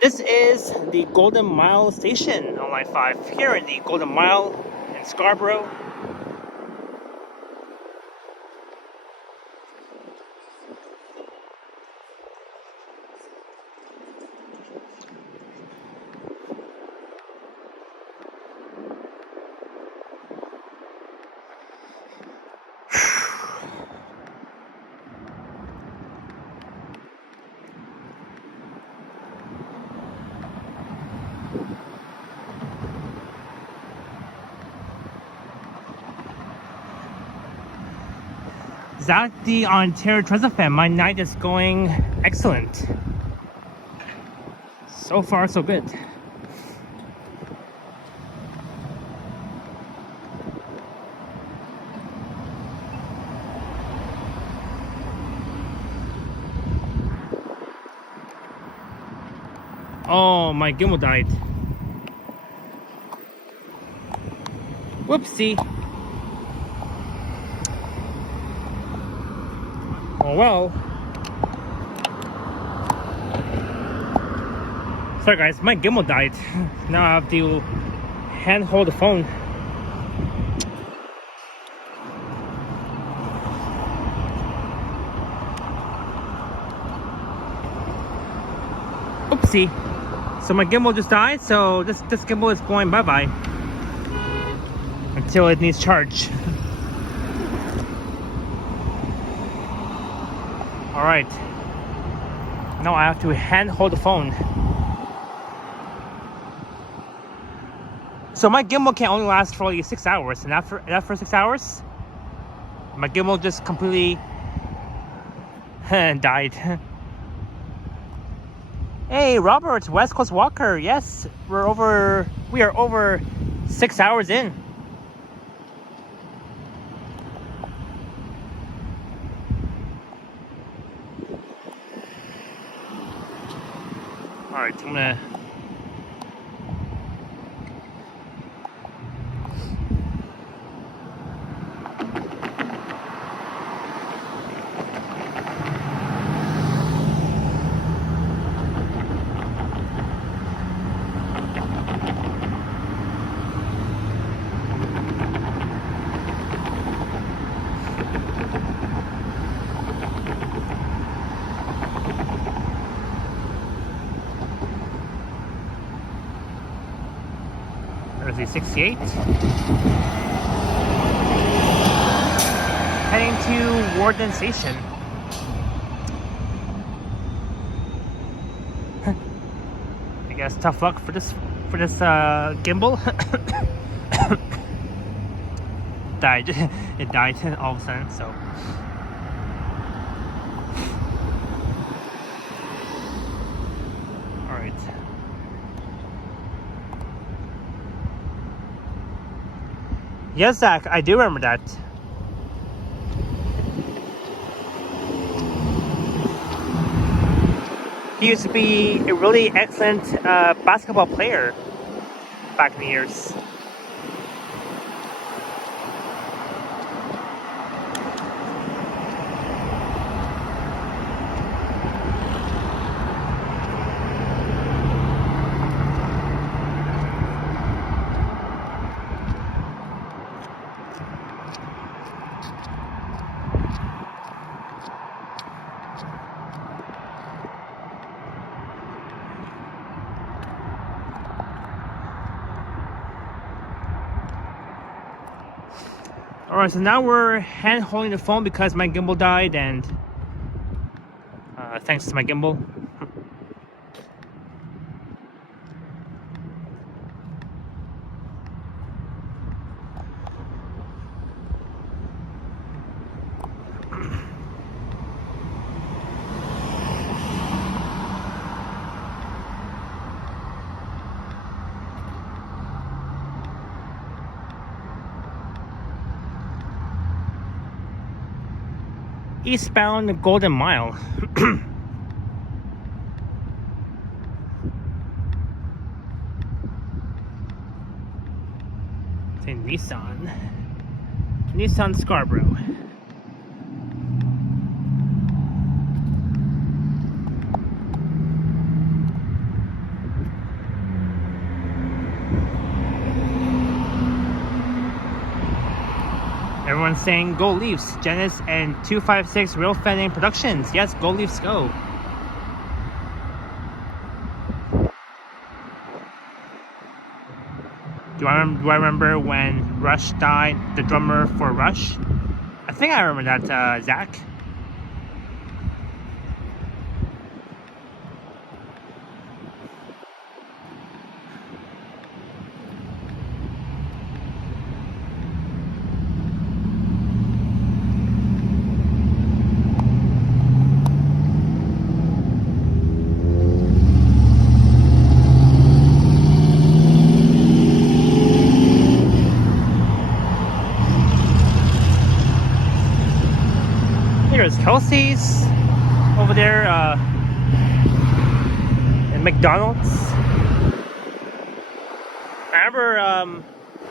This is the Golden Mile station on Line 5 here in the Golden Mile in Scarborough. Zach the Ontario Transit fan, my night is going excellent. So far, so good. Oh, my gimbal died. Whoopsie. Oh well. Sorry guys, my gimbal died. Now I have to hand hold the phone. Oopsie. So my gimbal just died, so this gimbal is going bye-bye. Until it needs charge. Alright. Now I have to hand hold the phone. So my gimbal can only last for like 6 hours, and after 6 hours, my gimbal just completely died. Hey Robert, West Coast Walker. Yes, we are over 6 hours in. Alright, I'm gonna There's the 68. Heading to Warden Station. I guess tough luck for this gimbal. Died. It died all of a sudden, so. Alright. Yes, Zach, I do remember that. He used to be a really excellent basketball player back in the years. Alright, so now we're hand holding the phone because my gimbal died, and thanks to my gimbal. Eastbound Golden Mile. Say Nissan Scarborough. Everyone's saying go Leafs. Janice and 256 Real Fanning Productions. Yes, go Leafs, go. Do I remember when Rush died, the drummer for Rush? I think I remember that, Zach. Here's Kelsey's over there in McDonald's. I remember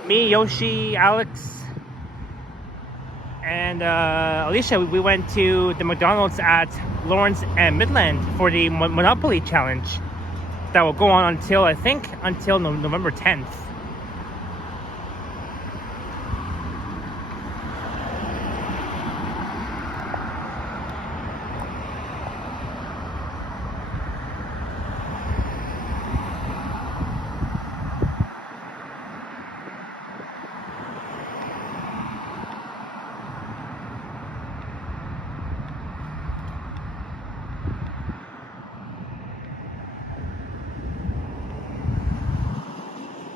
me, Yoshi, Alex, and Alicia, we went to the McDonald's at Lawrence and Midland for the Monopoly Challenge that will go on until, I think, until November 10th.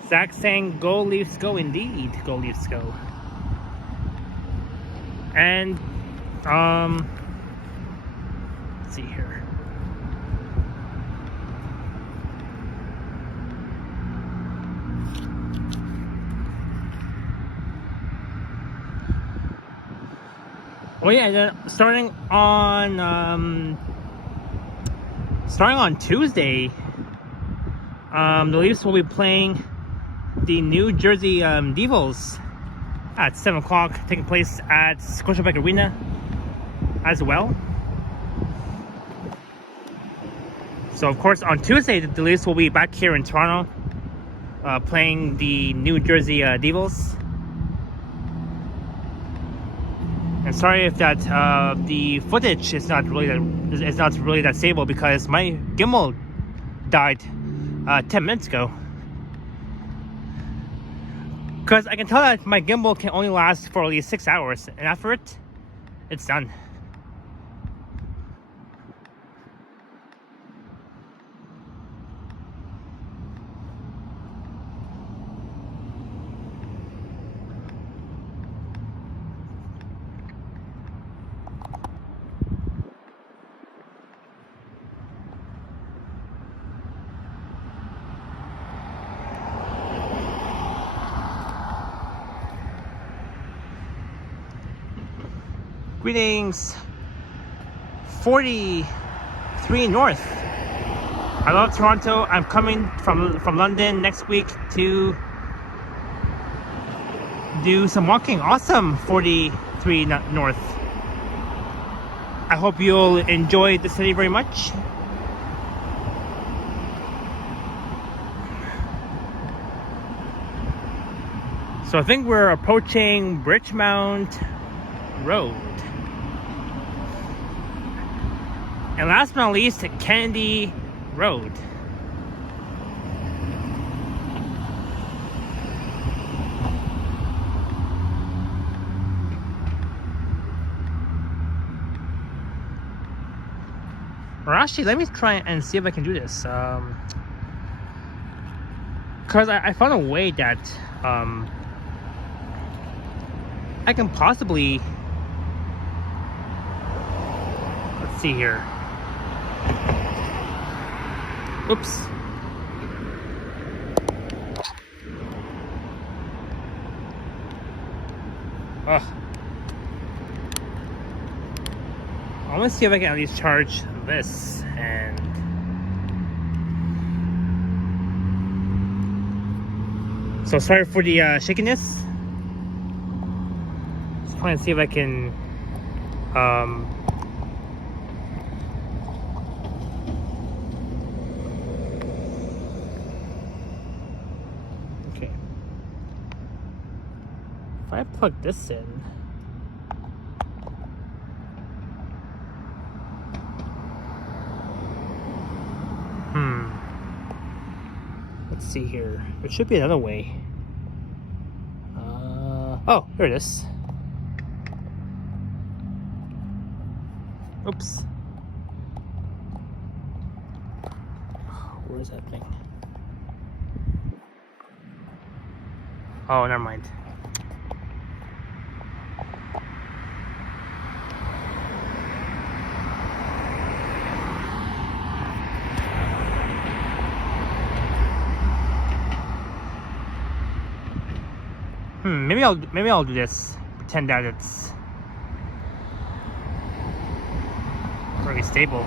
Zach saying, go Leafs, go indeed. Go Leafs, go. And, let's see here. Oh yeah, then starting on Tuesday, the Leafs will be playing the New Jersey Devils at 7 o'clock, taking place at Scotiabank Arena as well. So of course on Tuesday the Leafs will be back here in Toronto playing the New Jersey Devils. And sorry if that the footage is not really that stable because my gimbal died 10 minutes ago. Because I can tell that my gimbal can only last for at least 6 hours, and after it, it's done. Greetings, 43 North. I love Toronto. I'm coming from London next week to do some walking. Awesome, 43 North. I hope you'll enjoy the city very much. So I think we're approaching Bridgemount Road. And last but not least, Kennedy Road. Or actually, let me try and see if I can do this. Because I found a way that I can possibly... Let's see here. Oops. Ugh. I want to see if I can at least charge this. And so sorry for the shakiness. Just trying to see if I can okay. If I plug this in, let's see here. There should be another way. Oh, here it is. Oops. Where is that thing? Oh, never mind. Maybe I'll do this. Pretend that it's very stable.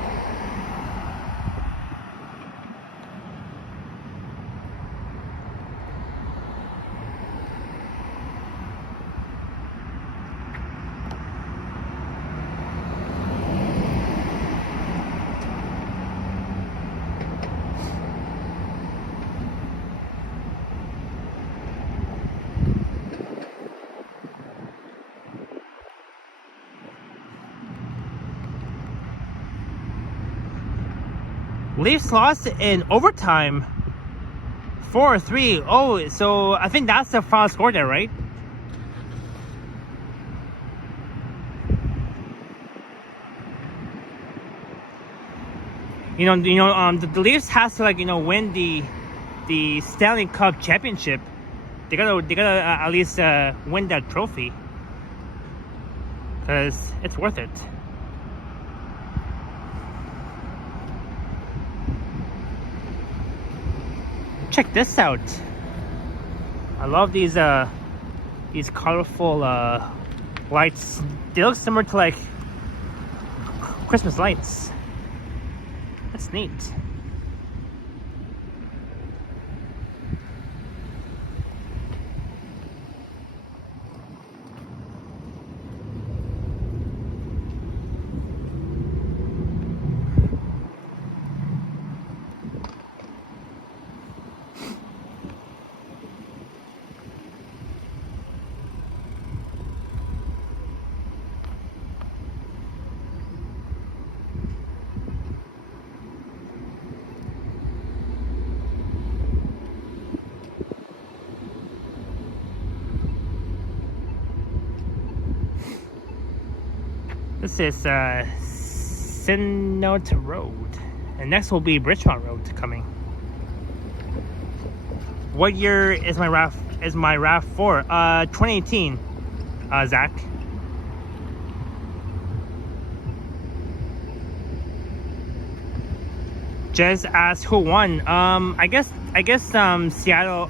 Leafs lost in overtime 4-3. Oh, so I think that's the final score there, right? The Leafs has to win the Stanley Cup championship. They gotta at least win that trophy, because it's worth it. Check this out. I love these colorful lights. They look similar to Christmas lights. That's neat. This is Sinnote Road, and next will be Bridgemont Road coming. What year is my RAV4? 2018. Zach. Just asked who won. I guess Seattle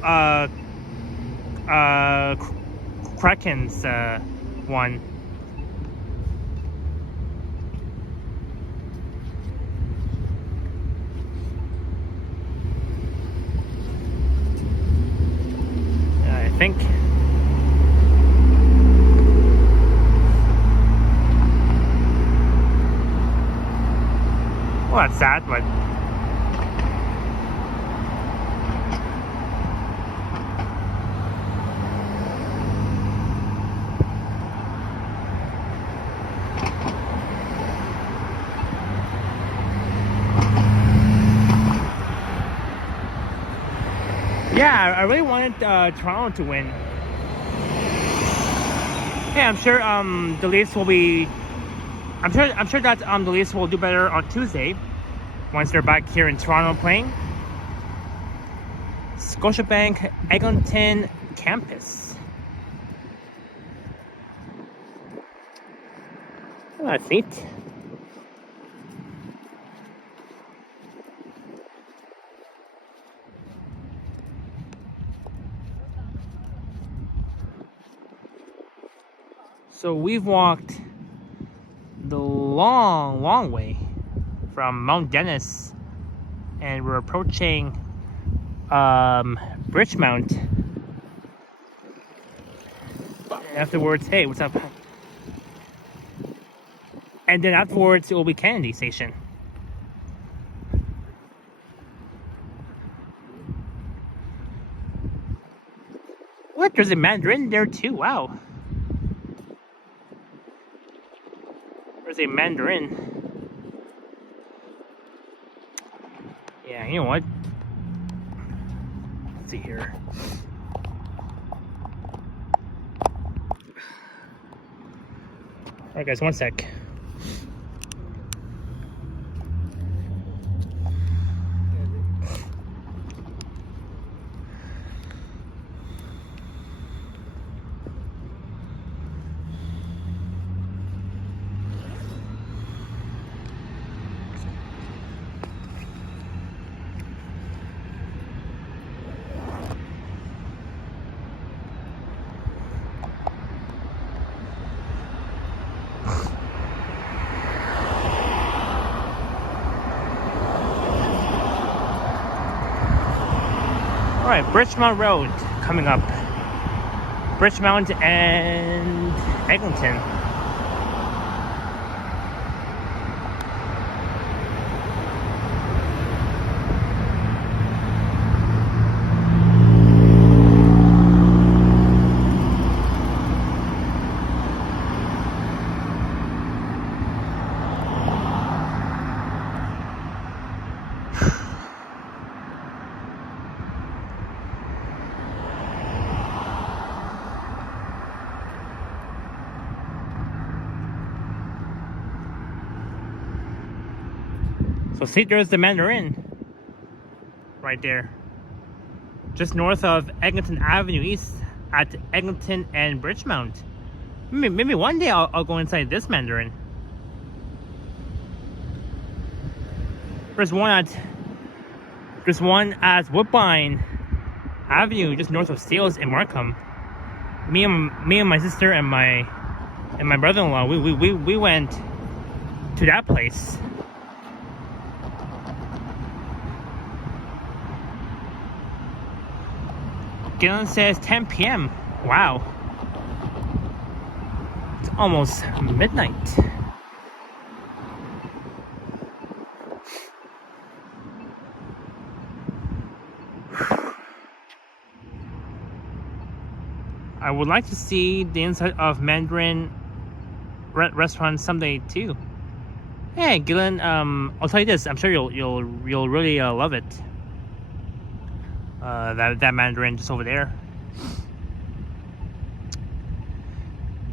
Kraken's won. I think. Well, that's sad, but yeah, I really wanted Toronto to win. Yeah, I'm sure the Leafs will be. I'm sure that the Leafs will do better on Tuesday. once they're back here in Toronto playing. Scotiabank Eglinton campus. Oh, that's neat. So we've walked the long way from Mount Dennis, and we're approaching Bridgemount. Afterwards, hey, what's up? And then afterwards, it will be Kennedy Station. What? There's a Mandarin there too. Wow. There's a Mandarin. Yeah, you know what? Let's see here. Alright guys, one sec. Alright, Bridgemount Road coming up. Bridgemount and Eglinton. So see, there's the Mandarin right there, just north of Eglinton Avenue East at Eglinton and Bridgemount. Maybe one day I'll go inside this Mandarin. There's one at Woodbine Avenue, just north of Steeles in Markham. Me and my sister and my brother-in-law, we went to that place. Gillen says 10 p.m. Wow. It's almost midnight. I would like to see the inside of Mandarin restaurant someday too. Hey, Gillen, I'll tell you this. I'm sure you'll really love it. That Mandarin just over there.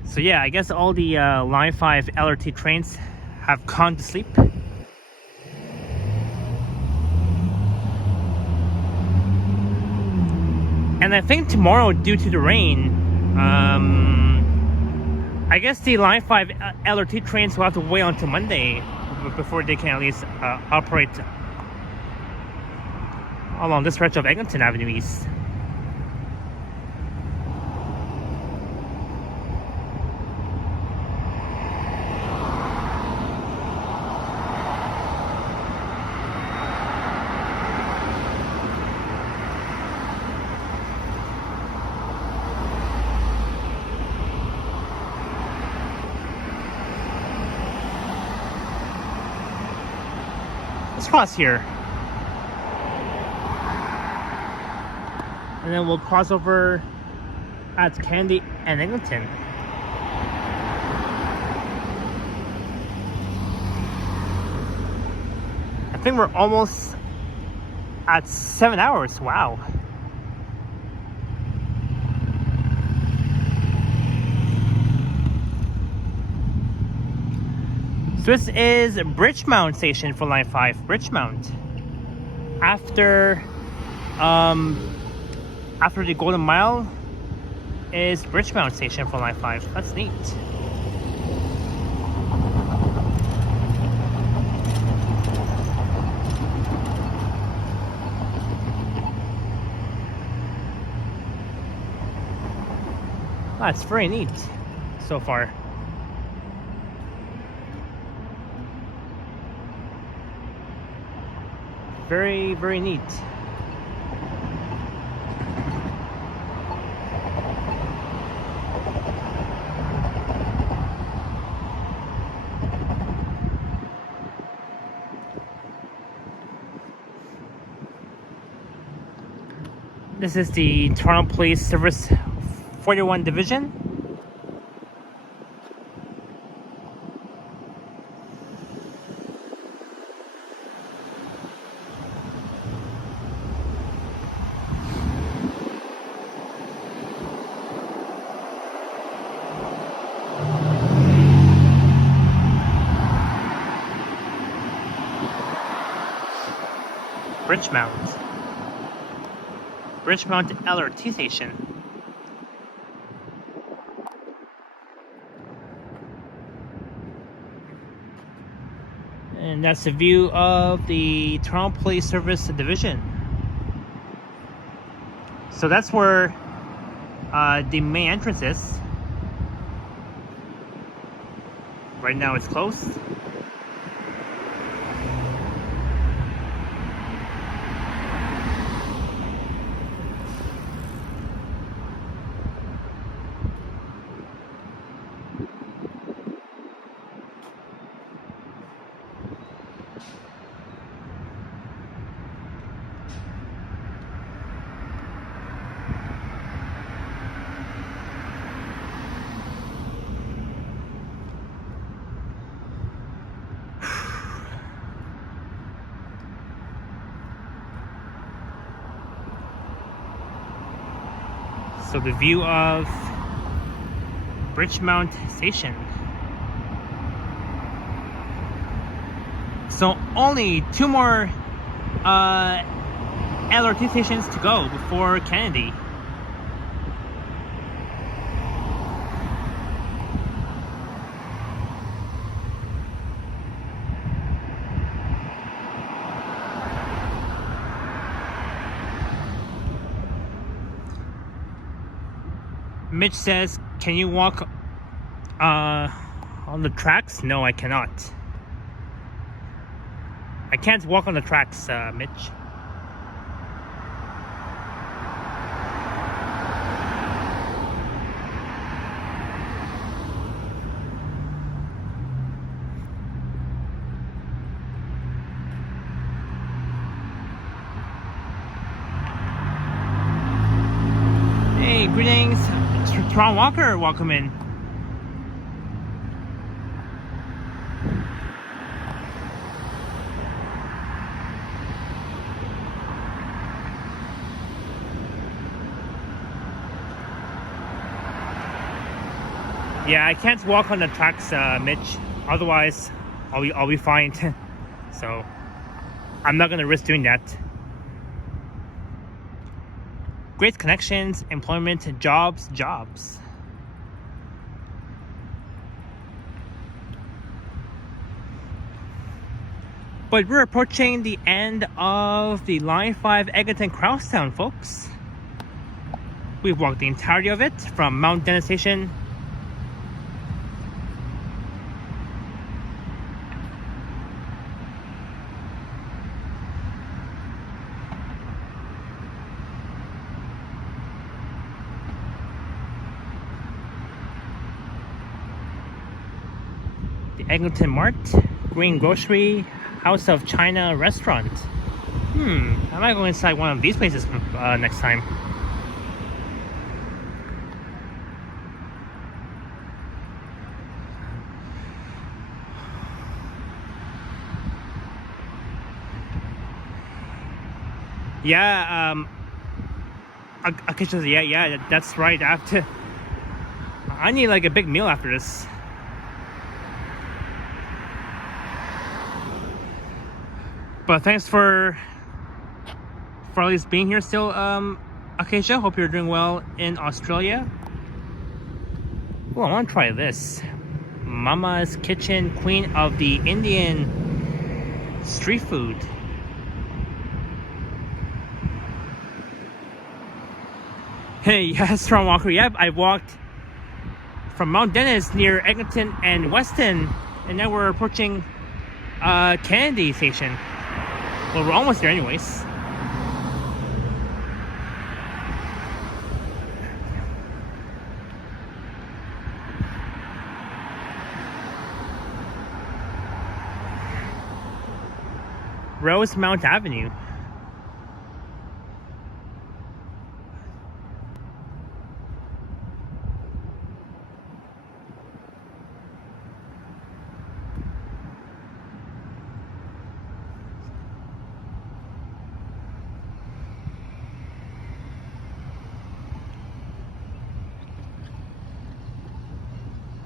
So yeah, I guess all the Line 5 LRT trains have gone to sleep. And I think tomorrow, due to the rain, I guess the Line 5 LRT trains will have to wait until Monday before they can at least operate along this stretch of Eglinton Avenue East. Let's cross here. And then we'll cross over at Kennedy and Eglinton. I think we're almost at 7 hours. Wow. So this is Bridgemount Station for Line 5. Bridgemount. After the Golden Mile is Bridgemount Station for Line 5. That's neat. That's very neat so far. Very, very neat. This is the Toronto Police Service 41 Division. Bridgemount LRT station. And that's the view of the Toronto Police Service Division. So that's where the main entrance is. Right now it's closed. So the view of Bridgemount Station. So only 2 more LRT stations to go before Kennedy. Mitch says, can you walk on the tracks? No, I cannot. I can't walk on the tracks, Mitch. Hey, greetings. Tron Walker, welcome in. Yeah, I can't walk on the tracks, Mitch. Otherwise, I'll be fined. So I'm not gonna risk doing that. Great connections, employment, jobs. But we're approaching the end of the Line 5 Eglinton Crosstown, folks. We've walked the entirety of it from Mount Dennis Station Eglinton Mart, Green Grocery, House of China Restaurant. I might go inside one of these places next time. Yeah, occasionally, yeah, that's right. I need like a big meal after this. But thanks for at least being here still, Acacia. Hope you're doing well in Australia. Oh, I want to try this. Mama's Kitchen, queen of the Indian street food. Hey, yes, from Walker. Yep, I walked from Mount Dennis near Eglinton and Weston, and now we're approaching Kennedy Station. Well, we're almost there anyways. Rosemount Avenue.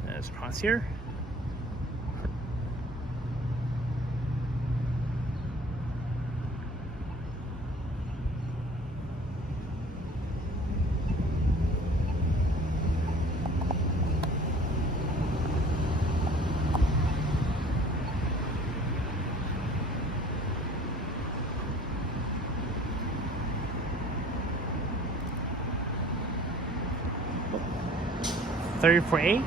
Let's cross here. $34.8.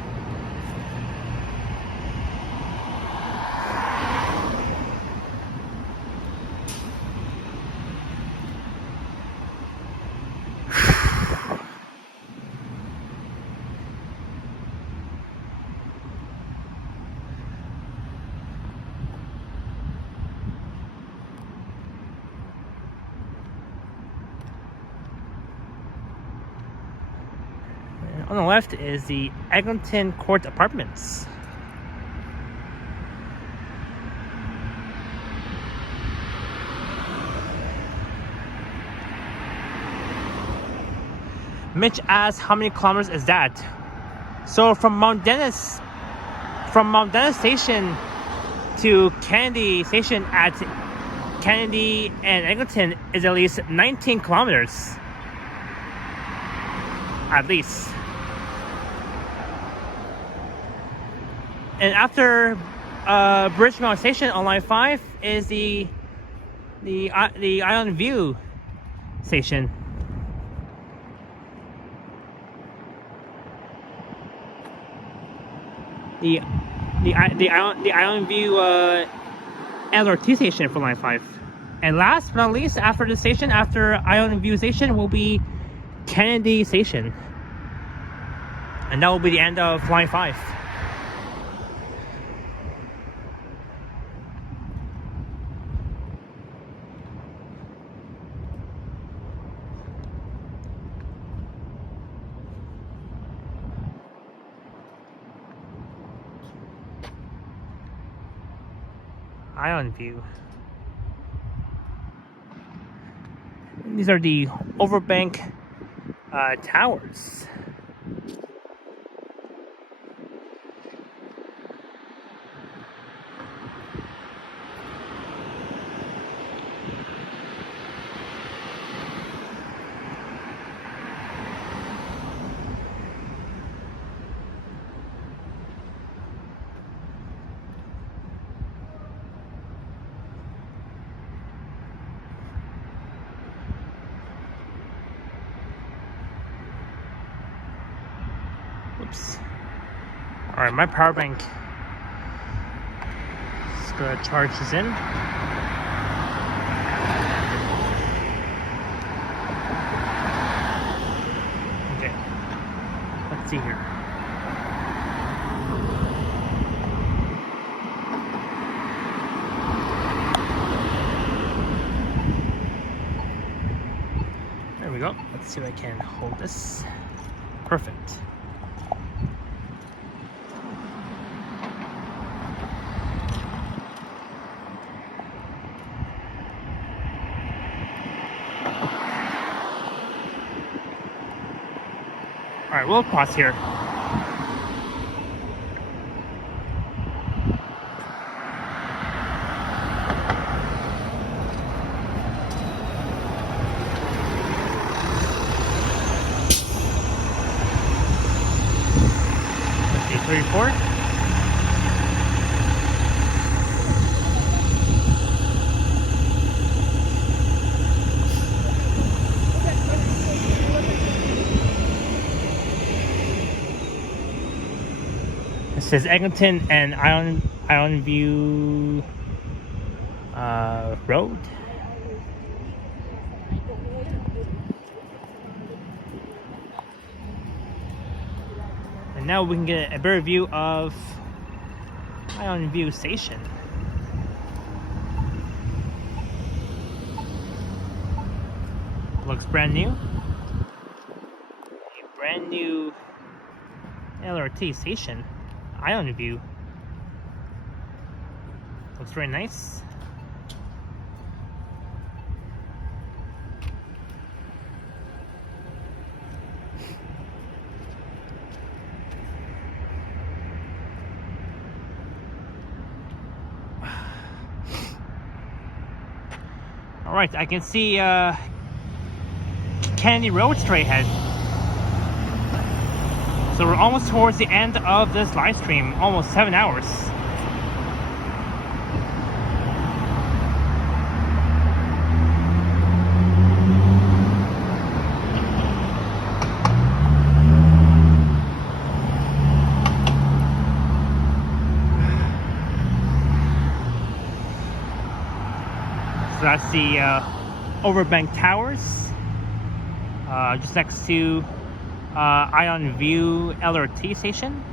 On the left is the Eglinton Court Apartments. Mitch asks, how many kilometers is that? So from Mount Dennis Station to Kennedy Station at Kennedy and Eglinton is at least 19 kilometers. At least. And after Bridgemount Station on line 5 is the Ionview station. The Ionview LRT station for line 5. And last but not least, after the station, after Ionview station, will be Kennedy Station. And that will be the end of line 5. Ionview. These are the Overbank towers. Oops. Alright, my power bank is gonna charge this in. Okay. Let's see here. There we go. Let's see if I can hold this. Perfect. Alright, we'll cross here. before. This is Eglinton and Ionview Road. And now we can get a better view of Ionview Station. Looks brand new. A brand new LRT station. Ionview. Looks very nice. Alright, I can see Kennedy Road straight ahead. So we're almost towards the end of this live stream, almost 7 hours. So that's the Overbank Towers, just next to Ionview LRT station.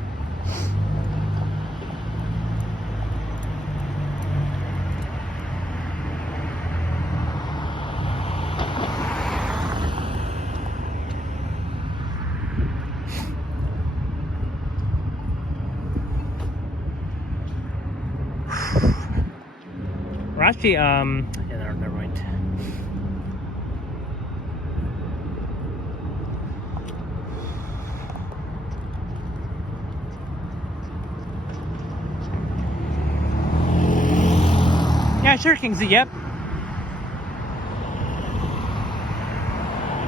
We're actually yeah, never mind. Yeah, sure, Kingsley, yep.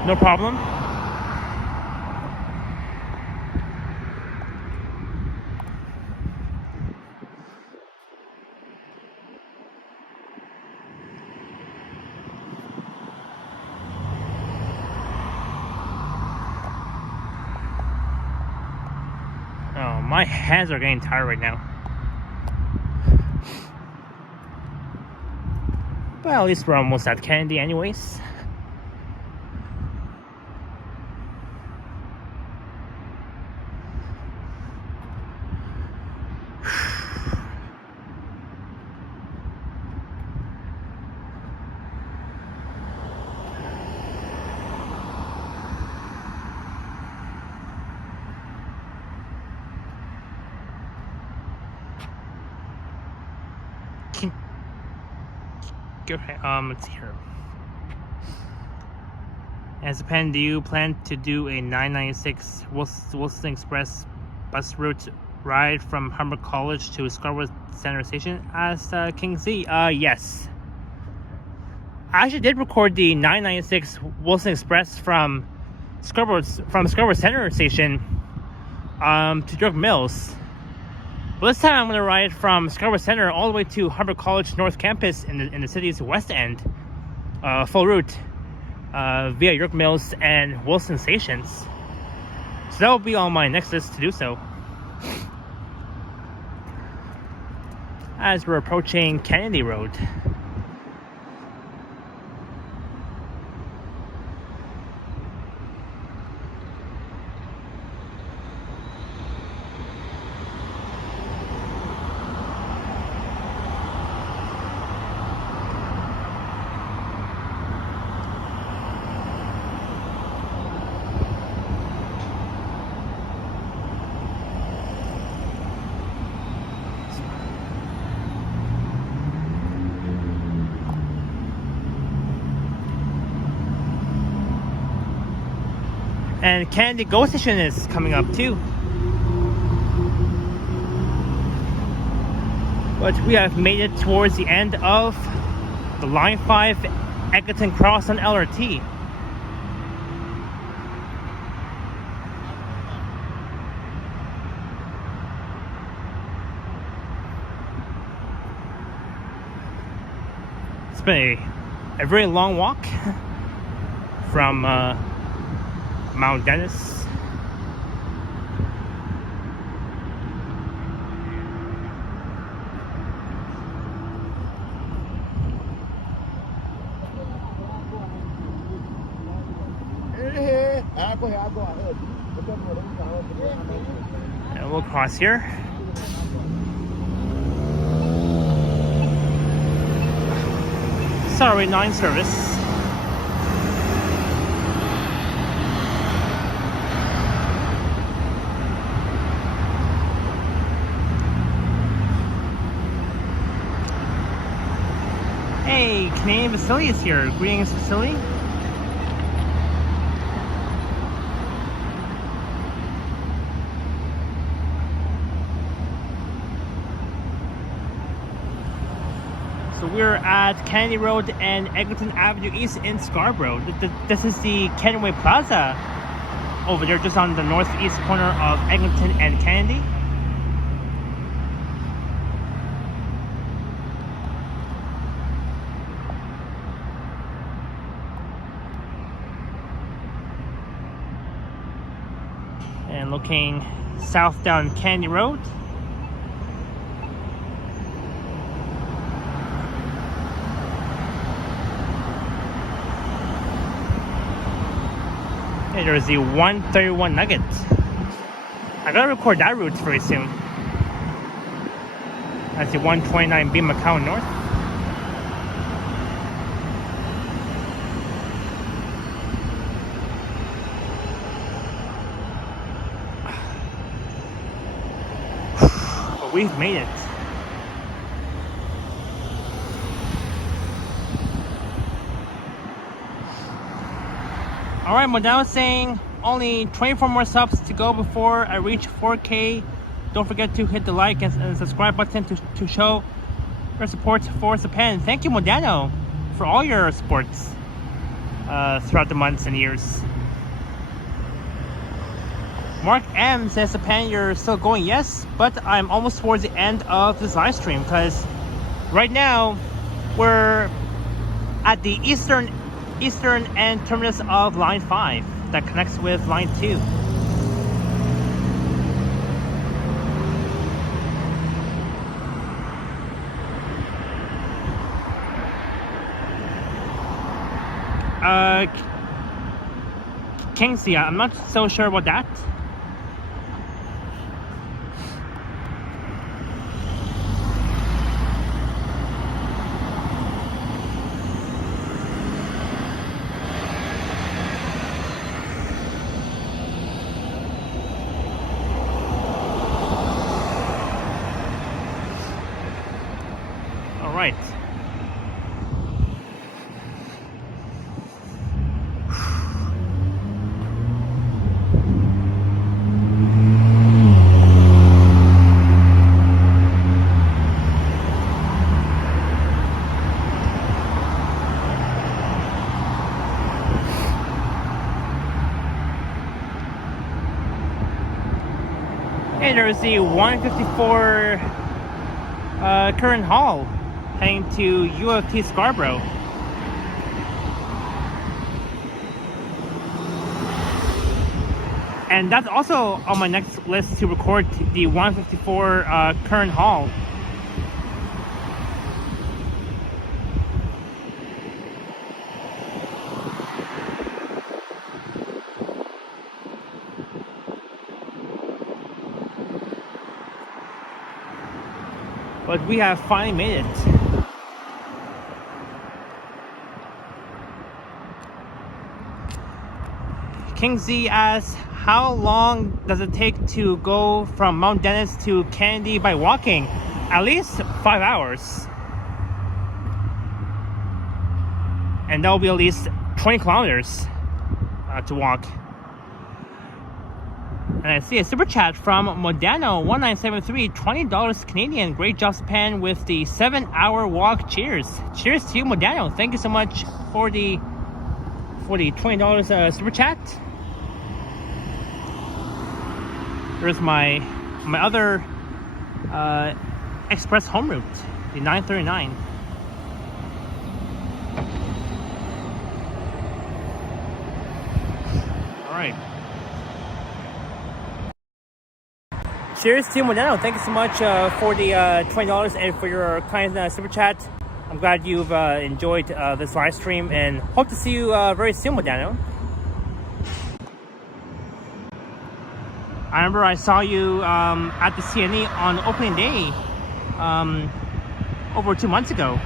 No problem. Oh, my hands are getting tired right now. Well, at least we're almost at Kennedy anyways. Let's see here. As a pen, do you plan to do a 996 Wilson Express bus route ride from Humber College to Scarborough Center Station? Asked Kingsley. Yes. I actually did record the 996 Wilson Express from Scarborough Center Station to York Mills. Well, this time I'm going to ride from Scarborough Center all the way to Humber College North Campus in the city's west end, full route via York Mills and Wilson stations. So that will be on my next list to do so. As we're approaching Kennedy Road. And Kennedy GO Station is coming up too. But we have made it towards the end of the Line 5 Eglinton Crosstown LRT. It's been a very long walk from Mount Dennis. And we'll cross here. Sorry, 9 service. Hey, Canadian Vasily is here. Greetings, Vasily. So we're at Kennedy Road and Eglinton Avenue East in Scarborough. This is the Kenway Plaza over there, just on the northeast corner of Eglinton and Kennedy. And looking south down Kennedy Road. And there's the 131 Nugget. I gotta record that route very soon. That's the 129B Macau North. But we've made it. Alright, Modell is saying only 24 more subs to go before I reach 4K. Don't forget to hit the like and subscribe button to show your support for Japan. Thank you, Modano, for all your supports throughout the months and years. Mark M says, Japan, you're still going? Yes, but I'm almost towards the end of this live stream because right now we're at the eastern end terminus of line 5 that connects with line 2. Kingsley, I'm not so sure about that. Right. Hey, there's the 154 current hall heading to UFT Scarborough. And that's also on my next list to record the 154 current hall. But we have finally made it. King Z asks, how long does it take to go from Mount Dennis to Kennedy by walking? At least 5 hours. And that will be at least 20 kilometers to walk. And I see a super chat from Modano1973, $20 Canadian. Great job, Japan, with the 7-hour walk. Cheers. Cheers to you, Modano. Thank you so much for the $20 super chat. There's my other express home route, the 939. right. Cheers to Modano. Thank you so much for the $20 and for your kind super chat. I'm glad you've enjoyed this live stream and hope to see you very soon, Modano. I remember I saw you at the CNE on opening day over 2 months ago.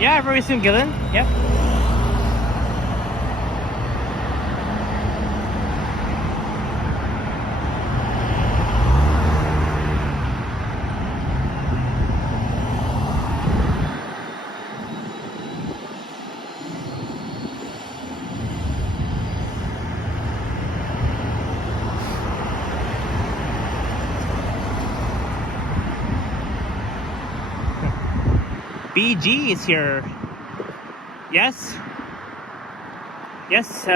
Yeah, very soon, Gillen. Yep. BG is here. Yes. Yes,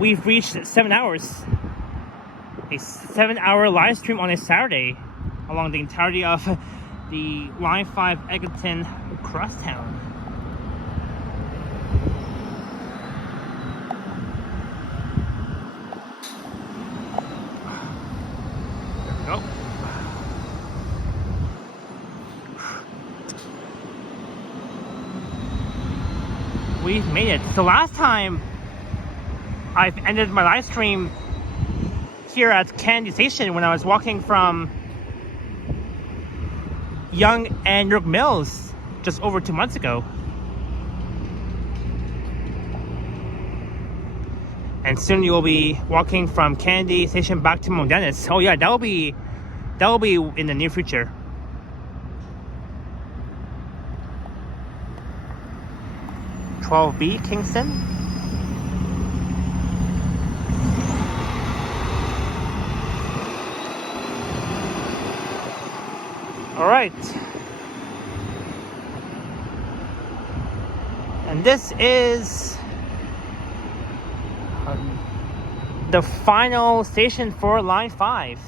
we've reached 7 hours. A 7-hour live stream on a Saturday along the entirety of the Line 5 Eglinton Crosstown. There we go. We've made it. So last time I've ended my live stream here at Candy Station when I was walking from Yonge and York Mills just over 2 months ago. And soon you'll be walking from Candy Station back to Mount Dennis. Oh yeah, that'll be in the near future. B Kingston. All right. And this is the final station for Line 5,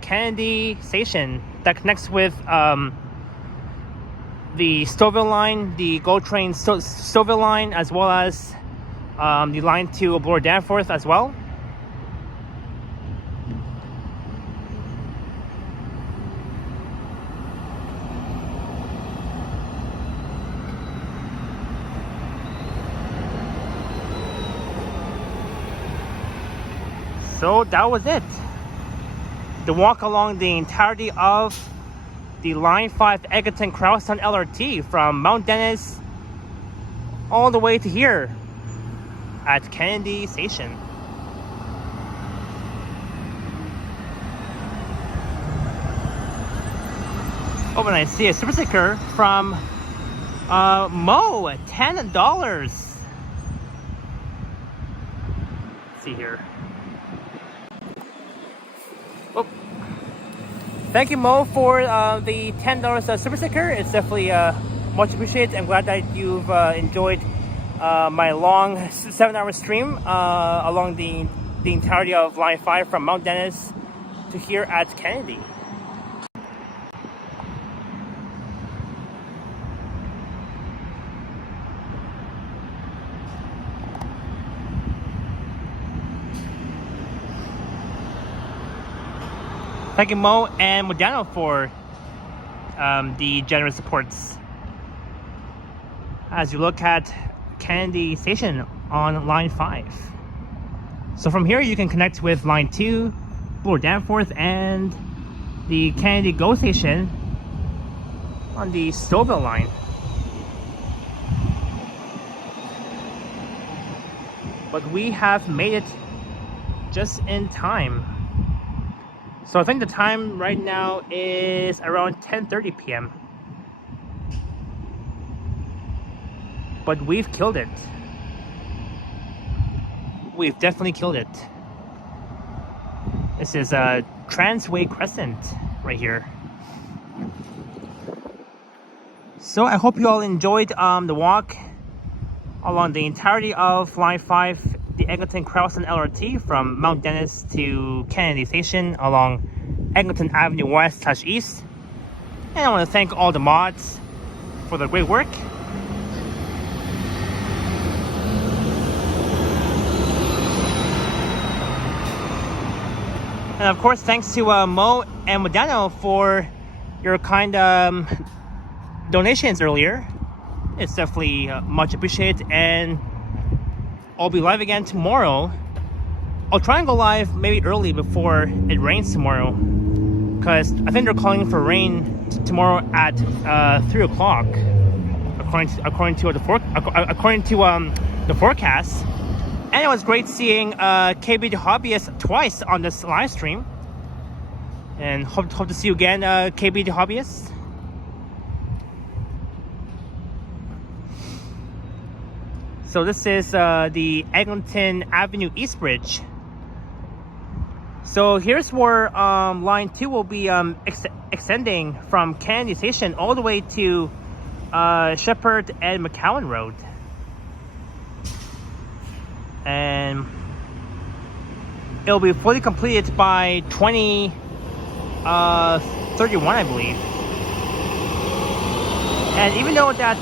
Candy Station, that connects with the Stouffville line, the GO train Stouffville line, as well as the line to Bloor Danforth as well. So that was it. The walk along the entirety of the Line 5 Eglinton Crosstown LRT from Mount Dennis all the way to here at Candy Station. Oh, and I see a super sticker from Mo, $10. Let's see here. Oh. Thank you, Mo, for the $10 super sticker. It's definitely much appreciated. I'm glad that you've enjoyed my long 7-hour stream along the entirety of Line 5 from Mount Dennis to here at Kennedy. Thank you, Mo and Modano, for the generous supports as you look at Candy Station on Line 5. So from here you can connect with Line 2, Bloor Danforth, and the Candy GO Station on the Stouffville line. But we have made it just in time. So I think the time right now is around 10:30 p.m. But we've killed it. We've definitely killed it. This is a Transway Crescent right here. So I hope you all enjoyed the walk along the entirety of Line 5, the Eglinton Crosstown LRT from Mount Dennis to Kennedy Station along Eglinton Avenue West/East. And I want to thank all the mods for the great work. And of course, thanks to Mo and Modano for your kind donations earlier. It's definitely much appreciated, and I'll be live again tomorrow. I'll try and go live maybe early before it rains tomorrow, because I think they're calling for rain tomorrow at 3 o'clock, according to the forecast. And it was great seeing KB the Hobbyist twice on this live stream, and hope to see you again, KB the Hobbyist. So this is the Eglinton Avenue East Bridge. So here's where line 2 will be extending from Kennedy Station all the way to Shepherd and McCowan Road. And it'll be fully completed by 2031, I believe. And even though that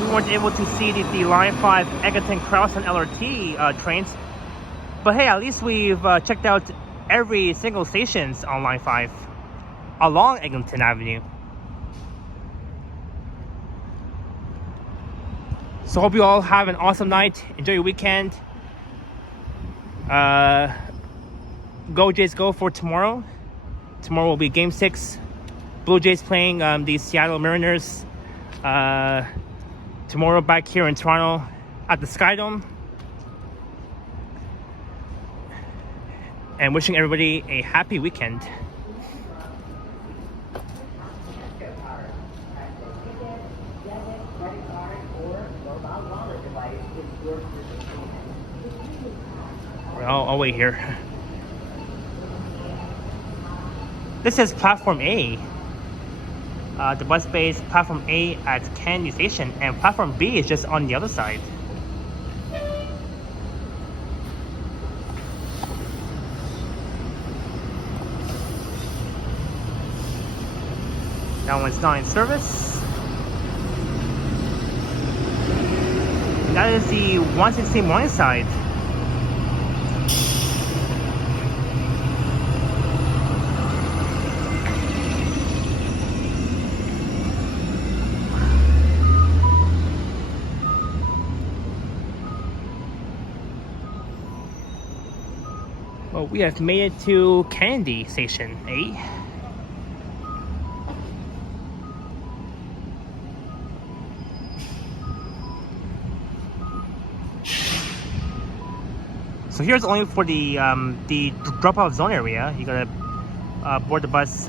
we weren't able to see the Line 5 Eglinton Crosstown LRT trains, but hey, at least we've checked out every single stations on Line 5 along Eglinton Avenue. So hope you all have an awesome night. Enjoy your weekend. Go Jays go for tomorrow. Tomorrow will be Game 6. Blue Jays playing the Seattle Mariners. Tomorrow back here in Toronto at the Skydome. And wishing everybody a happy weekend. I'll wait here. This is Platform A. The bus bay is Platform A at Kennedy Station, and Platform B is just on the other side. That one's not in service. That is the 116 Morningside. Well, we have made it to Kennedy Station, eh? So here's only for the drop-off zone area. You gotta board the bus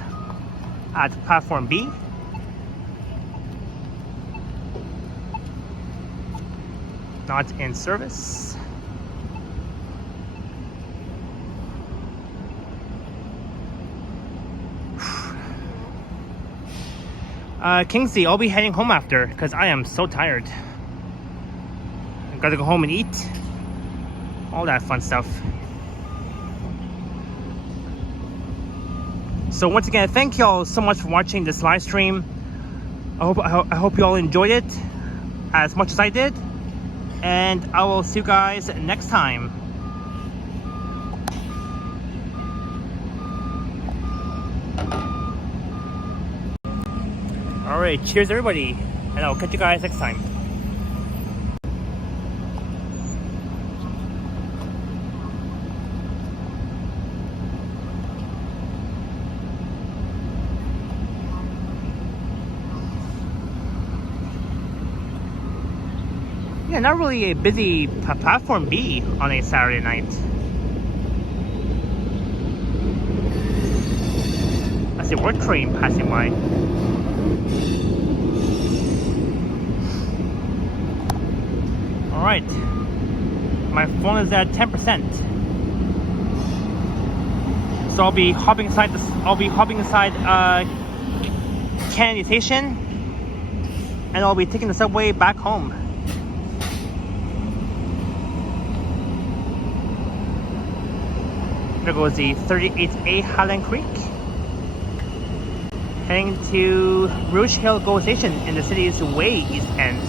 at Platform B. Not in service. Kingsley, I'll be heading home after because I am so tired. I gotta go home and eat. All that fun stuff. So once again, thank you all so much for watching this live stream. I hope you all enjoyed it as much as I did. And I will see you guys next time. Alright, cheers everybody, and I'll catch you guys next time. Yeah, not really a busy Platform B on a Saturday night. I see a work train passing by. Alright, my phone is at 10%. So I'll be hopping inside Kennedy Station, and I'll be taking the subway back home. There goes the 38A Highland Creek. Heading to Rouge Hill GO Station in the city's way east end.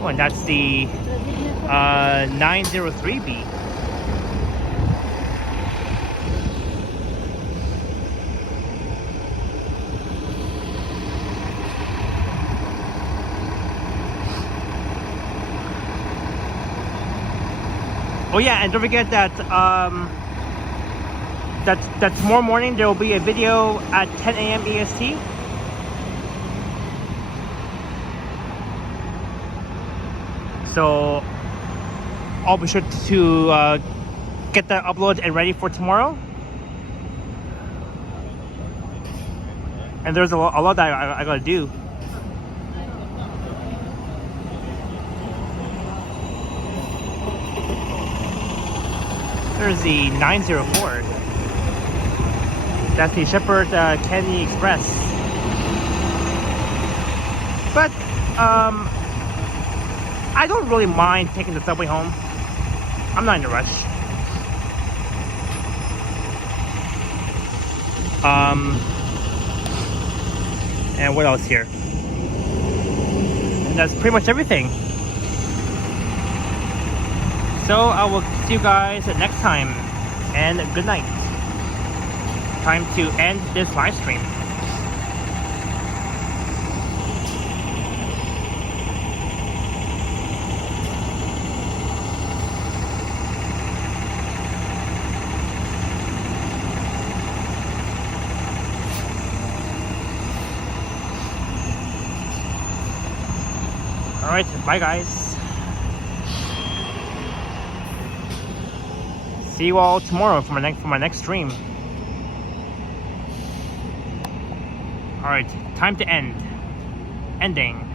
Oh, and that's the 903B. Oh yeah, and don't forget that that tomorrow morning there will be a video at 10 a.m. EST. So I'll be sure to get that uploaded and ready for tomorrow. And there's a lot that I gotta do. There's the 904. That's the Shepherd Kennedy Express. But I don't really mind taking the subway home. I'm not in a rush. And what else here? And that's pretty much everything. So I will see you guys next time, and good night. Time to end this live stream. Alright, bye guys. See you all tomorrow for my next stream. Alright, time to end. Ending.